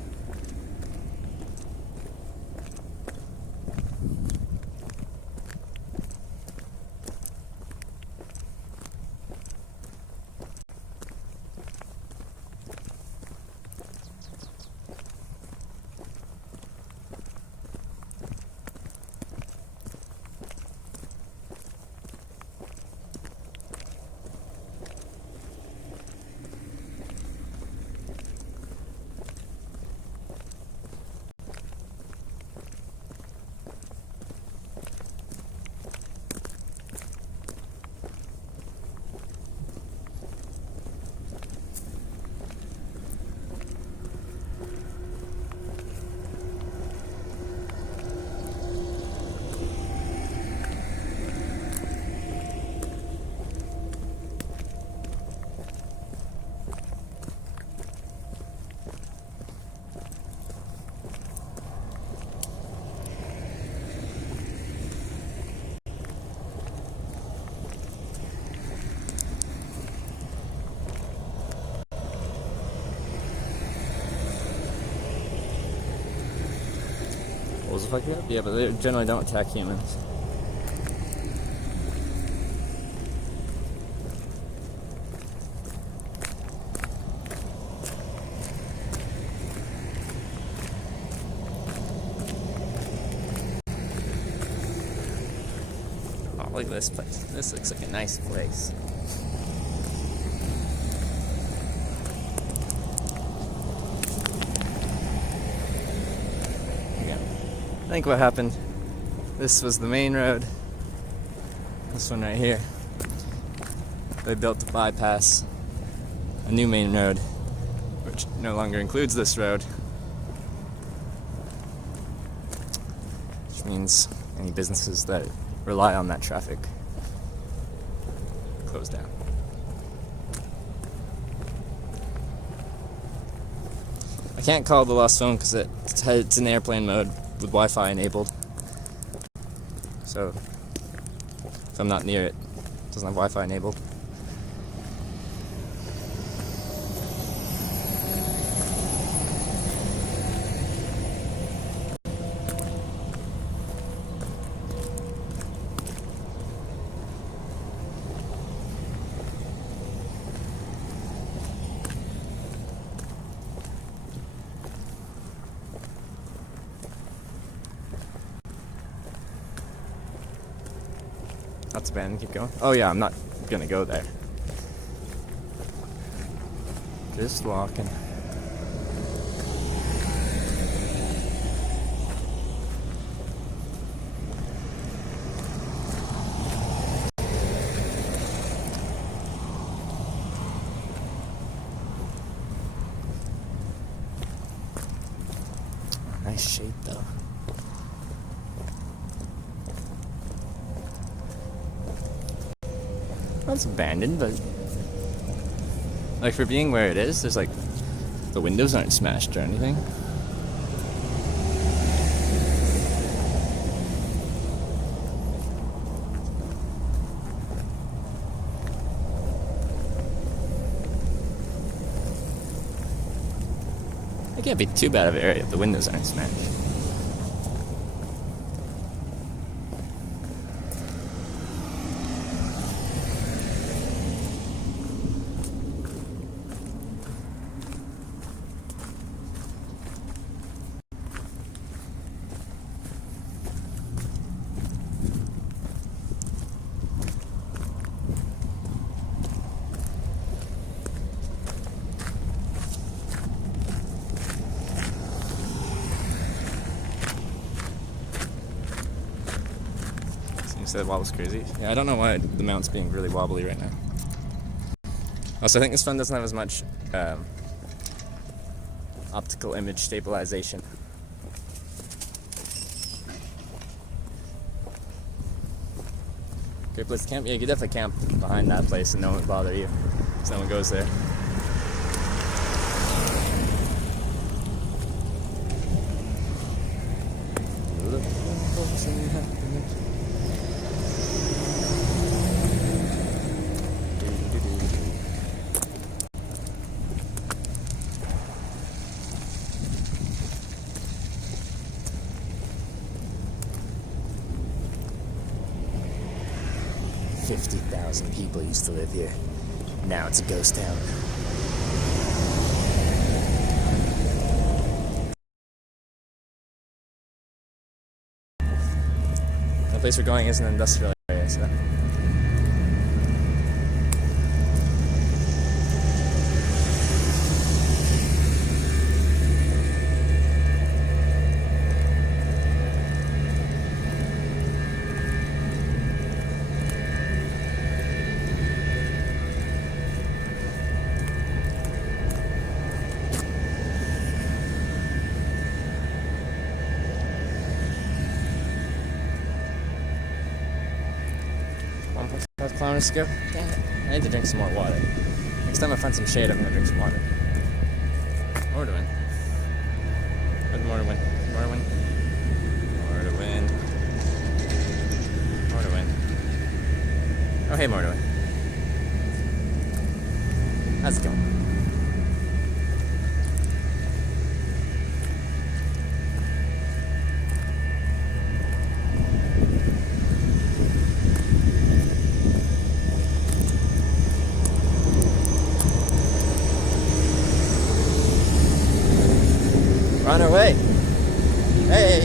Wolves will fuck you up? Yeah, but they generally don't attack humans. Oh, look at this place. This looks like a nice place. I think what happened, this was the main road, this one right here. They built to bypass a new main road, which no longer includes this road, which means any businesses that rely on that traffic close down. I can't call the lost phone because it's in airplane mode with Wi-Fi enabled. So if I'm not near it, it doesn't have Wi-Fi enabled. That's abandoned. Keep going. Oh yeah, I'm not gonna go there. Just walking. Nice shade though. Well, it's abandoned, but like for being where it is, there's like the windows aren't smashed or anything. It can't be too bad of an area if the windows aren't smashed. That wobble's crazy. Yeah, I don't know why the mount's being really wobbly right now. Also, I think this phone doesn't have as much optical image stabilization. Great place to camp. Yeah, you could definitely camp behind that place and no one would bother you, because no one goes there. People used to live here. Now it's a ghost town. The place we're going is an industrial area, so. Kilometers to go. Dang it. I need to drink some more water. Next time I find some shade, I'm gonna drink some water. Morrowind. Good Morrowind. Morrowind. Morrowind. Morrowind. Oh, hey, Morrowind. How's it going? On our way. Hey!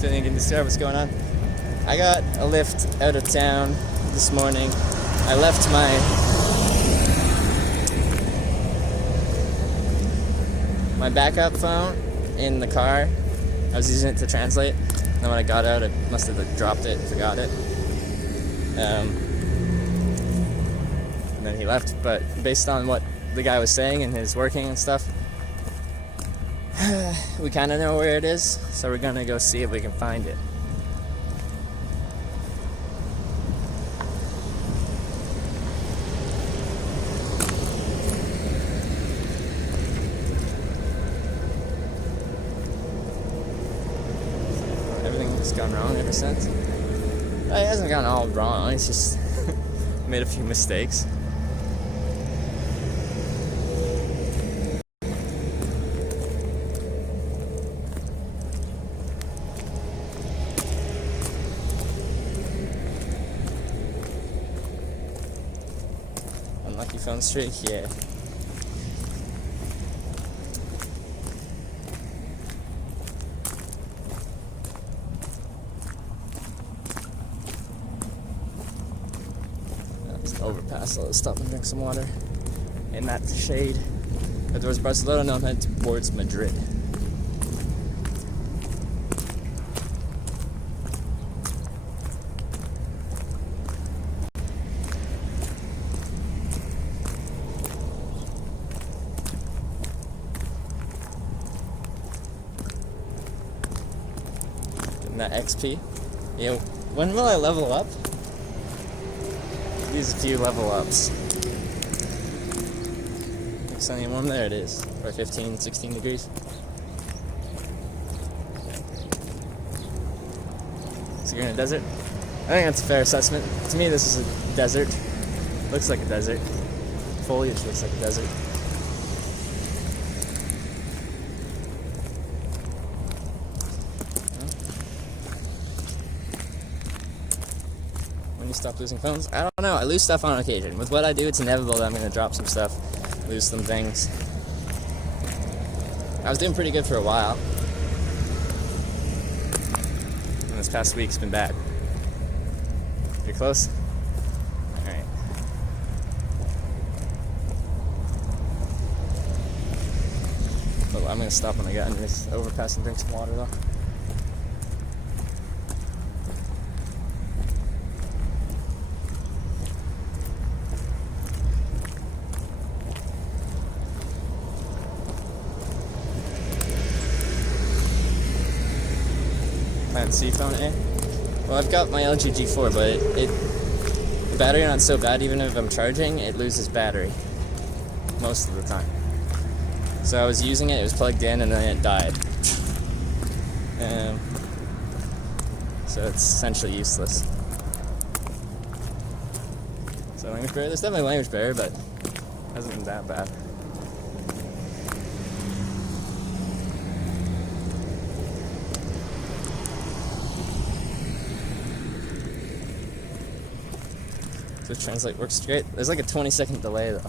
Didn't even describe what's going on. I got a lift out of town this morning. I left my backup phone in the car. I was using it to translate. And then when I got out, I must have dropped it and forgot it. And then he left, but based on what the guy was saying and his working and stuff, we kind of know where it is, so we're gonna go see if we can find it. Everything's gone wrong ever since. It hasn't gone all wrong, it's just made a few mistakes. Unlucky phone streak, yeah. overpass, so let's stop and drink some water in that shade. But towards Barcelona, now I'm heading towards Madrid. Getting that XP. Yeah, when will I level up? These a few level ups. Sunny and warm, there it is. Probably 15, 16 degrees. So you're in a desert? I think that's a fair assessment. To me, this is a desert. Looks like a desert. Foliage looks like a desert. When you stop losing phones? I don't know. I lose stuff on occasion. With what I do, it's inevitable that I'm going to drop some stuff. Lose some things. I was doing pretty good for a while. And this past week's been bad. You're close? Alright. But I'm gonna stop when I get under this overpass and drink some water though. C phone A? Well, I've got my LG G4, but the battery not so bad. Even if I'm charging, it loses battery most of the time. So I was using it, it was plugged in, and then it died. So it's essentially useless. So language barrier, there's definitely language barrier, but it hasn't been that bad. So translate works great. There's like a 20-second delay though.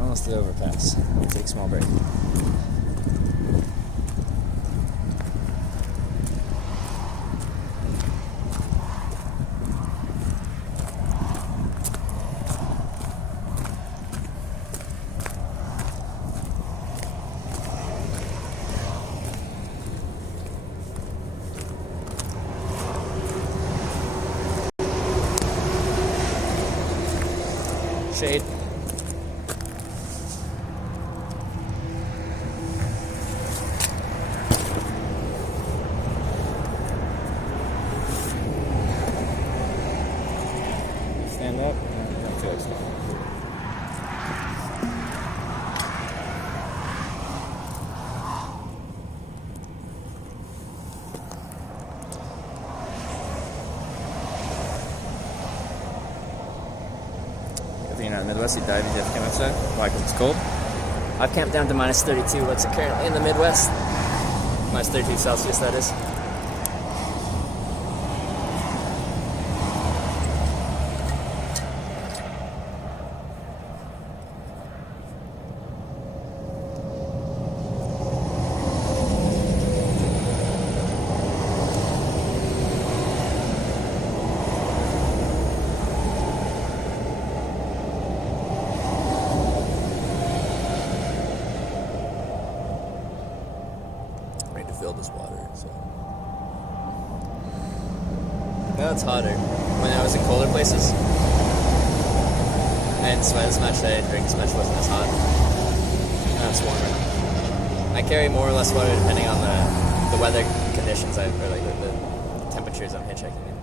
Almost the overpass. Take a small break. Shade. Stand up. Don't feel like you know, in the Midwest, you dive, you have to camp outside. Why? Because it's cold. I've camped down to minus 32. What's it currently in the Midwest? Minus 32 Celsius, that is. Fill this water, so. Now it's hotter. When I was in colder places, I didn't sweat as much, I didn't drink as much, wasn't as hot. Now it's warmer. I carry more or less water depending on the weather conditions, or like the temperatures I'm hitchhiking in.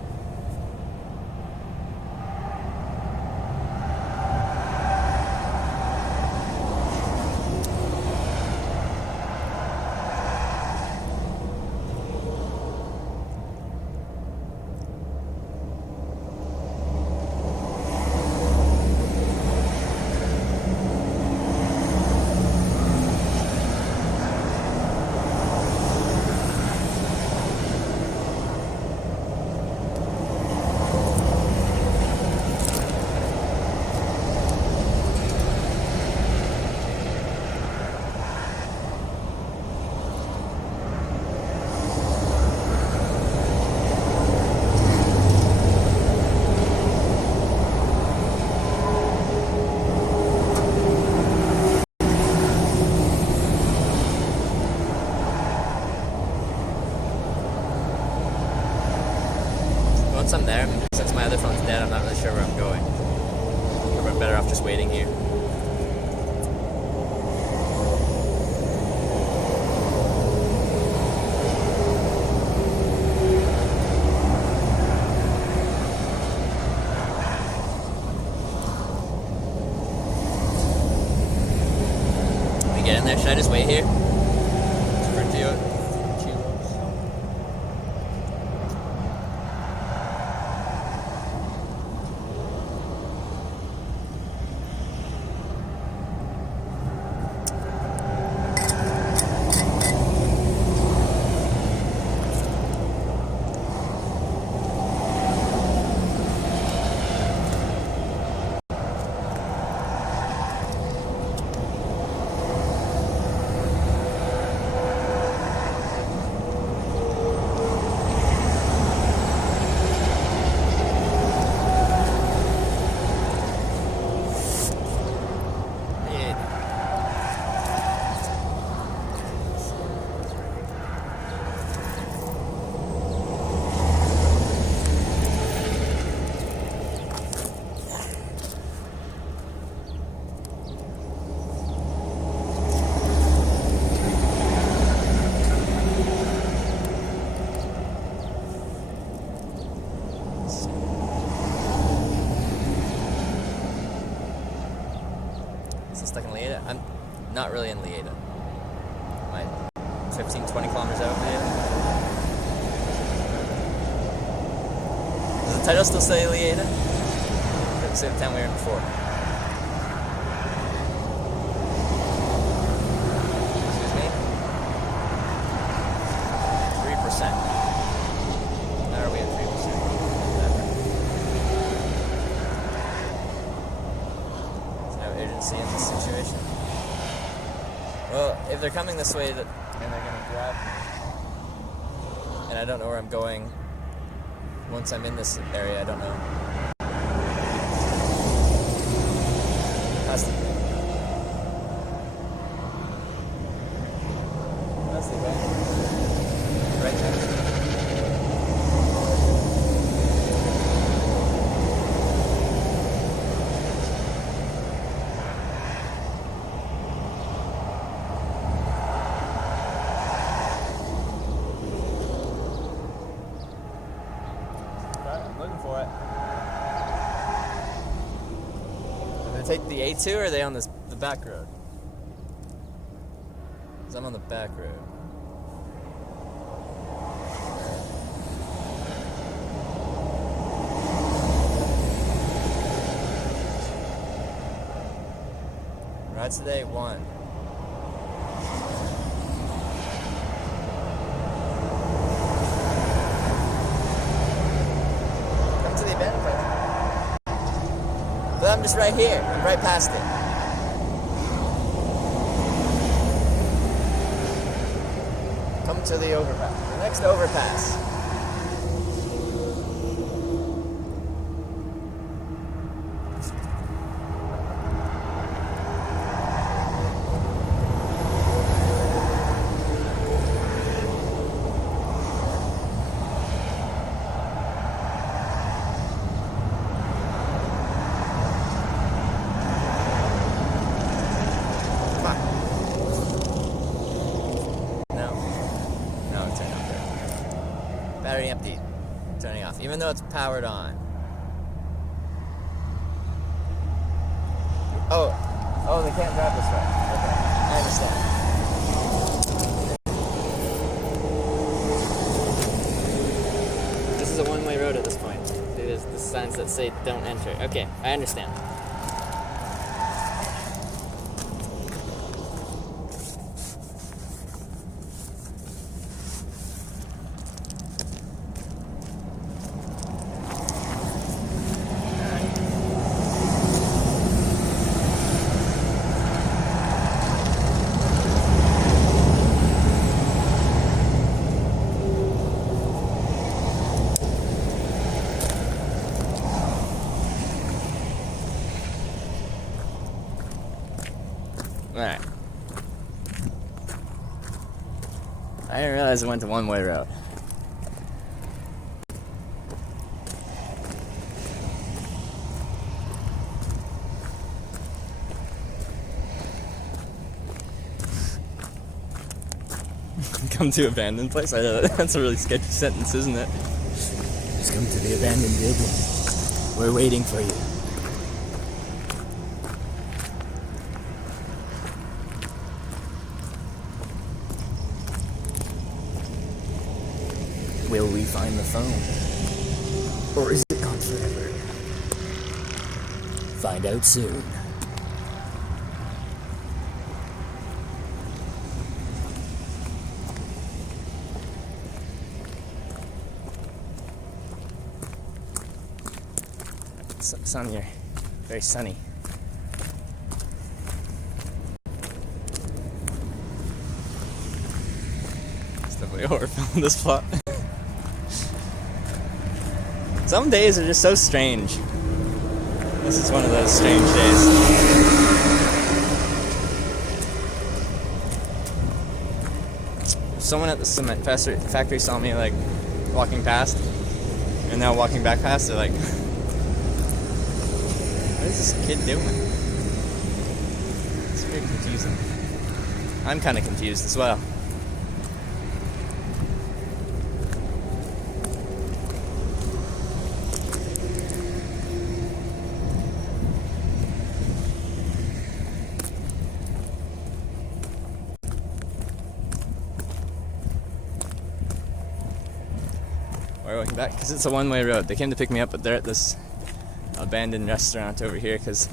once I'm there, since my other phone's dead, I'm not really sure where I'm going. Or I'm better off just waiting here. We get in there? Should I just wait here? Sprint to it. Stuck in Lleida? I'm not really in Lleida. I'm like 15, 20 kilometers out of Lleida. Does the title still say Lleida? Or does it say the town we were in before? Excuse me? 3%. How are we at 3%? Urgency in this situation. Well, if they're coming this way and they're gonna grab me, and I don't know where I'm going once I'm in this area, I don't know. That's the way. Right there. For it. Are they take the A2 or are they on the back road? Because I'm on the back road. Rides today 1. But I'm just right here. I'm right past it. Come to the overpass. The next overpass. Battery empty. Turning off. Even though it's powered on. Oh, they can't drive this way. Okay, I understand. This is a one-way road at this point. There's the signs that say don't enter. Okay, I understand. Alright. I didn't realize it went to one-way road. come to abandoned place. I know that's a really sketchy sentence, isn't it? Just come to the abandoned building. We're waiting for you. Will we find the phone? Or is it gone forever? Find out soon. Sun here. Very sunny. It's definitely a horror film, this plot. Some days are just so strange. This is one of those strange days. Someone at the cement factory saw me like walking past, and now walking back past, they're like, what is this kid doing? It's very confusing. I'm kind of confused as well. We're walking back because it's a one-way road. They came to pick me up, but they're at this abandoned restaurant over here because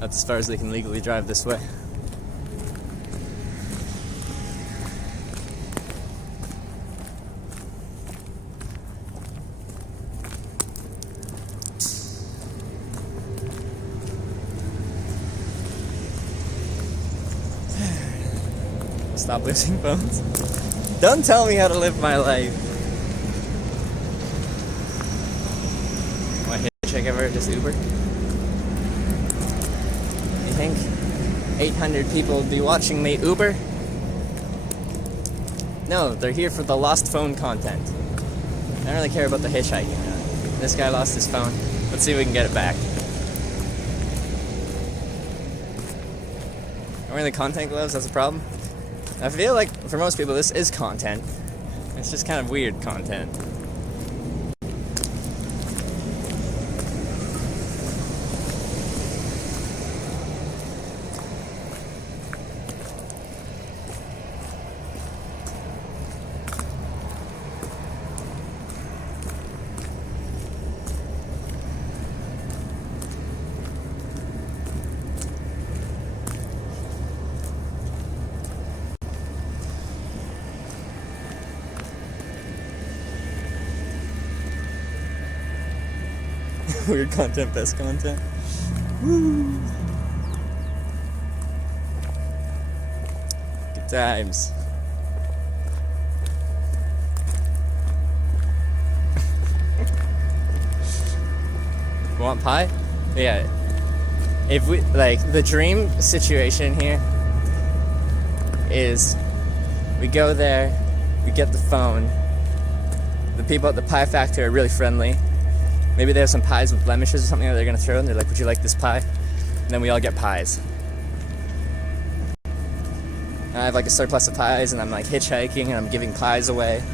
that's as far as they can legally drive this way. Stop losing phones. Don't tell me how to live my life. Want to hitchhike ever? Just Uber? You think 800 people would be watching me Uber? No, they're here for the lost phone content. I don't really care about the hitchhiking. This guy lost his phone. Let's see if we can get it back. I'm wearing the content gloves, that's a problem. I feel like for most people this is content. It's just kind of weird content. Weird content, best content. Woo! Good times. Want pie? Yeah. If we, like, the dream situation here is we go there, we get the phone, the people at the pie factory are really friendly. Maybe they have some pies with blemishes or something that they're gonna throw, and they're like, would you like this pie? And then we all get pies. And I have like a surplus of pies, and I'm like hitchhiking, and I'm giving pies away.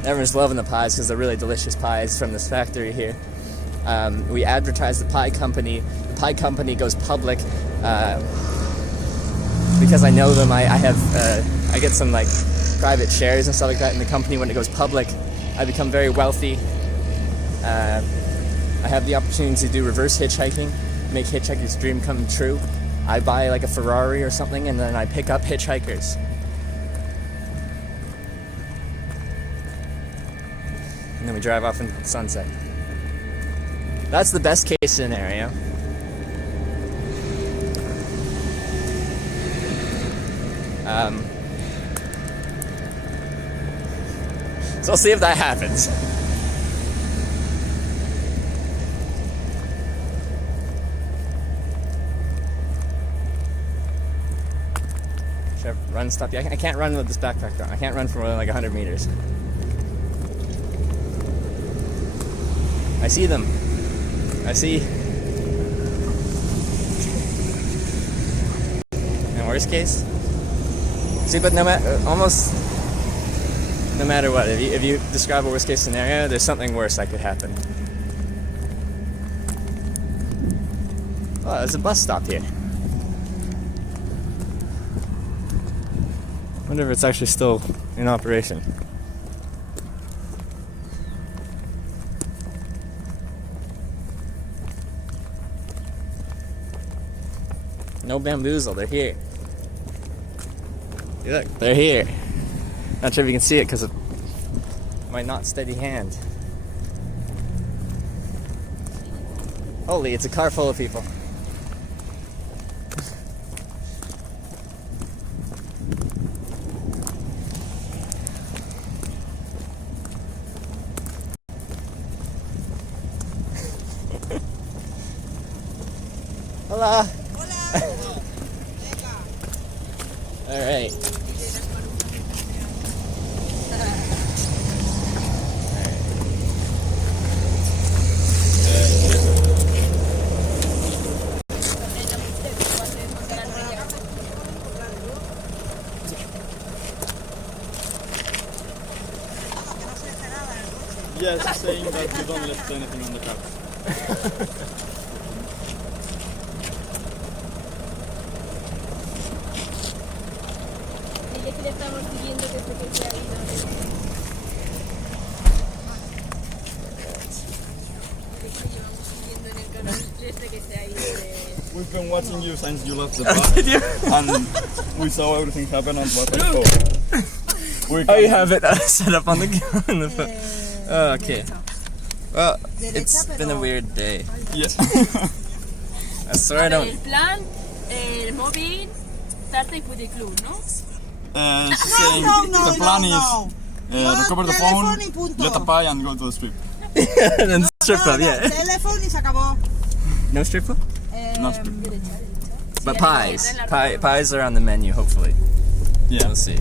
Everyone's loving the pies because they're really delicious pies from this factory here. We advertise the pie company. The pie company goes public because I know them. I get some like private shares and stuff like that in the company. When it goes public, I become very wealthy. I have the opportunity to do reverse hitchhiking, make hitchhiker's dream come true. I buy like a Ferrari or something, and then I pick up hitchhikers. And then we drive off into the sunset. That's the best case scenario. So I'll see if that happens. Should I run, stop? Yeah, I can't run with this backpack on. I can't run for more than like 100 meters. I see them. I see. In worst case. See, but no matter, almost No matter what, if you describe a worst case scenario, there's something worse that could happen. Oh, there's a bus stop here. Wonder if it's actually still in operation. No bamboozle, they're here. Look, they're here. Not sure if you can see it because of my not steady hand. Holy, it's a car full of people. Hola. All right. Yes, he's saying that you don't left anything on the couch. Ella que le estamos siguiendo desde que se ha ido. Que llevamos siguiendo en el canal desde que se ha ido de... We've been watching you since you left the bar, and we saw everything happen on what I Oh, you have it set up on the phone. Oh, okay. Well, it's been a weird day. Yes. I swear I don't... El plan, el móvil, tarta y food club, ¿no? She's saying the plan is recover the phone, get a pie, and go to the strip. And strip club, yeah. Teléfono y se acabó. No strip club? No strip. But pies. Pies are on the menu, hopefully. Yeah. We'll see.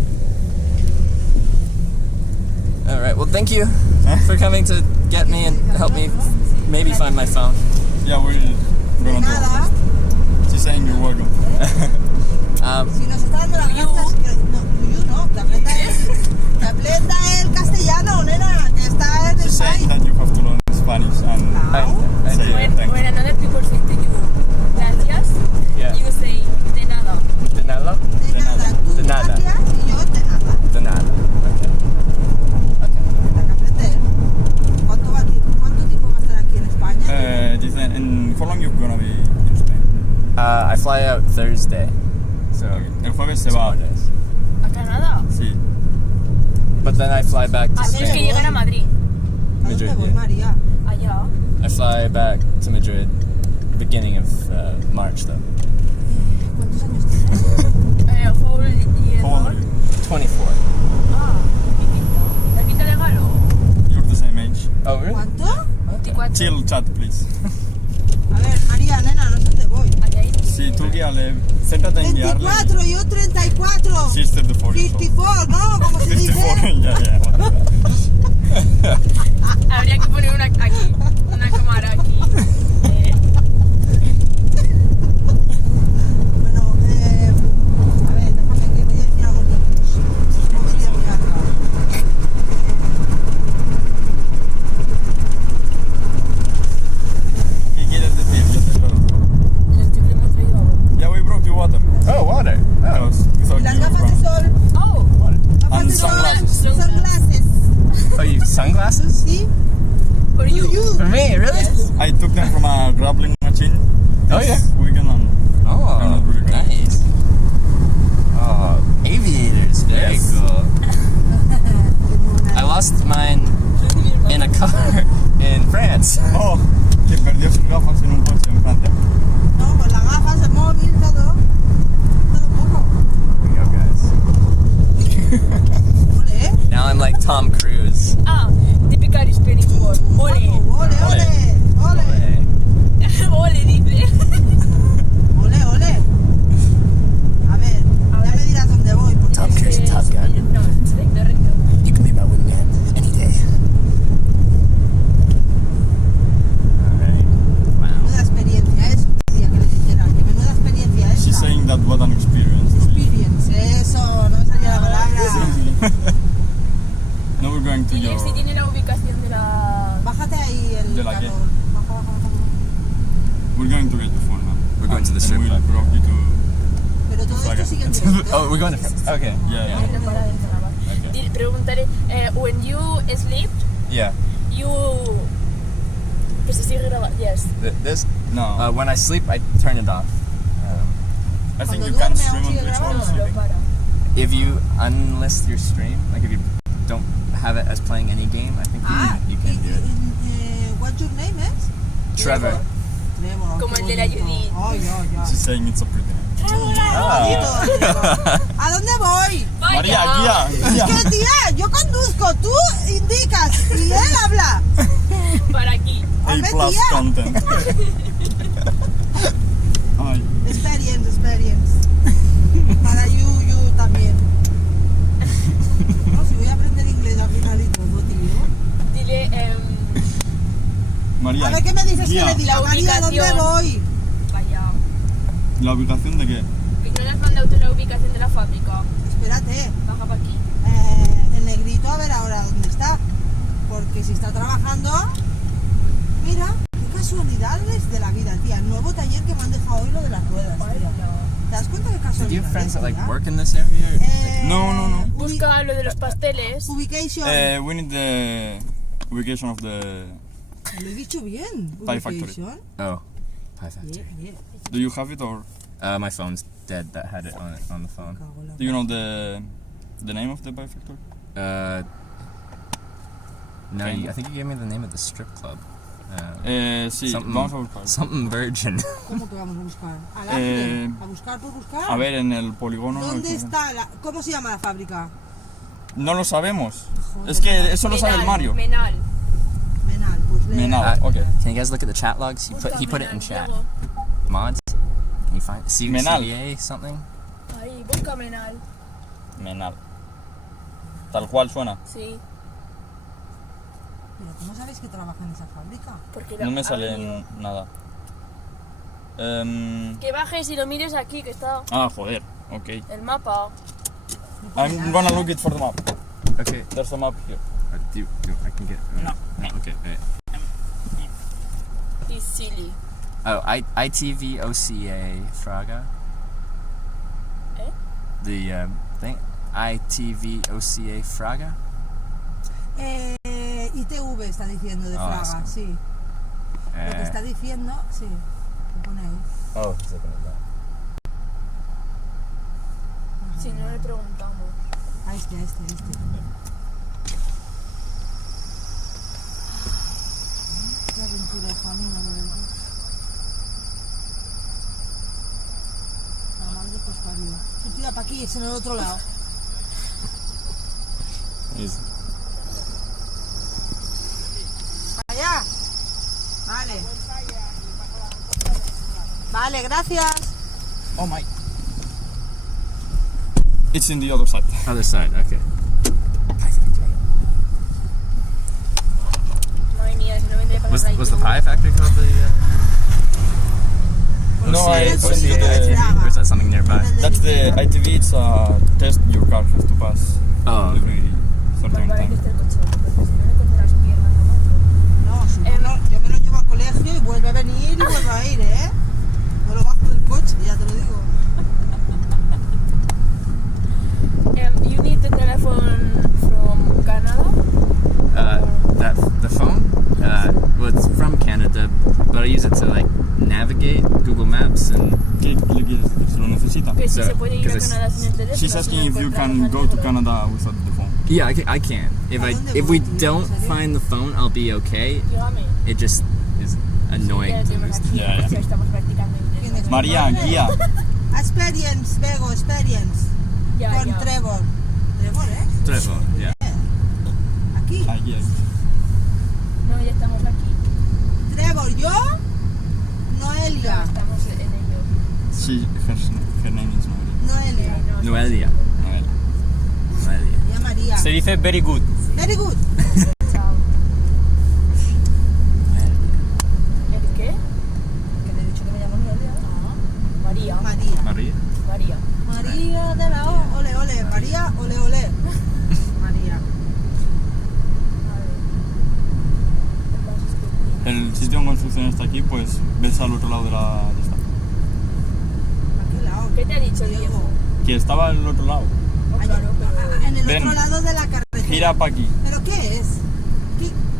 Alright, well thank you for coming to get me and help me maybe find my phone. Yeah, we're gonna do it. She's saying you're welcome. Si nos está dando las gracias, no, tableta el castellano, nena, que está en She's saying that you have to learn Spanish and say thank When you. another people say to you, gracias, Yeah. you say, de nada. De nada? de nada. Tú De nada. gracias y yo de nada. De nada. Okay. Tendrá que aprender. ¿Cuánto tiempo va a estar aquí en España? Dice, and how long you gonna be in Spain? I fly out Thursday. So, El jueves se va. ¿A Canadá? Sí. but then I fly back to A menos que Spain. lleguen a Madrid. ¿A dónde voy, yeah. María? Allá. I fly back to Madrid beginning of March though. ¿Cuántos años tienes? Whole year. How old are you? 24. Ah, ¿la quita de galo? You're the same age. Oh really? ¿Cuánto? 24. Chill chat, please. A ver, María, nena, no sé dónde voy. Sí, tú guíale. Céntrate en guiarle. 24, yo 34. She's 34 years old. 54, ¿no? Como se dice. 54, yeah, whatever. Habría que poner una aquí, una cámara aquí. Bueno, a ver, déjame que voy a decir algo. No me quiero mirar. ¿Qué quieres decir? Yo te lo... Los chicos hemos traído agua. Yeah, we brought you water. Oh, water. Oh. Because we thought Y las you were gafas de drunk. sol. Oh, Gafas And de sol. sunglasses. Sunglasses. Oh, you have sunglasses? ¿Sí? for you. For me, really? I took them from a grappling machine. Oh, yeah. We can Oh, not really good. nice. Oh, aviators. Very Yes. cool. I lost mine in a car in France. Oh, que perdió sus gafas en un coche en Francia. No, pues las gafas, el móvil, todo. Todo poco. Here we go, guys. Ole, Now I'm like Tom Cruise. Ah, typical Spanish word. Ole. ole, ole. Hey. Ole dice. Ole, ole. A ver, ya me dirás dónde voy. Porque Tom Cruise and Top Gun. No, de recto. You can be my wingman any day. Alright. Wow. menuda experiencia eso. Quería que le dijera que menuda experiencia esa. She's saying that what an experience. Experience, eso, no me salía la palabra. si tiene la ubicación de la... Bájate ahí el De la carro. qué? Baja. We're going to get the phone now. We're going to the strip We'll club. drop you to... Pero todo Flaga. esto sigue en directo. Oh, we're going to. Okay. Yeah. No para de grabar. Preguntaré, when you sleep, Yeah. you... Que se sigue grabando, yes. This. No. When I sleep, I turn it off. I think Cuando you can duerme, stream aún on sigue Twitch while grabando. Lo sleeping. para. If you unlist your stream, like if you don't have it as playing any game, I think you can do it. What's your name is? Trevor. Trevor. Como qué el de la bonito. Judith. Ay. She's saying it's a pretty name. ¿A dónde voy? María, guía. Es que tía, yo conduzco, tú indicas y él habla. Para aquí. Hombre, A+ tía. content. Ay. Experience. Para you también. No, si voy a aprender inglés al final y todo, tío. Dile, María, A ver qué me dices guía. que le diga, La María, ¿dónde ubicación. voy? vaya. ¿La ubicación de qué? Que no le has mandado tú la ubicación de la fábrica. Espérate, Baja para aquí. el negrito a ver ahora dónde está. Porque si está trabajando, mira, qué casualidades de la vida, tía. Nuevo taller que me han dejado hoy lo de las ruedas, tía. ¿Te das cuenta qué Do you casualidades? have friends that like tía? work in this area? No. Busca lo de los pasteles. Ubication. We need the ubication of the... Lo he dicho bien. Pie Factory. Ubication. Oh, Pie Factory. Bien. Do you have it or... My phone's dead. That had it on the phone. Do you know the name of the Pie Factory? No, Okay. I think you gave me the name of the strip club. Sí, vamos a buscar. Something Virgin. ¿Cómo que vamos a buscar? ¿Al Eh, arte? ¿A buscar por buscar? A ver, en el polígono... no ¿Dónde hay- está la... ¿Cómo se llama la fábrica? No lo sabemos. Joder. Es que eso lo sabe el Mario. Menal. Menal, pues lee. Menal, ok. Can you guys look at the chat logs? He put it in chat. Mods? Can you find Menal. CVA something? Ahí, busca Menal. Menal. Tal cual suena. Sí. ¿Pero cómo sabéis que trabaja en esa fábrica? Porque No me ha sale venido. nada. Que bajes y lo mires aquí, que está Joder, ok. el mapa. I'm gonna look it for the map. Okay. There's a map here. I can get. No. Okay. It's silly. Oh, ITVOCA Fraga. Eh? The thing. ITVOCA Fraga. ITV está diciendo de Ah, Fraga, sí. sí. Lo que está diciendo, sí. Lo pone ahí. Oh, he's looking at that. Si no le preguntamos. A este. Qué aventura, hija mía, de verdad. La madre que os parió. Tú tira para aquí, es en el otro lado. Easy. Allá. Vale. Vale, gracias. Oh my. It's in the other side. Other side. Okay. Madre mía, si no vendré para Was la the ITV. Pie Factory called the? No, OCA? it's OCA, in the- ITV, or is that something nearby? That's the ITV, it's a test your car has to pass Oh, okay. every certain Para que time. esté el coche, porque si no le cogerá su pierna a No, yo me lo llevo al colegio y vuelve a venir y vuelve a ir, ¿eh? No lo bajo del coche, ya te lo digo. You need the telephone from Canada? The phone? Well, it's from Canada, but I use it to like navigate Google Maps and. ¿Qué le quieres decir? ¿Se lo necesita? Que si So, se puede ir a 'cause it's- Canadá sin el teléfono. She's si asking no if you encuentras can al go to negro. Canada without the phone. Yeah, I can. If we don't find the phone, I'll be okay. Dígame. It just is annoying Ya to tenemos lose. aquí, Ya. o sea, estamos practicando inglés. María, guía. Experience, Bego, experience. Ya, Con ya. Trevor. Trevor, ¿eh? Trevor, yeah. Aquí. Aquí. No, ya estamos aquí. Trevor, yo. Noelia. No, estamos en ello. Her name is María. Noelia. Noelia. Noelia. Ya María. Se dice very good. Very good. Chao. ¿El qué? Que le he dicho que me llamo Noelia. María. María. Maria. María. María de la O. Ole, ole. María, ole, ole. María. el sitio en construcción está aquí, pues ves al otro lado de la... de esta. ¿A qué lado? ¿Qué te ha dicho Diego? Que estaba al otro lado. En el Ven. otro lado de la carretera. Gira para aquí. ¿Pero qué es?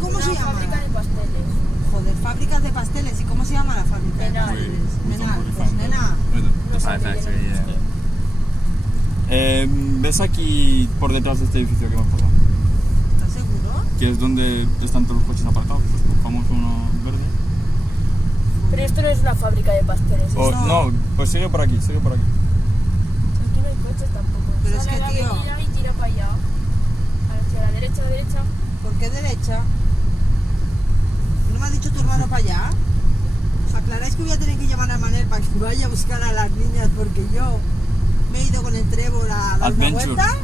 ¿Cómo se llama? Fábrica de pasteles. Joder, fábricas de pasteles. ¿Y cómo se llama la fábrica de Menal. pasteles? We Menal. don't Pues really nena. The pie factory, yeah. ¿Ves aquí por detrás de este edificio que hemos pasado? ¿Estás seguro? Que es donde están todos los coches aparcados. Buscamos uno verde. Pero esto no es una fábrica de pasteles. Oh, no, pues sigue por aquí, sigue por aquí. Aquí no hay coches tampoco. Pero es Sale que, a la tío. avenida y tira para allá. A la derecha, a la derecha. ¿Por qué derecha? ¿No me ha dicho tu hermano para allá? ¿Os aclaráis que voy a tener que llamar a Manel para que vaya a buscar a las niñas? Porque yo me he ido con el trébol a dar una Adventure. vuelta.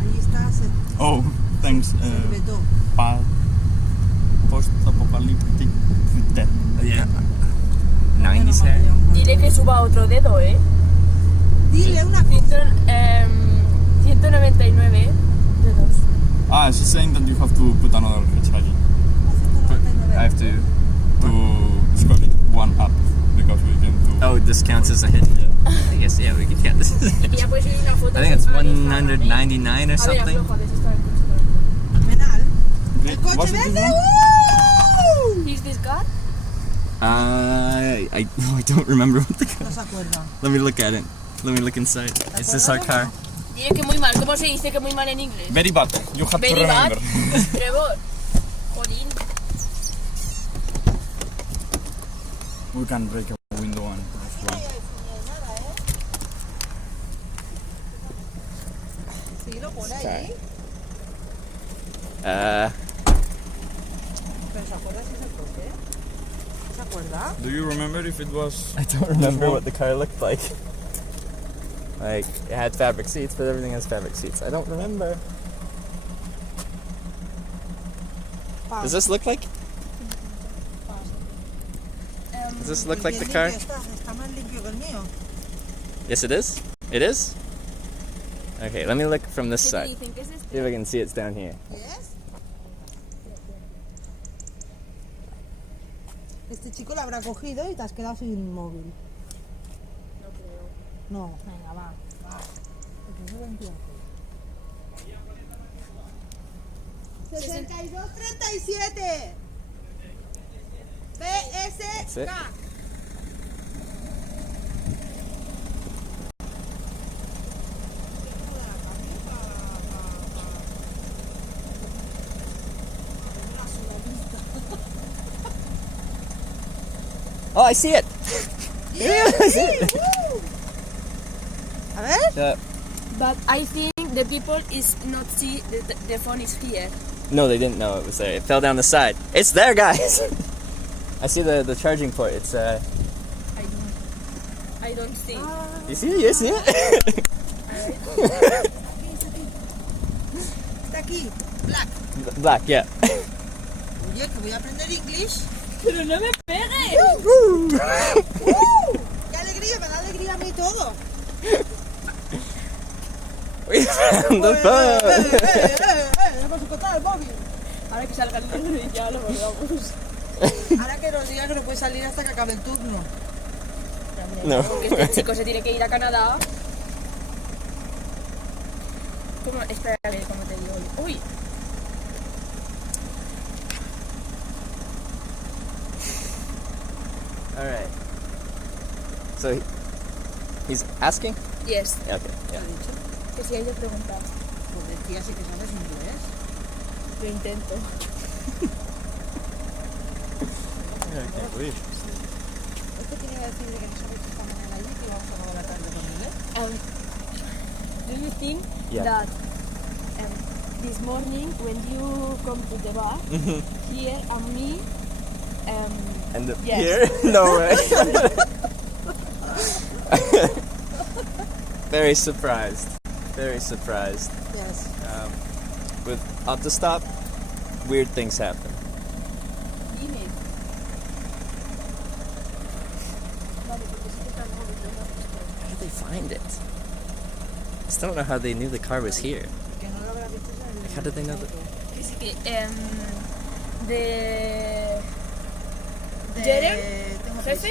Ahí está, Oh, thanks. se vetó. Post-apocalyptic Twitter. Yeah. 97. Dile que suba otro dedo, ¿eh? Dile una cosa. 199 dedos. Ah, she's saying that you have to put another hitchhiking. I have to. To scroll it one up because we didn't do. Oh, this counts as a hit? I guess, yeah, we can count this as a hit. Y ya puedes subir una foto. I think it's a Instagram, ¿eh? 199 or A ver, something. afloja, que se está el coche. Menal. Okay, El coche what's the verde. difference? ¡Uh! Is this car? I don't remember what the car. No se acuerda. Let me look at it. Let me look inside. Is this our car? Dile que muy mal. ¿Cómo se dice que muy mal en inglés? Very bad. You have to Very bad. remember. Trevor. Jolín. We can break a window and just run. Síguelo por ahí. ¿Pero se acuerda si es el coche? ¿Se acuerda? Do you remember if it was? I don't remember what the car looked like. Like, it had fabric seats, but everything has fabric seats. I don't remember. Does this look like? Does this look like the car? Está más limpio que el mío. Yes, it is. It is? Okay, let me look from this ¿Qué te side. dicen? ¿Qué es esto? See if I can see it's down here. ¿Yes? Este chico lo habrá cogido y te has quedado sin móvil. No creo. No, venga, va. Porque eso lo entiendo. 6237 That's it. PSK. Oh, I see it. Yeah, I see it. A ver. Yeah. But I think the people is not see the phone is here. No, they didn't know it was there. It fell down the side. It's there, guys. I see the charging port. It's I don't see. You see it? You see it? Está aquí. Black. Black, yeah. Oye, que voy a aprender inglés. Pero no me pegues. ¡Qué alegría! Me da alegría a mí todo. We found the phone. Hemos encontrado el móvil. Ahora que salga el número y ya lo volvamos. Ahora que nos diga que no puede salir hasta que acabe el turno. No. Que este chico se tiene que ir a Canadá. ¿Cómo? Espera a ver cómo te digo. Uy. All right. So he's asking? Yes. Okay. Yeah. Que si hay de preguntar. Pues decía sí que sabes inglés. Lo intento. I can't believe. Esto tiene que decir que no sabéis esta mañana allí que vamos a acabar la tarde con él, ¿eh? Do you think Yeah. that this morning when you come to the bar here and me And yes. here? No way. Very surprised. Very surprised. Yes. With autostop, weird things happen. Dime. Vale, porque sí que está mejor que yo no estoy. How did they find it? I still don't know how they knew the car was here. Que no lo habrá visto en el... How did they know that? Que sí Okay, de Jerem, jefe,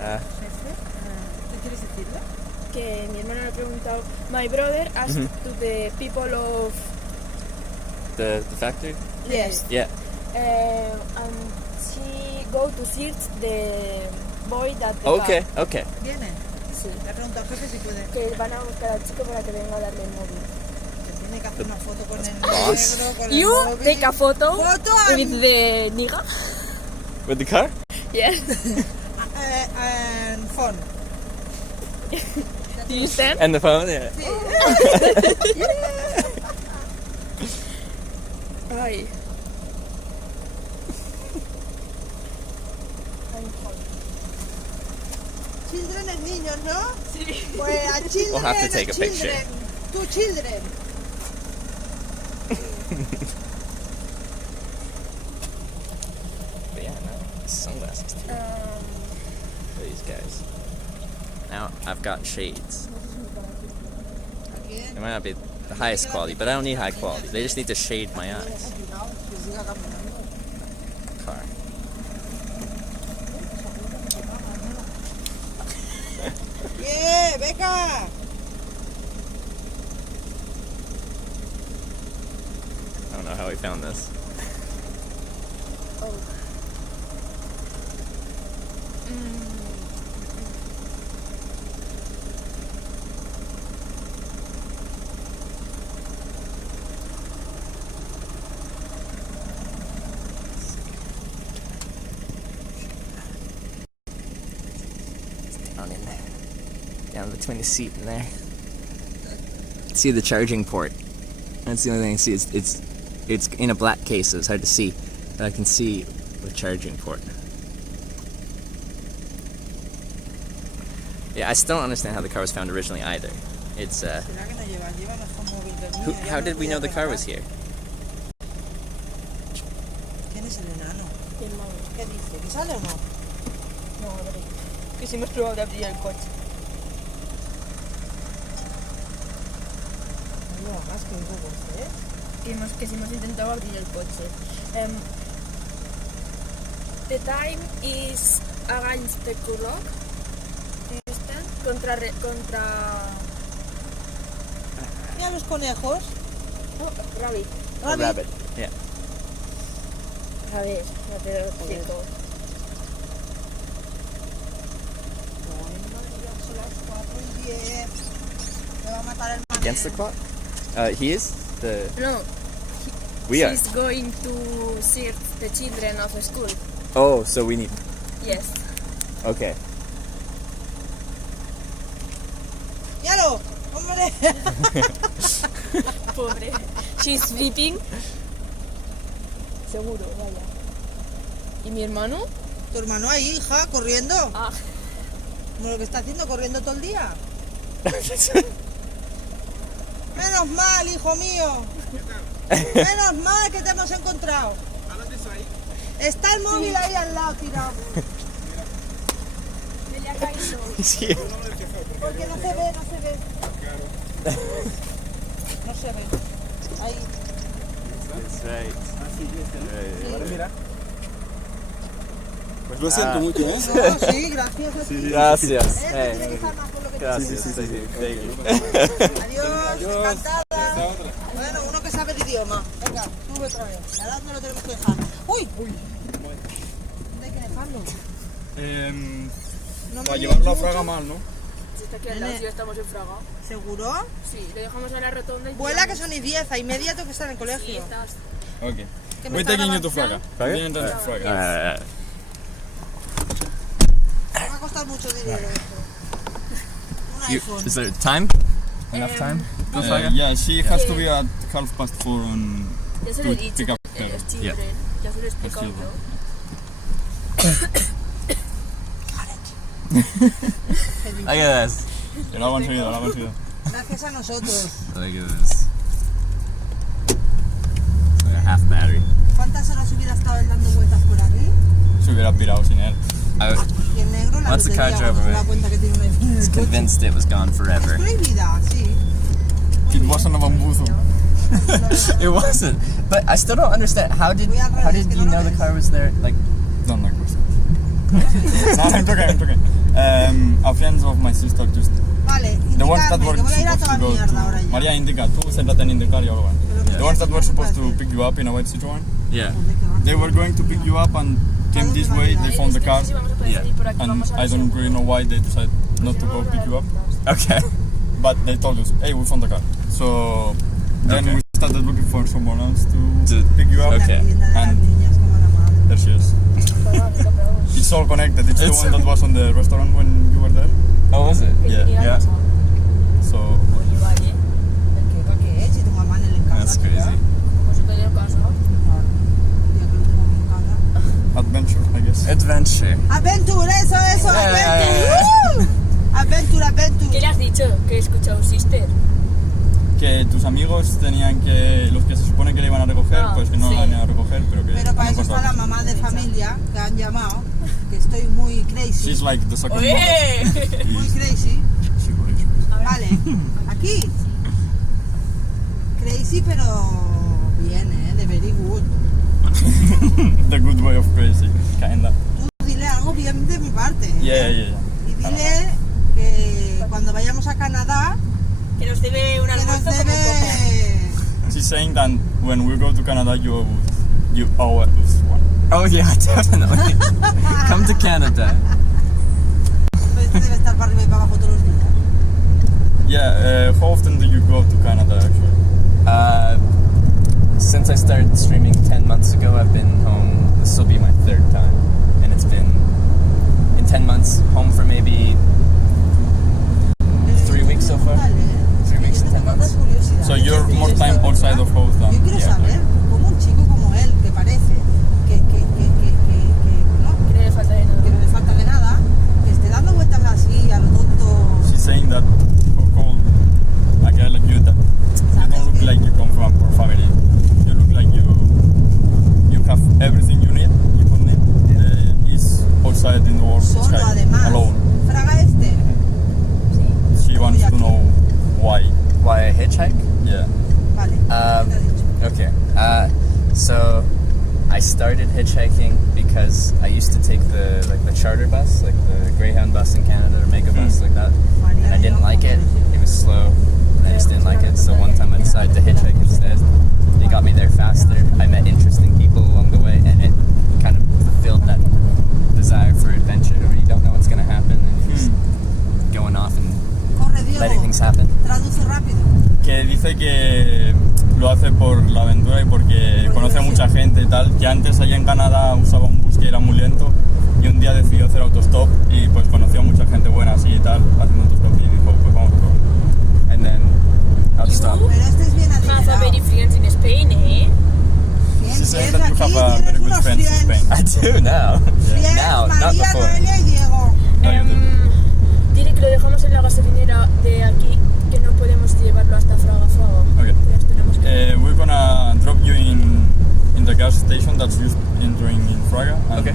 ¿Qué quieres decirle? que mi hermano le ha preguntado. My brother asked to the people of The factory? yes, Yeah. and she go to search the boy that the Okay, car. okay. ¿Vienen? Sí. Le ha preguntado al jefe si puede. Que van a buscar al chico para que venga a darle el móvil. Que tiene que hacer una foto con el boss. negro, con You el móvil. take a photo Photo with the nigga. With the car? Yes. and phone. Do you stand? And the phone, yeah. Ay. Children es niños, ¿no? Sí. Pues a children. We'll have to take a children. picture. Two children. But yeah, no, sunglasses too. For these guys. Now I've got shades. It might not be the highest quality, but I don't need high quality. They just need to shade my eyes. Car. Yeah, Becca. I don't know how we found this. Down in there. Down between the seat and there. See the charging port. That's the only thing I see. It's in a black case, so it's hard to see. But I can see the charging port. Yeah, I still don't understand how the car was found originally either. It's how did we know the car was here? ¿Quién es el enano? Mi hermano. ¿Qué dice? ¿Que sale o no? No, a ver. Que si hemos probado de abrir el coche. No lo hagas, que digo vos, ¿eh? Que si hemos intentado abrir el coche. The time is against the clock. Contra Mira los conejos. oh, rabbit. Rabbit. Yeah. A ver, ya te lo explico. Son las 4:10. Me va a matar el Against the clock? He is? No. We are. She's going to search the children of the school. Oh, so we need. Yes. Okay. ¡Míralo! ¡Hombre! Pobre. She's sleeping. Seguro, vaya. ¿Y mi hermano? Tu hermano ahí, hija, corriendo. Ah. Como lo que está haciendo, corriendo todo el día. Menos mal, hijo mío. Menos mal que te hemos encontrado. Está el móvil ahí al lado, tirado. Se le ha caído. Sí. Porque no se ve, no se ve. No se ve. Ahí. That's right. Ahora mira. Pues lo siento mucho, ¿eh? No, sí, gracias. a ti. Gracias. Tiene que estar más por lo que te Gracias. digo. Thank you. Adiós, encantada. Bueno, uno que sabe el idioma. Venga, sube otra vez. Ahora dónde lo tenemos que dejar. ¡Uy! ¿Dónde hay que dejarlo? No me Para líes llevarlo a mucho. Fraga mal, ¿no? Si está aquí al lado, si ya estamos en Fraga. ¿Seguro? Sí, le dejamos a la rotonda y... Vuela que son y 10, a y media tengo que estar en el Sí, colegio. estás... Ok. Que me Voy está taking you grabando. to Fraga. Voy a entrar en Fraga. Me va a costar mucho dinero esto. Un iPhone. Is there time? Enough time? Yeah, she has to be at 4:30 on Ya se lo he to dicho, pick up que her. es children. Ya se lo he explicado children. yo. Look at this. Lo hago enseguida, lo hago enseguida. Gracias a nosotros. Look at this. It's like a half battery. ¿Cuántas horas hubiera estado él dando vueltas por aquí? Se hubiera pirado sin él. Y el negro, la Once the car lotería, drove cuando se da away, cuenta que tiene un iPhone en I was el coche. convinced it was gone forever. Prohibida, sí. It wasn't a bamboozle. It wasn't. But I still don't understand. How did you know the car was there? Like, Don't like questions. No, I'm talking. A friends of my sister just Vale, the ones that were indicarme, que voy a ir a supposed to toda go mierda ahora to ya. Maria indica, tú céntrate en indicar y algo. The ones that were supposed to pick you up in a white Citroen, yeah. they were going to pick you up and came this way, they found the car, Yeah. and I don't really know why they decided not to go pick you up, Okay. but they told us, hey, we found the car. So then Okay. we started looking for someone else to pick you up, Okay. and there she is. It's all connected, it's the one that was on the restaurant when you were there. Oh, was it? Yeah. Yeah. So ¿Para qué? Si tu mamá en el casa. That's crazy. adventure, I guess. Adventure. Adventure, eso, Adventure. Adventure. ¿Qué le has dicho? Que he escuchado Sister. Que tus amigos tenían que, los que se supone que le iban a recoger, pues que no sí. la iban a recoger, pero que... Pero para eso está la mamá de familia que han llamado, que estoy muy crazy. She's like the second ¡Oye! mother. Muy crazy. She Vale, aquí. Crazy, pero bien, de very good. The good way of crazy, kinda. Tú dile algo bien de mi parte. Yeah. Y dile que cuando vayamos a Canadá, Que nos debe un que nos almuerzo como debe... She's saying that when we go to Canada, you owe us one. Oh yeah, definitely. Come to Canada. Pues debe estar para arriba y para abajo todos los días. Yeah, how often do you go to Canada actually? Since I started streaming 10 months ago, I've been home. This will be my third time, and it's been in 10 months home for maybe 3 weeks so far. 3 weeks and 10 months. So you're more time outside of house than... Yo quiero saber cómo un chico como él, que parece que no, que no le falta de nada. que no le falta de nada, que esté dando vueltas así a lo tonto. She's saying that for call a guy like you that you don't look like you come from a poor family. You look like you have everything you need. You could need. He's outside in the world. Solo, además. Alone. Fraga este. She wants to know why. Why I hitchhike? Yeah. Vale. Okay. So I started hitchhiking because I used to take the charter bus, like the Greyhound bus in Canada or Mega bus like that, and I didn't like it. It was slow, and I just didn't like it. So one time I decided to hitchhike instead. They got me there faster. I met interesting people along the way, and it kind of fulfilled that desire for adventure, where you don't know what's going to happen, and you're just going off and Corre, Diego. letting things happen. Traduce rápido. Que dice que lo hace por la aventura y porque conoce a mucha gente y tal, que antes allá en Canadá usaba un bus que era muy lento y un día decidió hacer autostop y pues conoció a mucha gente buena así y tal, haciendo autostop y dijo, pues vamos a probar. And then I'll just stop. Pero este es bien Have a adinerado. very friends in Spain, eh? She's saying Bien, that you have a aquí very tienes good unos friends in Spain. I do now. Friends, Now, not María, before. Noelia y Diego. Dile que lo dejamos en la gasolinera de aquí, que no podemos llevarlo hasta Fraga. Okay. Pues tenemos que... We're gonna drop you in the gas station that's just entering in Fraga. And Okay.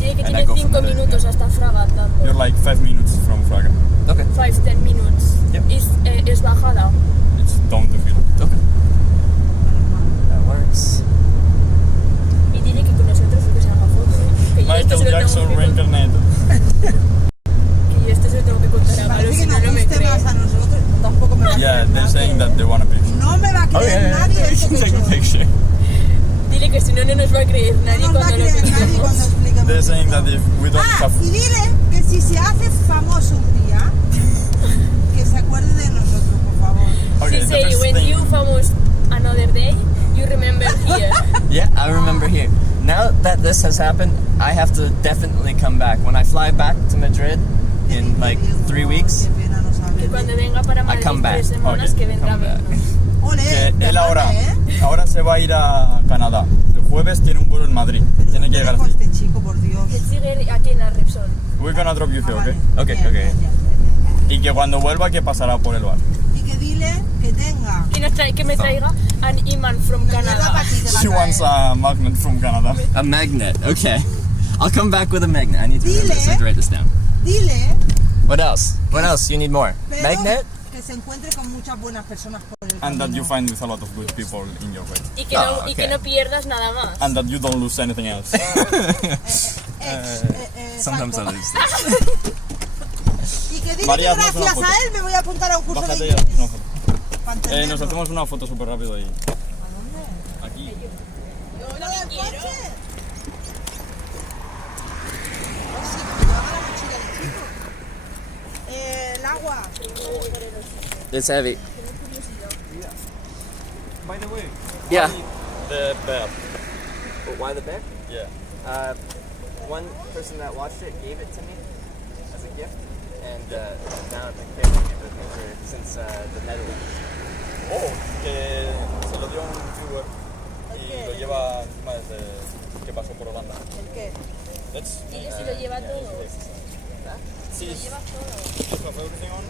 Dile que And I tiene go from 5 there, minutos hasta Fraga andando. You're like 5 minutes from Fraga. Okay. 5-10 minutes. Yep. Es bajada. It's down the hill. Okay. That works. Y dile que con nosotros que se haga foto. Que yo esto se Michael lo tengo Jackson que reincarnated. Que yo esto se lo tengo que contar a Galo, Parece si que no, nos no me guste cree. más a nosotros. Tampoco me va a Yeah, creer they're saying that they want a picture. No me va a creer nadie esto que Take a yo. picture. Dile que si no, no nos va a creer nadie No nos va a cuando lo creer nadie cuando expliquemos. expliquemos. They're saying that if we don't Ah, have... y dile que si se hace famoso un día, que se acuerde de nosotros, por favor. Okay, She the say, first when thing- you famous another day, you remember here. Yeah, I remember here. Now that this has happened, I have to definitely come back. When I fly back to Madrid in like 3 weeks, Qué pena no Que saber. cuando venga para Madrid come back. 3 semanas, Okay, que vendrá a come back. vernos. Ole, Que él ahora, ¿eh? ahora se va a ir a Canadá. El jueves tiene un vuelo en Madrid. Tiene que llegar con así. este chico, por Dios. Que sigue aquí en la Repsol. We're gonna drop you here, okay? Okay, Bien, okay. bien, bien. Y que cuando vuelva que pasará por el bar. Y que dile que tenga. Que me traiga an imán from De verdad, Canada. para ti te va a She traer. wants a magnet from Canada. a magnet. Okay. I'll come back with a magnet. I need to remember this. I Dile. need to write this down. Dile, What else? What else? You need more? pero Magnet? que se encuentre con muchas buenas personas por and that you find with a lot of good people in your way. Y que no pierdas nada más. And that you don't lose anything else. Sometimes I lose things. Y que dile María, que haznos una gracias foto. a él me voy a apuntar a un curso de Bájate y inglés. haznos una foto. Pa' entenderlo. Nos hacemos una foto súper rápido ahí. Aquí. ¿Lo del coche? Oh, sí, que me llevaba la mochila de chico. El agua. It's heavy. By the way. Yeah. The bear. Why the bear? Yeah. One person that watched it gave it to me as a gift, and now I've been carrying it with me since the Netherlands. Oh, que se lo dio un viewer y lo lleva encima desde que pasó por Holanda. ¿El qué? That's Dile si lo lleva todo. Sí, Lo lleva todo. you have everything on.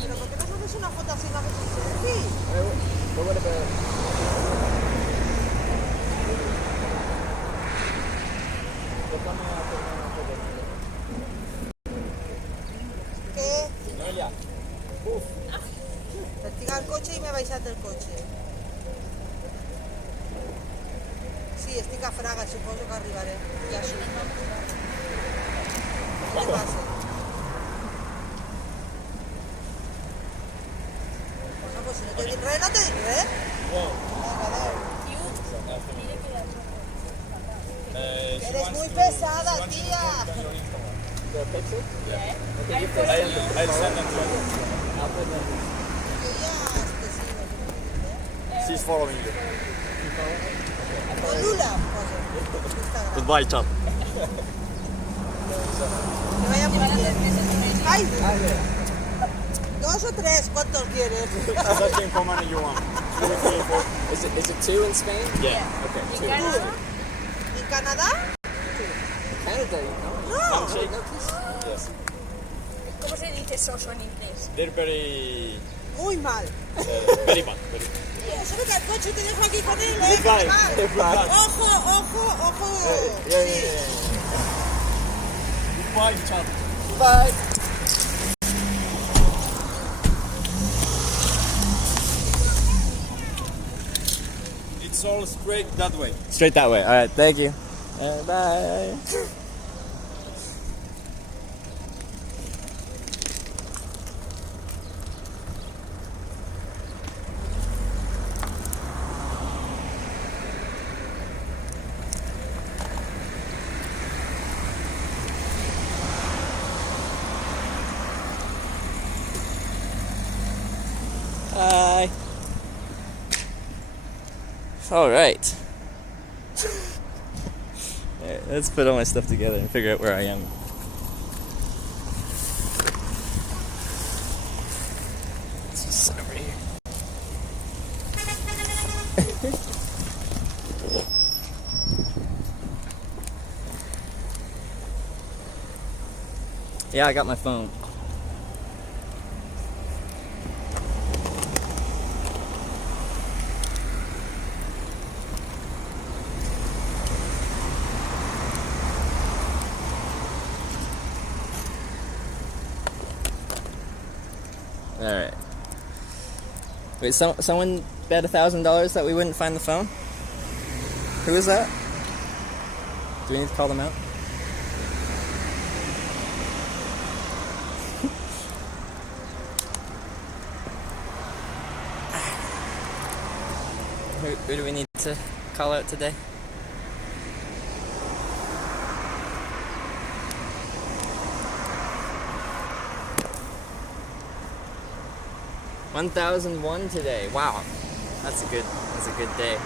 ¿Pero por qué no haces una foto así, una foto selfie? But what about? ¿Qué? Noelia. Investiga el coche y me baixat del coche. Sí, estic a Fraga, suposo que arribaré. Ja surt. Què passa? Bueno, pues si no te dic res, no te dic res. Vinga, adéu. Eres muy pesada, tía. The picture? I'll send them to you. Yo ya te sigo. She's following you. Con Lula, pues, Instagram. Goodbye, chap. Que vaya muy bien. Ay, 2 o 3, ¿cuántos quieres? Searching for money you want. Is it 2 in Spain? Yeah. Okay, 2. ¿En Canadá? Canada, you know? No. Yes. ¿Cómo se dice soso en inglés? They're very, Muy mal. very bad. Very Tío, sube al coche y te dejo aquí con él, Goodbye. Muy mal. Ojo. Sí. Goodbye, chap. Bye. It's all straight that way. Straight that way. All right, thank you. Bye. Hi. All right. Alright, let's put all my stuff together and figure out where I am. Let's just sit over here. Yeah, I got my phone. All right. Wait, someone bet $1,000 that we wouldn't find the phone? Who is that? Do we need to call them out? Who do we need to call out today? $1,001 today. Wow, that's a good day.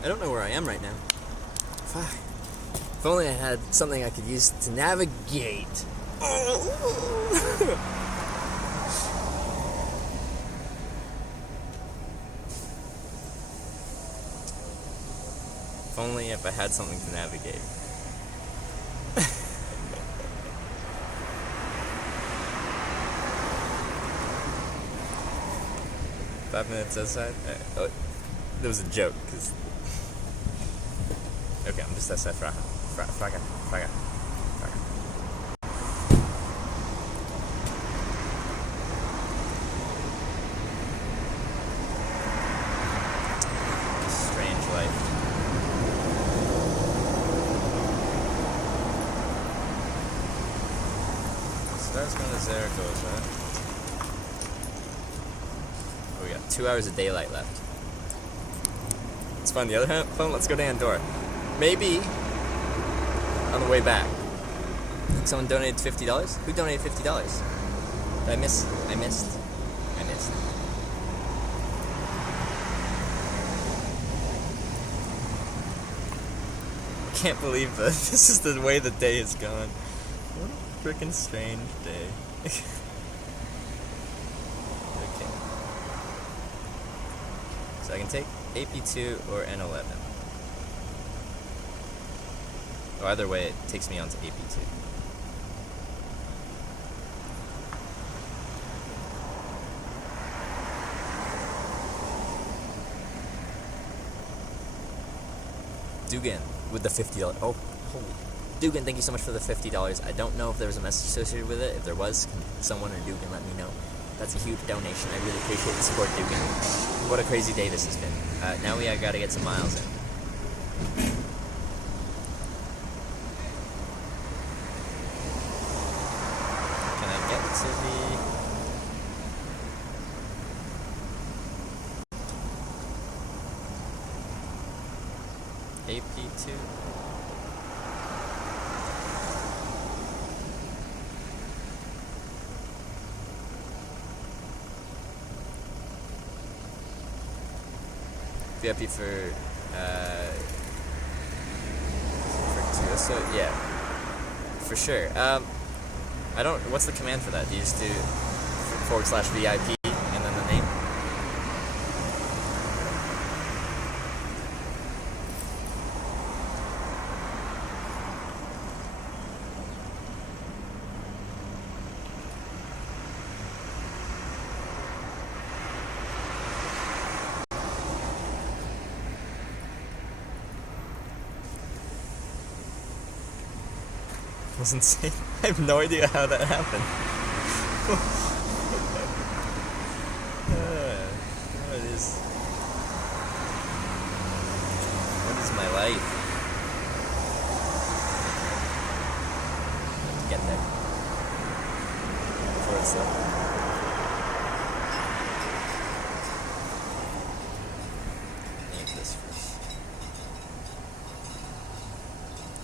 I don't know where I am right now. If only I had something I could use to navigate. If only if I had something to navigate. 5 minutes outside? Oh, That was a joke, because... Okay, I'm just outside Fraga. Fraga. Strange life. Stars going to Zaragoza, huh? Oh, we got 2 hours of daylight left. Let's find the other phone. Let's go to Andorra. Maybe on the way back. Someone donated $50. Who donated $50? Did I miss? I missed. I can't believe that this is the way the day is gone. What a freaking strange day. Okay. So I can take AP2 or N11. Well, either way, it takes me on to AP2. Dugan with the $50. Oh, holy. Dugan, thank you so much for the $50. I don't know if there was a message associated with it. If there was, can someone or Dugan let me know. That's a huge donation. I really appreciate the support, Dugan. What a crazy day this has been. Now we gotta get some miles in. Can I get to the... AP2? VIP for 2, so yeah, for sure. I don't, what's the command for that? Do you just do /VIP and then the name? Was insane. I have no idea how that happened. What is my life? Get there. Before it's Need this first.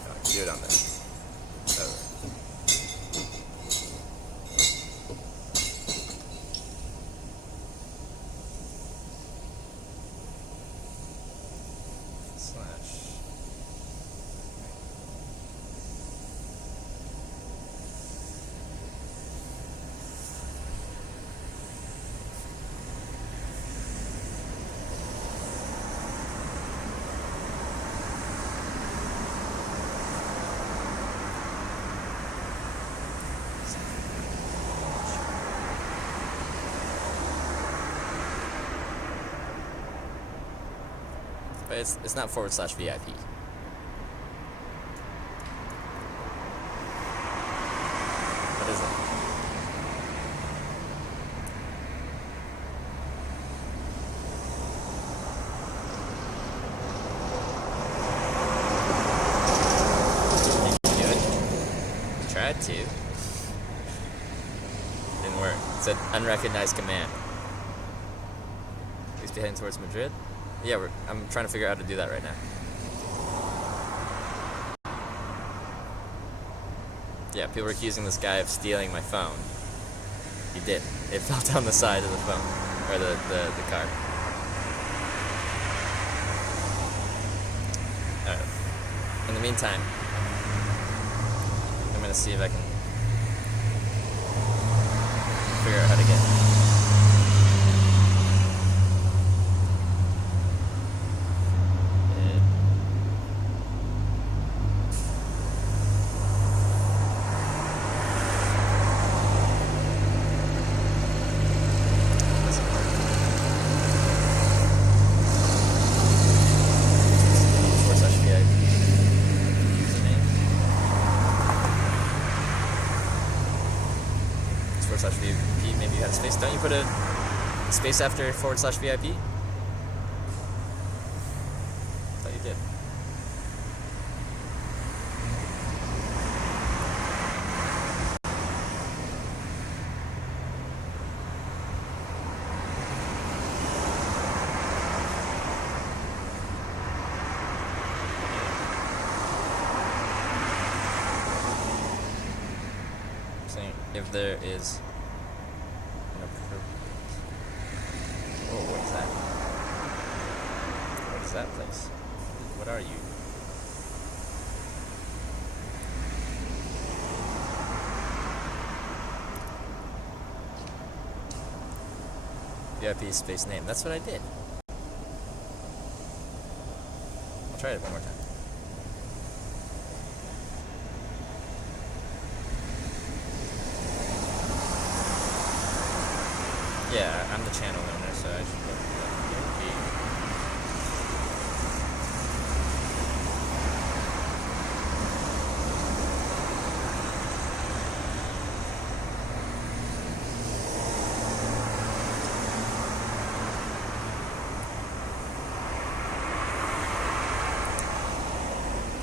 Oh, do it on there. But it's not /VIP. What is it? Did you do it? Tried to. Didn't work. It said unrecognized command. Please be heading towards Madrid. Yeah, I'm trying to figure out how to do that right now. Yeah, people were accusing this guy of stealing my phone. He did. It fell down the side of the phone, or the car. Alright. In the meantime, I'm gonna see if I can figure out how to get curious. Don't you put a space after / VIP? Thought you did. Saying if there is an appropriate. Oh, what is that? What is that place? What are you? VIP space name. That's what I did. I'll try it one more time. Yeah, I'm the channel owner, so I should put VIP.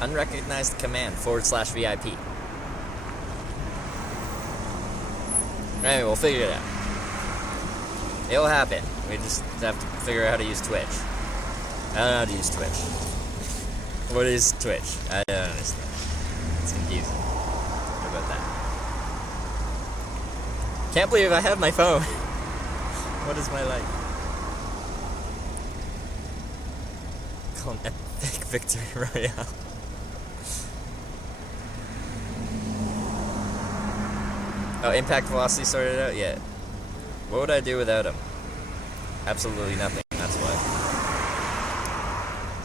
Unrecognized command / VIP. Anyway, we'll figure it out. It'll happen. We just have to figure out how to use Twitch. I don't know how to use Twitch. What is Twitch? I don't understand. It's confusing. What about that? Can't believe I have my phone. What is my life? Call an epic victory royale. Oh, impact velocity sorted out? Yeah. What would I do without him? Absolutely nothing, that's why.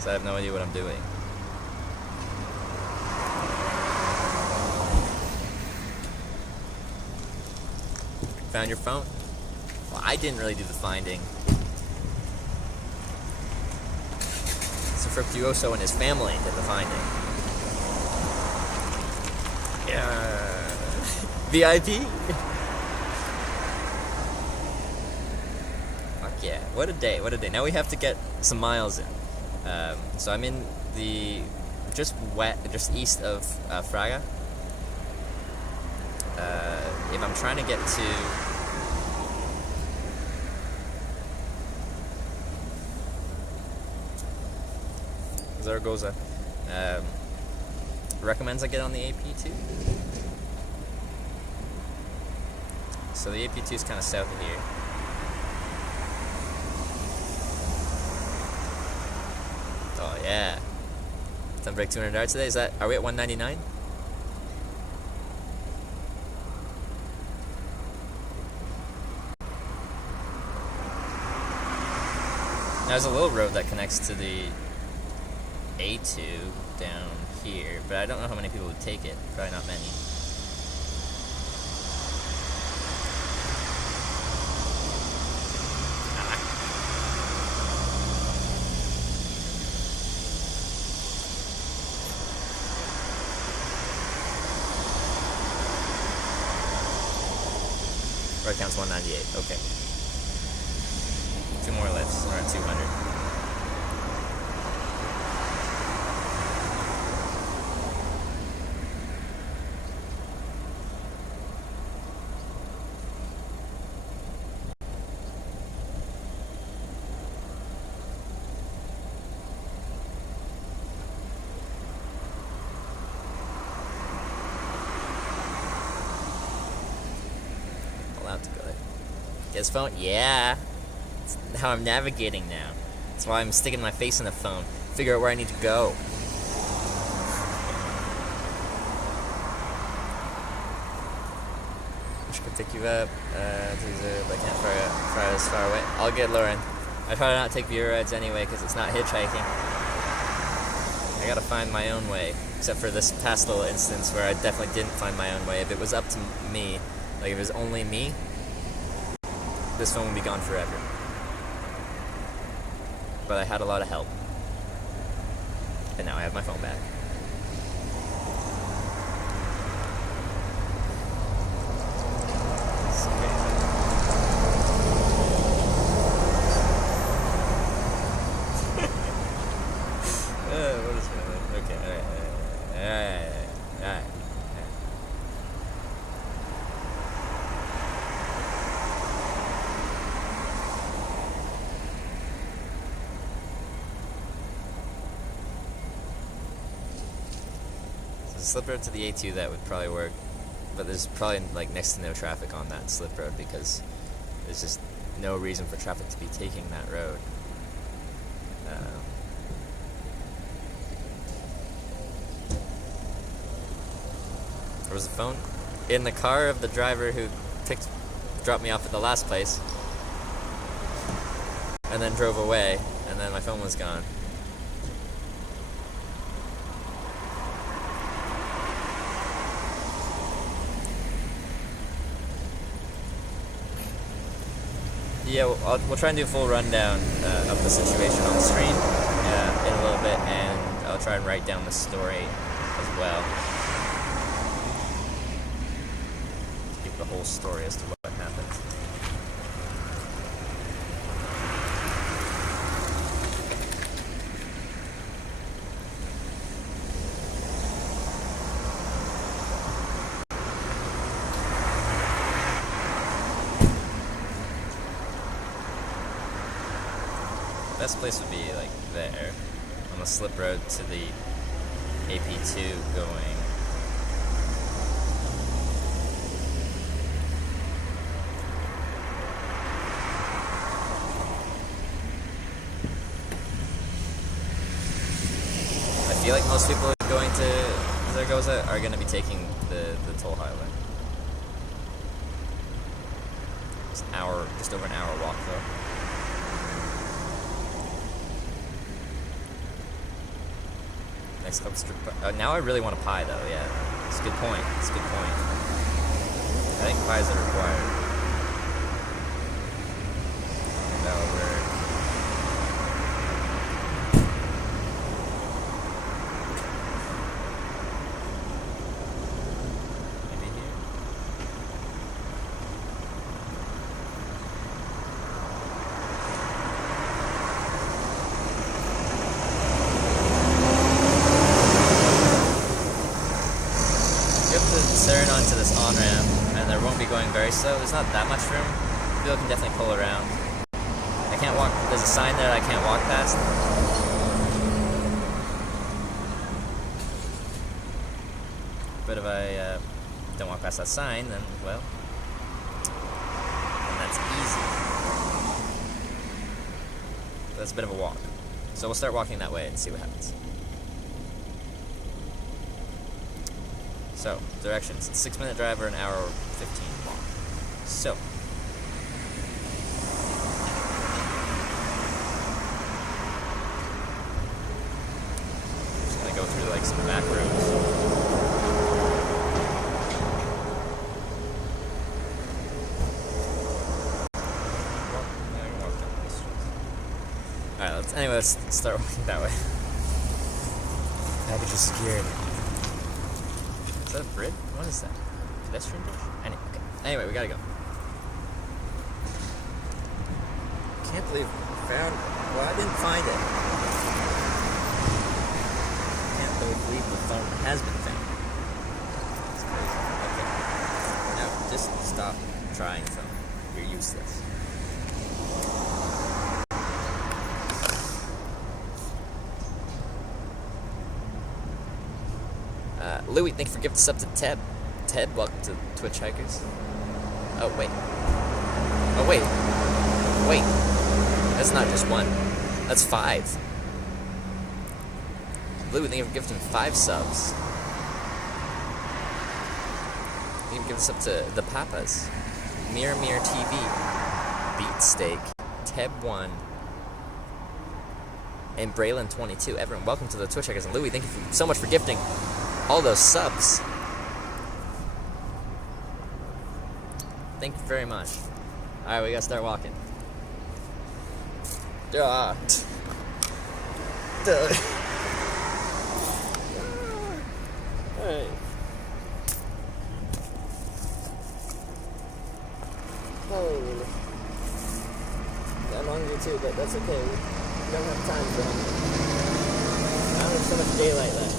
So I have no idea what I'm doing. Found your phone? Well, I didn't really do the finding. So Fructuoso and his family did the finding. Yeah. VIP? Fuck yeah. What a day, what a day. Now we have to get some miles in. So I'm in the just east of Fraga. If I'm trying to get to Zaragoza, recommends I get on the AP2. So the AP2 is kind of south of here. Oh yeah. Done break 200 yards today. Are we at 199? There's a little road that connects to the A2 down here, but I don't know how many people would take it. Probably not many. Right counts 198. Okay. 2 more lifts. We're at 200. Allowed to go there. Get his phone? Yeah. That's how I'm navigating now. That's why I'm sticking my face in the phone. Figure out where I need to go. Wish I could pick you up. But I can't fly this far away. I'll get Lauren. I'd probably not take viewer rides anyway because it's not hitchhiking. I gotta find my own way. Except for this past little instance where I definitely didn't find my own way. If it was up to me, like if it was only me, this phone would be gone forever. But I had a lot of help. And now I have my phone back. slip road to the A2, that would probably work. But there's probably like next to no traffic on that slip road because there's just no reason for traffic to be taking that road. There was a phone in the car of the driver who dropped me off at the last place and then drove away, and then my phone was gone. Yeah, we'll try and do a full rundown of the situation on the stream in a little bit, and I'll try and write down the story as well. Give the whole story as to what happened. Best place would be like there, on the slip road to the AP2 going. I feel like most people going to Zaragoza are going to be taking the toll highway. It's just over an hour walk though. Next hub strip. Now I really want a pie though, yeah. It's a good point. It's a good point. I think pies are required. No, maybe here. Turn onto this on-ramp, and there won't be going very slow. There's not that much room. People can definitely pull around. I can't walk. There's a sign there that I can't walk past. But if I don't walk past that sign, then, well, then that's easy. But that's a bit of a walk. So we'll start walking that way and see what happens. So, directions. 6-minute drive or an hour 15 walk. So. Just gonna go through like some back roads. Alright, let's start walking that way. Package is scared. Is that a bridge? What is that? Pedestrian bridge? Anyway, we gotta go. Can't believe we found it. Well, I didn't find it. Can't believe the phone has been found. It's crazy. Okay. Now, just stop trying phone. You're useless. Louis, thank you for gifting us up to Ted. Ted, welcome to Twitch Hikers. Oh, wait. Oh, wait. Wait. That's not just one. That's 5. Louis, thank you for gifting 5 subs. You can give us up to the Papas. Mirror TV. Beat Steak. Teb1. And Braylon22. Everyone, welcome to the Twitch Hikers. And Louis, thank you so much for gifting all those subs. Thank you very much. Alright, we gotta start walking. Duh. Alright. Oh. I'm hungry too, but that's okay. We don't have time for hunger. I don't have so much daylight left.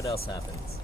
what else happens.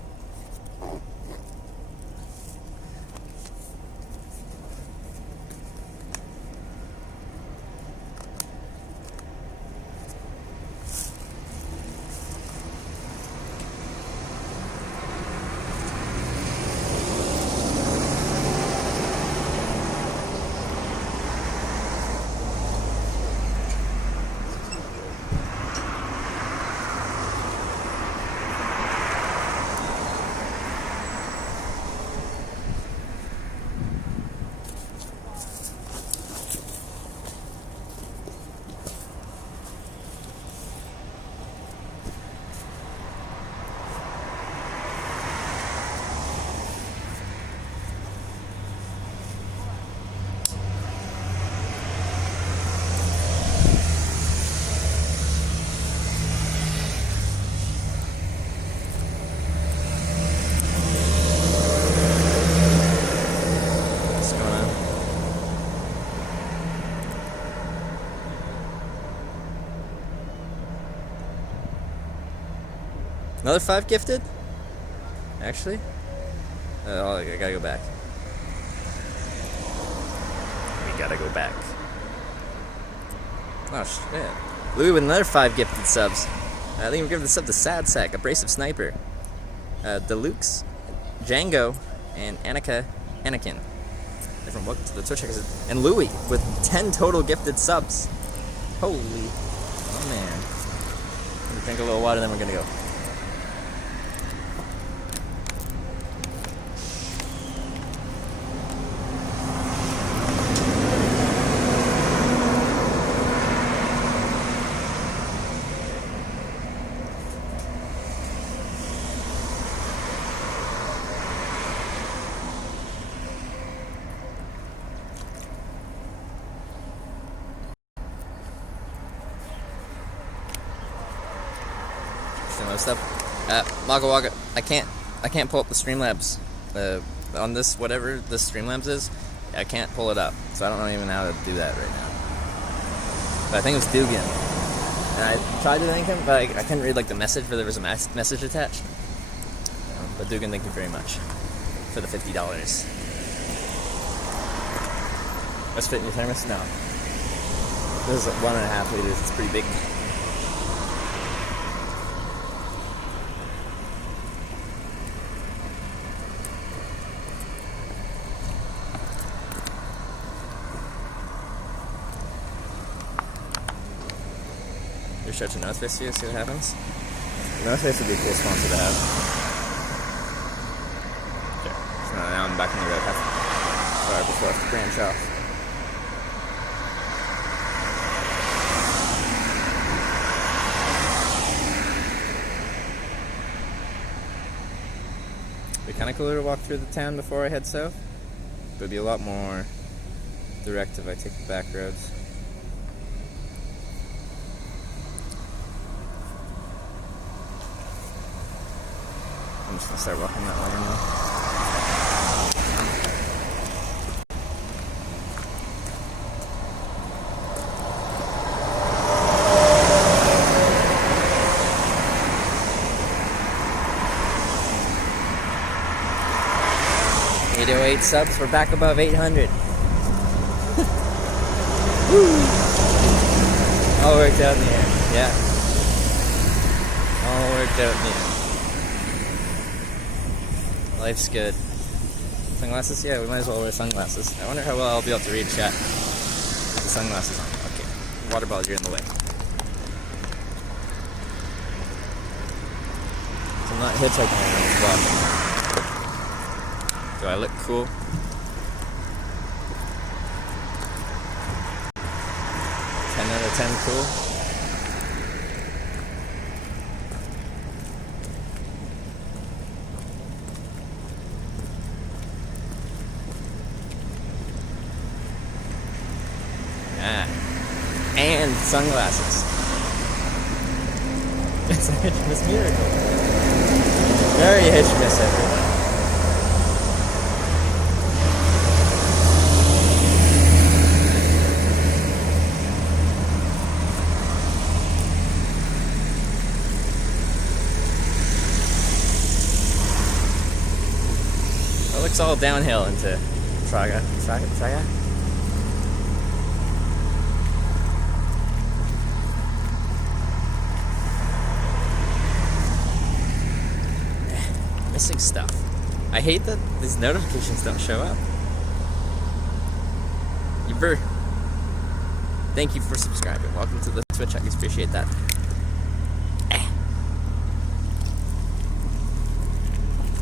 What's going on? Another 5 gifted? Actually? Oh, I gotta go back. We gotta go back. Oh, shit. Louis with another 5 gifted subs. I think we're giving this up to Sad Sack, Abrasive Sniper, Deluxe, Django, and Anakin. Everyone, welcome to the Twitch checkers. And Louis with 10 total gifted subs. Holy. Oh, man. Let me drink a little water, then we're gonna go. Stuff. Waka Waka, I can't pull up the Streamlabs on this, whatever this Streamlabs is. I can't pull it up, so I don't know even how to do that right now. But I think it was Dugan, and I tried to thank him, but I couldn't read like the message, where there was a message attached. But Dugan, thank you very much for the $50. Let's fit in your thermos? No. This is like 1.5 liters. It's pretty big. Reach out to North Face to see what happens. North Face would be a cool sponsor to have. Okay, so now I'm back on the road. Sorry, before I have to branch off. It'd be kind of cooler to walk through the town before I head south. But it'd be a lot more direct if I take the back roads. I'm just gonna start walking that way now. $808 subs, we're back above 800. Woo! All worked out in the end, yeah. All worked out in the end. Life's good. Sunglasses? Yeah, we might as well wear sunglasses. I wonder how well I'll be able to read chat with the sunglasses on. Okay. Water bottle, you're in the way. So I'm not hitchhiking on this block. Do I look cool? 10 out of 10 cool? And sunglasses. It's a Hitchmas miracle. Very Hitchmas, everyone. It's all downhill into Praga. Praga? Missing stuff. I hate that these notifications don't show up. Thank you for subscribing. Welcome to the Twitch. I appreciate that.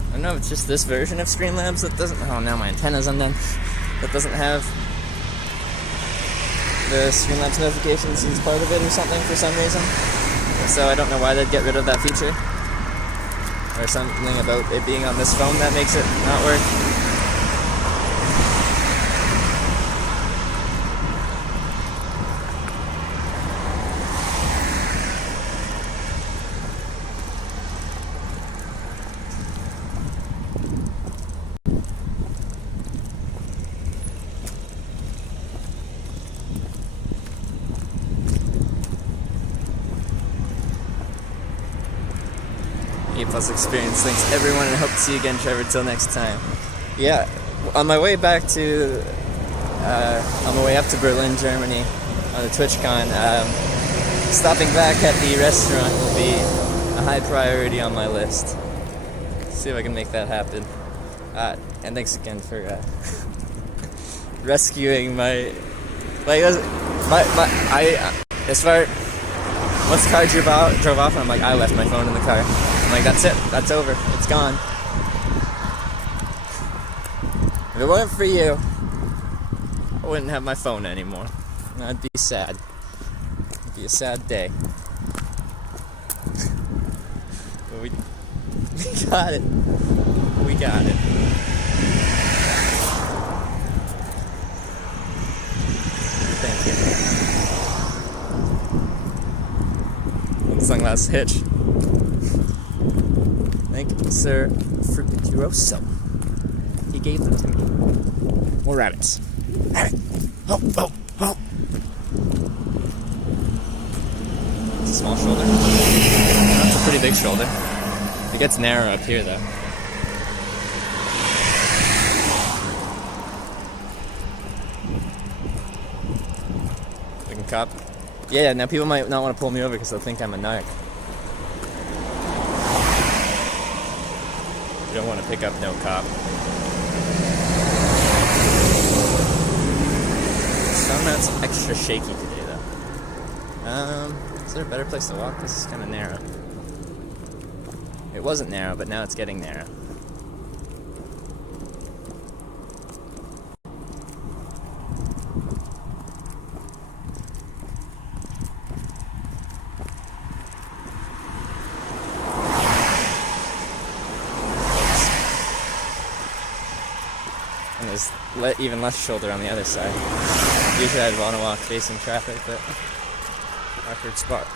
I don't know if it's just this version of Streamlabs that doesn't... Oh, now my antenna's undone. That doesn't have the Streamlabs notifications as part of it or something for some reason. So I don't know why they'd get rid of that feature. Or something about it being on this phone that makes it not work. Plus experience. Thanks everyone, and hope to see you again, Trevor. Till next time. Yeah, on my way back to, on my way up to Berlin, Germany, on the TwitchCon, stopping back at the restaurant will be a high priority on my list. See if I can make that happen. And thanks again for rescuing my, as far. Once the car drove off, and I'm like, I left my phone in the car. I'm like, that's it. That's over. It's gone. If it weren't for you, I wouldn't have my phone anymore. I'd be sad. It'd be a sad day. But we got it. We got it. Thank you. Sunglass Hitch. Thank you, Sir Fructuoso. He gave them to me. More rabbits. Rabbit! Oh! It's a small shoulder. That's a pretty big shoulder. It gets narrow up here, though. Looking cop. Yeah, now people might not want to pull me over because they'll think I'm a narc. You don't want to pick up no cop. Sunmount's extra shaky today, though. Is there a better place to walk? This is kind of narrow. It wasn't narrow, but now it's getting narrow. There's even less shoulder on the other side. Usually I'd want to walk facing traffic, but awkward spot.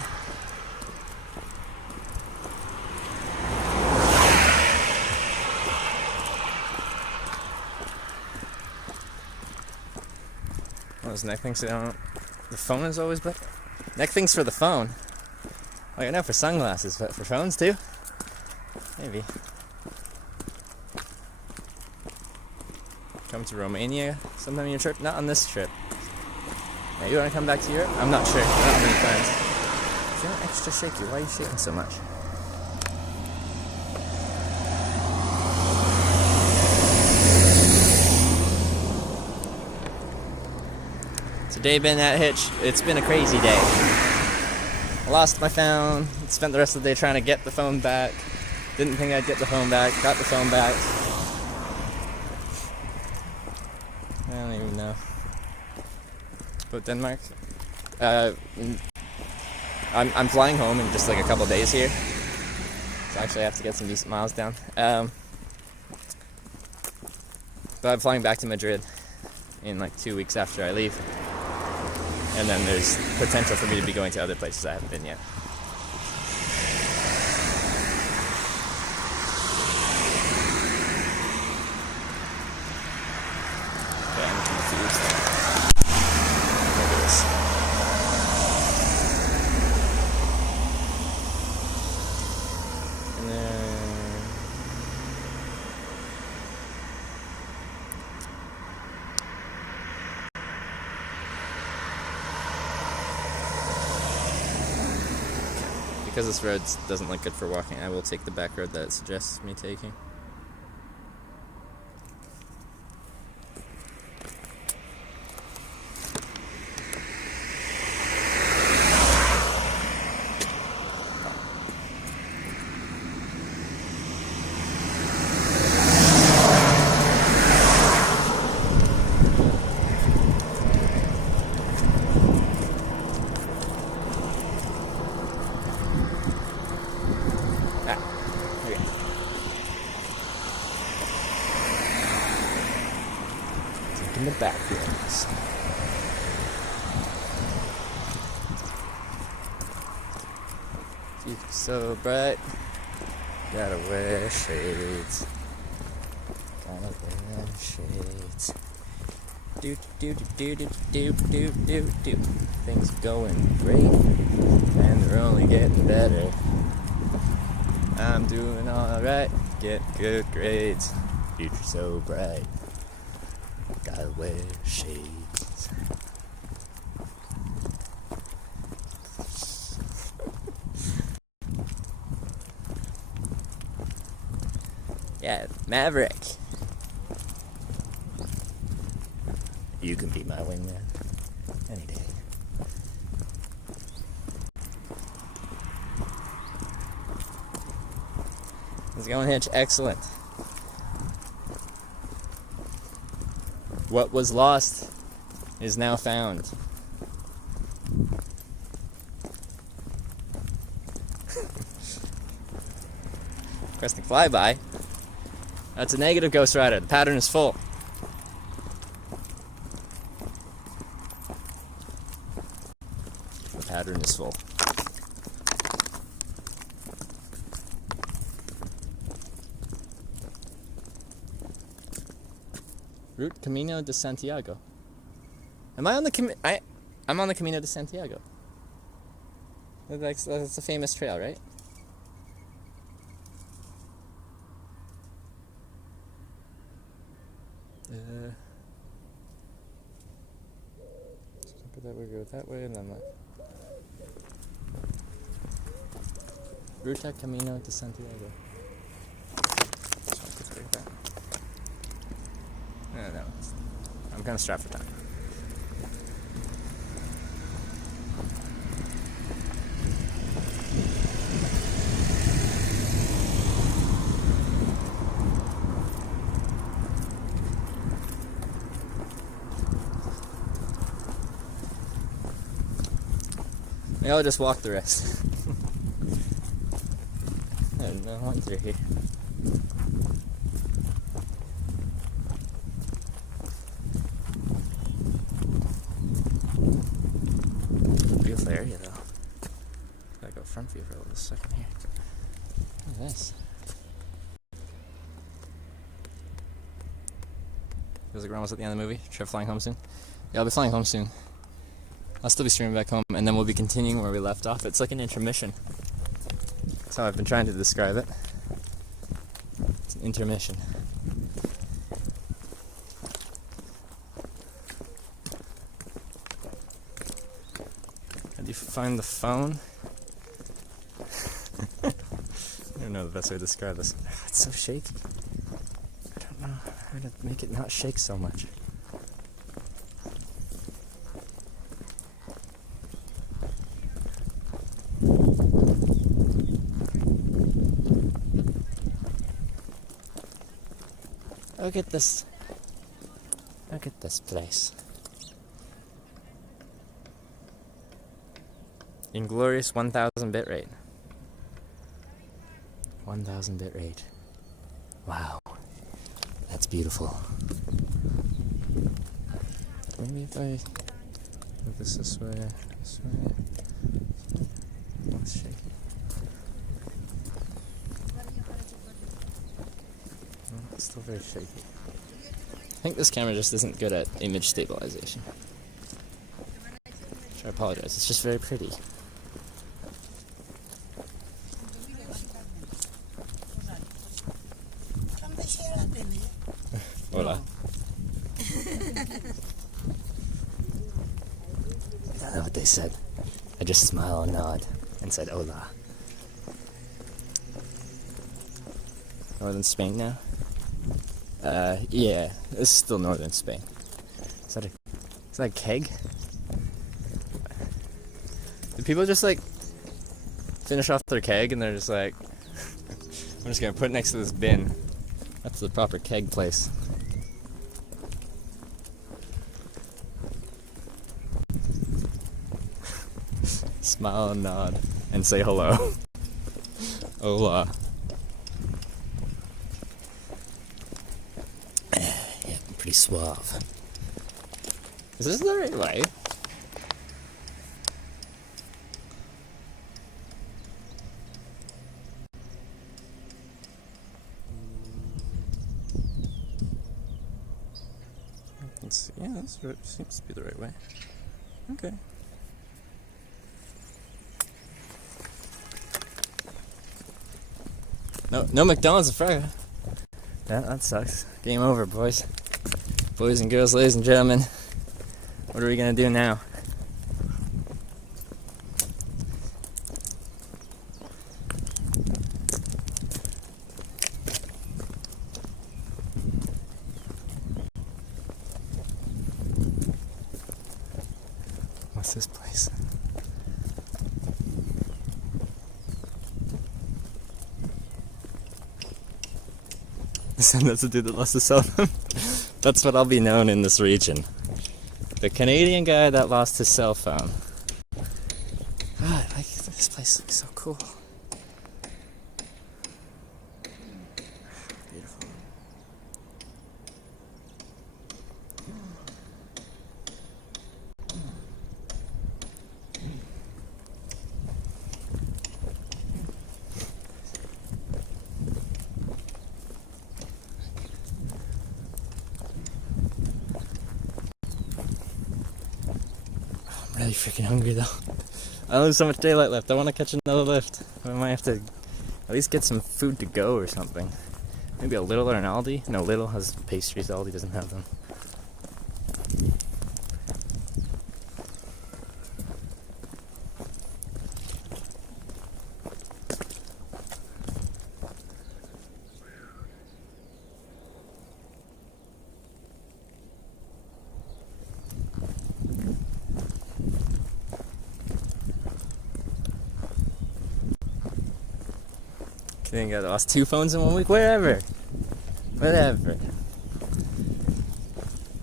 What those neck things? The phone is always better. Neck things for the phone. Like I know for sunglasses, but for phones too? Maybe. Come to Romania sometime in your trip? Not on this trip. Now, you want to come back to Europe? I'm not sure. I don't have any plans. You're feeling extra shaky. Why are you shaking so much? Today been at Hitch. It's been a crazy day. I lost my phone. Spent the rest of the day trying to get the phone back. Didn't think I'd get the phone back. Got the phone back. I don't even know. But Denmark? I'm flying home in just like a couple days here. So actually I have to get some decent miles down. But I'm flying back to Madrid in like 2 weeks after I leave. And then there's potential for me to be going to other places I haven't been yet. because this road doesn't look good for walking, I will take the back road that it suggests me taking. In the back roads. Keep so bright. Gotta wear shades. Gotta wear shades. Do do do do do do do do. Things are going great, and they're only getting better. I'm doing alright. Get good grades. Future so bright. Gotta wear shades. Yeah, Maverick. You can be my wingman any day. How's it going, Hitch? Excellent. What was lost is now found. Requesting flyby. That's a negative, Ghost Rider. The pattern is full. The pattern is full. Route Camino de Santiago. Am I on the I'm on the Camino de Santiago. That's a famous trail, right? That way, go that way, and then that. Ruta Camino de Santiago. No, I'm kind of strapped for time. Maybe I'll just walk the rest. I don't know what through here. Beautiful area though. Gotta go front view for a little second here. Look at this. Feels like we're almost at the end of the movie. Trip flying home soon. Yeah, I'll be flying home soon. I'll still be streaming back home, and then we'll be continuing where we left off. It's like an intermission. That's how I've been trying to describe it. It's an intermission. How do you find the phone? I don't know the best way to describe this. It's so shaky. I don't know how to make it not shake so much. Look at this. Look at this place. Inglorious 1000 bitrate. 1000 bitrate. Wow. That's beautiful. Maybe if I move this way, this way. Let's shake it. It's still very shaky. I think this camera just isn't good at image stabilization. Which I apologize, it's just very pretty. Hola. I don't know what they said. I just smile and nod and said hola. Northern Spain now. Yeah, it's still northern Spain. Is that a keg? Do people just like finish off their keg and they're just like, I'm just gonna put it next to this bin? That's the proper keg place. Smile and nod and say hello. Hola. Yeah, pretty suave. Is this the right way? Let's see. Yeah, this seems to be the right way. Okay. No McDonald's in Frega. Yeah, that sucks. Game over, boys. Boys and girls, ladies and gentlemen. What are we gonna do now? What's this place? That's the dude that lost his cell phone. That's what I'll be known in this region. The Canadian guy that lost his cell phone. God, this place looks so cool. Beautiful. I'm really freaking hungry though. I don't have so much daylight left. I want to catch another lift. I might have to at least get some food to go or something. Maybe a Lidl or an Aldi. No, Lidl has pastries. Aldi doesn't have them. Kidding, I lost 2 phones in 1 week. Whatever. It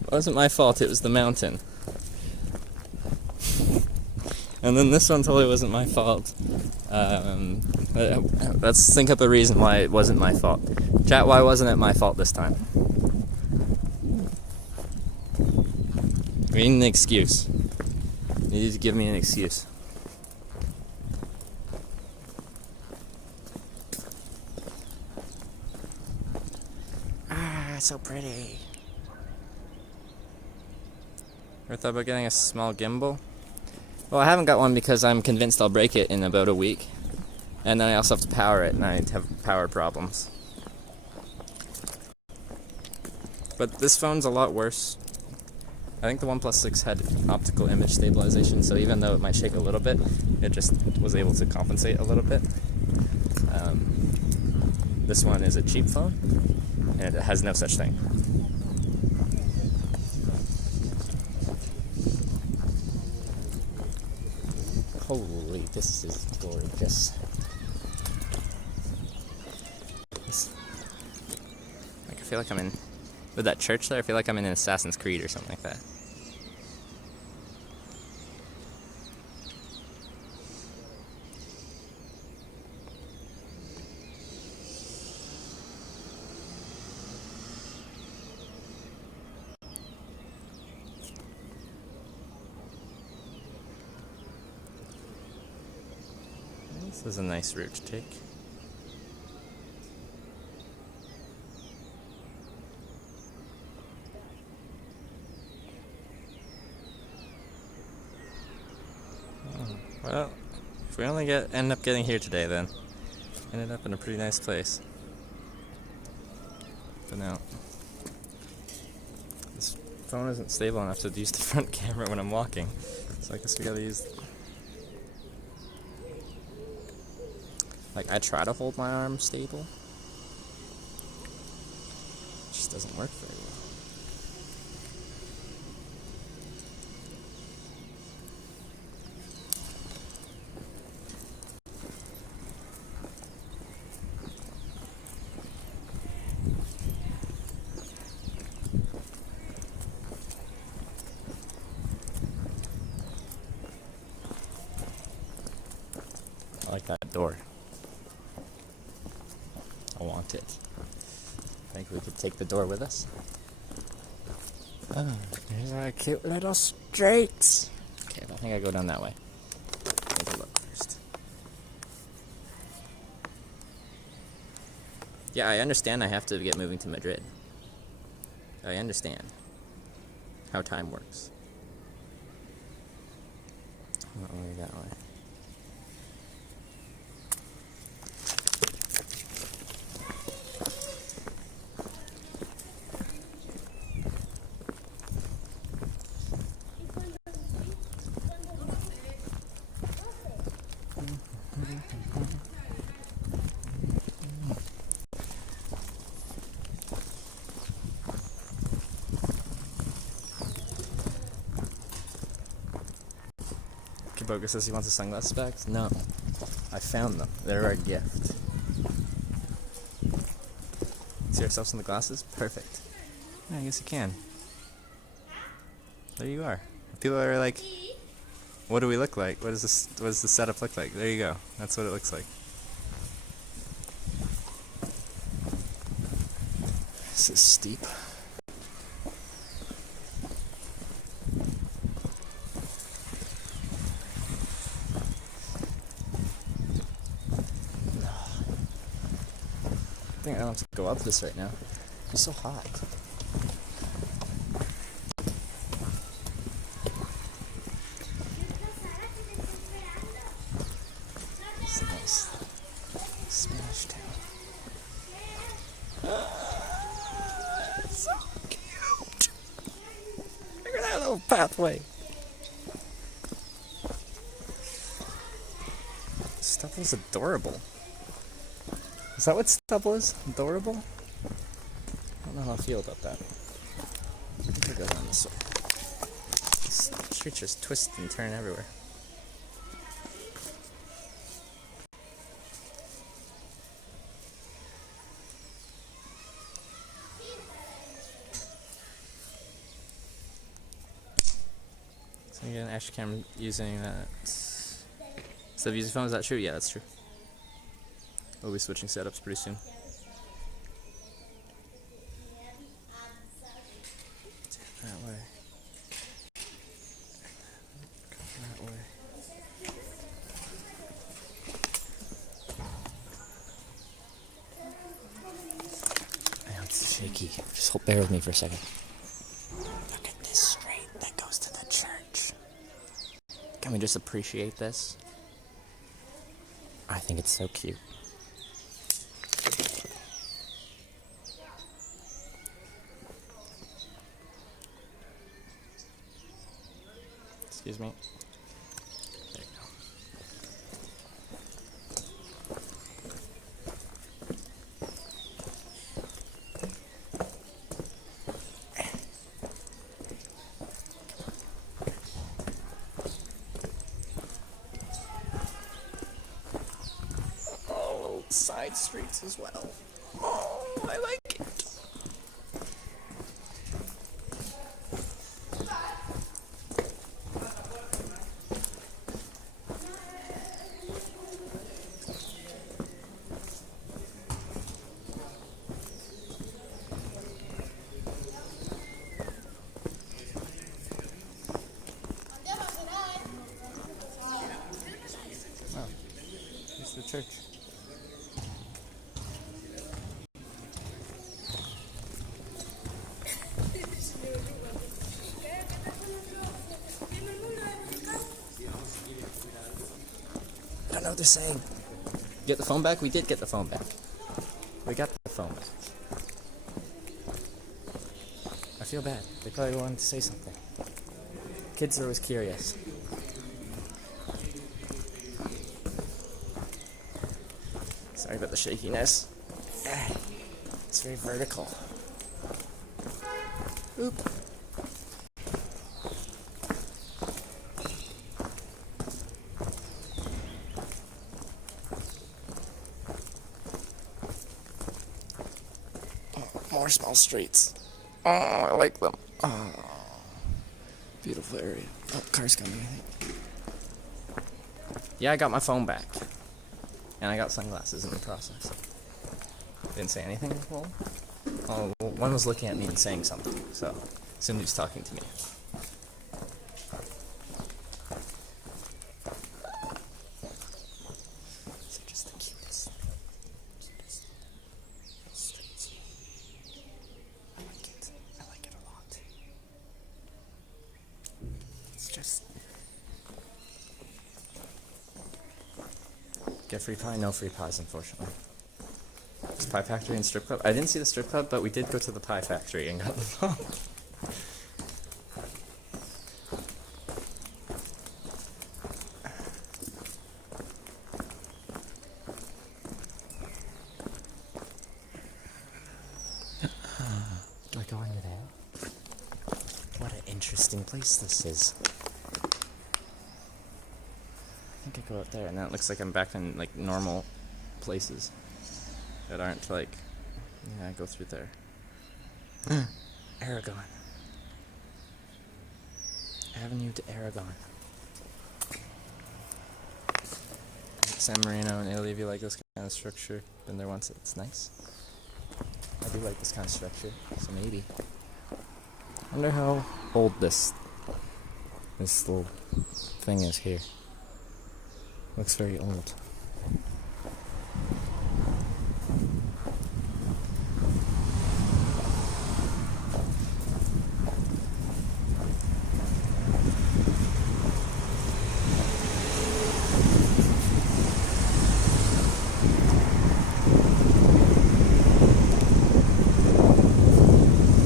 wasn't my fault, it was the mountain. And then this one totally wasn't my fault. Let's think up a reason why it wasn't my fault. Chat, why wasn't it my fault this time? We need an excuse. You need to give me an excuse. So pretty. Ever thought about getting a small gimbal? Well, I haven't got one because I'm convinced I'll break it in about a week. And then I also have to power it, and I have power problems. But this phone's a lot worse. I think the OnePlus 6 had optical image stabilization, so even though it might shake a little bit, it just was able to compensate a little bit. This one is a cheap phone, and it has no such thing. Holy, this is gorgeous. I feel like I'm in, with that church there, I feel like I'm in an Assassin's Creed or something like that. This is a nice route to take. Oh, well, if we only end up getting here today, then ended up in a pretty nice place. But now, this phone isn't stable enough to use the front camera when I'm walking, so I guess we gotta use. Like, I try to hold my arm stable, just doesn't work very well. I like that door. I want it. Think we could take the door with us? Oh, there's our cute little streets. Okay, I think I go down that way. Take a look first. Yeah, I understand I have to get moving to Madrid. I understand how time works. Not only that way. Kiboga says he wants his sunglasses back. No, I found them. They're a gift. See ourselves in the glasses? Perfect. Yeah, I guess you can. There you are. People are like, what do we look like? What does the setup look like? There you go. That's what it looks like. This is steep. I think I don't have to go up this right now. It's so hot. It's a nice Spanish town. It's so cute. Look at that little pathway. Stuff is adorable. Is that what stubble is? Adorable? I don't know how I feel about that. I'll go down this way. These streets just twist and turn everywhere. So you get an action camera using that. Instead of using phone, is that true? Yeah, that's true. We'll be switching setups pretty soon. That way. Go that way. I know it's shaky. Just bear with me for a second. Look at this street that goes to the church. Can we just appreciate this? I think it's so cute. Excuse me. There you go. Oh, side streets as well. Oh, I like it. The church. I don't know what they're saying. Get the phone back? We did get the phone back. We got the phone back. I feel bad. They probably wanted to say something. Kids are always curious. Sorry about the shakiness. It's very vertical. Oop. More small streets. Oh, I like them. Oh, beautiful area. Oh, car's coming, I think. Yeah, I got my phone back. And I got sunglasses in the process. Didn't say anything? Well, one was looking at me and saying something, so assumed he was talking to me. These are just the cutest. I like it a lot. It's just... Get free pie? No free pies, unfortunately. It's Pie Factory and Strip Club. I didn't see the strip club, but we did go to the Pie Factory and got the phone. Do I go under there? What an interesting place this is. I think I go up there, and now it looks like I'm back in like normal places that aren't like, yeah, I go through there. Aragon. Avenue to Aragon. San Marino and Italy, if you like this kind of structure, been there once, it's nice. I do like this kind of structure, so maybe. I wonder how old this little thing is here. Looks very old.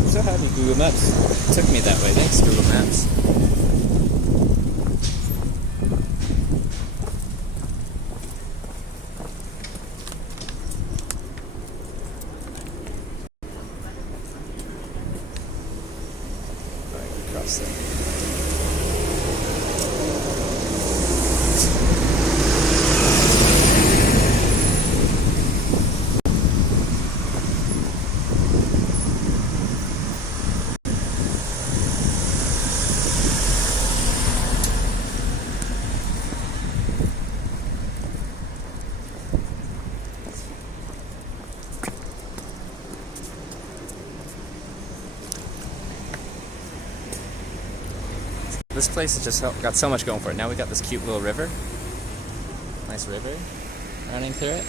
So happy Google Maps took me that way. Thanks, Google Maps. Across there. This place has just got so much going for it. Now we got this cute little river. Nice river running through it.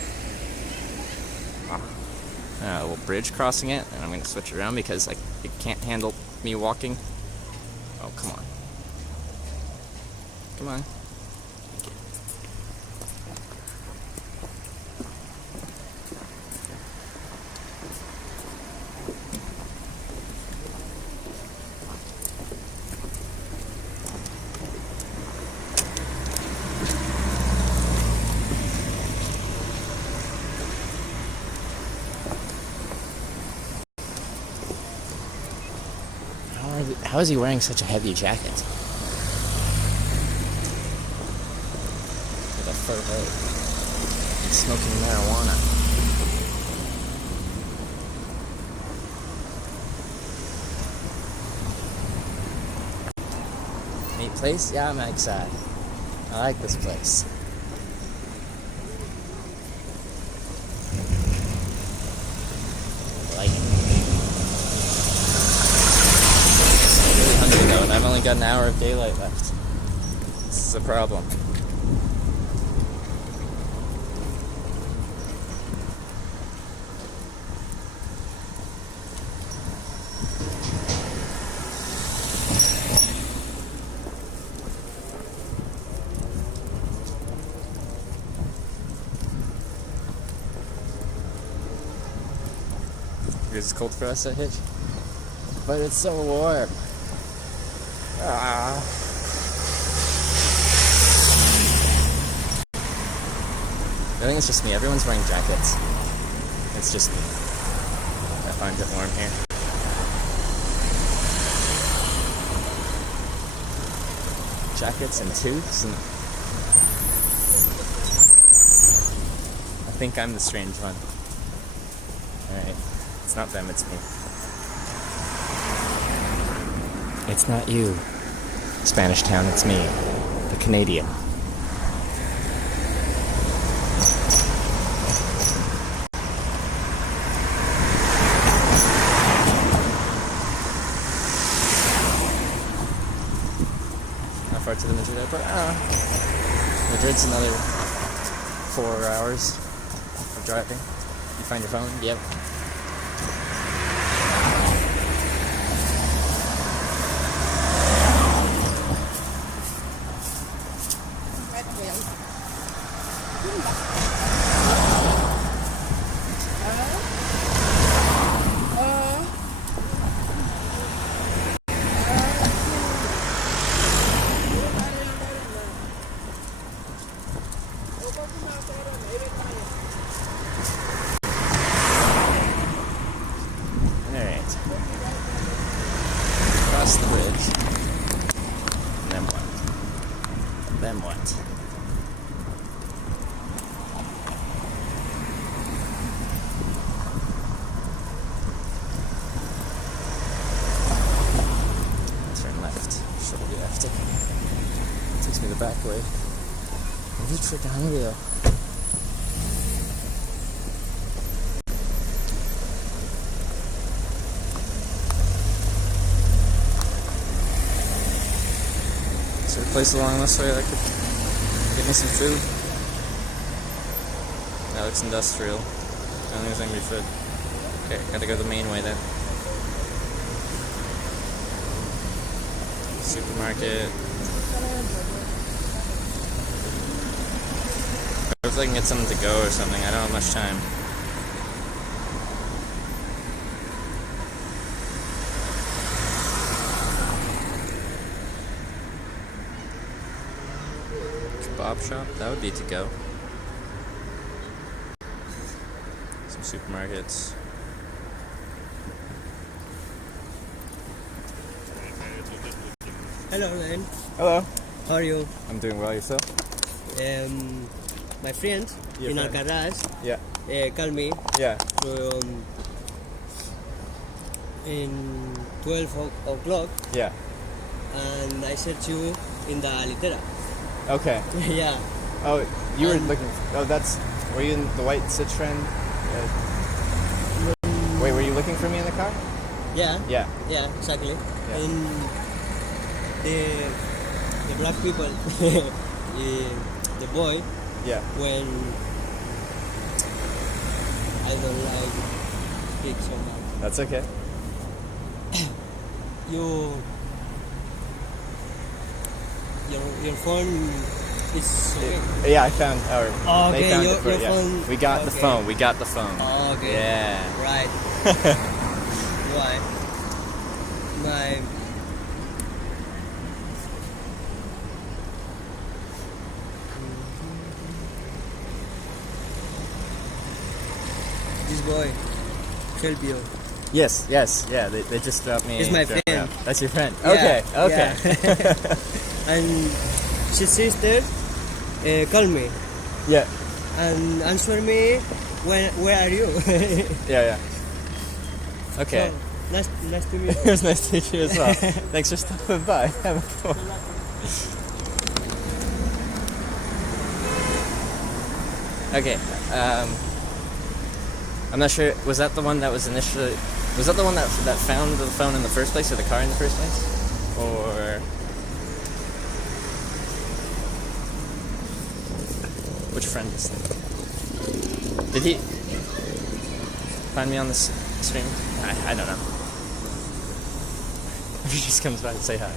A little bridge crossing it, and I'm going to switch around because it can't handle me walking. Oh, come on. Come on. Thank you. How is he wearing such a heavy jacket? With a fur coat. He's smoking marijuana. Neat place? Yeah, I'm excited. I like this place. I like it. And I've only got an hour of daylight left. This is a problem. It's cold for us at Hitch, but it's so warm. I think it's just me. Everyone's wearing jackets. It's just me. I find it warm here. jackets and tubes, and I think I'm the strange one. Alright, it's not them, it's me. It's not you, Spanish Town, it's me, the Canadian. How far to the Madrid airport? I don't know. Madrid's another 4 hours of driving. You find your phone? Yep. Alright. Cross the bridge. And then what? Then what? Turn left. Shortly after. Takes me the back way. Hitchhiking. Is there a place along this way that could get me some food? That looks industrial. I don't think there's gonna be food. Okay, gotta go the main way then. Supermarket. Hopefully I can get something to go or something. I don't have much time. Kebab shop? That would be to go. Some supermarkets. Hello, Len. Hello. How are you? I'm doing well, yourself? My friend Your in friend? Alcaraz Yeah. called me Yeah. in 12 o'clock, Yeah. and I searched you in the litera. Okay. Yeah. Oh, you were looking. Oh, that's. Were you in the white Citroen? Wait, were you looking for me in the car? Yeah. Yeah. Yeah, exactly. Yeah. And the black people, the boy, Yeah. when I don't like it so much. That's okay. Your phone is okay. Yeah, I found. Or Oh, they okay, found your it for, yeah. phone. We got the Okay. phone. We got the phone. Oh, okay. Yeah. Right. Why? My. This boy help you. Yes. Yes. Yeah. They just dropped me. He's my dropped me friend. off. That's your friend. Yeah, Okay. Okay. yeah. And his sister called me Yeah. and answered me, where are you? Yeah. Yeah. Okay. So, nice to meet It you. was nice to meet you as well. Thanks for stopping by. Have a good one. Okay. I'm not sure. Was that the one that was initially? Was that the one that found the phone in the first place, or the car in the first place, or? Which friend is that? Did he find me on this stream? I don't know. If he just comes by and say hi.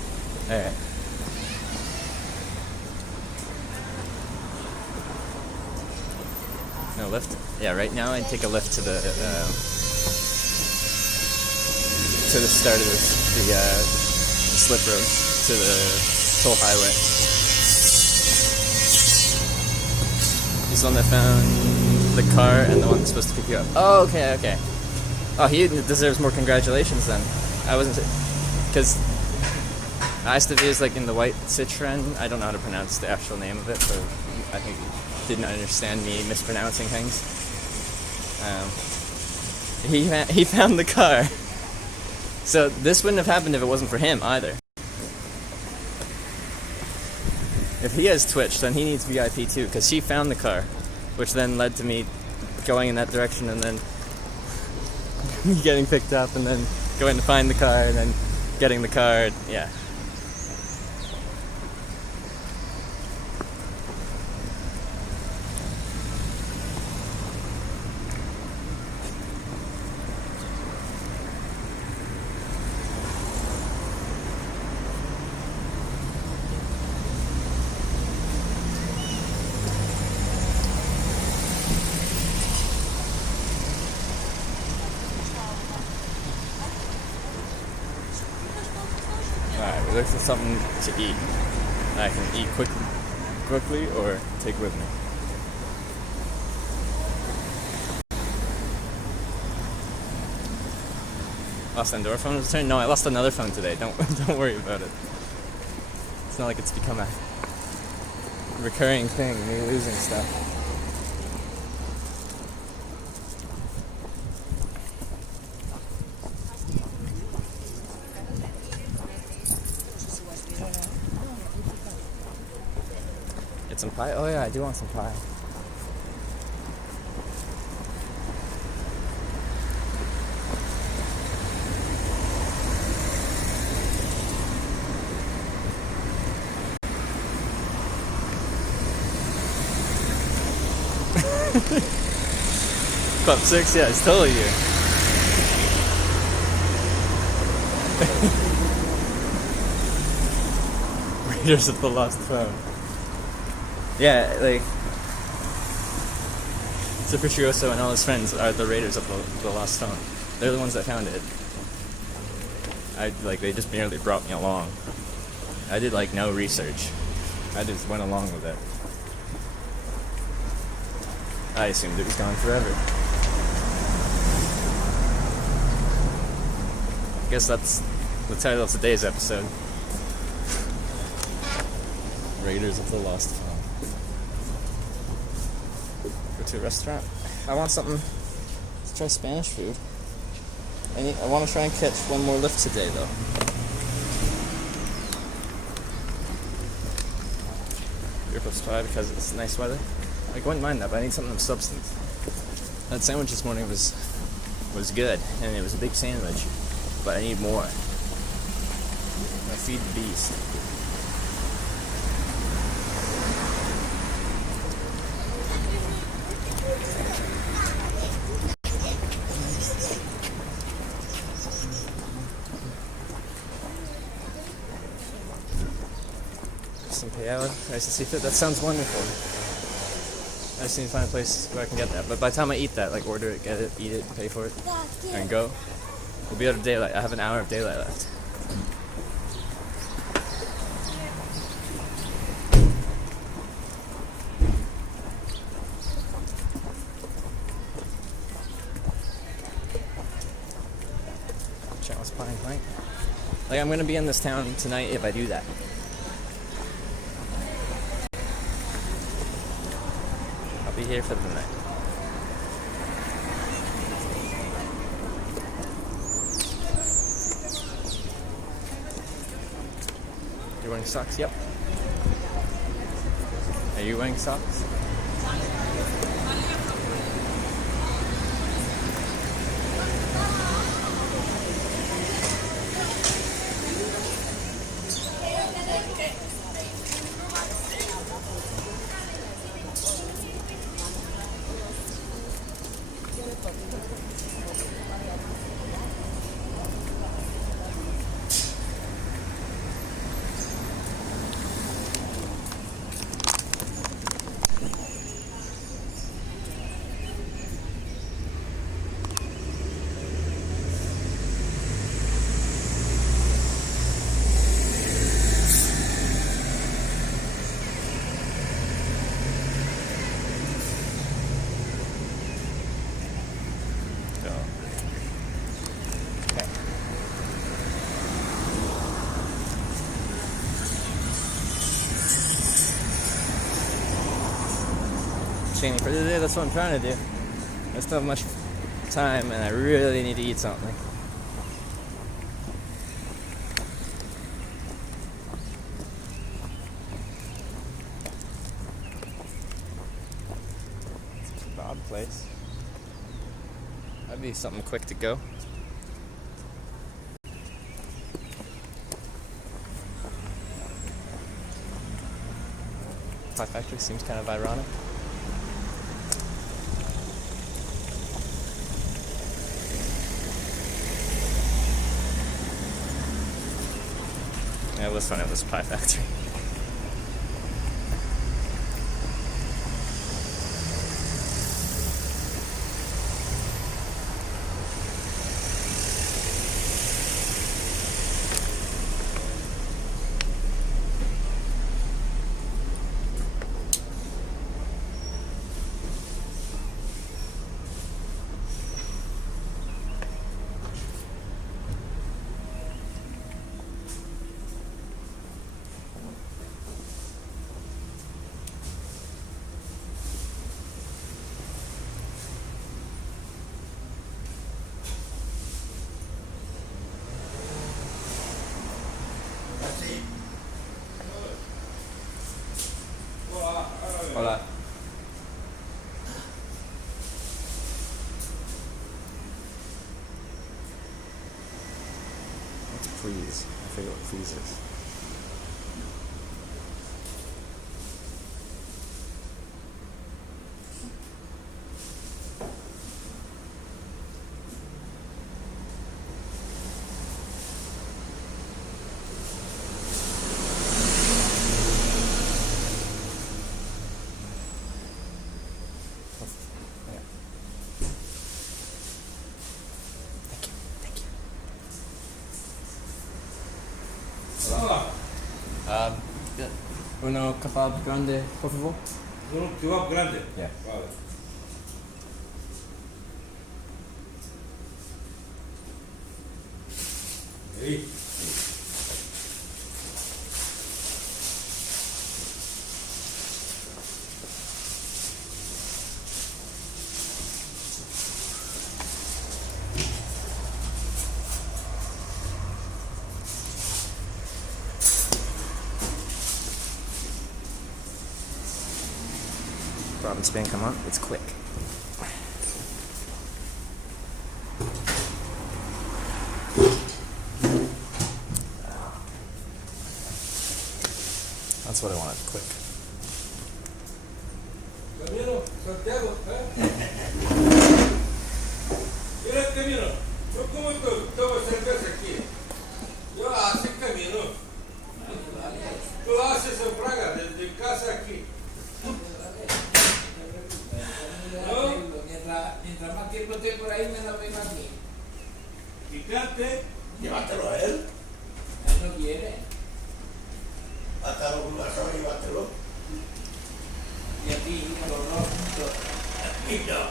Alright. No lift? Yeah, right now I'd take a lift to the start of the slip road, to the toll highway. He's the one that found the car and the one that's supposed to pick you up. Oh, okay, okay. Oh, he deserves more congratulations then. I wasn't... Because Iced is like in the white Citroen. I don't know how to pronounce the actual name of it, so I think he didn't understand me mispronouncing things. He found the car. So this wouldn't have happened if it wasn't for him either. If he has Twitch, then he needs VIP too, because she found the car, which then led to me going in that direction and then me getting picked up and then going to find the car and then getting the car. Yeah. Alright, we look for something to eat that I can eat quickly or take with me. Lost indoor phone return? No, I lost another phone today. Don't worry about it. It's not like it's become a recurring thing, me losing stuff. Get some pie? Oh yeah, I do want some pie. Club 6, yeah, it's totally you. Raiders of the Lost Phone. Yeah, like Super Chioso and all his friends are the Raiders of the Lost Phone. They're the ones that found it. They just merely brought me along. I did no research. I just went along with it. I assumed it was gone forever. I guess that's the title of today's episode. Raiders of the Lost Phone. Go to a restaurant. I want something. Let's try Spanish food. I want to try and catch one more lift today, though. Beer plus pie because it's nice weather. I wouldn't mind that, but I need something of substance. That sandwich this morning was good, and it was a big sandwich, but I need more. I feed the beast. Some paella, rice and seafood. That sounds wonderful. I just need to find a place where I can get that. But by the time I eat that, order it, get it, eat it, pay for it, and go, we'll be out of daylight. I have an hour of daylight left. Charles Pine Plank. I'm gonna be in this town tonight if I do that. I'll be here for the night. You're wearing socks? Yep. Are you wearing socks? training for the day. That's what I'm trying to do. I still have much time, and I really need to eat something. It's a kebab place. That'd be something quick to go. Pie Factory seems kind of ironic. Yeah, it was fun at this Pie Factory. Hola. What's freeze? I forget what freeze is. Uno kebab grande, por favor. Uno kebab grande? Yeah. Vale. Hey. Robin spin, come on, it's quick. That's what I wanted, quick. Camino, Santiago, Mira Camino, yo como tomo cerveza aquí. Yo hace camino. Tú haces en Praga, desde casa aquí. Mientras más tiempo esté por ahí, menos vengo aquí. Picante. Llévatelo a él. Él no quiere. Hasta los gusanos, llévatelo. Y a ti, a los dos juntos. Y yo.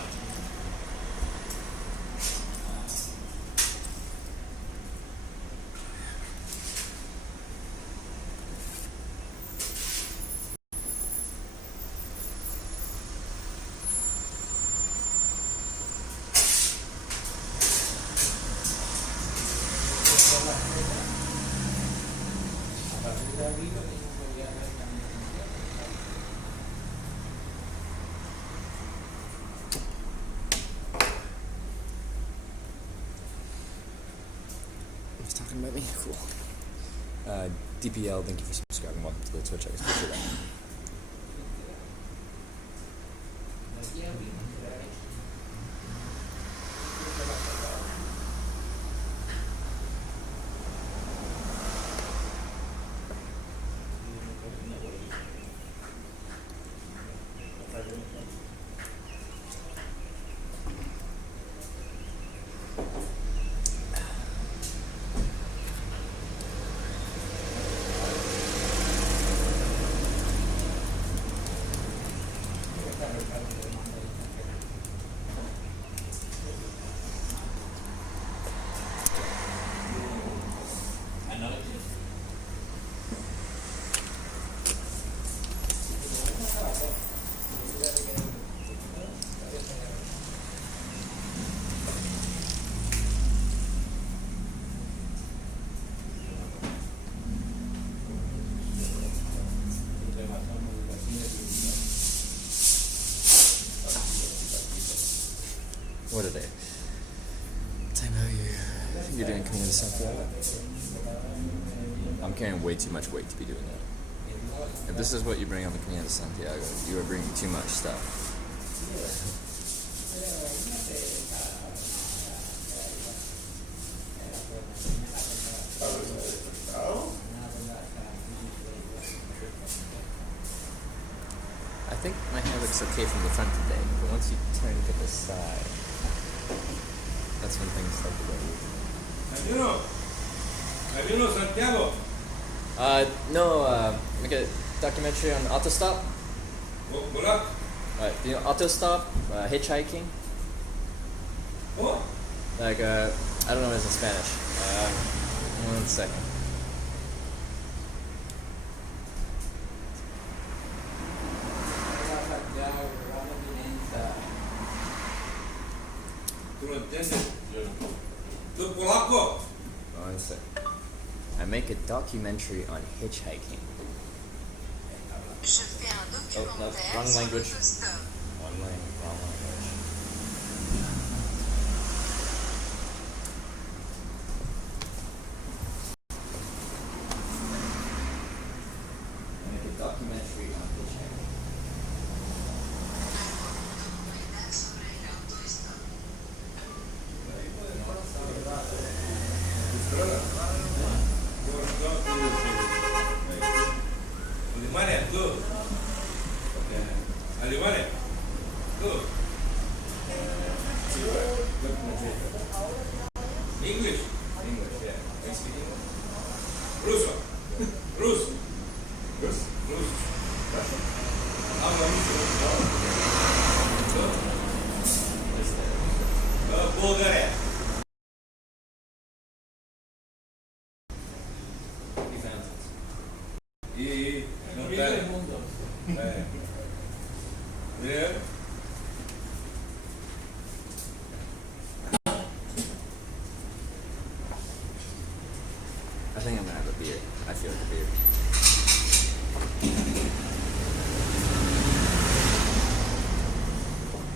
He's talking about me? Cool. DPL, thank you for subscribing. Welcome to the Twitch. I appreciate that. What a day. Time out you're doing Camino de Santiago. I'm carrying way too much weight to be doing that. If this is what you bring on the Camino de Santiago, you are bringing too much stuff. I think my hair looks okay from the front today, but once you turn to the side, that's when things start to go weird. Have you know Santiago? No, make a documentary on autostop. What? You know, autostop, hitchhiking. What? Like, I don't know what it is in Spanish. 1 second. ¿Tú lo entiendes? ¿Tú polaco? 1 second. I make a documentary on hitchhiking. Oh, no, wrong language. Wrong language. I make a documentary on hitchhiking. Alemania, tú. Alemania, tú. English. English, yeah. Are you speaking English? Ruso. Rus. Rus? Rus. Russian? Habla ruso. Bulgaria. He found it. Y no Mira el mundo. Mira. I think I'm gonna have a beer. I feel like a beer.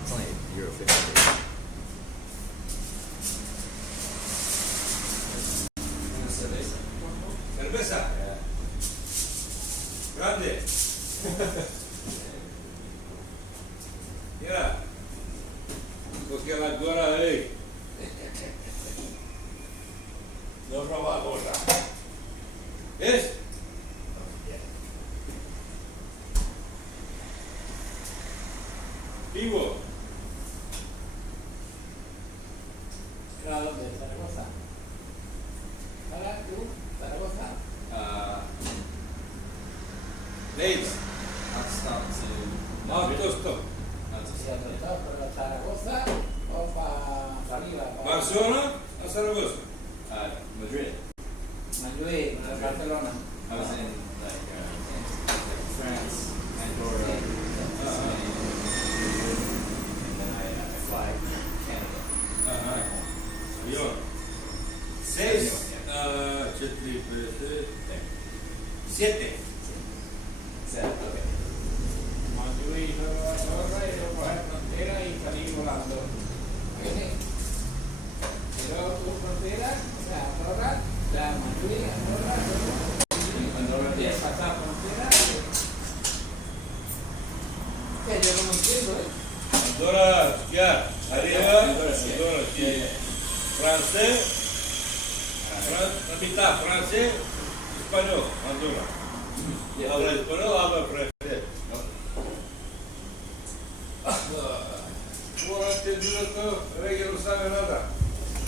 It's only €1.50. Cerveza. Grande. Mira. Porque la gorra de ahí. No roba gorra. ¿Ves? Vivo. ¿Era dónde? ¿Zaragoza? ¿Para tú? ¿Zaragoza? Leeds. Autostop to Autostop. Si autostop para Zaragoza o para arriba. Barcelona o Zaragoza. Madrid. Madrid, Barcelona. I was in France, Andorra, Spain, and then I fly Canada. Yo. 6, 7. Okay. Madrid, Andorra y luego por la frontera y salir volando. Y luego tu frontera, o sea, Andorra, la Madrid, Andorra, y pasar frontera. Que yo no entiendo, Andorra, ya. Arriba. Andorra, sí. Francés. La mitad francés, español, Andorra. Habla español, habla francés. ¿Cómo has entendido esto? ¿Crees que no sabe nada?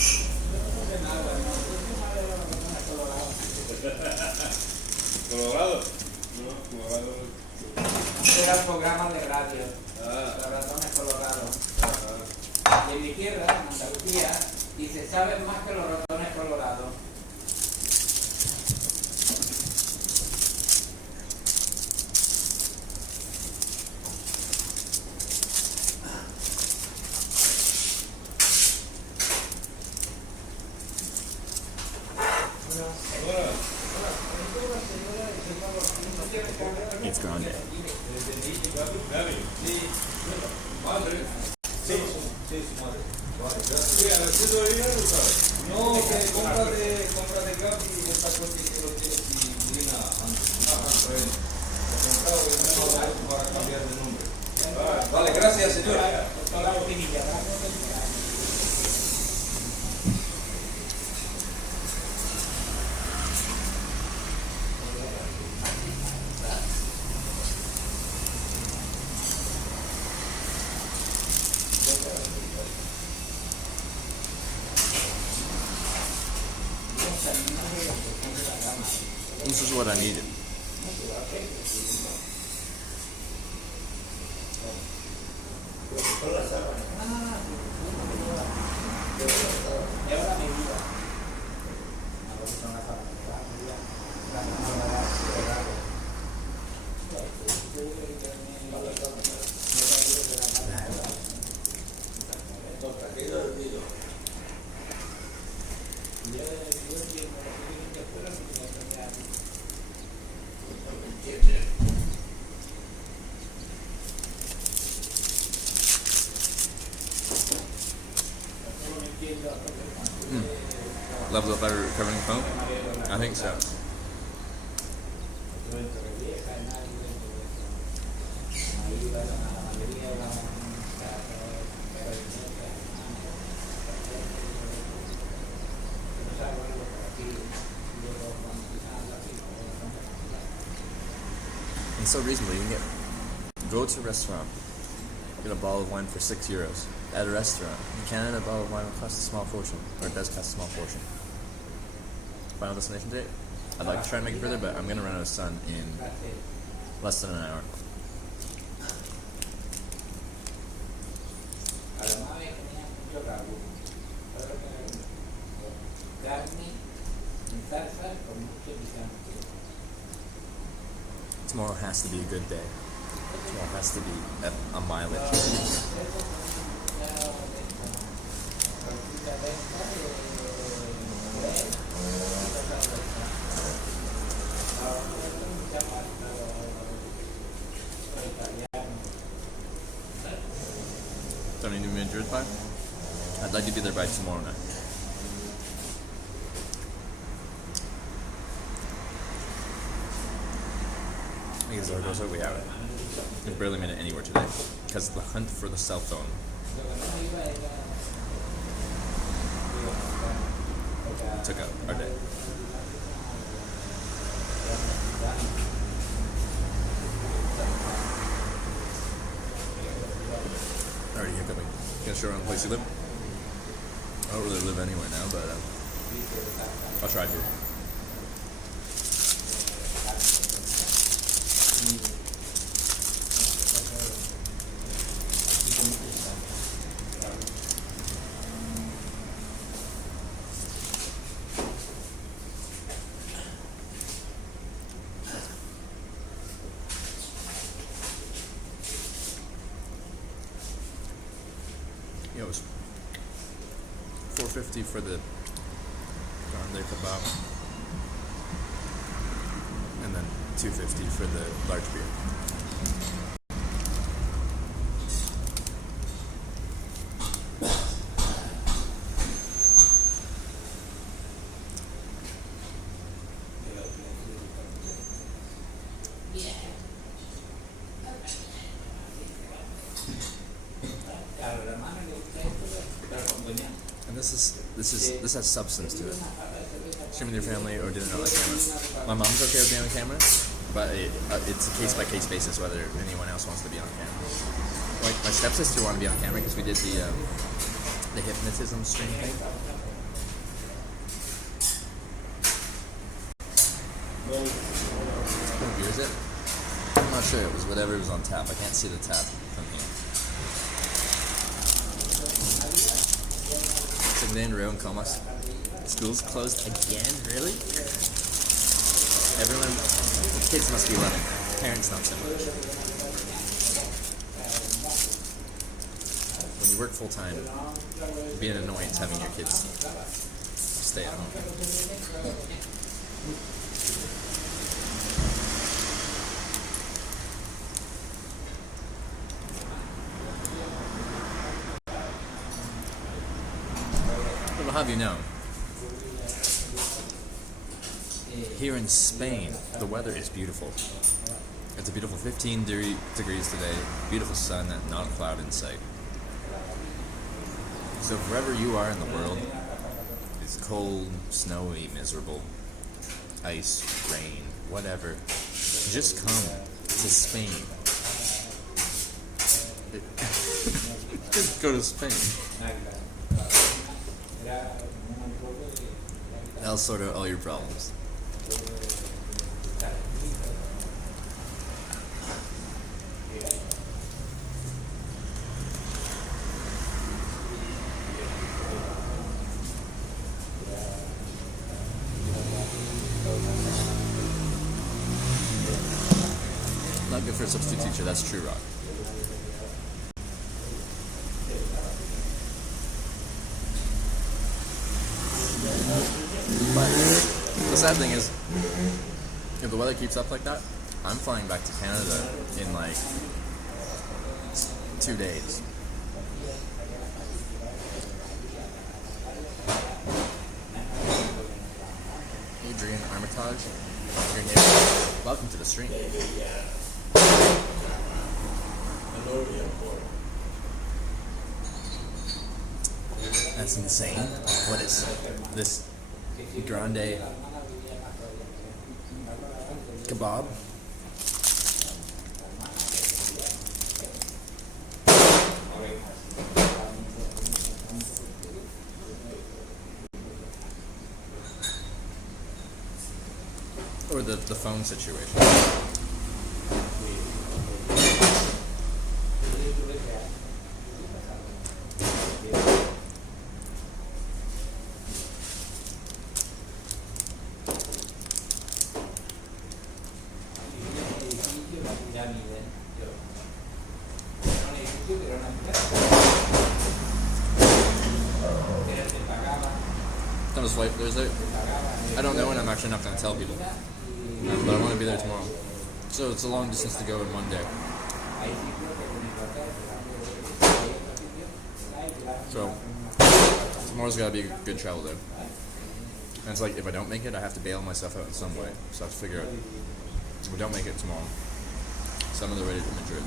no sé nada, no sé nada de la persona colorada. ¿Colorado? No, Colorado. Era el programa de radio, los ratones colorados. Y en mi tierra, en Andalucía, y se saben más que los ratones colorados. It's grande. Madre. Sí, su madre. No, que cómprate gas y esta cosa que lo tienes y Lina antes. Para cambiar de nombre. Vale, gracias, señor. This is what I needed. Level up better recovering foam? I think so. It's so reasonable. You can go to a restaurant, get a bottle of wine for €6. At a restaurant in Canada, a bottle of wine will cost a small fortune, or it does cost a small fortune. Final destination date? I'd like to try and make it further, but I'm going to run out of sun in less than an hour. Tomorrow has to be a good day. Tomorrow has to be a mileage. Don't need to be in Madrid by? I'd like to be there by tomorrow night. I guess there goes what we have it. We've barely made it anywhere today because of the hunt for the cell phone. Took out our day. Already hiccuping. Gonna show around the place you live? I don't really live anywhere now, but I'll try to. It was $4.50 for the garlic kebab, and then $2.50 for the large beer. And this has substance to it. Streaming your family or doing it on the camera. My mom's okay with being on the camera, but it's a case by case basis whether anyone else wants to be on camera. Like my stepsister wanted to be on camera because we did the hypnotism stream thing. What beer is it? I'm not sure. It was whatever was on tap. I can't see the tap from here. Then Rio and Comas. School's closed again? Really? Everyone, the kids must be loving it. Parents not so much. When you work full time, it'd be an annoyance having your kids stay at home. I'll have you know, here in Spain, the weather is beautiful. It's a beautiful 15 degrees today, beautiful sun, not a cloud in sight. So wherever you are in the world, it's cold, snowy, miserable, ice, rain, whatever. Just come to Spain. Just go to Spain. That'll sort out all your problems. Not good for a substitute teacher, that's true, Rock. But the sad thing is, if the weather keeps up like that, I'm flying back to Canada in like 2 days. Adrian Armitage, your name. Welcome to the stream. That's insane. What is this grande kebab? Or the phone situation. Thomas White Thursday. I don't know, and I'm actually not going to tell people. But I want to be there tomorrow. So it's a long distance to go in one day. So tomorrow's got to be a good travel day. And it's like, if I don't make it, I have to bail myself out in some way. So I have to figure out, if I don't make it tomorrow, so I'm on the way to Madrid.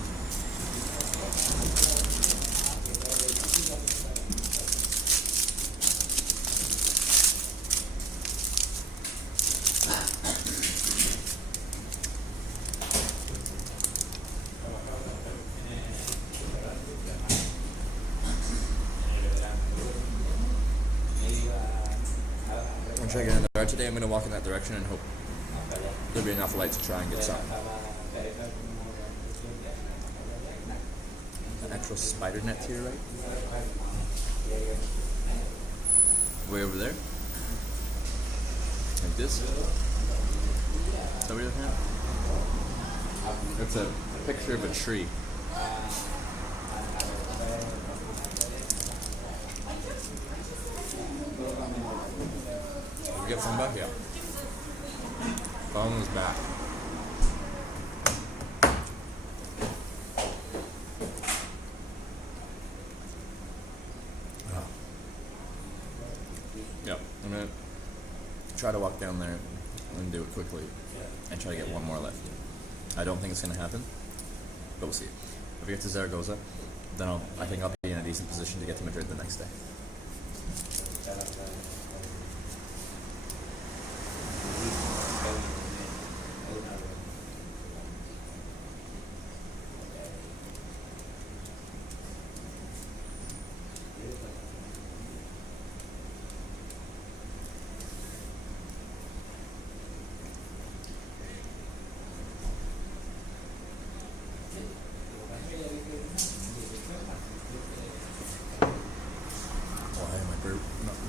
I'm trying to get in the car today. I'm going to walk in that direction and hope there'll be enough light to try and get some. An actual spider net to your right. Way over there. Like this. Is that what you're looking at? It's a picture of a tree. Did we get phone back? Yeah. Phone was back. Oh. Yeah, I'm gonna try to walk down there and do it quickly and try to get one more left. I don't think it's gonna happen, but we'll see. If we get to Zaragoza, then I think I'll be in a decent position to get to Madrid the next day.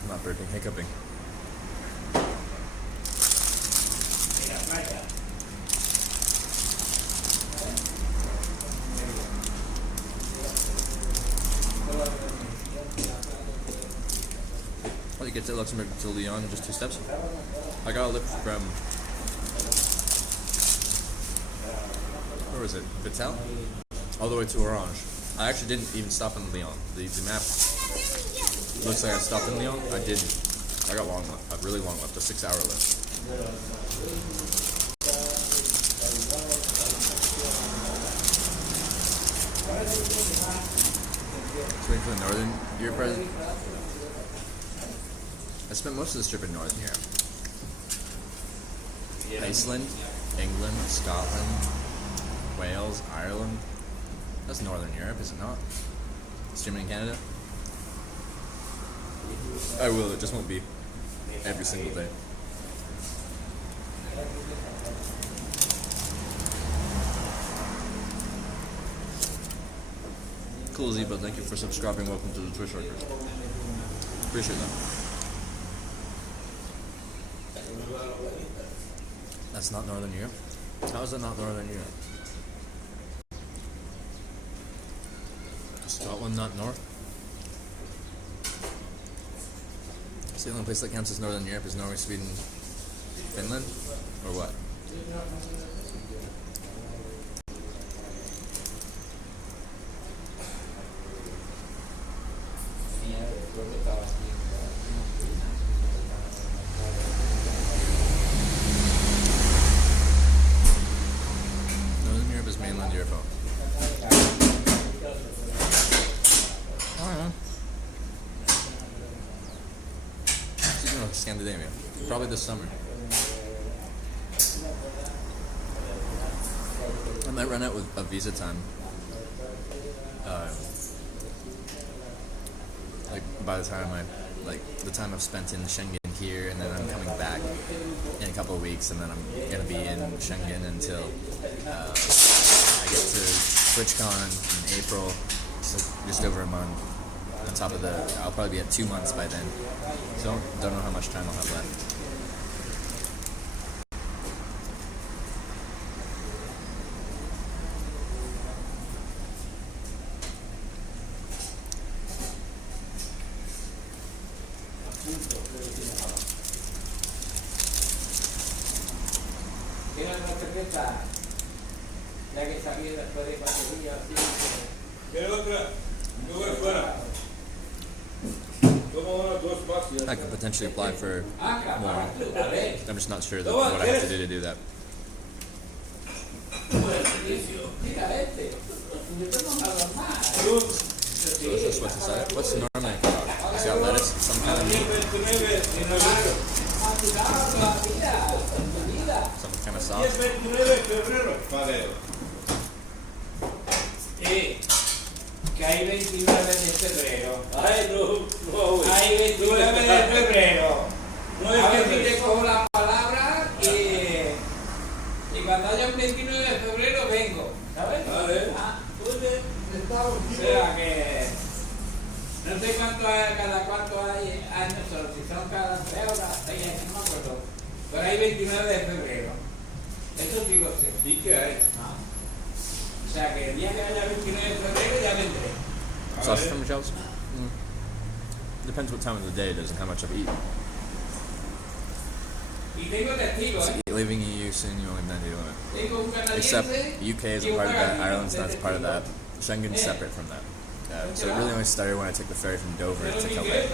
Not burping, hiccuping. Well, you get to Luxembourg to Lyon in just 2 steps. I got a lift from, where was it? Vitel? All the way to Orange. I actually didn't even stop in Lyon. The map Looks like I stopped in Lyon. I did. I got a really long lift, a 6 hour lift. Just waiting for the Northern Europe present. I spent most of this trip in Northern Europe. Iceland, England, Scotland, Wales, Ireland. That's Northern Europe, is it not? Streaming in Canada? I will, it just won't be every single day. Cool, Zeba, thank you for subscribing. Welcome to the Twitch Workers. Appreciate that. That's not Northern Europe? How is that not Northern Europe? Is Scotland not north? So the only place that counts as Northern Europe is Norway, Sweden, Finland? Or what? Northern Europe is mainland Europe. Scandinavia. Probably this summer. I might run out with a visa time. Like by the time the time I've spent in Schengen here, and then I'm coming back in a couple of weeks, and then I'm gonna be in Schengen until I get to TwitchCon in April, so just over a month. On top of I'll probably be at 2 months by then. So don't know how much time I'll have left. I could potentially apply for more. I'm just not sure what I have to do that. So it's just what's inside. What's normally it's got lettuce, some kind of meat, some kind of sauce. Que hay 29 de febrero. Ay, no. Hay 29 de febrero. A ver si te cojo la palabra y cuando haya un 29 de febrero vengo. ¿Sabes? Vale. O sea que no sé cada cuánto hay años, o si son cada 3 o cada 6 años, no me acuerdo. Pero hay 29 de febrero. Eso sí lo sé. Sí que hay. O sea que el día que haya 29 de febrero ya vendré. Sausage from Michelle's? Depends what time of the day it is and how much I've eaten. Y tengo testigos. So leaving EU soon, you only have 90 limit. Except UK is a part of that, Ireland's not part of that. Schengen's separate from that. So it really only started when I took the ferry from Dover to Calais.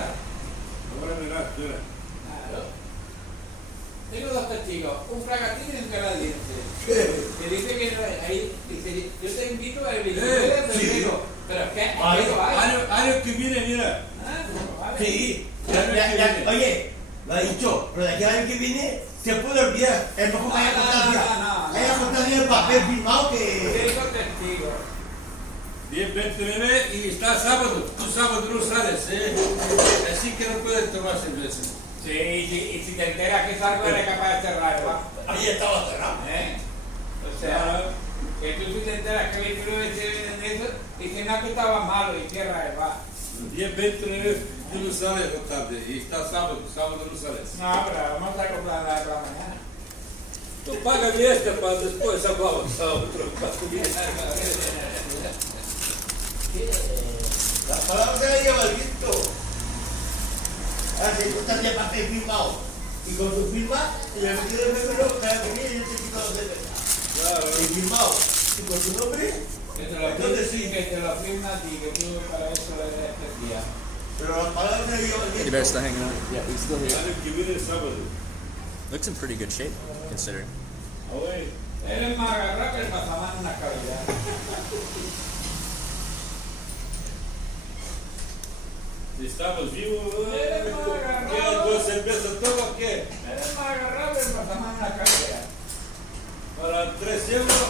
Tengo 2 testigos, un fragatín y un canadiense. Que dice que ahí, dice, yo te invito al 29 de febrero. Pero es que año que viene, mira. Sí. Oye, lo ha dicho, pero de aquí al año que viene se puede olvidar. Es mejor que haya constancia. Haya constancia en papel firmado que. Tengo testigos. 10, 29 y está sábado. Tú sábado no sales, Así que no puedes tomar cerveza. Sí, y si te enteras que salgo eres capaz de cerrar, ¿va? Ahí estaba cerrado. O sea, que tú si te enteras que 29 se vienen de eso, dicen que estaba malo y cierra el bar. El día 29 tú no sales esta tarde y está sábado no sales. No, pero vamos a comprar la para mañana. Tú pagas para después hablamos a otro. La palabra se la lleva el viento. Hace constancia de papel firmado. Y con tu firma, el 22 de febrero, cada que viene yo te quito los deberes. Claro. Y firmado. Y con tu nombre, que te lo firma a ti, que tú para eso eres especial. Teddy bear's still hanging out. Yeah, he's still here. Hay que viene el sábado. Looks in pretty good shape, considering. Oye, eres más agarrado que el mazamán en una cavidad. Si estamos vivos, Eres más ¿qué? agarrado. ¿Dos cervezas todo o qué? Eres más agarrado que el mazamán en una cavidad. Para 3 euros.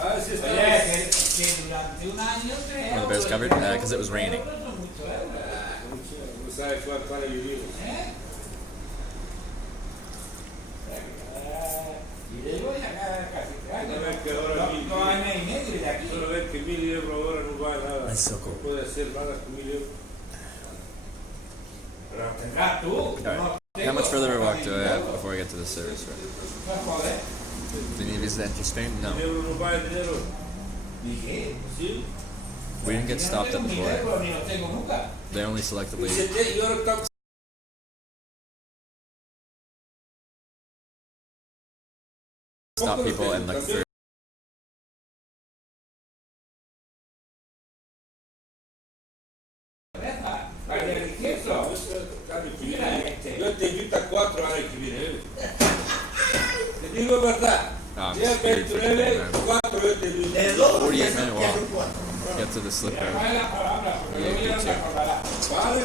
Ah, sí está. Oye, que durante un año te... Were the bears covered? Because it was raining. No sabe cuál vivimos. Y le digo, ya casi 3 años. Una vez que ahora 2 años y medio de aquí. Una vez que 1000 euros ahora no vale nada. That's so cool. No puede hacer nada con 1000 euros. Pero tendrás tú. Alright. How much further of a walk do I have before I get to the service room? Joder. Do you need to visit that stream? No. 1000 euros no vale dinero. Dije. ¿Sí? We didn't get stopped at the border. Ni lo tengo nunca. They only selectively Y ahora está stop people and look through. Yo te invito a 4 años que viene. Te digo verdad. Día 29, 4 yo te invito. 48-minute walk. Get to the slip road. Vale.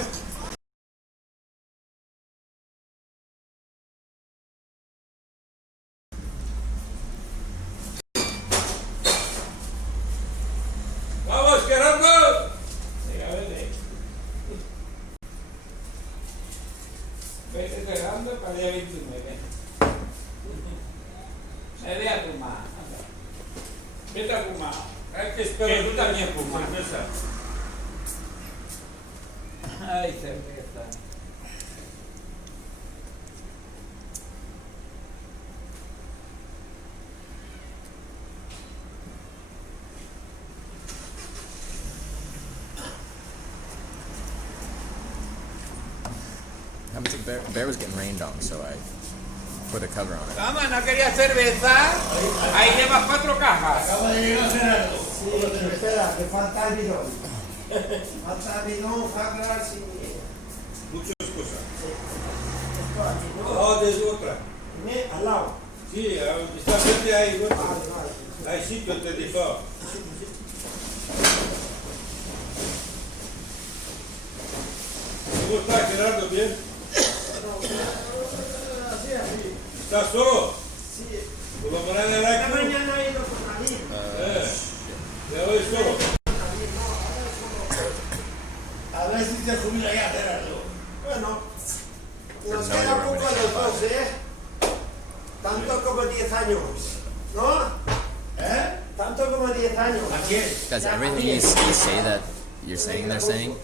¡Vamos, Gerardo! Vete esperando para el día 29. Vete a fumar. Vete a fumar. Hay que esperar. Que tú también fumas. Cerveza. Ay, cerveza. Happened to the bear? Bear was getting rained on, so I put a cover on it. Vamos, ¿no quería cerveza? Ahí llevas 4 cajas. Acaba de llegar Gerardo. Sí, espera, que falta el bidón. Falta el bidón, falta sin... Muchas cosas. Esto aquí, ¿no? Oh, desde otra. Al lado. Sí, está frente ahí. Vale, vale. Hay sitio, te dijo. ¿Cómo está Gerardo? ¿Bien? ¿Estás solo? Sí. ¿Por la manera de Esta la mañana he ido con David. ¿Ya voy solo? A ver si te jubila ya, Gerardo. Bueno, nos No, queda you're poco a right. los dos, ¿eh? Tanto como 10 años, ¿no? ¿Eh? Tanto como 10 años. ¿A quién? Guys, everything you say that you're saying they're saying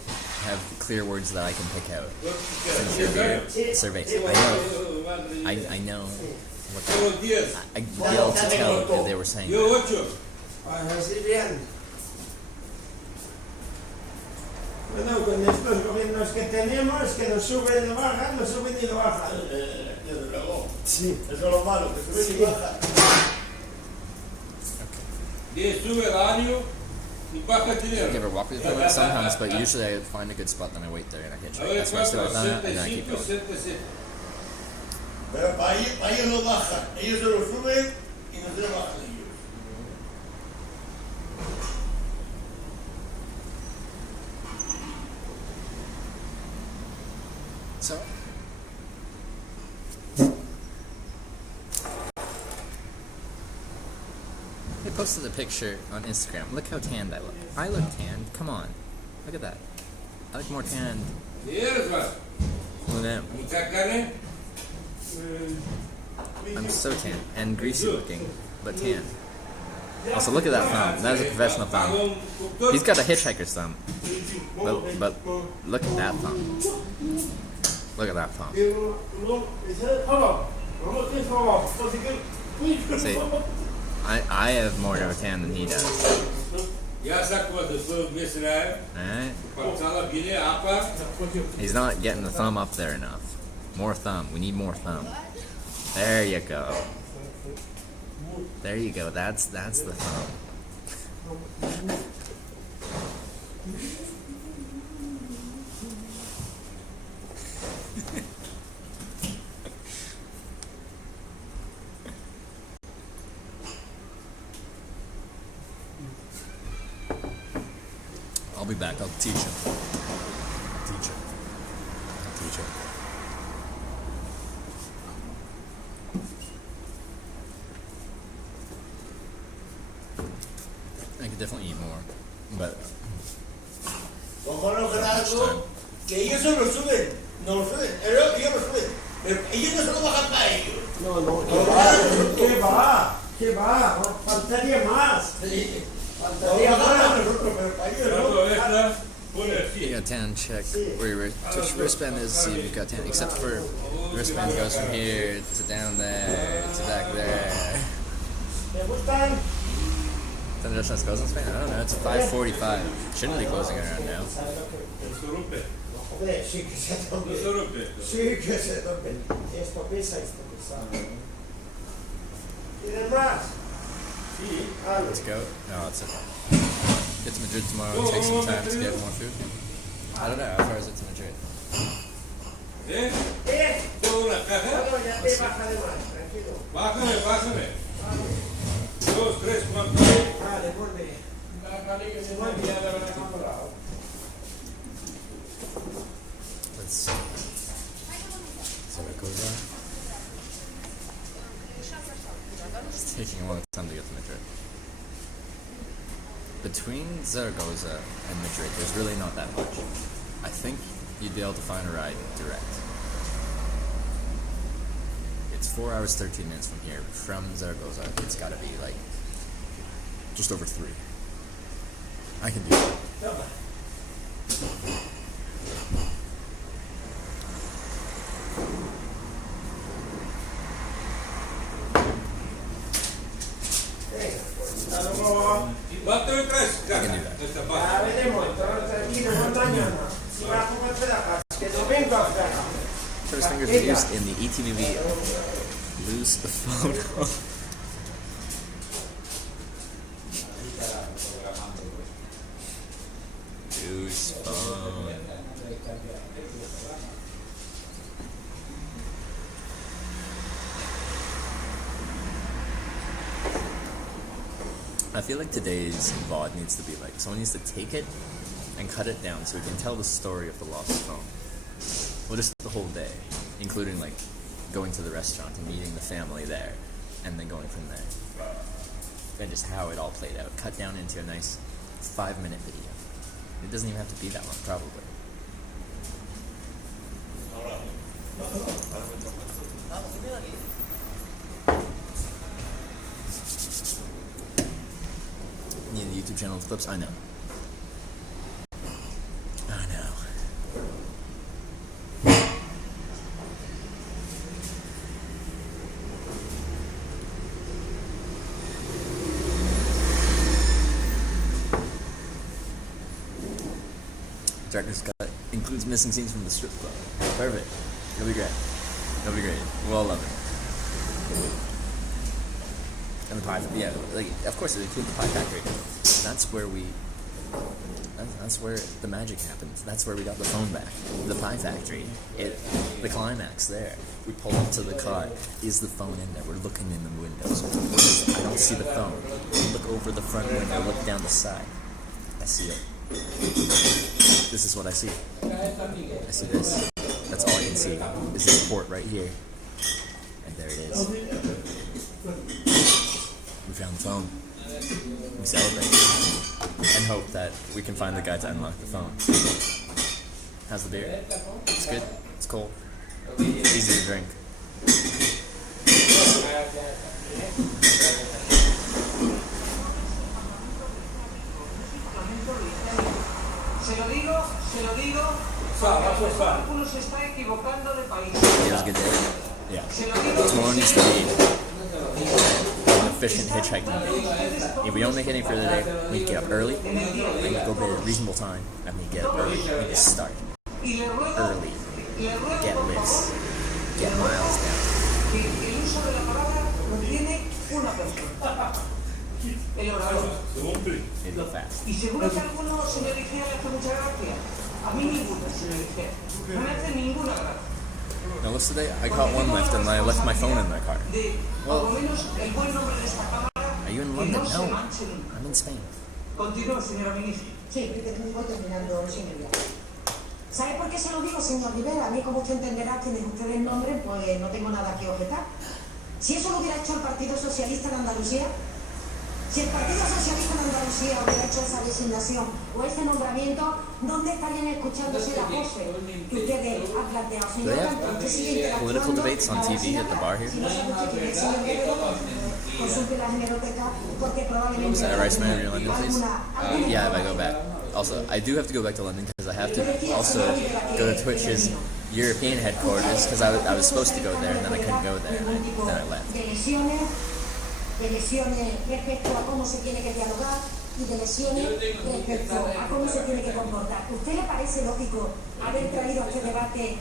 have clear words that I can pick out. Since you're here, surveys. I know what Todos los días. I'd be able to tell if they were saying Yo that. 8. Así bien. Bueno, con estos gobiernos que tenemos, que nos suben y lo bajan, nos suben y lo bajan. Desde luego. Sí. Eso es lo malo, que sube y baja. 10 sube el año y baja el I dinero. give her walk with them sometimes, but usually I find a good spot, then I wait there and I A hitchhike. ver, That's why I started on that, and then I 75, keep going. 77. Pero para ellos lo bajan. Ellos se lo suben y no se lo bajan ellos. So. They posted a picture on Instagram. Look how tanned I look. I look tanned. Come on. Look at that. I look more tanned ¿Quieres más? than them. ¿Mucha carne? I'm so tan and greasy looking, but tan. Also, look at that thumb. That is a professional thumb. He's got a hitchhiker's thumb. But look at that thumb. Look at that thumb. See, I have more of a tan than he does. Ya sacó después de Israel. Alright? Pasada viene apa. He's not getting the thumb up there enough. More thumb. We need more thumb. There you go. There you go. That's the thumb. be back. I'll teach him. I'll teach him. I'll teach him. I could definitely eat more, but Cójalo grado, que ellos se lo suben, no lo suben, ellos lo suben, pero ellos no se lo bajan para ellos. No, ¿qué va? Faltaría más. Faltaría más nosotros, pero para ellos no. You got tan check where your wristband is, see if you've got tan, except for the wristband goes from here to down there to back there. ¿Te gustan? Then just has closing span? I don't know, it's 5:45. Shouldn't be closing around now. Joder, sí que se rompe. Sí que se rompe. Esto pesa. ¿Tienes más? Sí. Let's go. No, it's okay. Get to Madrid tomorrow and take some time to get more food. I don't know, how far is it to Madrid? ¿Toda una caja? No, ya te baja de más, tranquilo. Bájame. 2, 3, 4. Vale, vuelve. Que se mueve ya la verdad comprado. Let's see. Zaragoza. It's taking a long time to get to Madrid. Between Zaragoza and Madrid, there's really not that much. I think you'd be able to find a ride direct. It's 4 hours, 13 minutes from here. From Zaragoza, it's gotta be like just over 3. I can do that. I can do that. Ya veremos, entonces tranquilo, no mañana. Si vas a comer pedazos, que domingo acá. First fingers are used in the ET movie Lose the Photo. Lose phone. I feel like today's VOD needs to be like, someone needs to take it and cut it down so we can tell the story of the lost phone. Well, just the whole day, including like going to the restaurant and meeting the family there, and then going from there. And just how it all played out. Cut down into a nice 5-minute video. It doesn't even have to be that long, probably. Need a YouTube channel with clips? I know. I know. Director's cut includes missing scenes from the strip club. Perfect. It'll be great. It'll be great. We'll all love it. And the pie, yeah, like of course it includes the pie factory. That's where that's where the magic happens. That's where we got the phone back. The pie factory. The climax there. We pull up to the car. Is the phone in there? We're looking in the windows. I don't see the phone. Look over the front window. Look down the side. I see it. This is what I see. I see this. That's all I can see. Is this port right here. And there it is. We found the phone. We celebrate. And hope that we can find the guy to unlock the phone. How's the beer? It's good. It's cold. Easy to drink. It was a good day. Yeah. Tomorrow needs to be an efficient hitchhiking day. If we don't make any further today, we need to get up early, we need to go to bed at a reasonable time, and we get up early. We need to start early. Get lifts. Get miles down. It'll be fast. Y seguro que alguno, señor Igea, le hace mucha gracia. A mí ninguna, señor Igea. No me hace ninguna gracia. Now, listen, today I caught one lift and I left my phone in my car. Well, are you in London? No, I'm in Spain. Continúe, señora ministra. Sí, que voy terminando, señoría. ¿Sabe por qué se lo digo, señor Rivera? A mí, como usted entenderá, quienes ustedes nombren, pues no tengo nada que objetar. Si eso lo hubiera hecho el Partido Socialista de Andalucía, si el Partido Socialista de Andalucía hubiera hecho esa designación o ese nombramiento, ¿dónde estarían escuchándose la voz que ustedes han planteado? Do they have political debates on TV at the bar here? Is that a rice man in your London, please? Yeah, if I go back. Also, I do have to go back to London because I have to also go to Twitch's European headquarters because I was supposed to go there and then I couldn't go there and then I left. De lesiones respecto a cómo se tiene que dialogar y de lesiones respecto a cómo se tiene que comportar. ¿Usted le parece lógico haber traído a este debate,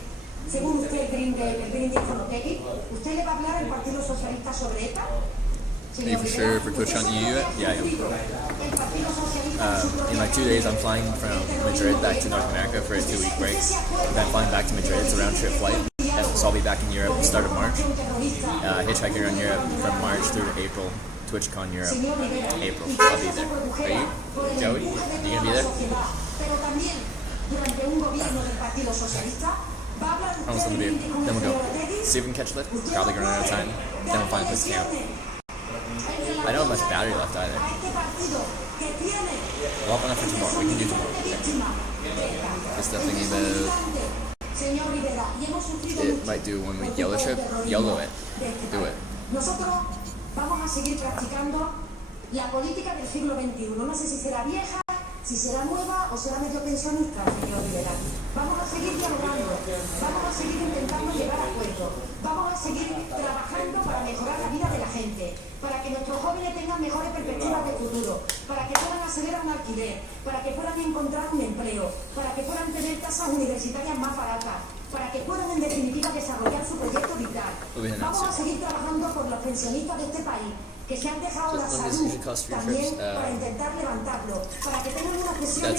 según usted, el brindis con Otegui? ¿Usted le va a hablar al Partido Socialista sobre ETA? Are you for sure for Twitch on EU? Yeah, I am. In like 2 days, I'm flying from Madrid back to North America for a 2-week break. Then flying back to Madrid. It's a round-trip flight. So I'll be back in Europe at the start of March. Hitchhiking around Europe from March through to April. TwitchCon Europe, April. I'll be there. Are you? Joey? Are you gonna be there? Almost done the beer. Then we'll go. See if we can catch a lift. Probably gonna run out of time. Then we'll find a place to camp. I don't have much battery left either. We'll have enough for tomorrow. We can do tomorrow. Okay. Just thinking about it might do 1 week YOLO trip. YOLO it. Do it. Vamos a seguir practicando la política del siglo XXI. No sé si será vieja, si será nueva o será medio pensionista, señor Rivera. Vamos a seguir dialogando, vamos a seguir intentando llegar a acuerdos, vamos a seguir trabajando para mejorar la vida de la gente, para que nuestros jóvenes tengan mejores perspectivas de futuro, para que puedan acceder a un alquiler, para que puedan encontrar un empleo, para que puedan tener tasas universitarias más baratas, para que puedan en definitiva desarrollar su proyecto vital. Vamos a seguir trabajando por los pensionistas de este país, que se han dejado la salud también para intentar levantarlo, para que tengan una pensión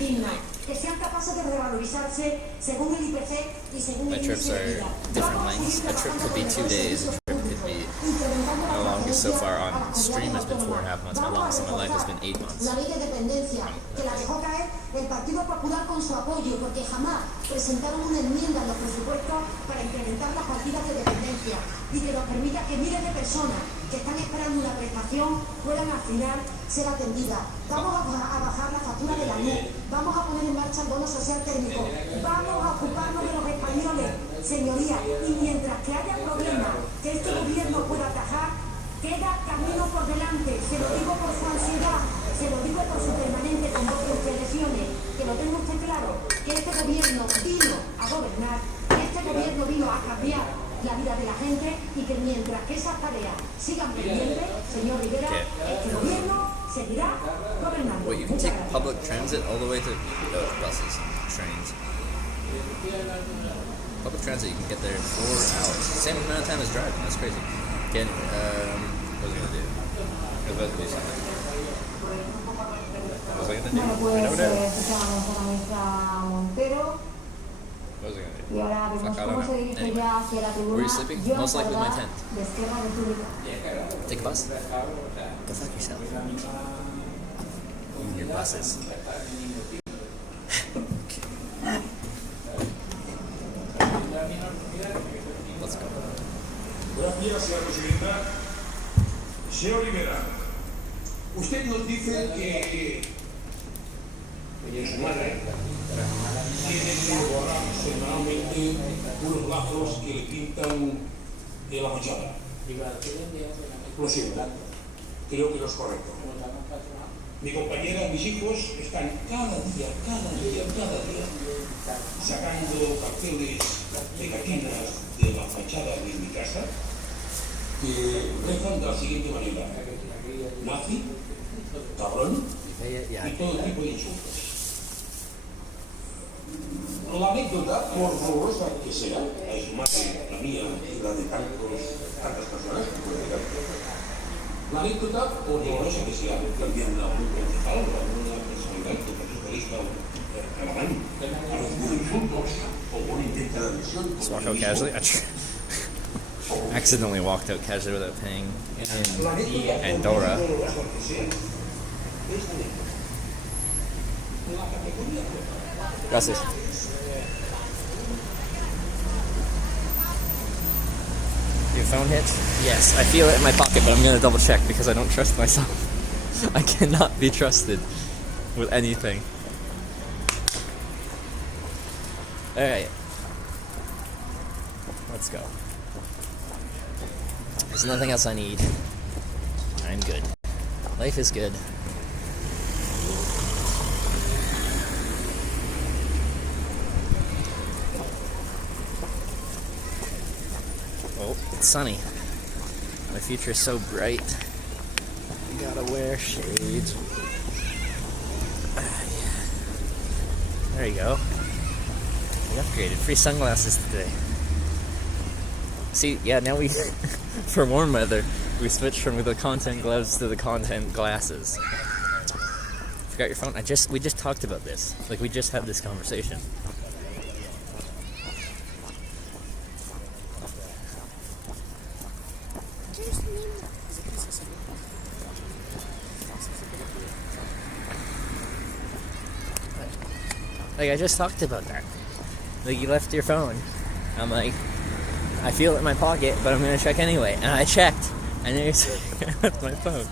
digna, que sean capaces de revalorizarse según el IPC y según el índice de vida. Different lengths. A trip could be 2 days. A trip could be my longest so far on stream has been 4.5 months. My longest in my life has been 8 months. La ley de dependencia, que la dejó caer el Partido Popular con su apoyo, porque jamás presentaron una enmienda en los presupuestos para incrementar las partidas de dependencia y que nos permita que miles de personas que están esperando una prestación puedan al final ser atendidas. Vamos a bajar la factura de la luz, vamos a poner en marcha el bono social técnico, vamos a ocuparnos de los españoles, señorías, y mientras que haya problemas que este gobierno pueda atajar, queda camino por delante. Se lo digo por su ansiedad, se lo digo por su permanente convoque de elecciones, que lo tenga usted claro, que este gobierno vino a gobernar, que este gobierno vino a cambiar la vida de la gente y que mientras que esas tareas sigan pendientes, señor Rivera, este gobierno seguirá gobernando. Wait, you can take public transit all the way to buses, trains. Public transit, you can get there in 4 hours. Same amount of time as driving. That's crazy. What was I gonna do? I was about to do something. What was I gonna do? Bueno, pues escuchamos a la ministra Montero. What was I gonna do? Y ahora vemos cómo se dirige ya hacia la tribuna. Were you sleeping? Most likely in my tent. De Esquerra Republicana. Take a bus? Go fuck yourself. Your buses. Let's go. Gracias, señora presidenta. Señor Rivera, usted nos dice que su madre tiene que borrar semanalmente unos lazos que le pintan de la fachada. Lo siento, creo que no es correcto. Mi compañera, mis hijos están cada día sacando carteles, pegatinas de la fachada de mi casa que rezan de la siguiente manera: nazi, cabrón y todo tipo de insultos. La anécdota, por horrorosa que sea, la de su madre, la mía y la de tantas personas que puede llegar, la anécdota, por horrorosa que sea, también algún concejal o alguna personalidad del Partido Socialista alemán ha recibido insultos o un intento de adhesión. Just walk out casually. I accidentally walked out casually without paying in Andorra. Gracias. Your phone hit? Yes, I feel it in my pocket, but I'm gonna double check because I don't trust myself. I cannot be trusted with anything. Alright. Let's go. There's nothing else I need. I'm good. Life is good. Oh, it's sunny. My future is so bright. I gotta wear shades. There you go. We upgraded. Free sunglasses today. See, yeah, now we, for warm weather, we switched from the content gloves to the content glasses. Forgot your phone? We just talked about this. Like, we just had this conversation. Like, I just talked about that. Like, you left your phone. I'm like, I feel it in my pocket, but I'm gonna check anyway. And I checked, and there's I left my phone.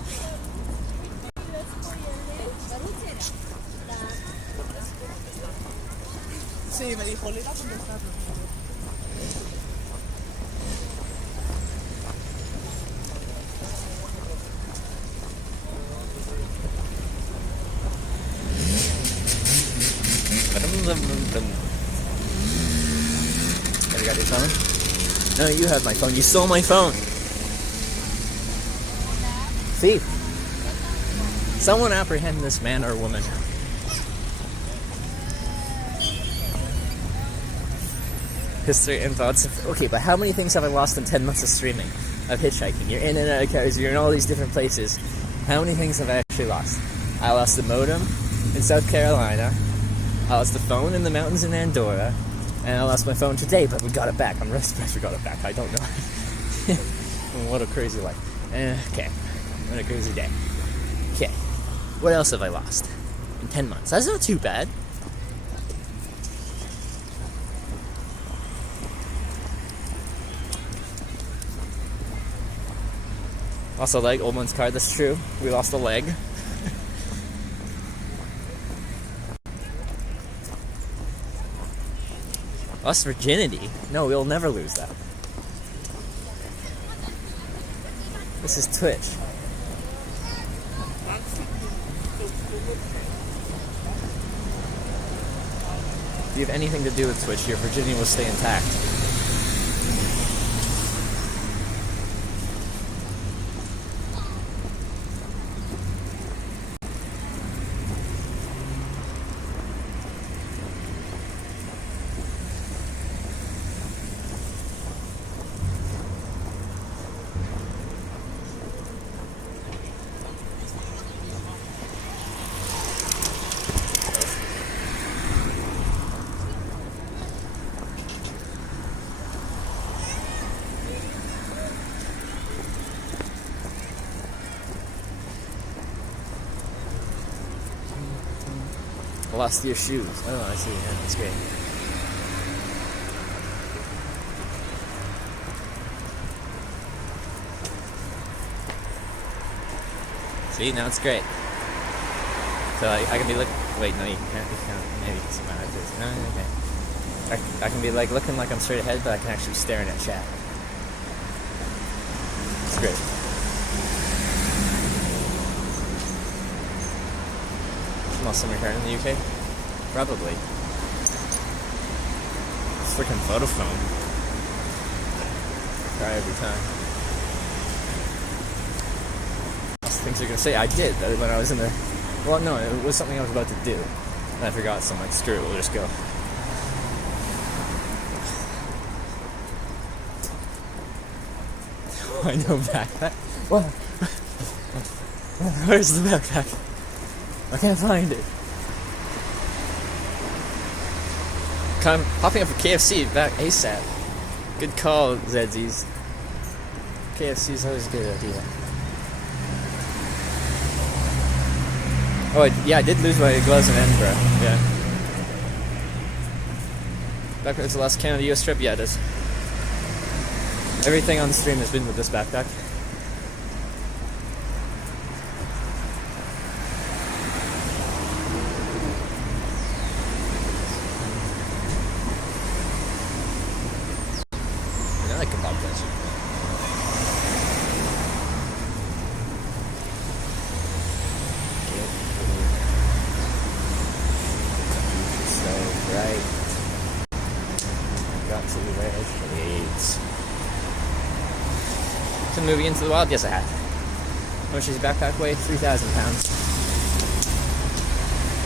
Sí, me dijo, le iba a contestar. Have you got your phone? No, you have my phone. You stole my phone. Thief. Someone apprehend this man or woman. History and thoughts. Okay, but how many things have I lost in 10 months of streaming? Of hitchhiking. You're in and out of cars. You're in all these different places. How many things have I actually lost? I lost the modem in South Carolina. I lost the phone in the mountains in Andorra. And I lost my phone today, but we got it back. I'm really surprised we got it back. I don't know. What a crazy life. Okay. What a crazy day. Okay. What else have I lost in 10 months? That's not too bad. Lost a leg, old man's card, that's true. We lost a leg. Lost virginity? No, we'll never lose that. This is Twitch. If you have anything to do with Twitch, your virginity will stay intact. Lost your shoes. Oh, I see. Yeah, that's great. See, now it's great. So I can be look. Wait, no, you can't. Maybe you can see my eyes. No, okay. I can be like looking like I'm straight ahead, but I can actually staring at chat. It's great. Most of them are in the UK? Probably. Freaking Vodafone. Cry every time. Lots of things you're gonna say. I did when I was in the. Well, no, it was something I was about to do. And I forgot, so I'm like, screw it, we'll just go. I know backpack. What? Where's the backpack? I can't find it. I'm popping up for KFC back ASAP. Good call, Zedsies. KFC is always a good idea. Oh, yeah, I did lose my gloves in Edinburgh. Yeah. Back it's the last Canada-US trip? Yeah, it is. Everything on the stream has been with this backpack. I like kebab place. So right. Got to red shades. To movie Into the Wild? Yes, I have. How much does your backpack weigh? 3,000 pounds.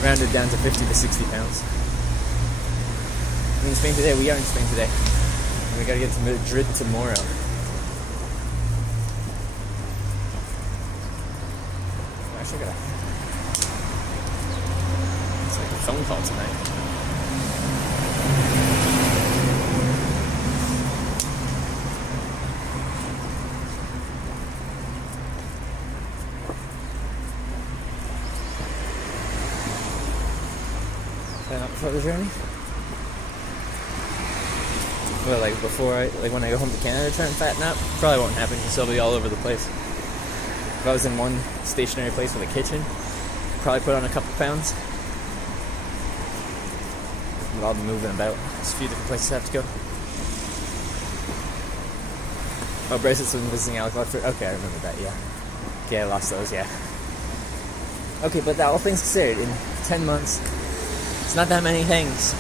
Rounded down to 50 to 60 pounds. We're in Spain today. We are in Spain today. And we gotta get to Madrid tomorrow. Actually, gotta. It's like a phone call tonight. For the journey? Well, like before when I go home to Canada try and fatten up, probably won't happen because I'll be all over the place. If I was in one stationary place with a kitchen, probably put on a couple pounds. But I'll be moving about. There's a few different places I have to go. Oh, bracelets when visiting Alec. Okay, I remember that, yeah. Okay, I lost those, yeah. Okay, but all things considered, in 10 months, it's not that many things.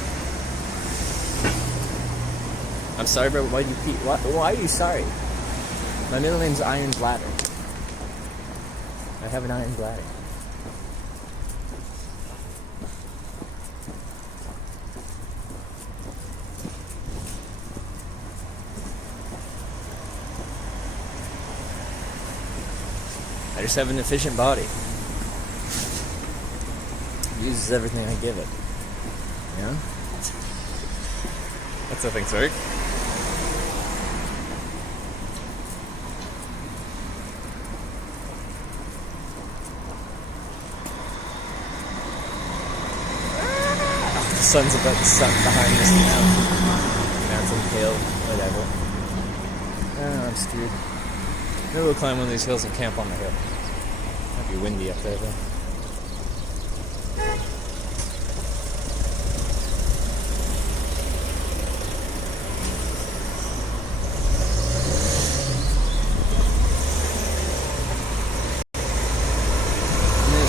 I'm sorry, bro. Why do you keep? Why are you sorry? My middle name's Iron Bladder. I have an iron bladder. I just have an efficient body. It uses everything I give it. Yeah? That's how things work. The sun's about to set behind us now. Mountain hill, whatever. Oh, I'm screwed. Maybe we'll climb one of these hills and camp on the hill. Might be windy up there though.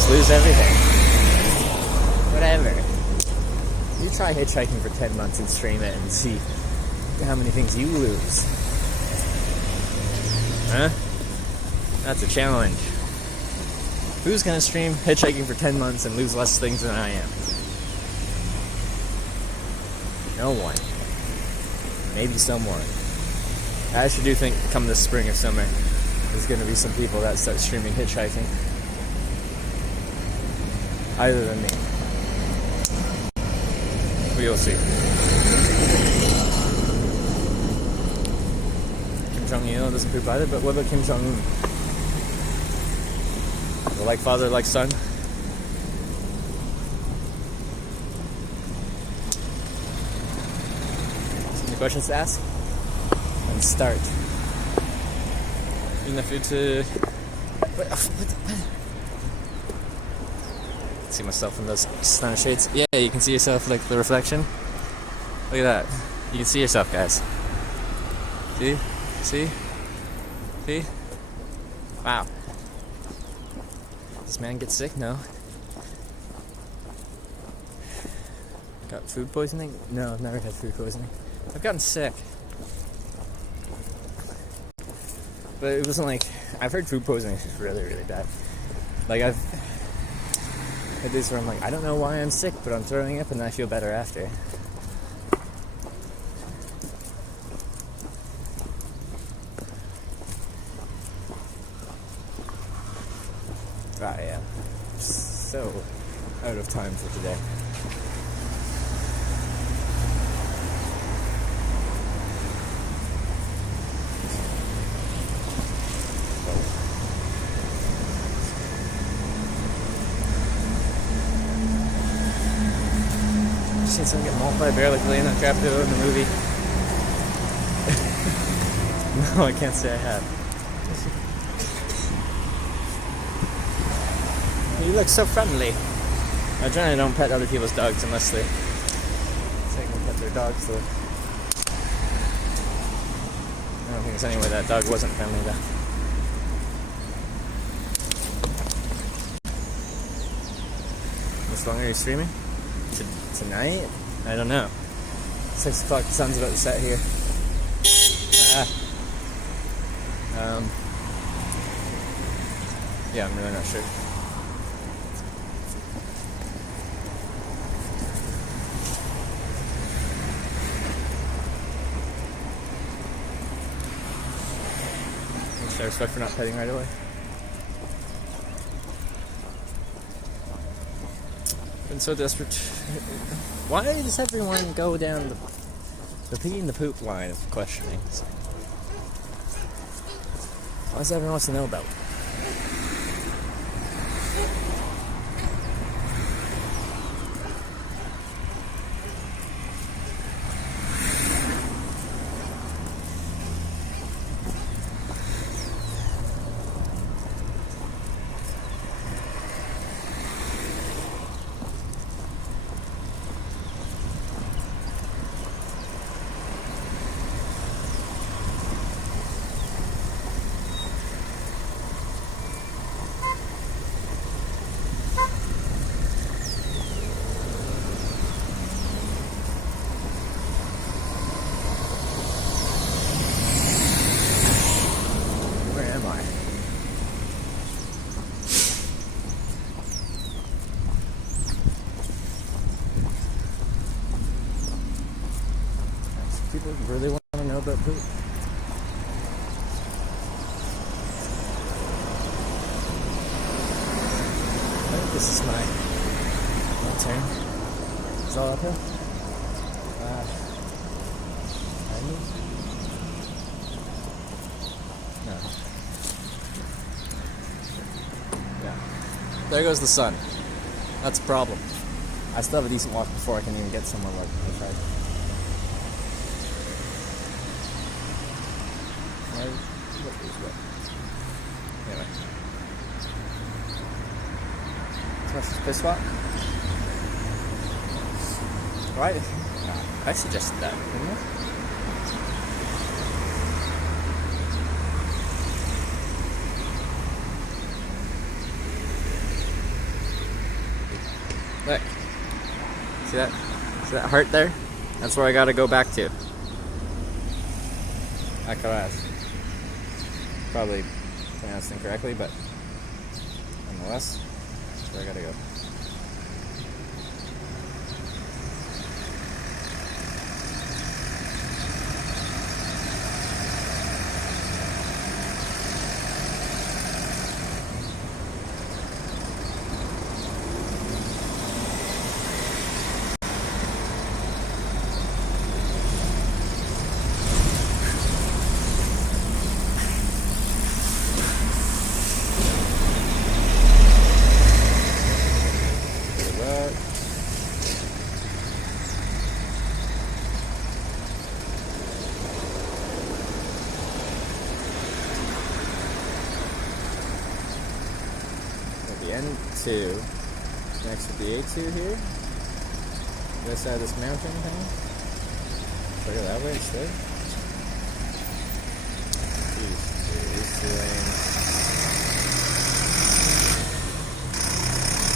Lose everything. Whatever. You try hitchhiking for 10 months and stream it and see how many things you lose. Huh? That's a challenge. Who's gonna stream hitchhiking for 10 months and lose less things than I am? No one. Maybe someone. I actually do think come this spring or summer, there's gonna be some people that start streaming hitchhiking. Other than me. We'll see. Kim Jong-il doesn't poop either, but what about Kim Jong-un? Like father, like son? Any questions to ask? And start. Enough food to... See myself in those stunner shades. Yeah, you can see yourself, like the reflection. Look at that. You can see yourself, guys. See? See? See? Wow. Does this man get sick? No. Got food poisoning? No, I've never had food poisoning. I've gotten sick. But it wasn't like... I've heard food poisoning is really, really bad. Like, I've... It is where I'm like, I don't know why I'm sick, but I'm throwing up and then I feel better after. Ah, yeah. So out of time for today. seen someone get multi-barrelly in a DiCaprio in the movie? No, I can't say I have. You look so friendly. I generally don't pet other people's dogs unless they say I can pet their dogs, though. I don't think there's any way that dog wasn't friendly, though. How long are you streaming? Tonight? I don't know. 6 o'clock, the sun's about to set here. Yeah, I'm really not sure. Should I respect for not petting right away? Been so desperate. Why does everyone go down the pee and the poop line of questioning? Why does everyone wants to know about? People really want to know about poop. I think this is my turn. It's all uphill. No. Yeah. There goes the sun. That's a problem. I still have a decent walk before I can even get somewhere like I tried. Anyway. Smash piss swap? Right? I suggested that, didn't I? Look. See that? See that heart there? That's where I gotta go back to. Akaras. Probably pronounced incorrectly, but nonetheless, that's where I gotta go. N2 next to the A2 here. This side of this mountain thing. Clear that way instead. These two lanes.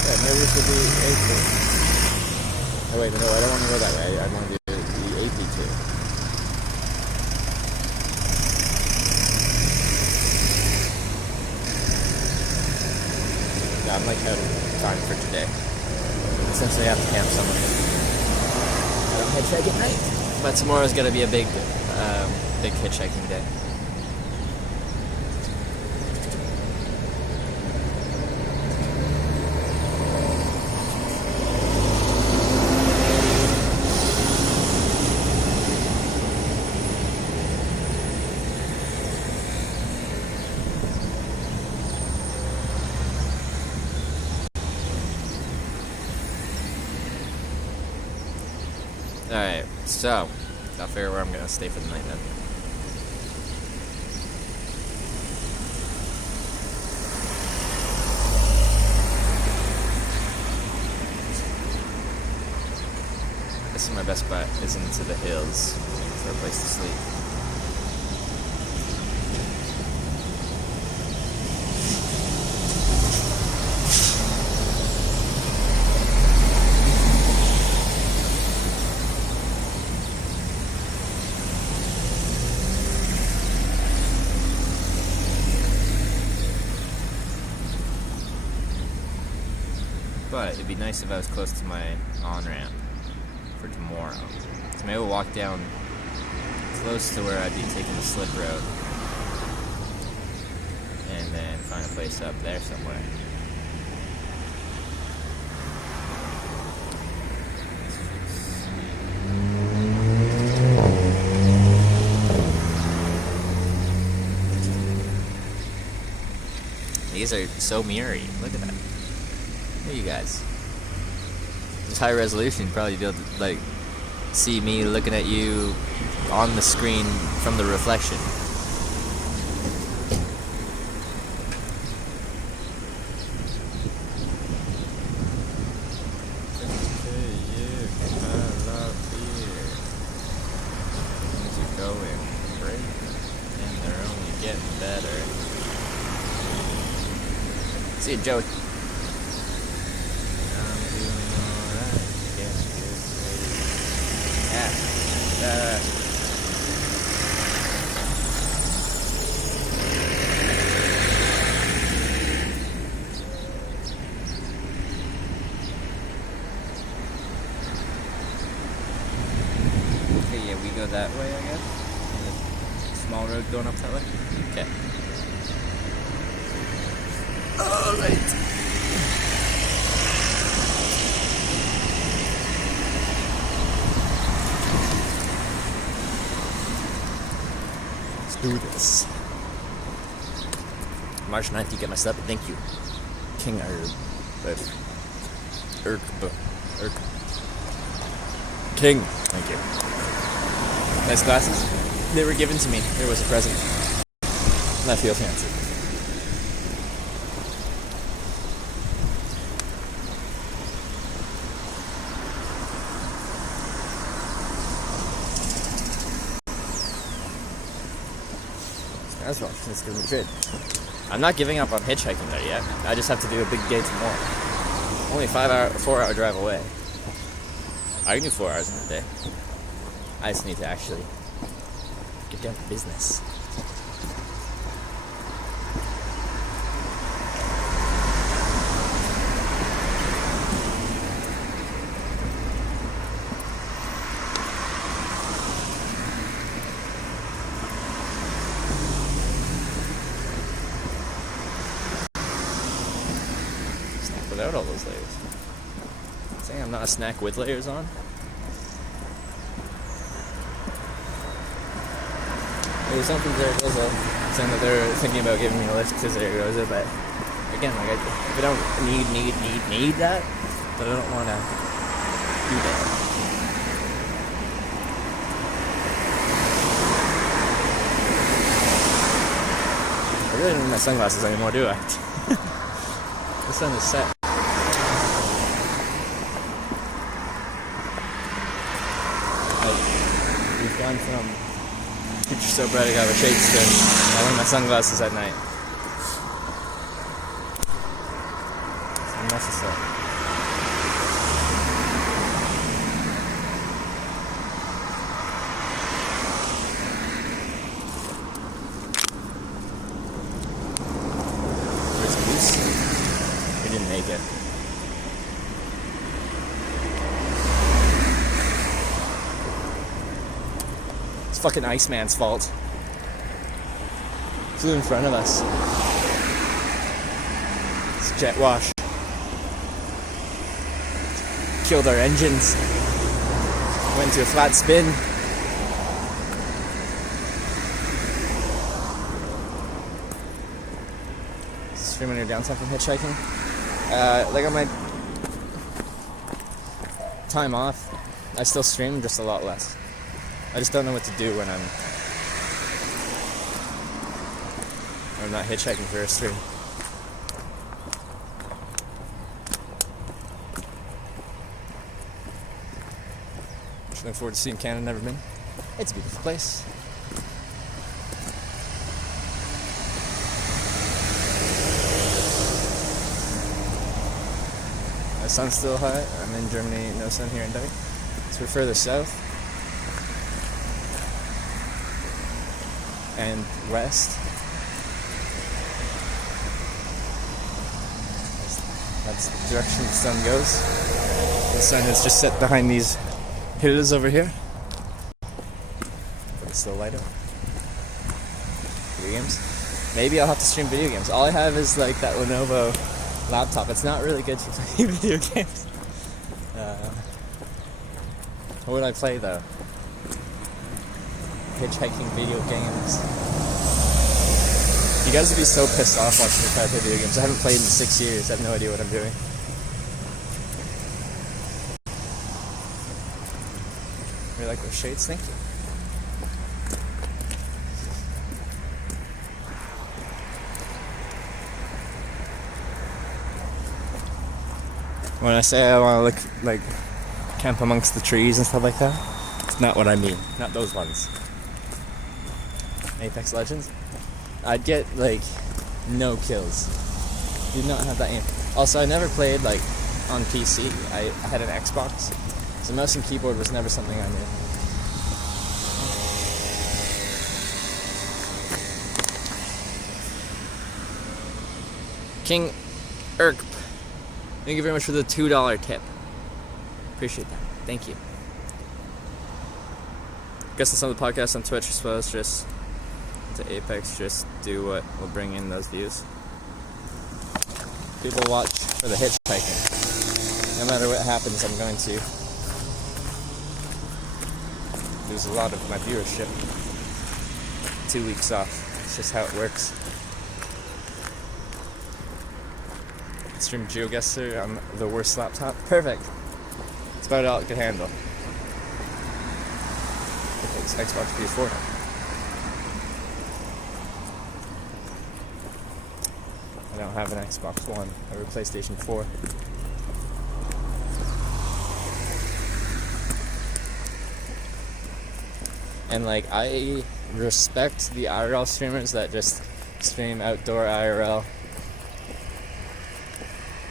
Yeah, maybe this would be A2. Oh wait, no, I don't want to go that way. I want to do the AP2. I'm like out of time for today. Essentially, I have to camp somewhere. I don't hitchhike at night, but tomorrow's gonna be a big hitchhiking day. Alright, so I'll figure where I'm gonna stay for the night then. This is my best bet, is into the hills for a place to sleep. But it'd be nice if I was close to my on-ramp for tomorrow. So maybe we'll walk down close to where I'd be taking the slip road and then find a place up there somewhere. These are so mirrory. Look at that. Look at you guys. It's high resolution. You'd probably be able to like see me looking at you on the screen from the reflection. Things are going great, and they're only getting better. See you, Joey. Okay, yeah, we go that way, I guess. Small road going up that way. Okay. All right. Do this. March 9th, you get my stuff. Thank you. King King. Thank you. Nice glasses. They were given to me. There was a present. And I feel fancy. That's wrong. It's gonna be good. I'm not giving up on hitchhiking though yet. I just have to do a big day tomorrow. Only 4 hour drive away. I can do 4 hours in a day. I just need to actually get down to business. Without all those layers. Saying I'm not a snack with layers on. There was something there also saying that they're thinking about giving me a lift to Zaragoza, but again, like if I don't need that, but I don't want to do that. I really don't need my sunglasses anymore, do I? The sun is set. We've gone from future so bright I got the shades to I wear my sunglasses at night. It's unnecessary. Where's Goose? We didn't make it. Fucking Iceman's fault. Flew in front of us. It's jet wash. Killed our engines. Went to a flat spin. Streaming your downtime from hitchhiking. Like on my time off, I still stream, just a lot less. I just don't know what to do when I'm not hitchhiking for a stream. Just looking forward to seeing Canada. Never been. It's a beautiful place. The sun's still hot. I'm in Germany, no sun here in Lleida. So we're further south and west. That's the direction the sun goes. The sun is just set behind these hills over here. But it's still light out. Video games? Maybe I'll have to stream video games. All I have is like that Lenovo laptop. It's not really good for playing video games. What would I play though? Hitchhiking video games. You guys would be so pissed off watching me play video games. I haven't played in 6 years. I have no idea what I'm doing. You like those shades? Thank you. When I say I want to look like camp amongst the trees and stuff like that, it's not what I mean. Not those ones. Apex Legends? I'd get like no kills. Did not have that aim. Also, I never played like on PC. I had an Xbox, so mouse and keyboard was never something I knew. King Erk, thank you very much for the $2 tip. Appreciate that. Thank you. Guess that's on the podcast on Twitch, I suppose. Just to Apex, just do what will bring in those views. People watch for the hitchhiking. No matter what happens, I'm going to lose a lot of my viewership. 2 weeks off. It's just how it works. Stream GeoGuessr on the worst laptop. Perfect. It's about all it can handle. It's Xbox PS4. I don't have an Xbox One or a PlayStation 4. And like, I respect the IRL streamers that just stream outdoor IRL.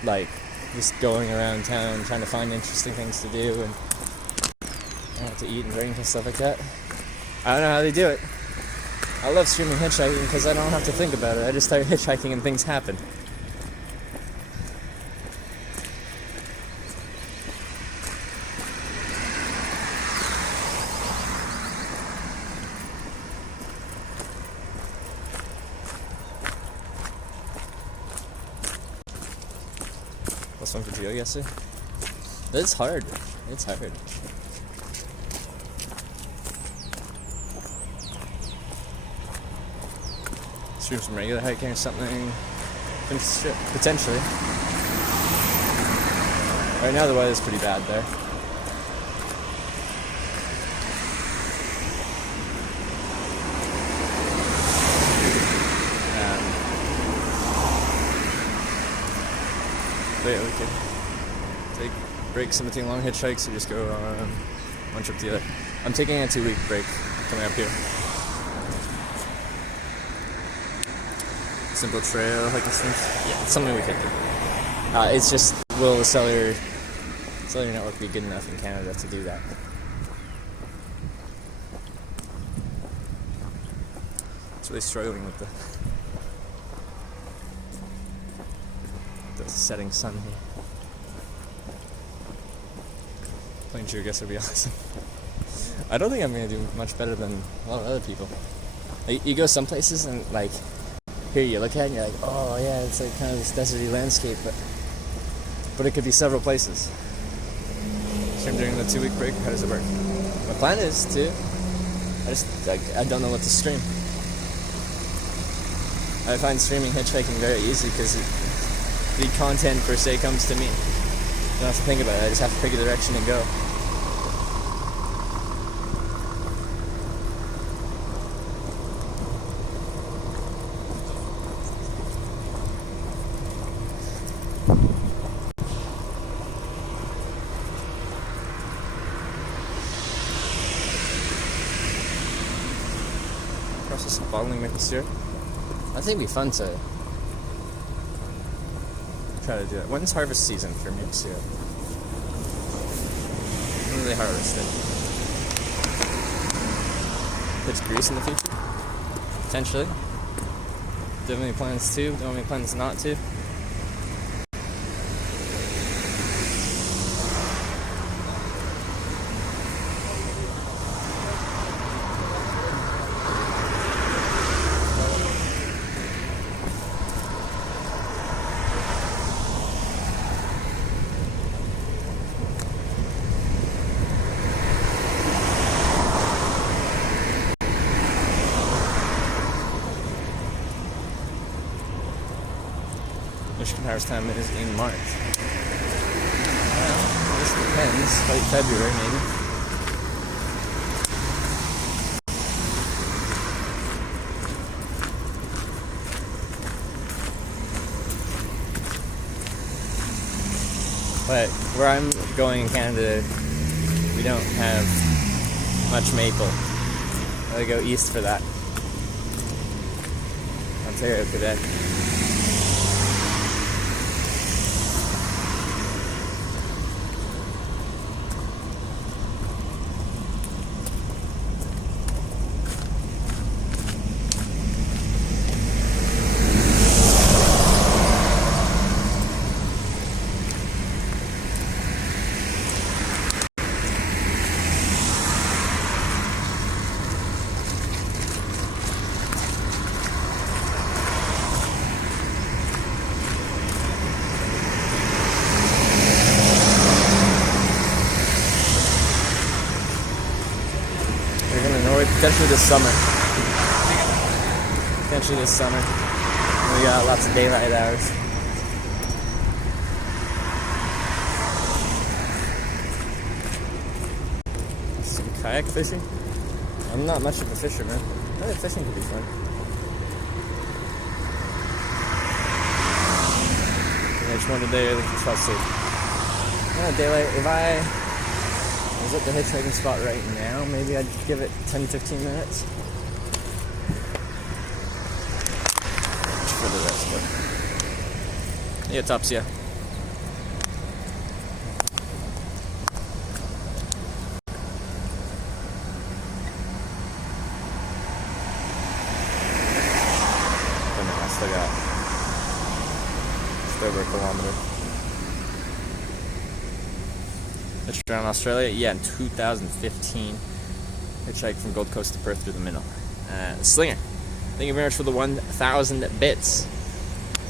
Like, just going around town trying to find interesting things to do and to eat and drink and stuff like that. I don't know how they do it. I love streaming hitchhiking because I don't have to think about it. I just start hitchhiking and things happen. Plus one for GeoGuessr. It's hard. It's hard. Stream some regular hiking or something. Potentially. Right now the weather's pretty bad there. But yeah, we could take breaks in between long hitchhikes or just go on one trip to the other. I'm taking a 2-week break coming up here. Simple trail hiking things. Yeah, it's something we could do. It's just, will the cellular network be good enough in Canada to do that? It's really struggling with the setting sun here. Playing GeoGuessr would be awesome. I don't think I'm going to do much better than a lot of other people. Like, you go some places and like, here you look at it and you're like, oh yeah, it's like kind of this deserty landscape, but it could be several places. Stream during the 2-week break, how does it work? My plan is to, I don't know what to stream. I find streaming hitchhiking very easy because the content per se comes to me. I don't have to think about it, I just have to pick a direction and go. process of bottling maple syrup. I think it'd be fun to try to do it. When's harvest season for maple syrup? When do they harvest it? It's Greece in the future? Potentially. Do you have any plans to? Do you have any plans not to? Michigan harvest time is in March. Well, this depends. Late February, maybe. But where I'm going in Canada, we don't have much maple. I go east for that. Ontario, Quebec. Potentially this summer. Potentially this summer. We got lots of daylight hours. Some kayak fishing? I'm not much of a fisherman. I think fishing could be fun. Which one today are looking to see? Daylight. If I was at the hitchhiking spot right now, maybe I'd give it 10-15 minutes for the rest, but yeah, tops, yeah. But no, I still got just over a kilometer. Hitched around Australia? Yeah, in 2015. Hitchhiked from Gold Coast to Perth through the middle. Slinger. Thank you very much for the 1,000 bits.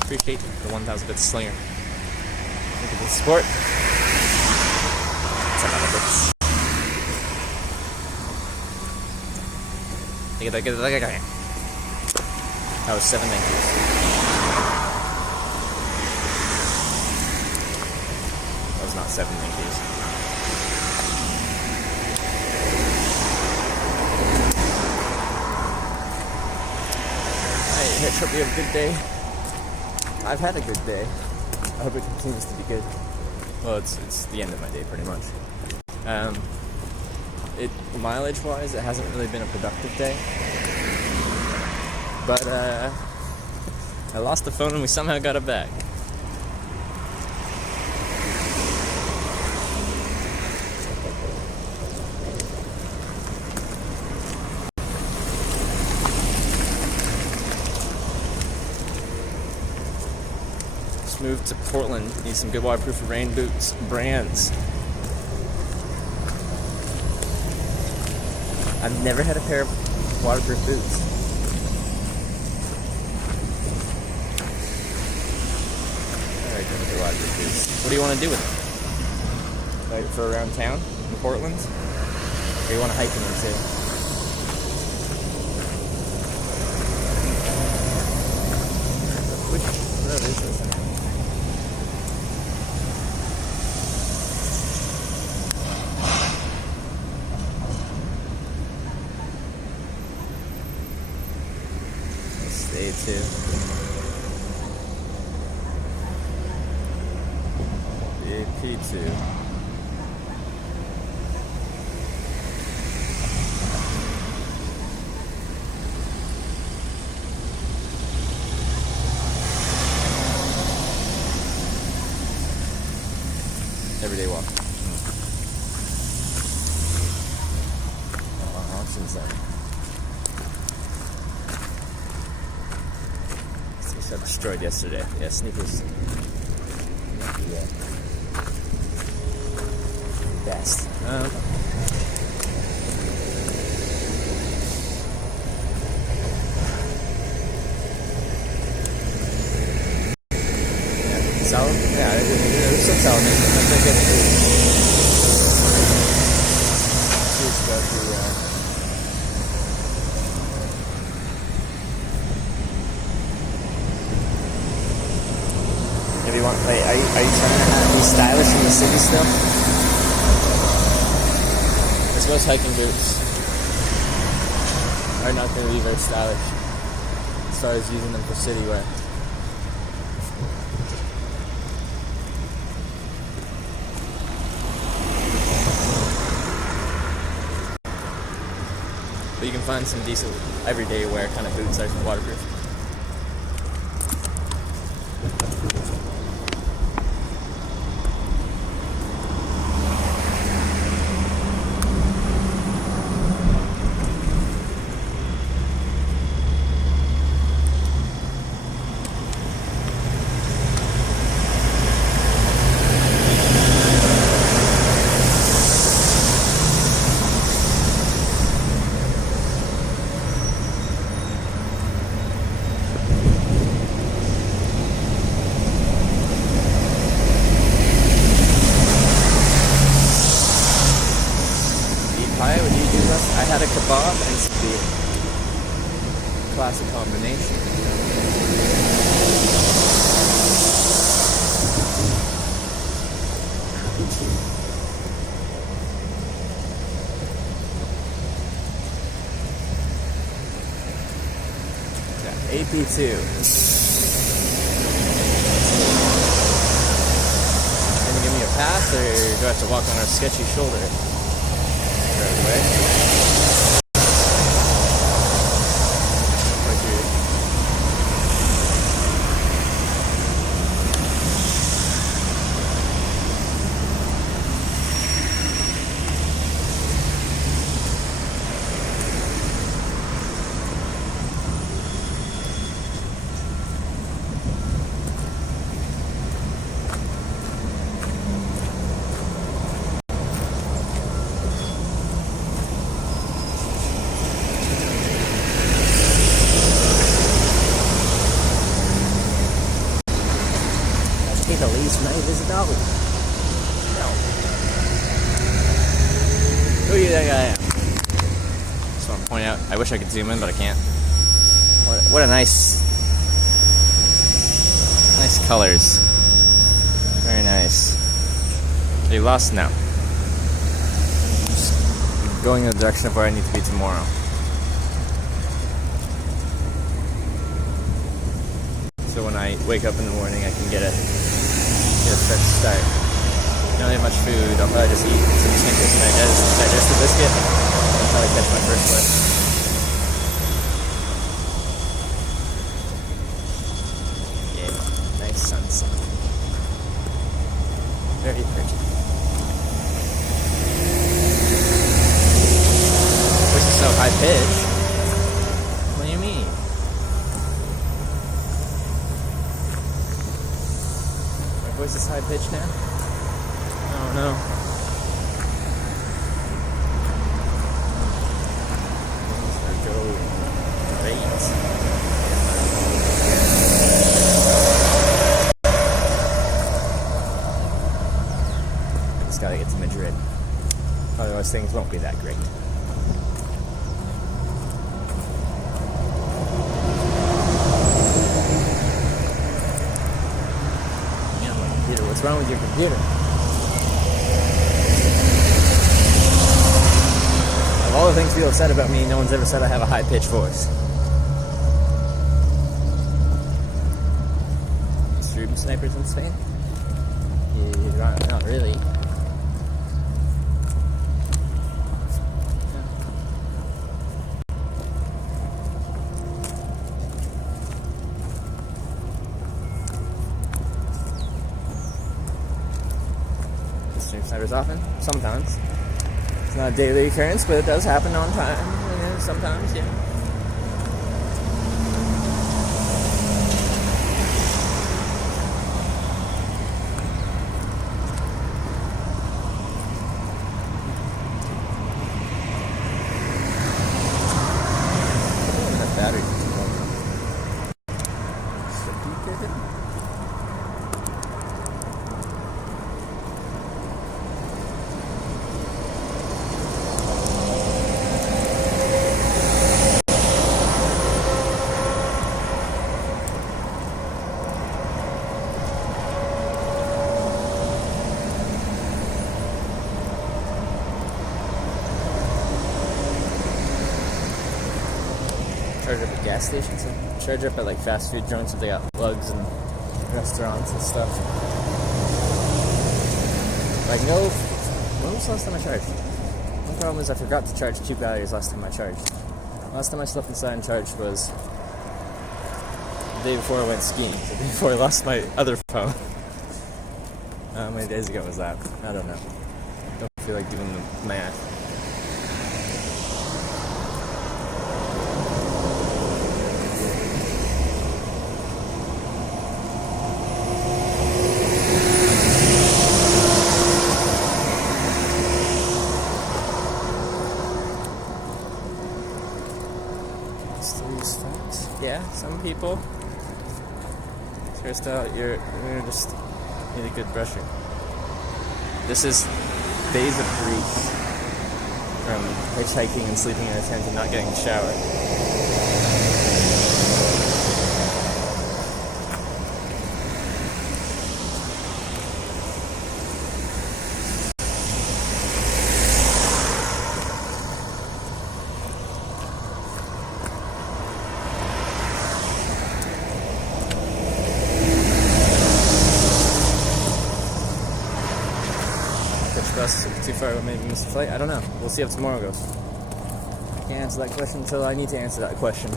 Appreciate the 1,000 bits, Slinger. Look at the support. That's a lot of bits. That was 7 thank yous. That was not 7 thank yous. Hitch, hope you have a good day. I've had a good day. I hope it continues to be good. Well, it's the end of my day, pretty much. Mileage-wise, it hasn't really been a productive day. But, I lost the phone and we somehow got it back. Moved to Portland. Need some good waterproof rain boots brands. I've never had a pair of waterproof boots. Alright, gonna do waterproof boots. What do you want to do with them? Like for around town in Portland? Or you want to hike in them too? Which road is this? Too. AP2. everyday walk. A lot of options there. These got destroyed yesterday. Yeah, sneakers. Yeah. Best. Sour? Yeah, there's some sour. That's a good food. Let's go through. If you want, wait, are you trying to be stylish in the city still? I suppose hiking boots are not going to be very stylish as far as using them for city wear. But you can find some decent everyday wear kind of boots that are waterproof. I had a kebab and some beer. Classic combination. Yeah, AP2. Can you give me a pass, or do I have to walk on a sketchy shoulder? Right away. The least may visit out. No. Who do you think I am? Just want to point out, I wish I could zoom in, but I can't. What a nice colors. Very nice. Are you lost now? Just going in the direction of where I need to be tomorrow. So when I wake up in the morning, I can get a fresh start. I don't have much food. I'll probably just eat some Snickers and digestive biscuit. I'll probably catch my first lift. Yeah, nice sunset. Very pretty. Voice is so high pitched. What do you mean? Voice is high pitched now? Oh no. Things are going great. I just gotta get to Madrid. Otherwise things won't be that great. What's wrong with your computer? Of all the things people have said about me, no one's ever said I have a high-pitched voice. Shooting snipers in Spain? Yeah, not really. Snickers often. Sometimes. It's not a daily occurrence, but it does happen on time. Sometimes, yeah. Charge up at gas stations and charge up at like fast food joints if they got plugs and restaurants and stuff. Like when was the last time I charged? My problem is I forgot to charge 2 batteries last time I charged. Last time I slept inside and charged was the day before I went skiing. The day before I lost my other phone. How many days ago was that? I don't know. Don't feel like doing the math. Yeah, some people. Stressed out, you're just need a good brushing. This is days of grief from hitchhiking and sleeping in a tent and not getting a shower. Too far, maybe miss the flight. I don't know. We'll see how tomorrow goes. Can't answer that question until I need to answer that question.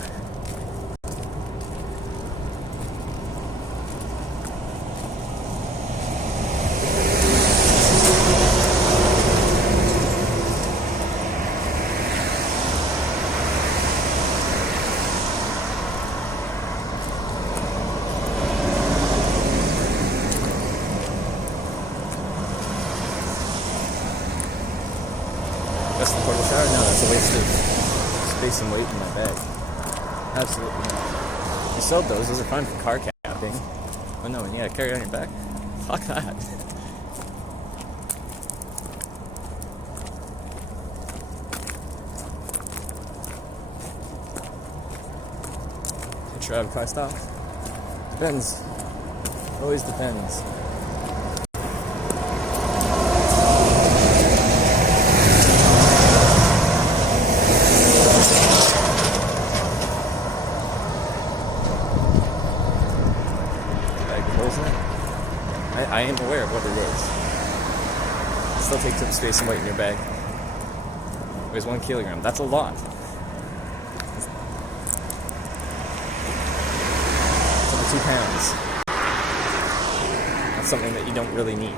That's the portable shower? No, that's a waste of space and weight in my bag. Absolutely not. You sold those are fine for car camping. But no, when you gotta carry it on your back? Fuck that. Should I have a car stop? Depends. Always depends. I am aware of what it is. It still takes up space and weight in your bag. It weighs 1 kilogram. That's a lot. It's over 2 pounds. That's something that you don't really need.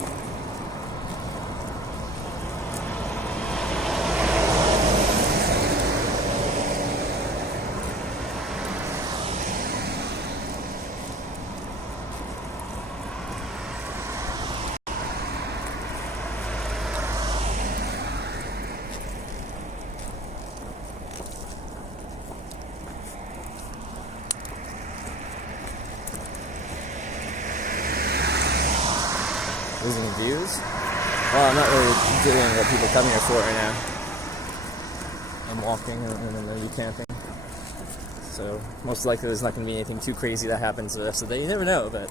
Losing views? Well, I'm not really doing what people come here for right now. I'm walking and I'm going to be camping. So, most likely there's not going to be anything too crazy that happens the rest of the day. You never know, but...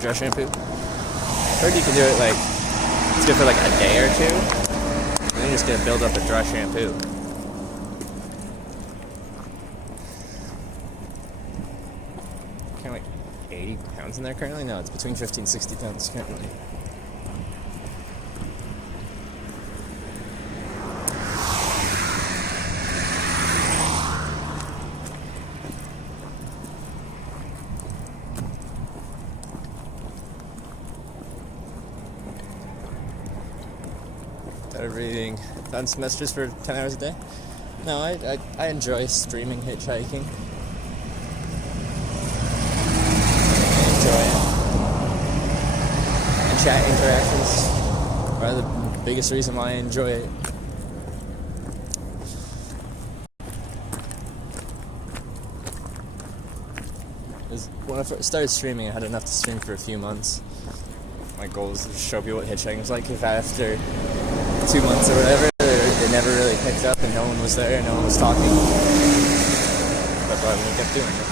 Dry shampoo? Heard you can do it like... It's good for like a day or two. And then you're just going to build up a dry shampoo. Kind of like 80 pounds in there currently? No, it's between 50 and 60 pounds currently. started reading advanced messages for 10 hours a day. No, I enjoy streaming hitchhiking. I enjoy it. And chat interactions are the biggest reason why I enjoy it. When I first started streaming, I had enough to stream for a few months. My goal was to show people what hitchhiking was like. If after 2 months or whatever, they never really picked up and no one was there, no one was talking, that's why we kept doing it.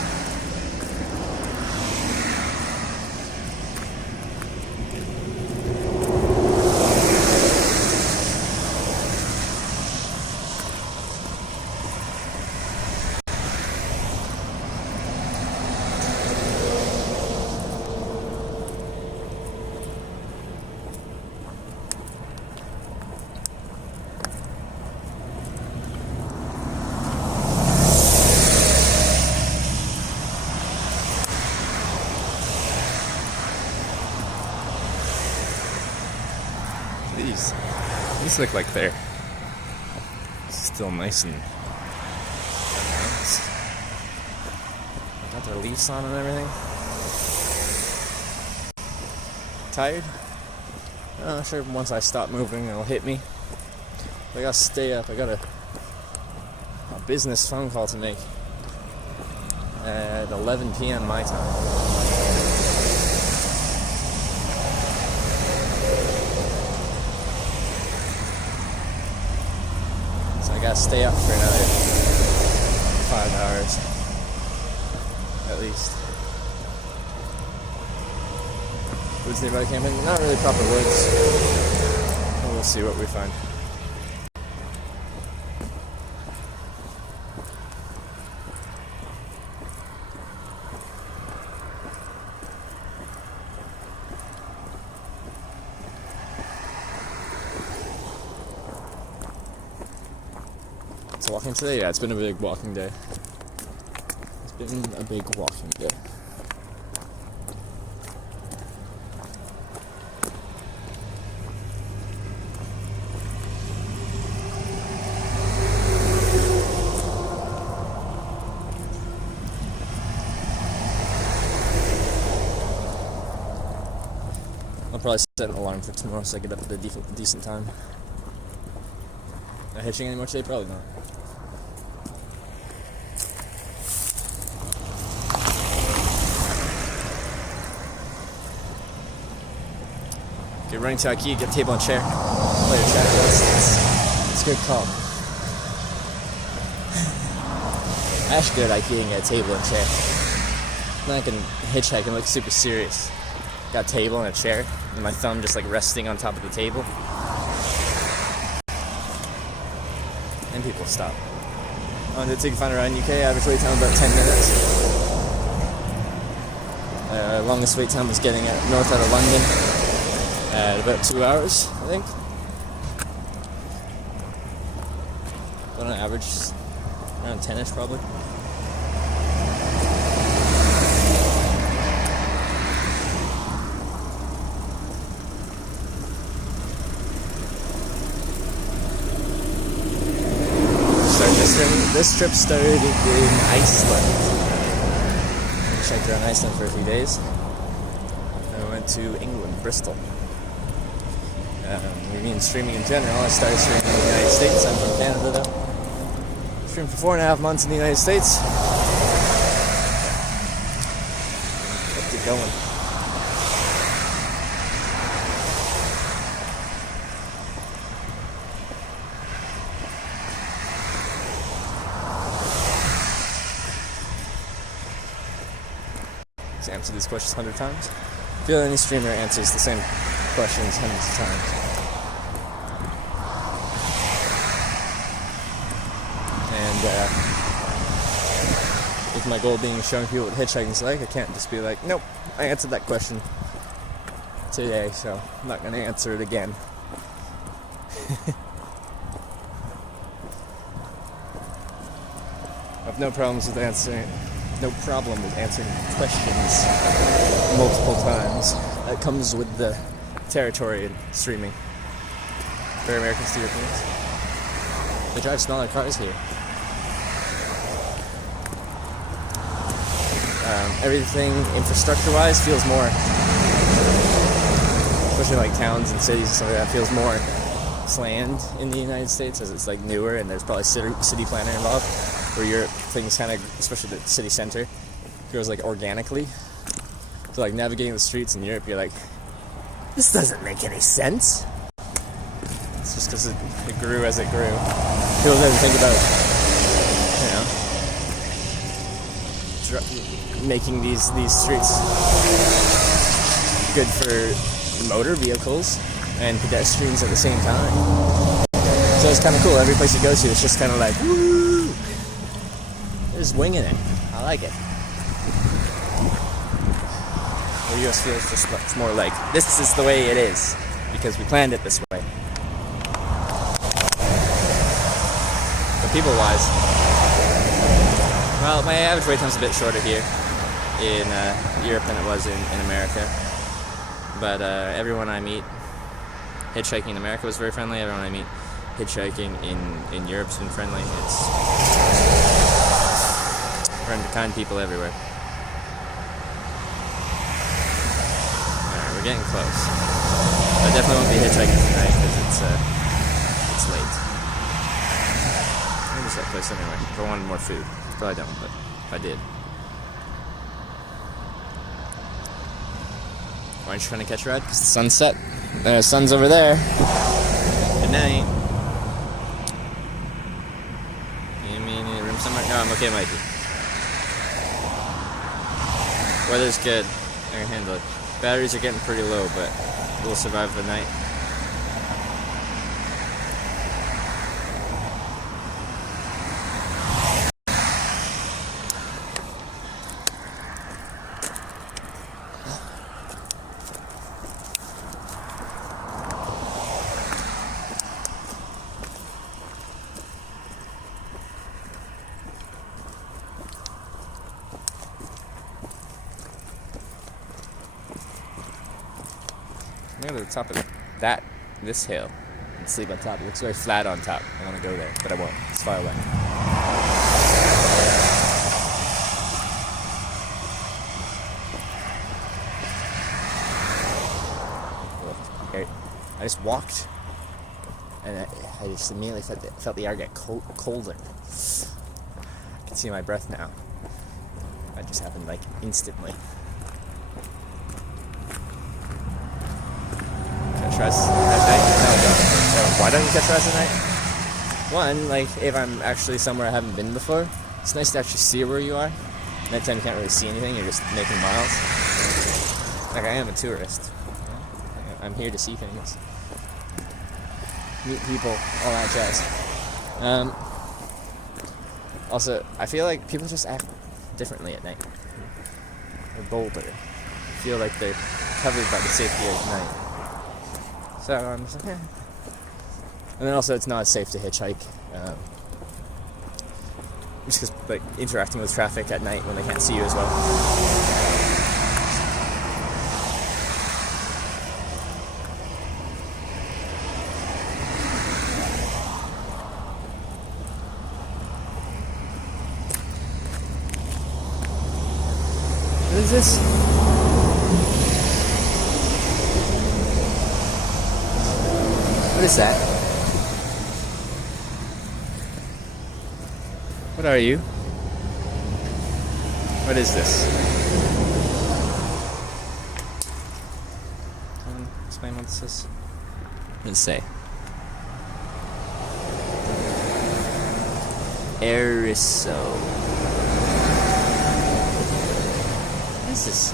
These look like they're still nice and got their leaves on and everything. Tired? I'm sure once I stop moving it'll hit me. I gotta stay up. I got a business phone call to make at 11 p.m. my time. I gotta stay up for another 5 hours, at least. Woods nearby camping? Not really proper woods. We'll see what we find. Walking today? Yeah, it's been a big walking day. It's been a big walking day. I'll probably set an alarm for tomorrow so I get up at a decent time. Not hitching anymore today? Probably not. Okay, running to IKEA, get a table and chair. Later, chat. That's a good call. I should go to IKEA and get a table and chair. Then I can hitchhike and look super serious. Got a table and a chair, and my thumb just like resting on top of the table. And people stop. That's you can find a ride in UK. Average wait time about 10 minutes. Longest wait time was getting north out of London at about 2 hours, I think. But on average, around 10ish probably. This trip started in Iceland. I checked around Iceland for a few days. I went to England, Bristol. We mean streaming in general. I started streaming in the United States. I'm from Canada though. Streamed for 4.5 months in the United States. Kept it going. Answer these questions 100 times. I feel any streamer answers the same questions hundreds of times. And with my goal being showing people what hitchhiking's like, I can't just be like, nope, I answered that question today, so I'm not going to answer it again. I have no problems with answering questions multiple times. That comes with the territory in streaming. for Americans to Europeans. They drive smaller cars here. Everything infrastructure-wise feels more, especially like towns and cities and stuff like that, feels more planned in the United States as it's like newer and there's probably city planner involved. Where Europe, things kind of, especially the city center, goes like organically. So like navigating the streets in Europe, you're like, this doesn't make any sense. It's just because it grew as it grew. People don't think about, making these streets good for motor vehicles and pedestrians at the same time. So it's kind of cool. Every place you go to, it's just kind of like, woo! They're just winging it. I like it. The US feels just much more like, this is the way it is, because we planned it this way. But people-wise, well, my average wait time's a bit shorter here in Europe than it was in America. But everyone I meet hitchhiking in America was very friendly. Everyone I meet hitchhiking in Europe's been friendly. It's kind people everywhere. Alright, we're getting close. I definitely won't be hitchhiking tonight because it's late. Maybe it's that place anyway. If I wanted more food. Probably don't, but if I did. Why aren't you trying to catch a ride? Because the sun's set. The sun's over there. Good night. You mean in a room somewhere? No, I'm okay, Mikey. Weather's good. I can handle it. Batteries are getting pretty low, but we'll survive the night. I'm gonna go to the top of this hill and sleep on top. It looks very flat on top. I want to go there, but I won't. It's far away. I just walked, and I just immediately felt the air get colder. I can see my breath now. That just happened like instantly. Catch at night? No. Why don't you catch rides at night? One, like, if I'm actually somewhere I haven't been before, it's nice to actually see where you are. Nighttime you can't really see anything, you're just making miles. Like, I am a tourist. I'm here to see things. Meet people, all that jazz. Also, I feel like people just act differently at night. They're bolder. I feel like they're covered by the safety of night. So I'm just like, eh. And then also it's not safe to hitchhike. Just because, like, interacting with traffic at night when they can't see you as well. What is this? What is that? What are you? What is this? Can you explain what this is? What does it say? Aerosol. What is this?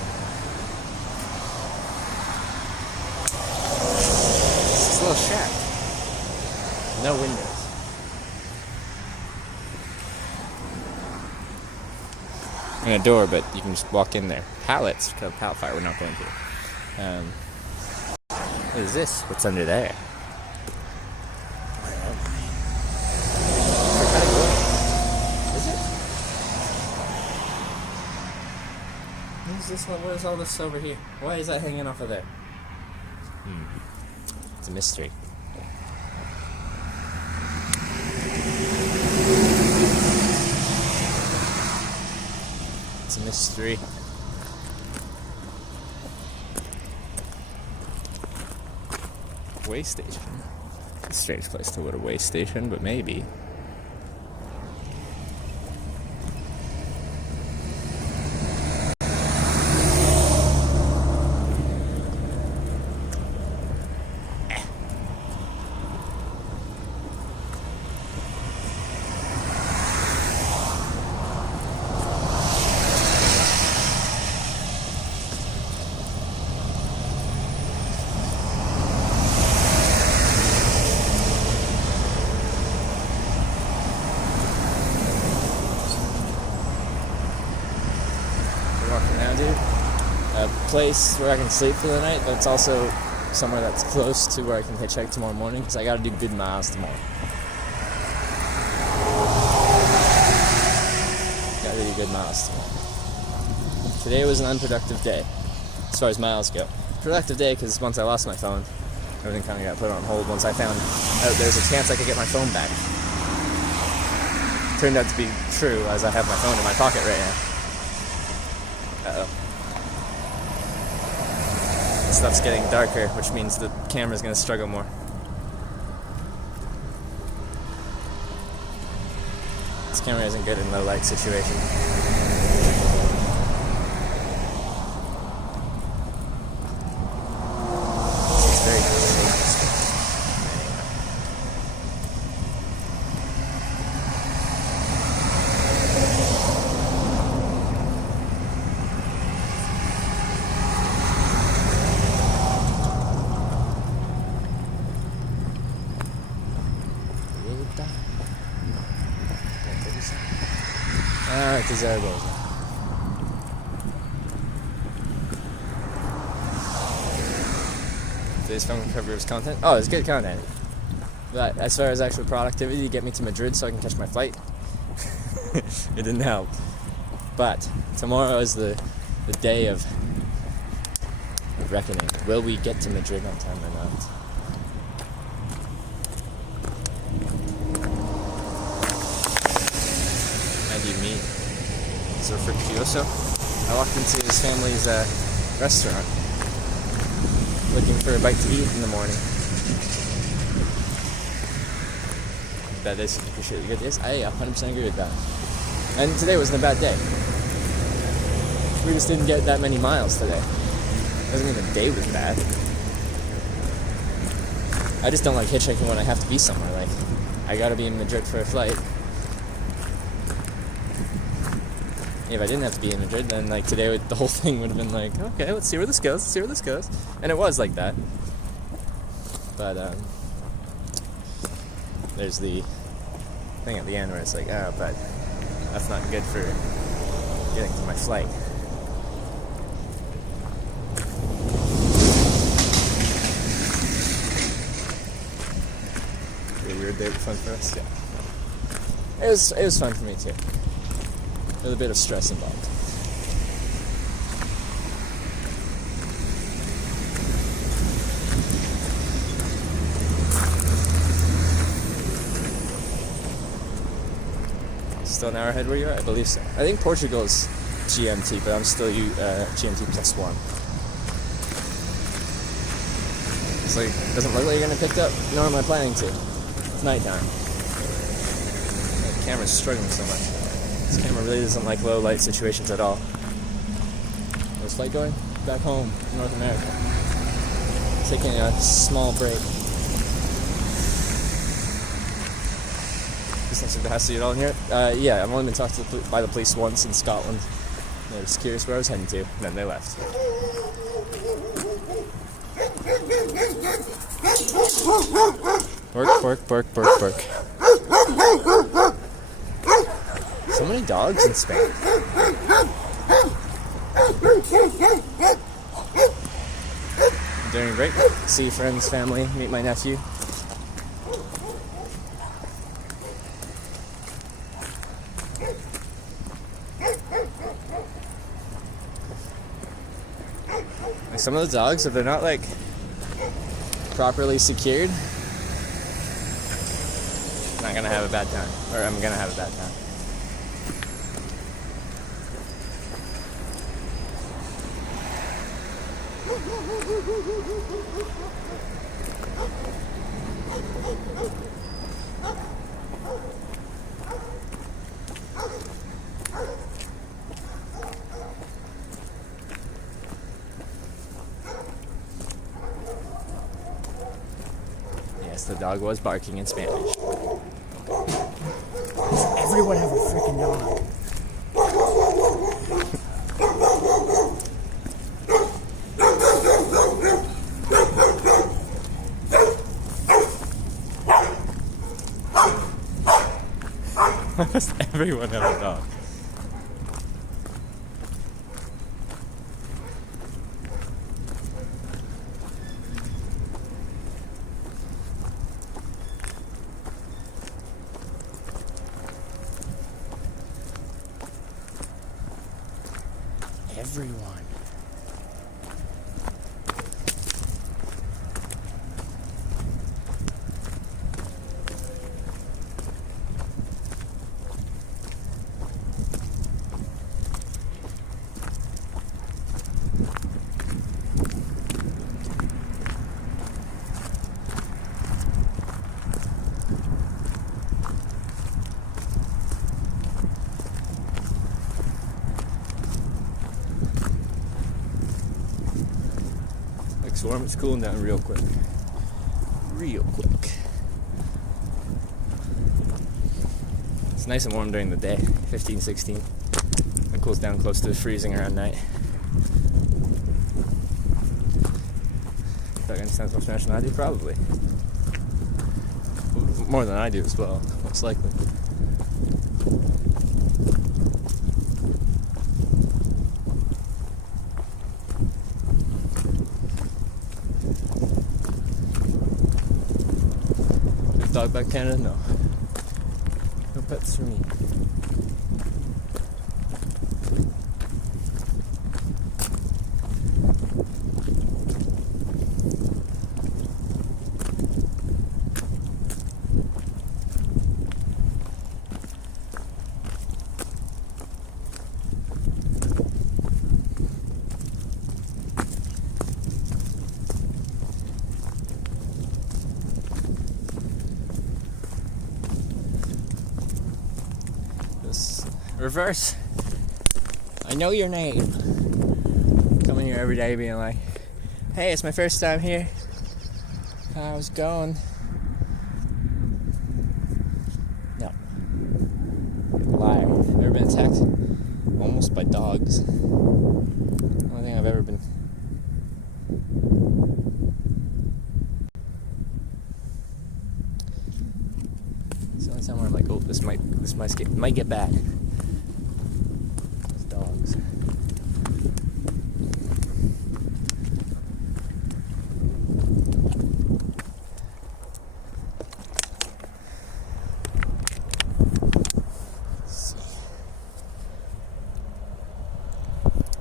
It's this little shack. No windows. And a door, but you can just walk in there. Pallets, because pallet fire we're not going to. What is this? What's under there? Is it? What is this? What is all this over here? Why is that hanging off of there? It's a mystery. It's a mystery. Way station. It's a strange place to go to way station, but maybe. A place where I can sleep for the night, but it's also somewhere that's close to where I can hitchhike tomorrow morning, because I gotta do good miles tomorrow. Gotta do good miles tomorrow. Today was an unproductive day, as far as miles go. Productive day, because once I lost my phone, everything kind of got put on hold once I found out there's a chance I could get my phone back. Turned out to be true, as I have my phone in my pocket right now. Uh-oh. Stuff's getting darker, which means the camera's gonna struggle more. This camera isn't good in low light situation. It's very to Zaragoza. Today's phone covers content. Oh, it's good content. But as far as actual productivity to get me to Madrid so I can catch my flight, it didn't help. But tomorrow is the day of reckoning. Will we get to Madrid on time or not? How do you meet Surfer Kyoso? I walked into his family's restaurant looking for a bite to eat in the morning. That is appreciate good days. I 100% agree with that. And today wasn't a bad day. We just didn't get that many miles today. Doesn't mean the day was bad. I just don't like hitchhiking when I have to be somewhere. Like, I gotta be in Madrid for a flight. If I didn't have to be in Madrid, then like today, the whole thing would have been like, okay, let's see where this goes. Let's see where this goes. And it was like that. But there's the thing at the end where it's like, oh, but that's not good for getting to my flight. Pretty weird day, but fun for us. Yeah. It was fun for me too. With a bit of stress involved. Still an hour ahead where you're at? I believe so. I think Portugal's GMT, but I'm still GMT +1. It's like, doesn't look like you're gonna pick it up, nor am I planning to. It's nighttime. The camera's struggling so much. This camera really doesn't like low light situations at all. Where's flight going? Back home, North America. Taking a small break. Sense of the house at all in here? Yeah, I've only been talked to by the police once in Scotland. They were just curious where I was heading to, and then they left. Bark, bark, bark, bark, bark. So many dogs in Spain. During break, see friends, family, meet my nephew. Like some of the dogs, if they're not like properly secured, I'm not gonna have a bad time, or I'm gonna have a bad time. Yes, the dog was barking in Spanish. Everyone have a freaking dog. Why does everyone have a dog? Everyone. Storm is cooling down real quick. Real quick. It's nice and warm during the day, 15, 16. It cools down close to freezing around night. Doug understands more Spanish than I do? Probably. More than I do as well, most likely. Dog back Canada? No. No pets for me. Reverse. I know your name. Coming here every day being like, hey, it's my first time here. How's it going? No. Liar. Ever been attacked? Almost by dogs. Only thing I've ever been. It's the only time where I'm like, oh, this might get bad. Dogs.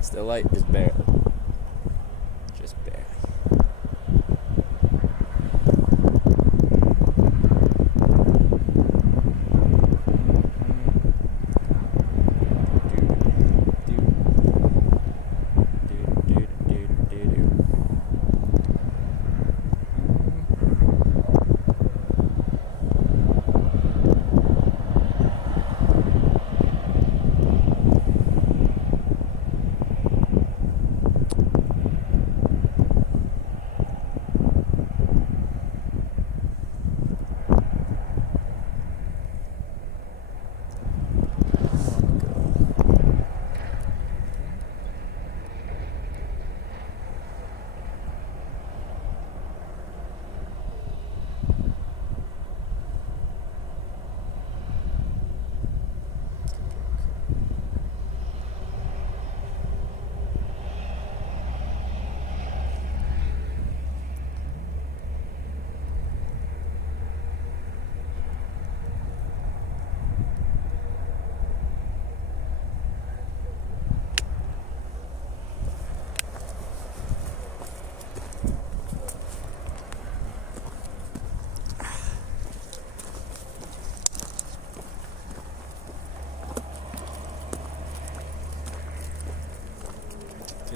Still light, just barely. Just barely.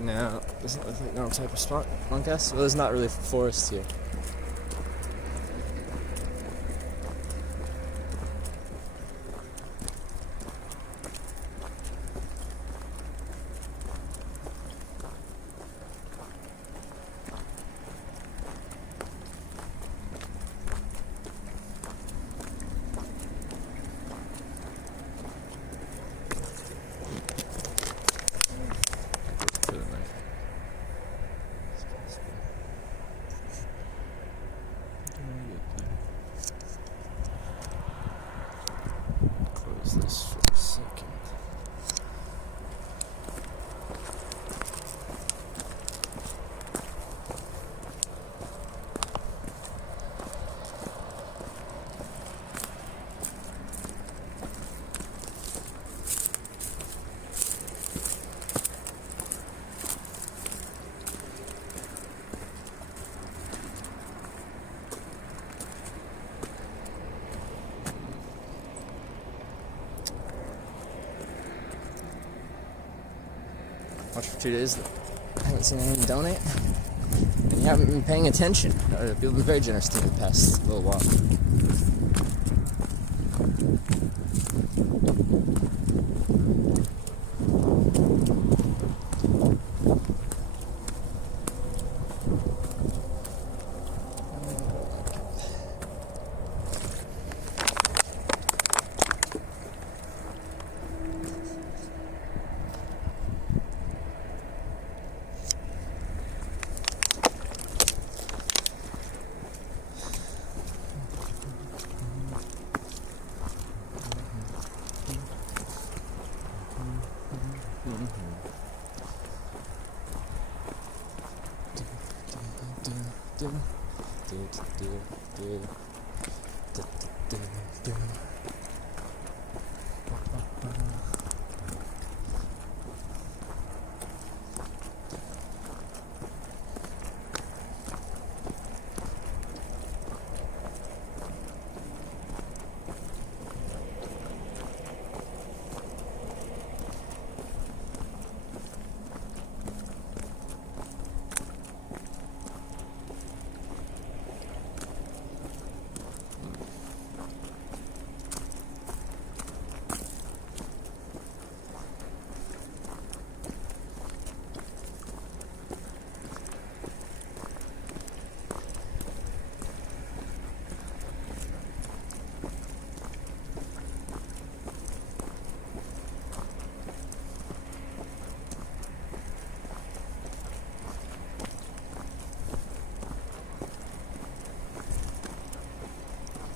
Now Doesn't look like normal type of spot, I guess. Well, there's not really forest here. Close this for a second. Watched for 2 days. I haven't seen anyone donate. And you haven't been paying attention. People have been very generous to me the past little while.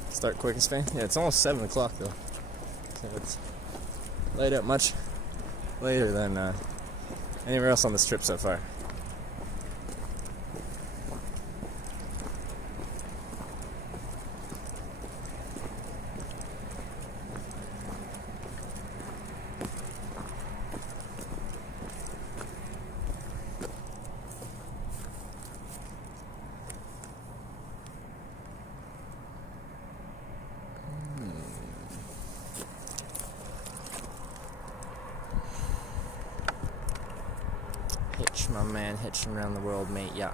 Start quickest fan? Yeah, it's almost 7 o'clock though. So it's laid up much later than anywhere else on this trip so far. Hitch, my man, hitching around the world, mate, yeah.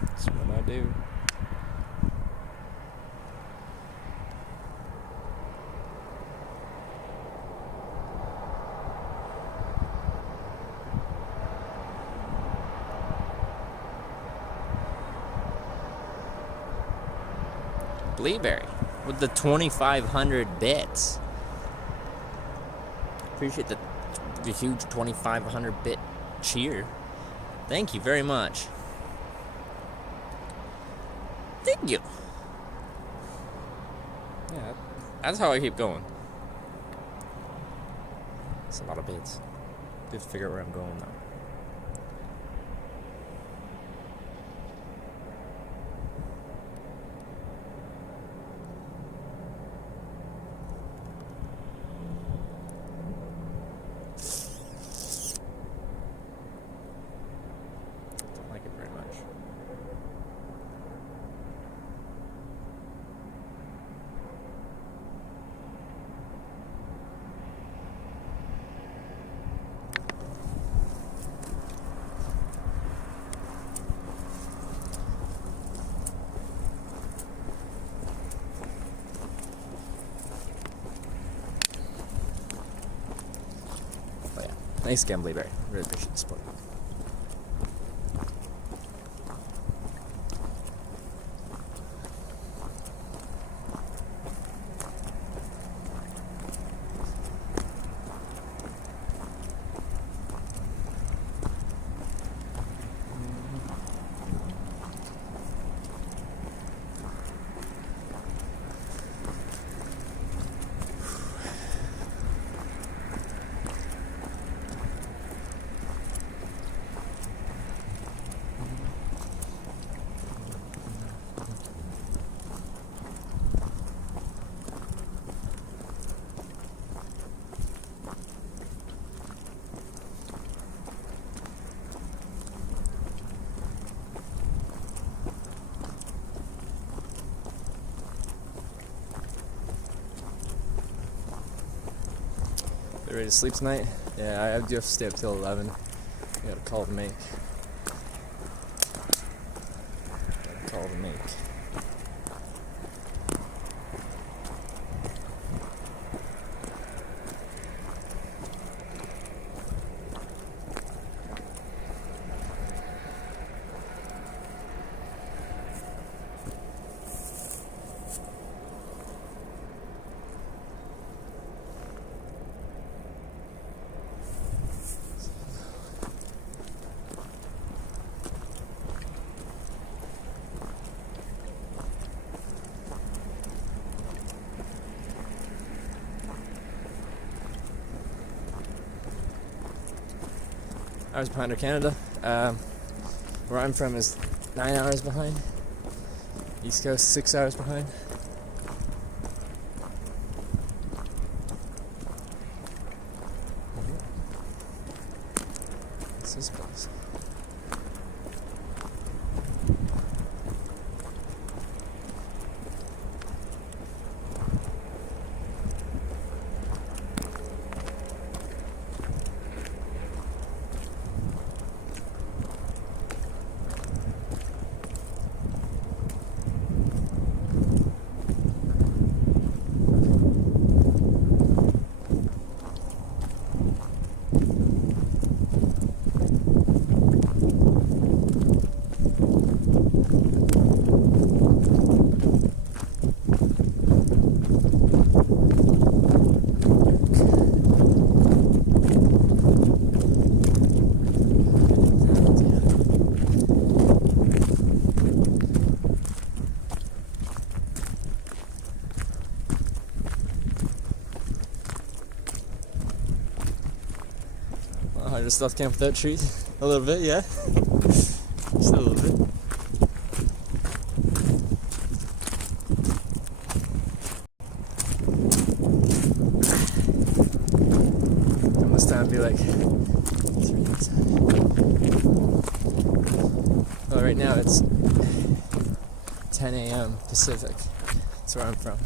That's what I do. Bleaberry with the 2,500 bits. Appreciate the huge 2,500 bit cheer. Thank you very much. Thank you. Yeah, that's how I keep going. It's a lot of bits. Good to figure out where I'm going now. Thanks again, Blueberry. Really appreciate the support. Ready to sleep tonight? Yeah, I do have to stay up till 11. I got a call to make. Hours behind or Canada. Where I'm from is 9 hours behind. East Coast 6 hours behind. What's this place? I just left camp without trees. A little bit, yeah. Just a little bit. Almost time to be like 3 minutes. Well, right now it's 10 a.m. Pacific. That's where I'm from.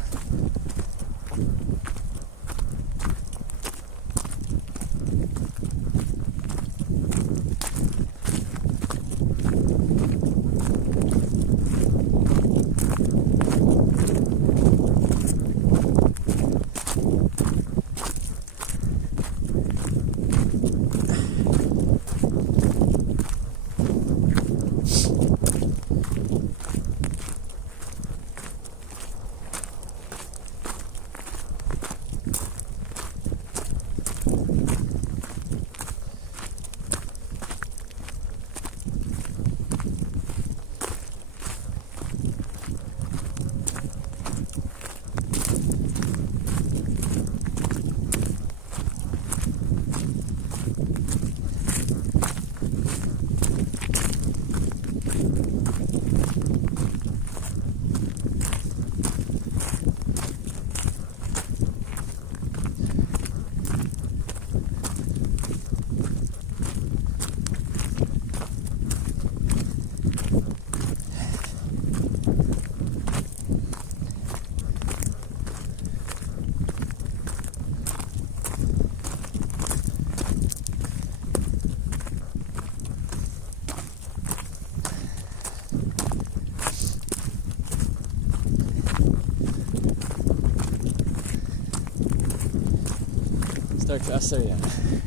Start faster, yeah.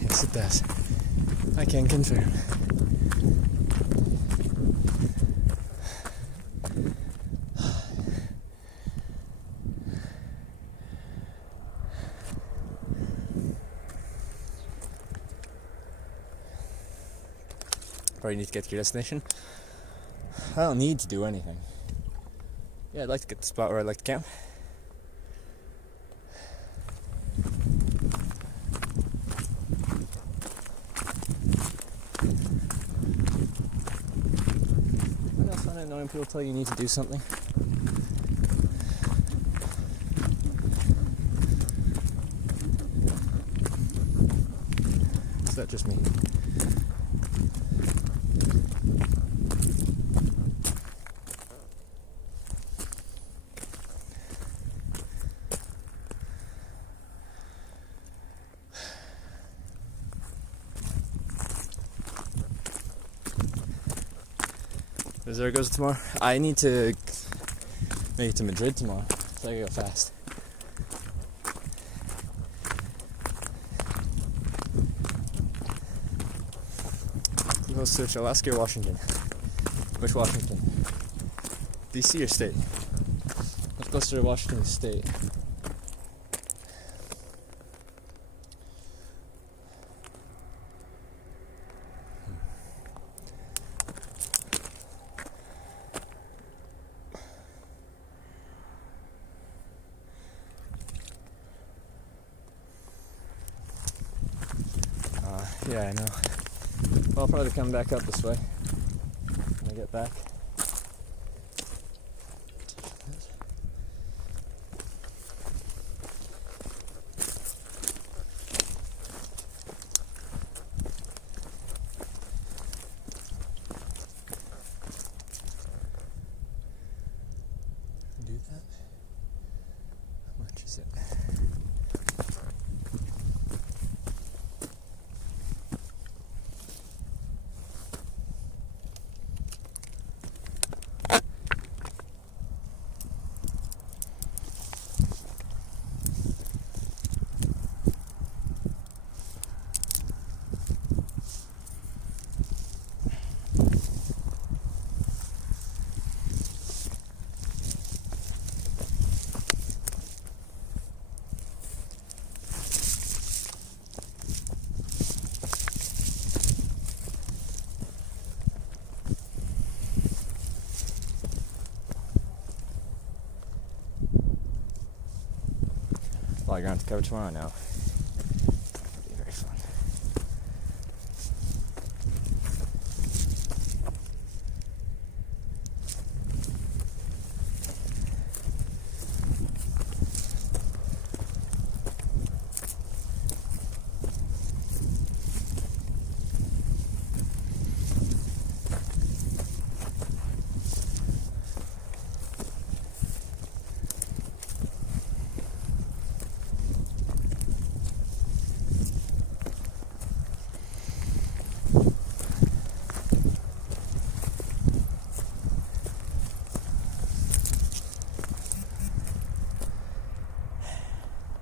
Yes, it does. I can confirm. Probably need to get to your destination. I don't need to do anything. Yeah, I'd like to get to the spot where I'd like to camp. What else find it annoying people tell you you need to do something? Is that just me? There goes tomorrow. I need to make it to Madrid tomorrow, so I gotta go fast. Close to Alaska or Washington? Which Washington? DC or state? What's closer to Washington State? Yeah, I know. Well, I'll probably come back up this way when I get back. Do that? How much is it? Fly ground to cover tomorrow now. It'll be very fun.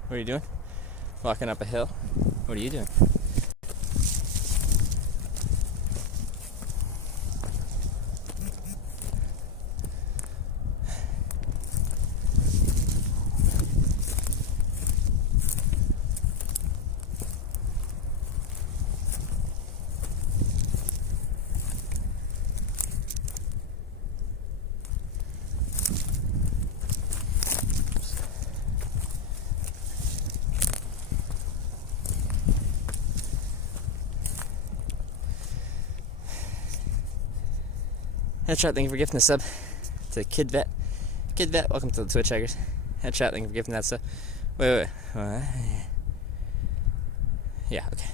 What are you doing? Walking up a hill? What are you doing? Headshot, thank you for gifting the sub to Kid Vet. Kid Vet, welcome to the Twitch Hackers. Headshot, thank you for gifting that sub. Wait. Yeah, okay.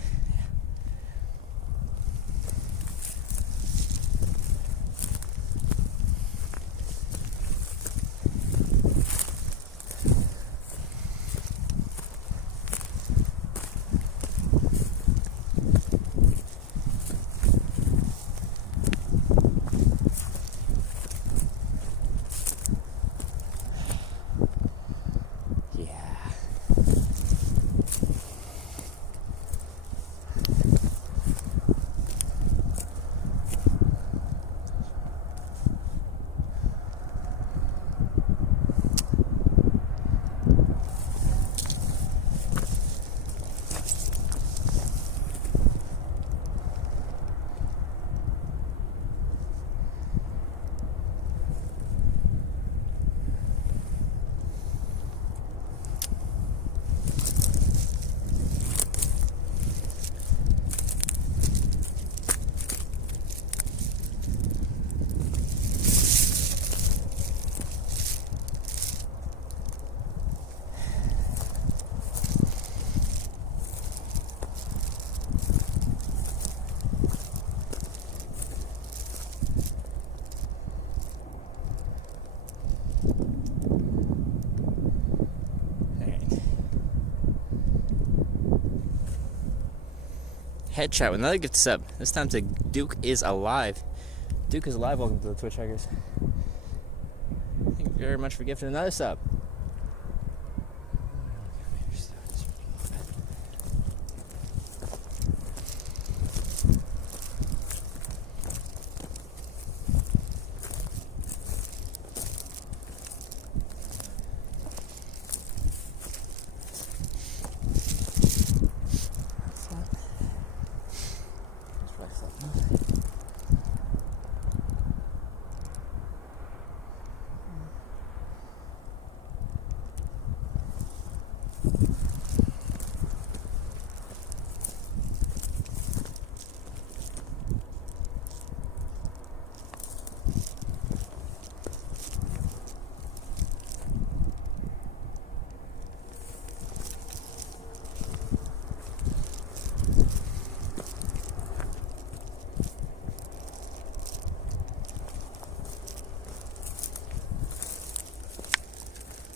Headshot with another gift sub. This time to Duke is Alive. Duke is Alive, welcome to the Twitch Hackers. Thank you very much for gifting another sub.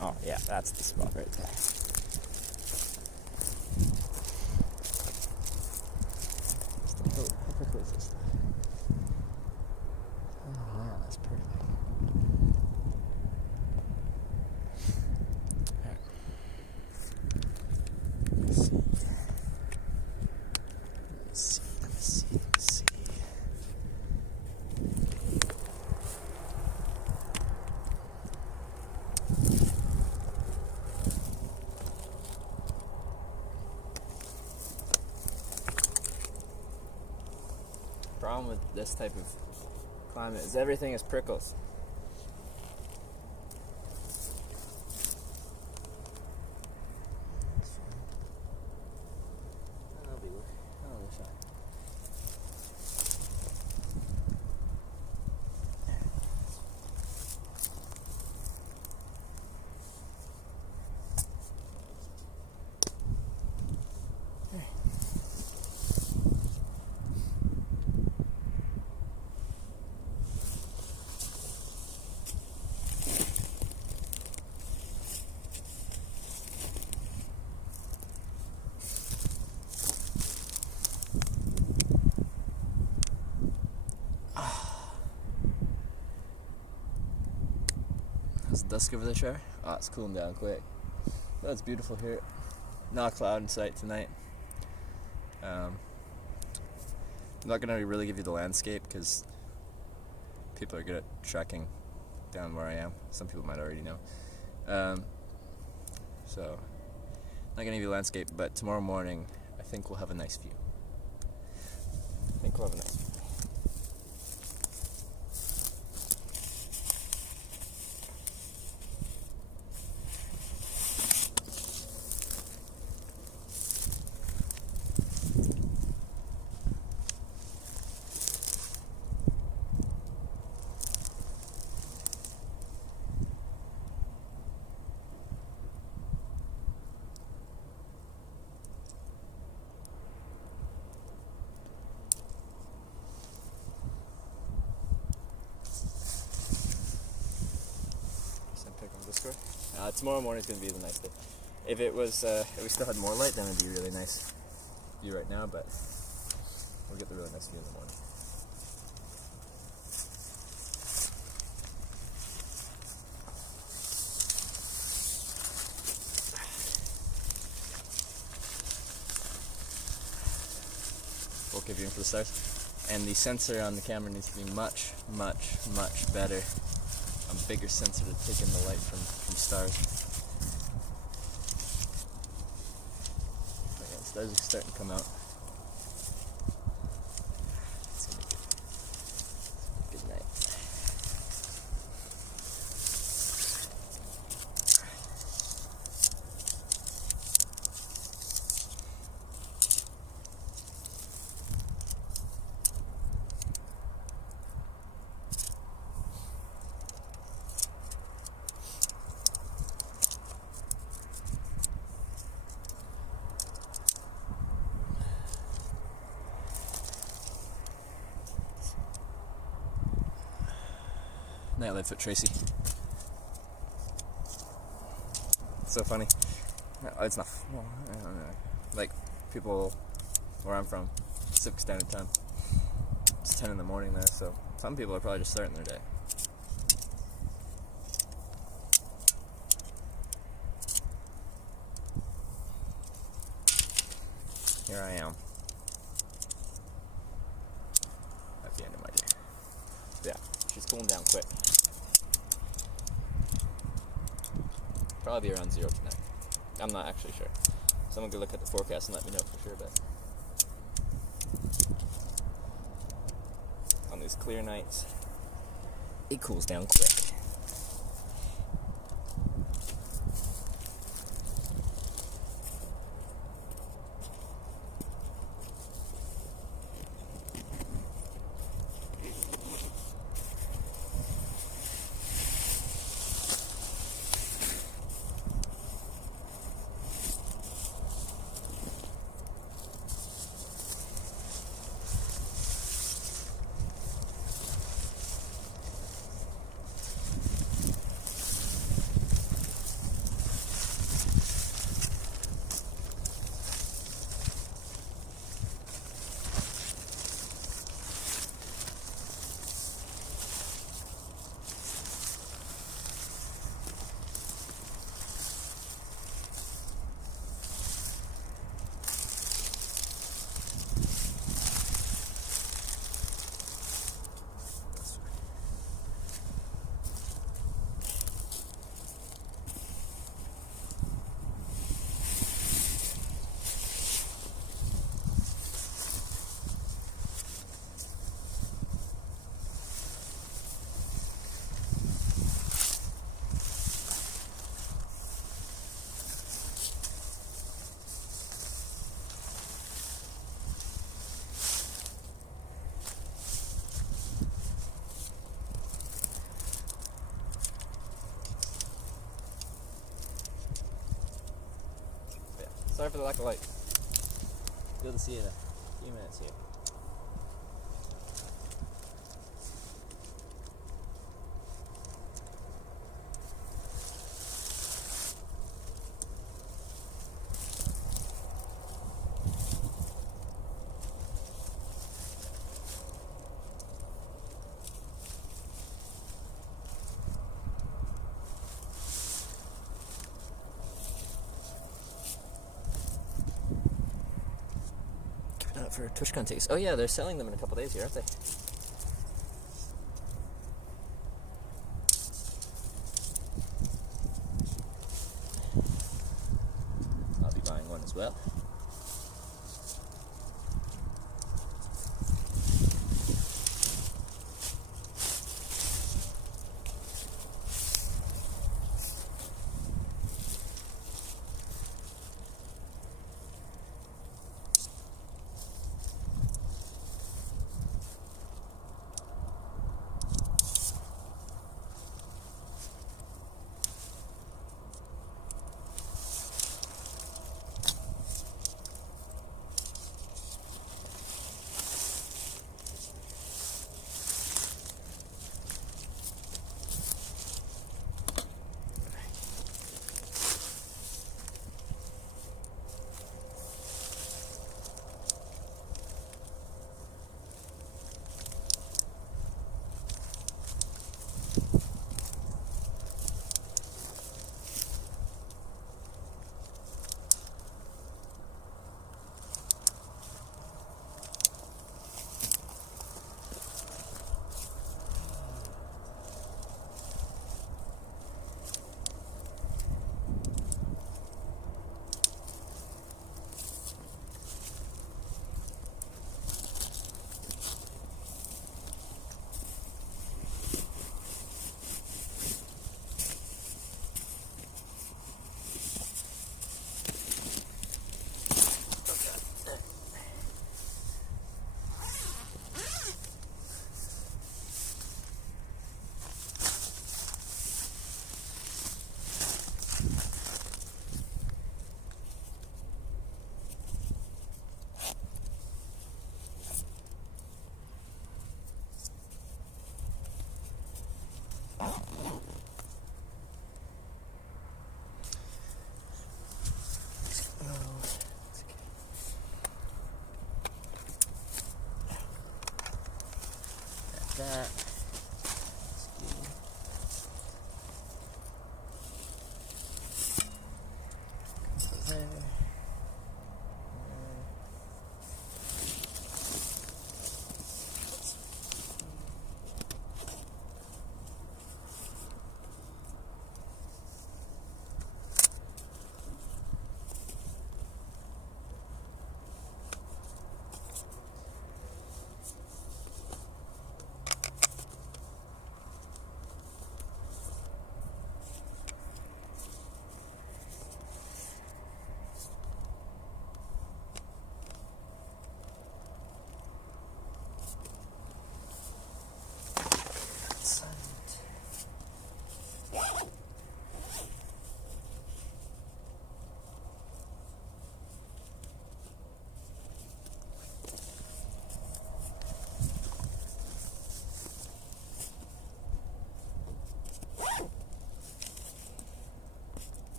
Oh yeah, that's the spot right there. How quickly is this? Oh yeah, that's perfect. Alright. Let me see. Problem with this type of climate is everything is prickles. How's the dusk over the shore? Oh, it's cooling down quick. But it's beautiful here. Not a cloud in sight tonight. I'm not going to really give you the landscape because people are good at tracking down where I am. Some people might already know. So, not going to give you the landscape, but tomorrow morning I think we'll have a nice view. Tomorrow morning is going to be the nice day. If it was, if we still had more light, then it would be really nice view right now, but we'll get the really nice view in the morning. We'll give you in for the stars. And the sensor on the camera needs to be much, much, much better. A bigger sensor to take in the light from stars. But yeah, stars are starting to come out. It's gonna be good. Good night. Nightlife at Tracy. It's so funny. It's not. Well, I don't know. Like people where I'm from, Pacific Standard Time. It's 10 in the morning there, so some people are probably just starting their day. Here I am. At the end of my day. Yeah, she's cooling down quick. Probably be around 0 tonight. I'm not actually sure. Someone could look at the forecast and let me know for sure, but on these clear nights, it cools down quick. Sorry for the lack of light. Good to see you in a few minutes here. For TwitchCon tickets. Oh yeah, they're selling them in a couple days here, aren't they? I'll be buying one as well. that. There.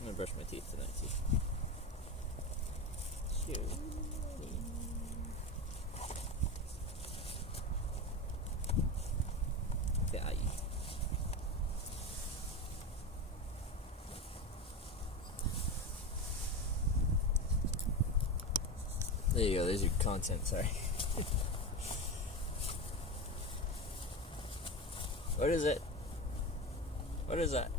I'm gonna brush my teeth tonight too. There you go, there's your content, sorry. What is it? What is that?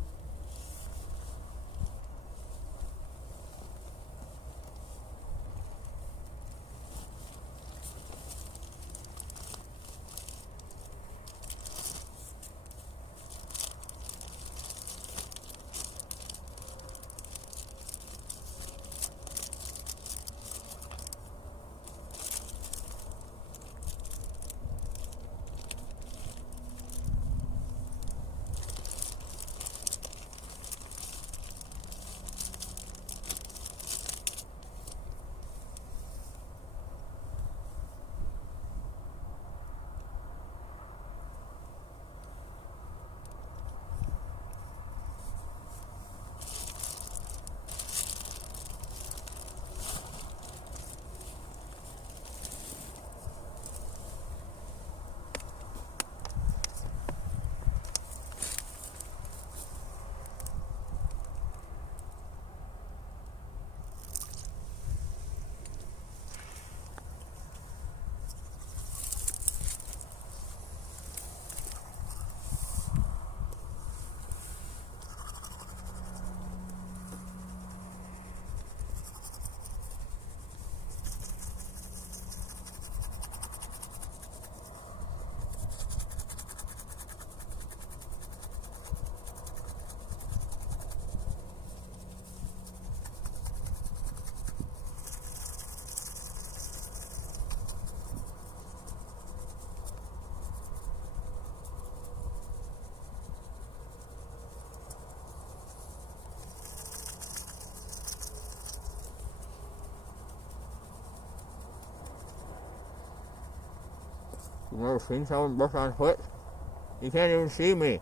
You never seen someone brush on foot? You can't even see me.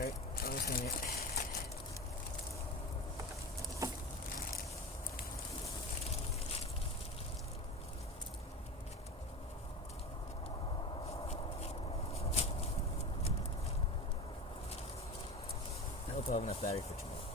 sorry. I was doing it. I hope I have enough battery for tomorrow.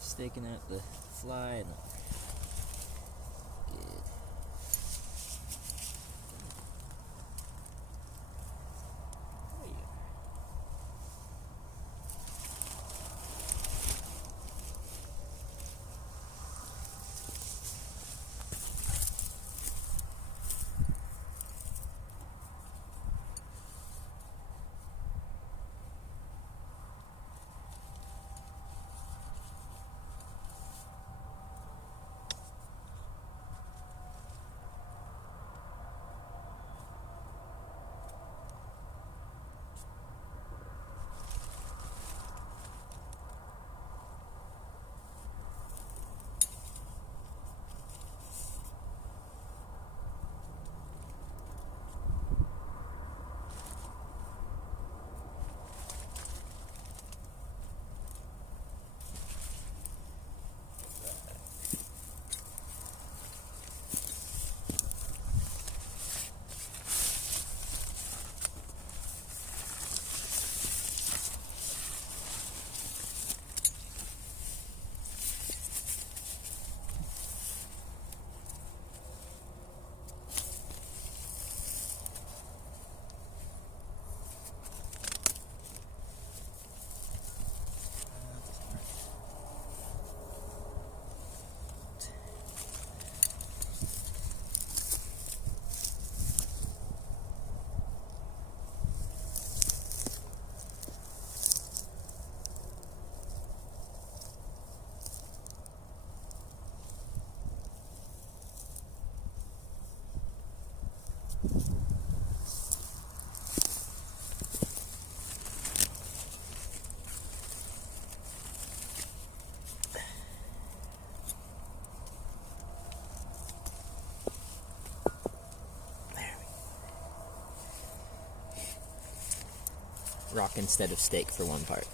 Staking out the fly and good. There you are. rock instead of steak for one part.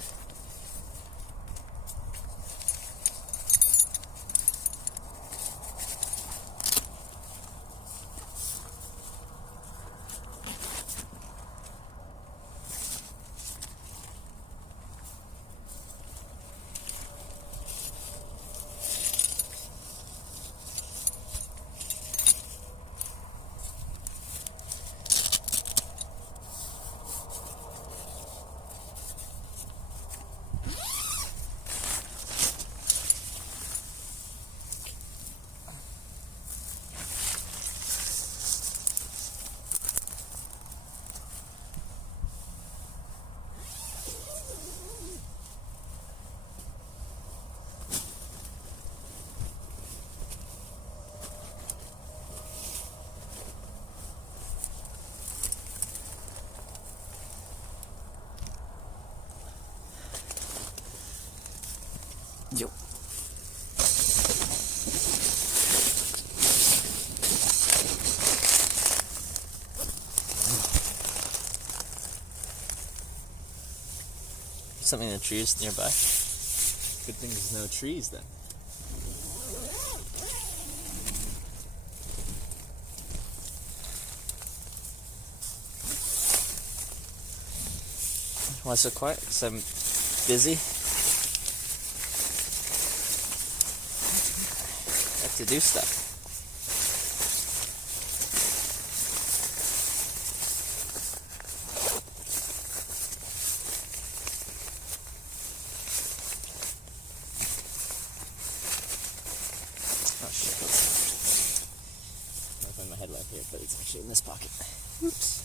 Yo. Something in the trees nearby. Good thing there's no trees then. Why so quiet? Because I'm busy. To do stuff. Oh shit. I'll find my headlight here, but it's actually in this pocket. Oops.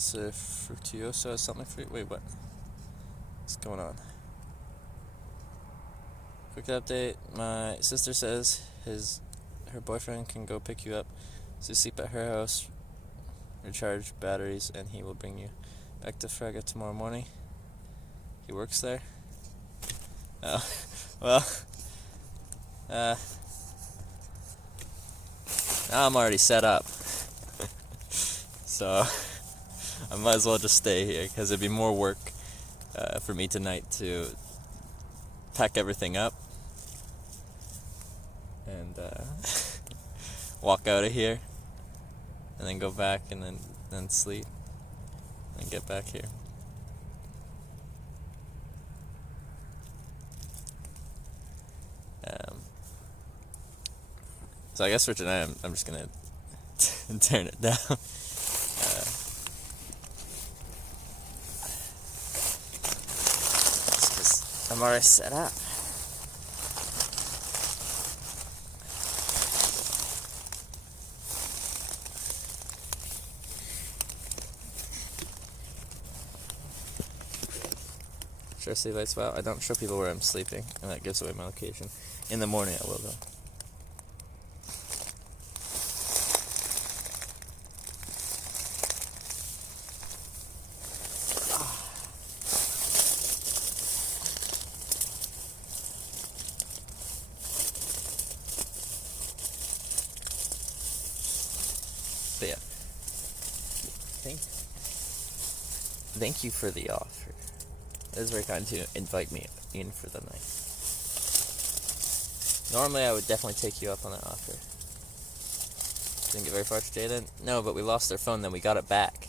So Fructuoso is something for you? Wait, what? What's going on? Quick update. My sister says her boyfriend can go pick you up. So sleep at her house, recharge batteries, and he will bring you back to Fraga tomorrow morning. He works there. Oh, well. Now I'm already set up. So I might as well just stay here because it'd be more work for me tonight to pack everything up and walk out of here and then go back and then sleep and get back here. So I guess for tonight I'm just gonna turn it down. I'm already set up. Should I see lights? Wow, I don't show people where I'm sleeping, and that gives away my location. In the morning I will though. Thank you for the offer. It was very kind to invite me in for the night. Normally, I would definitely take you up on that offer. Didn't get very far today then? No, but we lost our phone, then we got it back.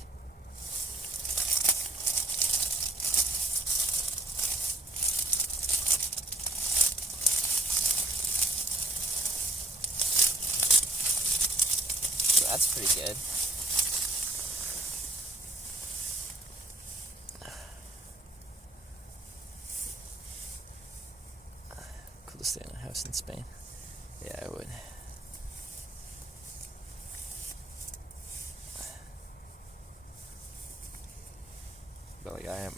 So that's pretty good. Cool to stay in a house in Spain. Yeah, I would. But like, I am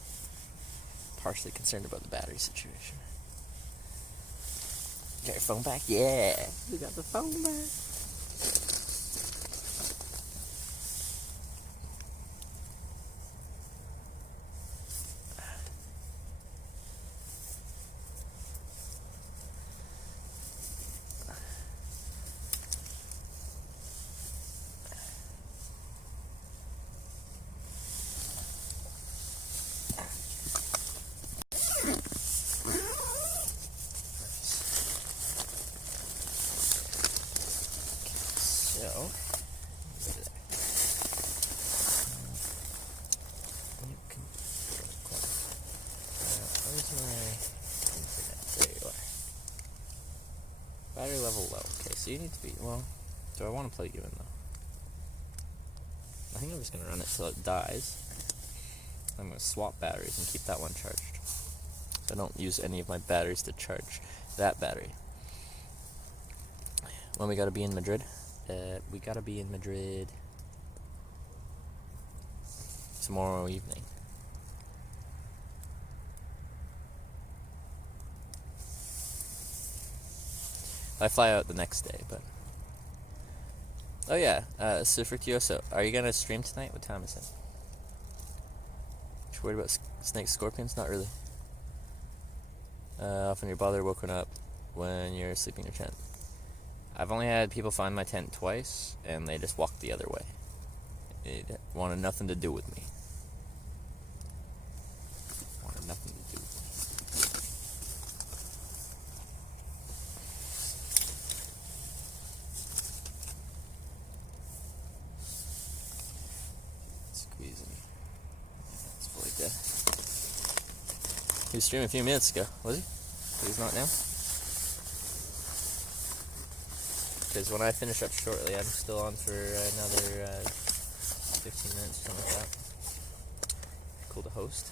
partially concerned about the battery situation. Got your phone back? Yeah, we got the phone back. So, where's my internet? There you are. Battery level low. Okay, so you need to be, well, do I want to plug you in though? I think I'm just going to run it till it dies. I'm going to swap batteries and keep that one charged. So I don't use any of my batteries to charge that battery. When we got to be in Madrid? We got to be in Madrid tomorrow evening. I fly out the next day, but... Oh yeah, Super Kyoso, are you gonna stream tonight? What time is it? You worried about snakes, scorpions? Not really. Often you're bothered woken up when you're sleeping in your tent. I've only had people find my tent twice, and they just walked the other way. It wanted nothing to do with me. Wanted nothing to do with me. Squeeze me. Yeah, it's fully dead. He was streaming a few minutes ago, was he? He's not now? Because when I finish up shortly, I'm still on for another 15 minutes, something like that. Cool to host.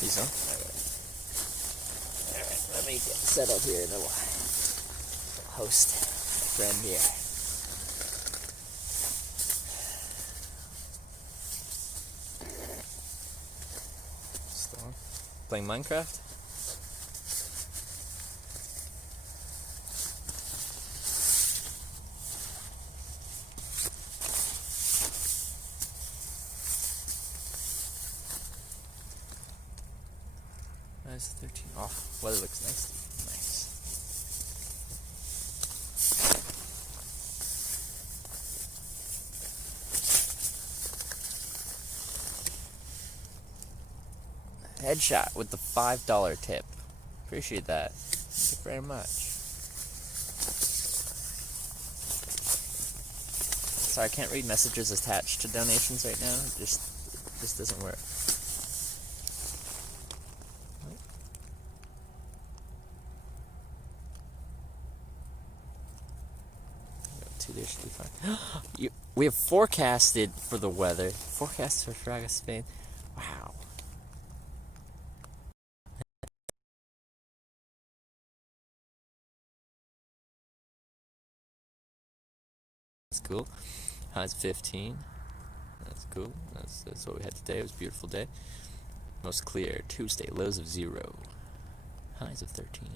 Peace on. Alright, let me get settled here and then we'll host. Friend here. Still on? Playing Minecraft? Nice 13. Oh, weather looks nice. Headshot with the $5 tip. Appreciate that. Thank you very much. Sorry, I can't read messages attached to donations right now. It just doesn't work. 2 days should be fine. We have forecasted for the weather. Forecast for Fraga, Spain. Wow. That's cool. Highs 15. That's cool. That's what we had today. It was a beautiful day. Most clear Tuesday. Lows of 0. Highs of 13.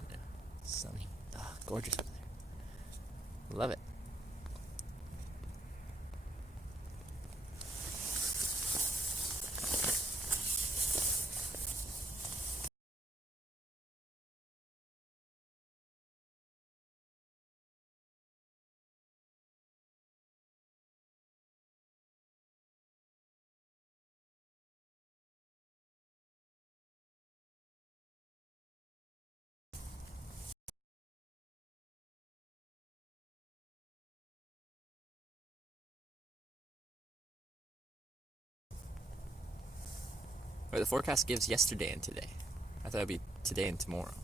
Sunny. Gorgeous weather. Love it. Or the forecast gives yesterday and today. I thought it'd be today and tomorrow.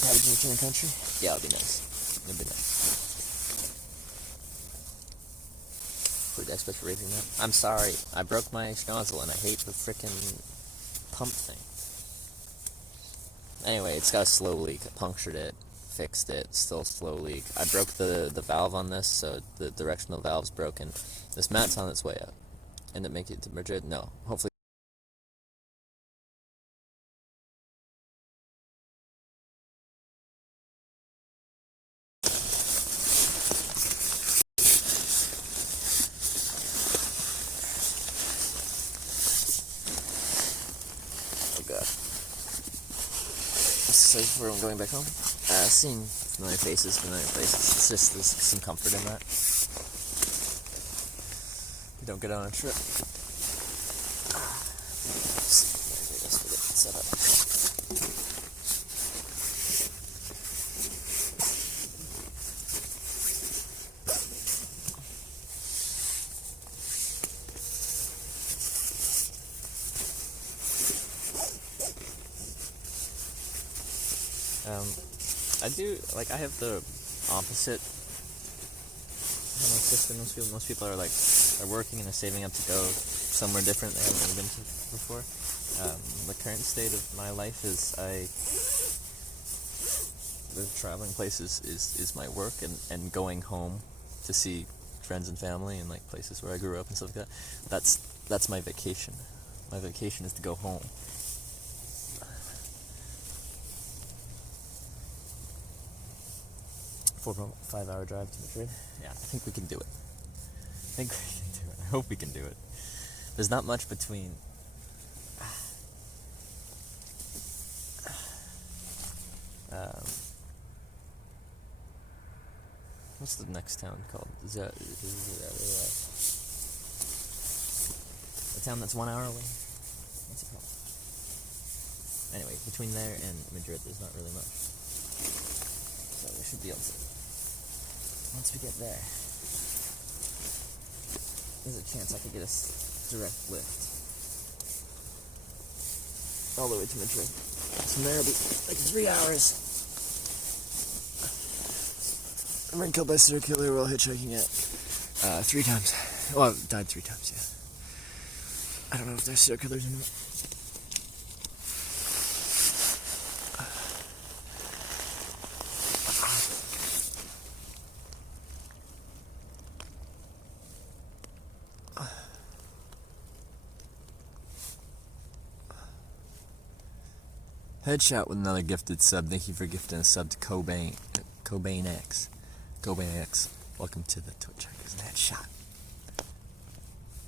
Cabin return country? Yeah, it'll be nice. It'll be nice. Put the expect rating that. I'm sorry, I broke my schnozzle and I hate the frickin' pump thing. Anyway, it's got a slow leak. I punctured it, fixed it, still slow leak. I broke the valve on this, so the directional valve's broken. This mat's on its way up. And it make it to Madrid? No. Hopefully. Oh god. This is where I'm going back home. Seeing familiar faces, familiar places. It's just there's some comfort in that. You don't get on a trip. Set up. I do, like, I have the opposite kind of system. Most people are like, are working and are saving up to go somewhere different they haven't really been to before. The current state of my life is the traveling places is my work, and going home to see friends and family and like places where I grew up and stuff like that. That's my vacation. My vacation is to go home. 4.5-hour drive to Madrid. Yeah, I think we can do it. I hope we can do it. There's not much between. What's the next town called? The town that's 1 hour away? What's it called? Anyway, between there and Madrid, there's not really much. So we should be able to. Once we get there, there's a chance I could get a direct lift all the way to Madrid. From there, it'll be like 3 hours. I'm getting killed by a serial killer while hitchhiking it 3 times. Well, I've died 3 times, yeah. I don't know if they're serial killers or not. Headshot with another gifted sub. Thank you for gifting a sub to Cobain X. Cobain X. Welcome to the Twitch Hackers and Headshot.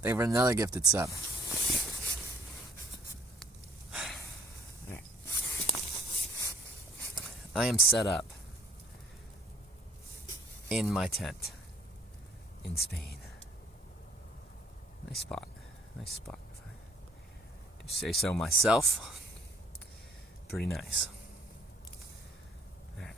Thank you for another gifted sub. I am set up in my tent in Spain. Nice spot. Nice spot. If I do say so myself. Pretty nice. Alright.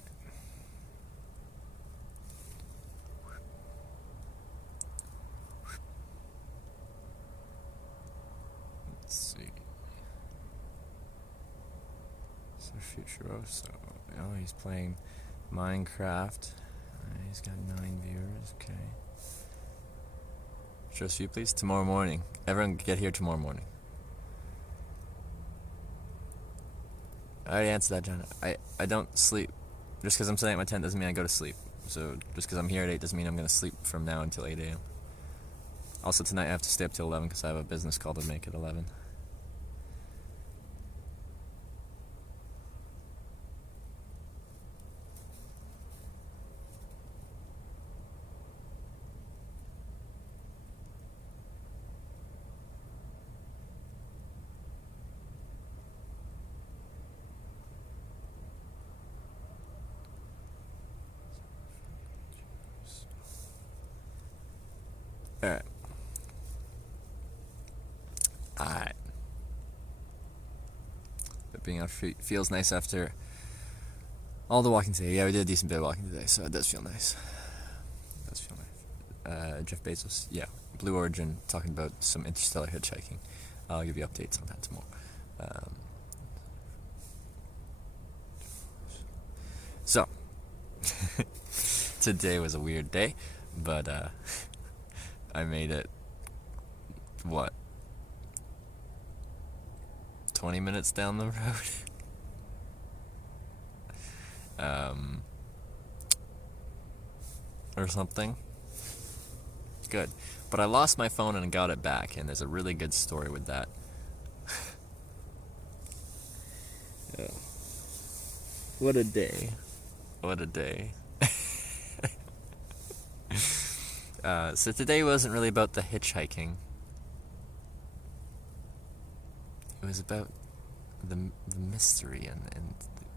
Let's see. So Futuroso. Oh, he's playing Minecraft. He's got 9 viewers. Okay. Just you, please. Tomorrow morning. Everyone get here tomorrow morning. I already answered that, John. I don't sleep. Just because I'm sitting at my tent doesn't mean I go to sleep. So just because I'm here at 8 doesn't mean I'm going to sleep from now until 8 a.m. Also tonight I have to stay up till 11 because I have a business call to make at 11. Alright. But being out feels nice after all the walking today. Yeah, we did a decent bit of walking today, so it does feel nice. It does feel nice. Jeff Bezos, yeah. Blue Origin, talking about some interstellar hitchhiking. I'll give you updates on that tomorrow. So, today was a weird day, but I made it, what, 20 minutes down the road? Or something. Good. But I lost my phone and got it back, and there's a really good story with that. Yeah. What a day. What a day. So today wasn't really about the hitchhiking. It was about the mystery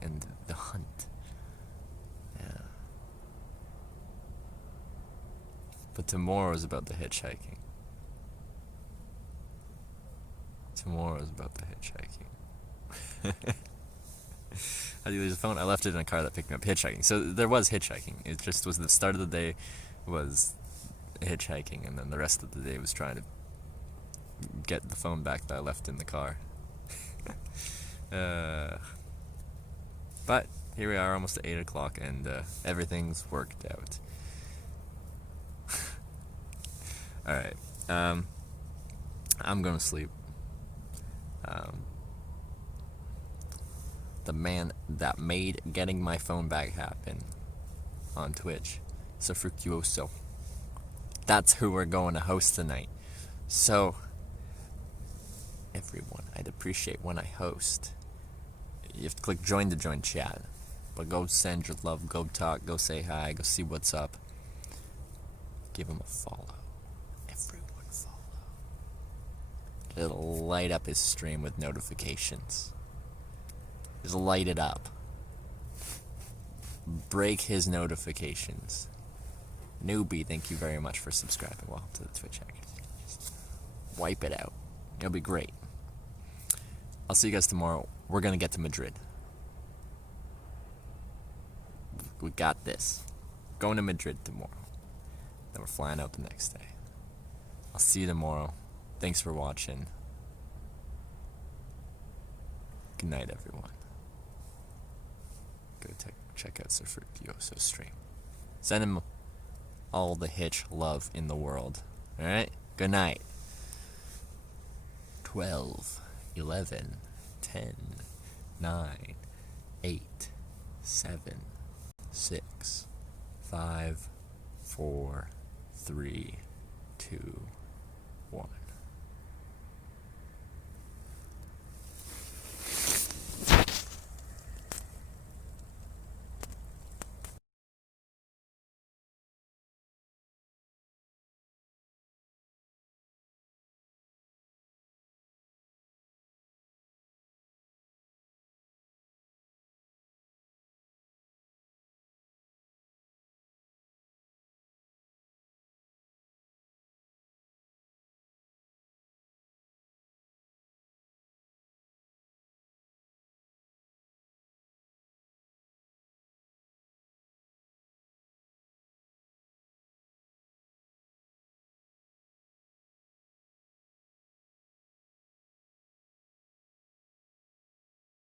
and the hunt. Yeah. But tomorrow is about the hitchhiking. Tomorrow is about the hitchhiking. How do you lose the phone? I left it in a car that picked me up. Hitchhiking. So there was hitchhiking. It just was the start of the day was hitchhiking, and then the rest of the day was trying to get the phone back that I left in the car. But here we are, almost at 8 o'clock, and everything's worked out. Alright, I'm gonna sleep. The man that made getting my phone back happen on Twitch, so Fructuoso. That's who we're going to host tonight. So, everyone, I'd appreciate when I host. You have to click join to join chat. But go send your love, go talk, go say hi, go see what's up. Give him a follow. Everyone follow. It'll light up his stream with notifications. Just light it up. Break his notifications. Newbie, thank you very much for subscribing. Welcome to the Twitch Hackers. Just wipe it out. It'll be great. I'll see you guys tomorrow. We're gonna get to Madrid. We got this. Going to Madrid tomorrow. Then we're flying out the next day. I'll see you tomorrow. Thanks for watching. Good night, everyone. Go check out Sir Fructuoso's stream. Send him all the hitch love in the world. Alright? Good night. 12, 11, 10, 9, 8, 7, 6, 5, 4, 3, 2,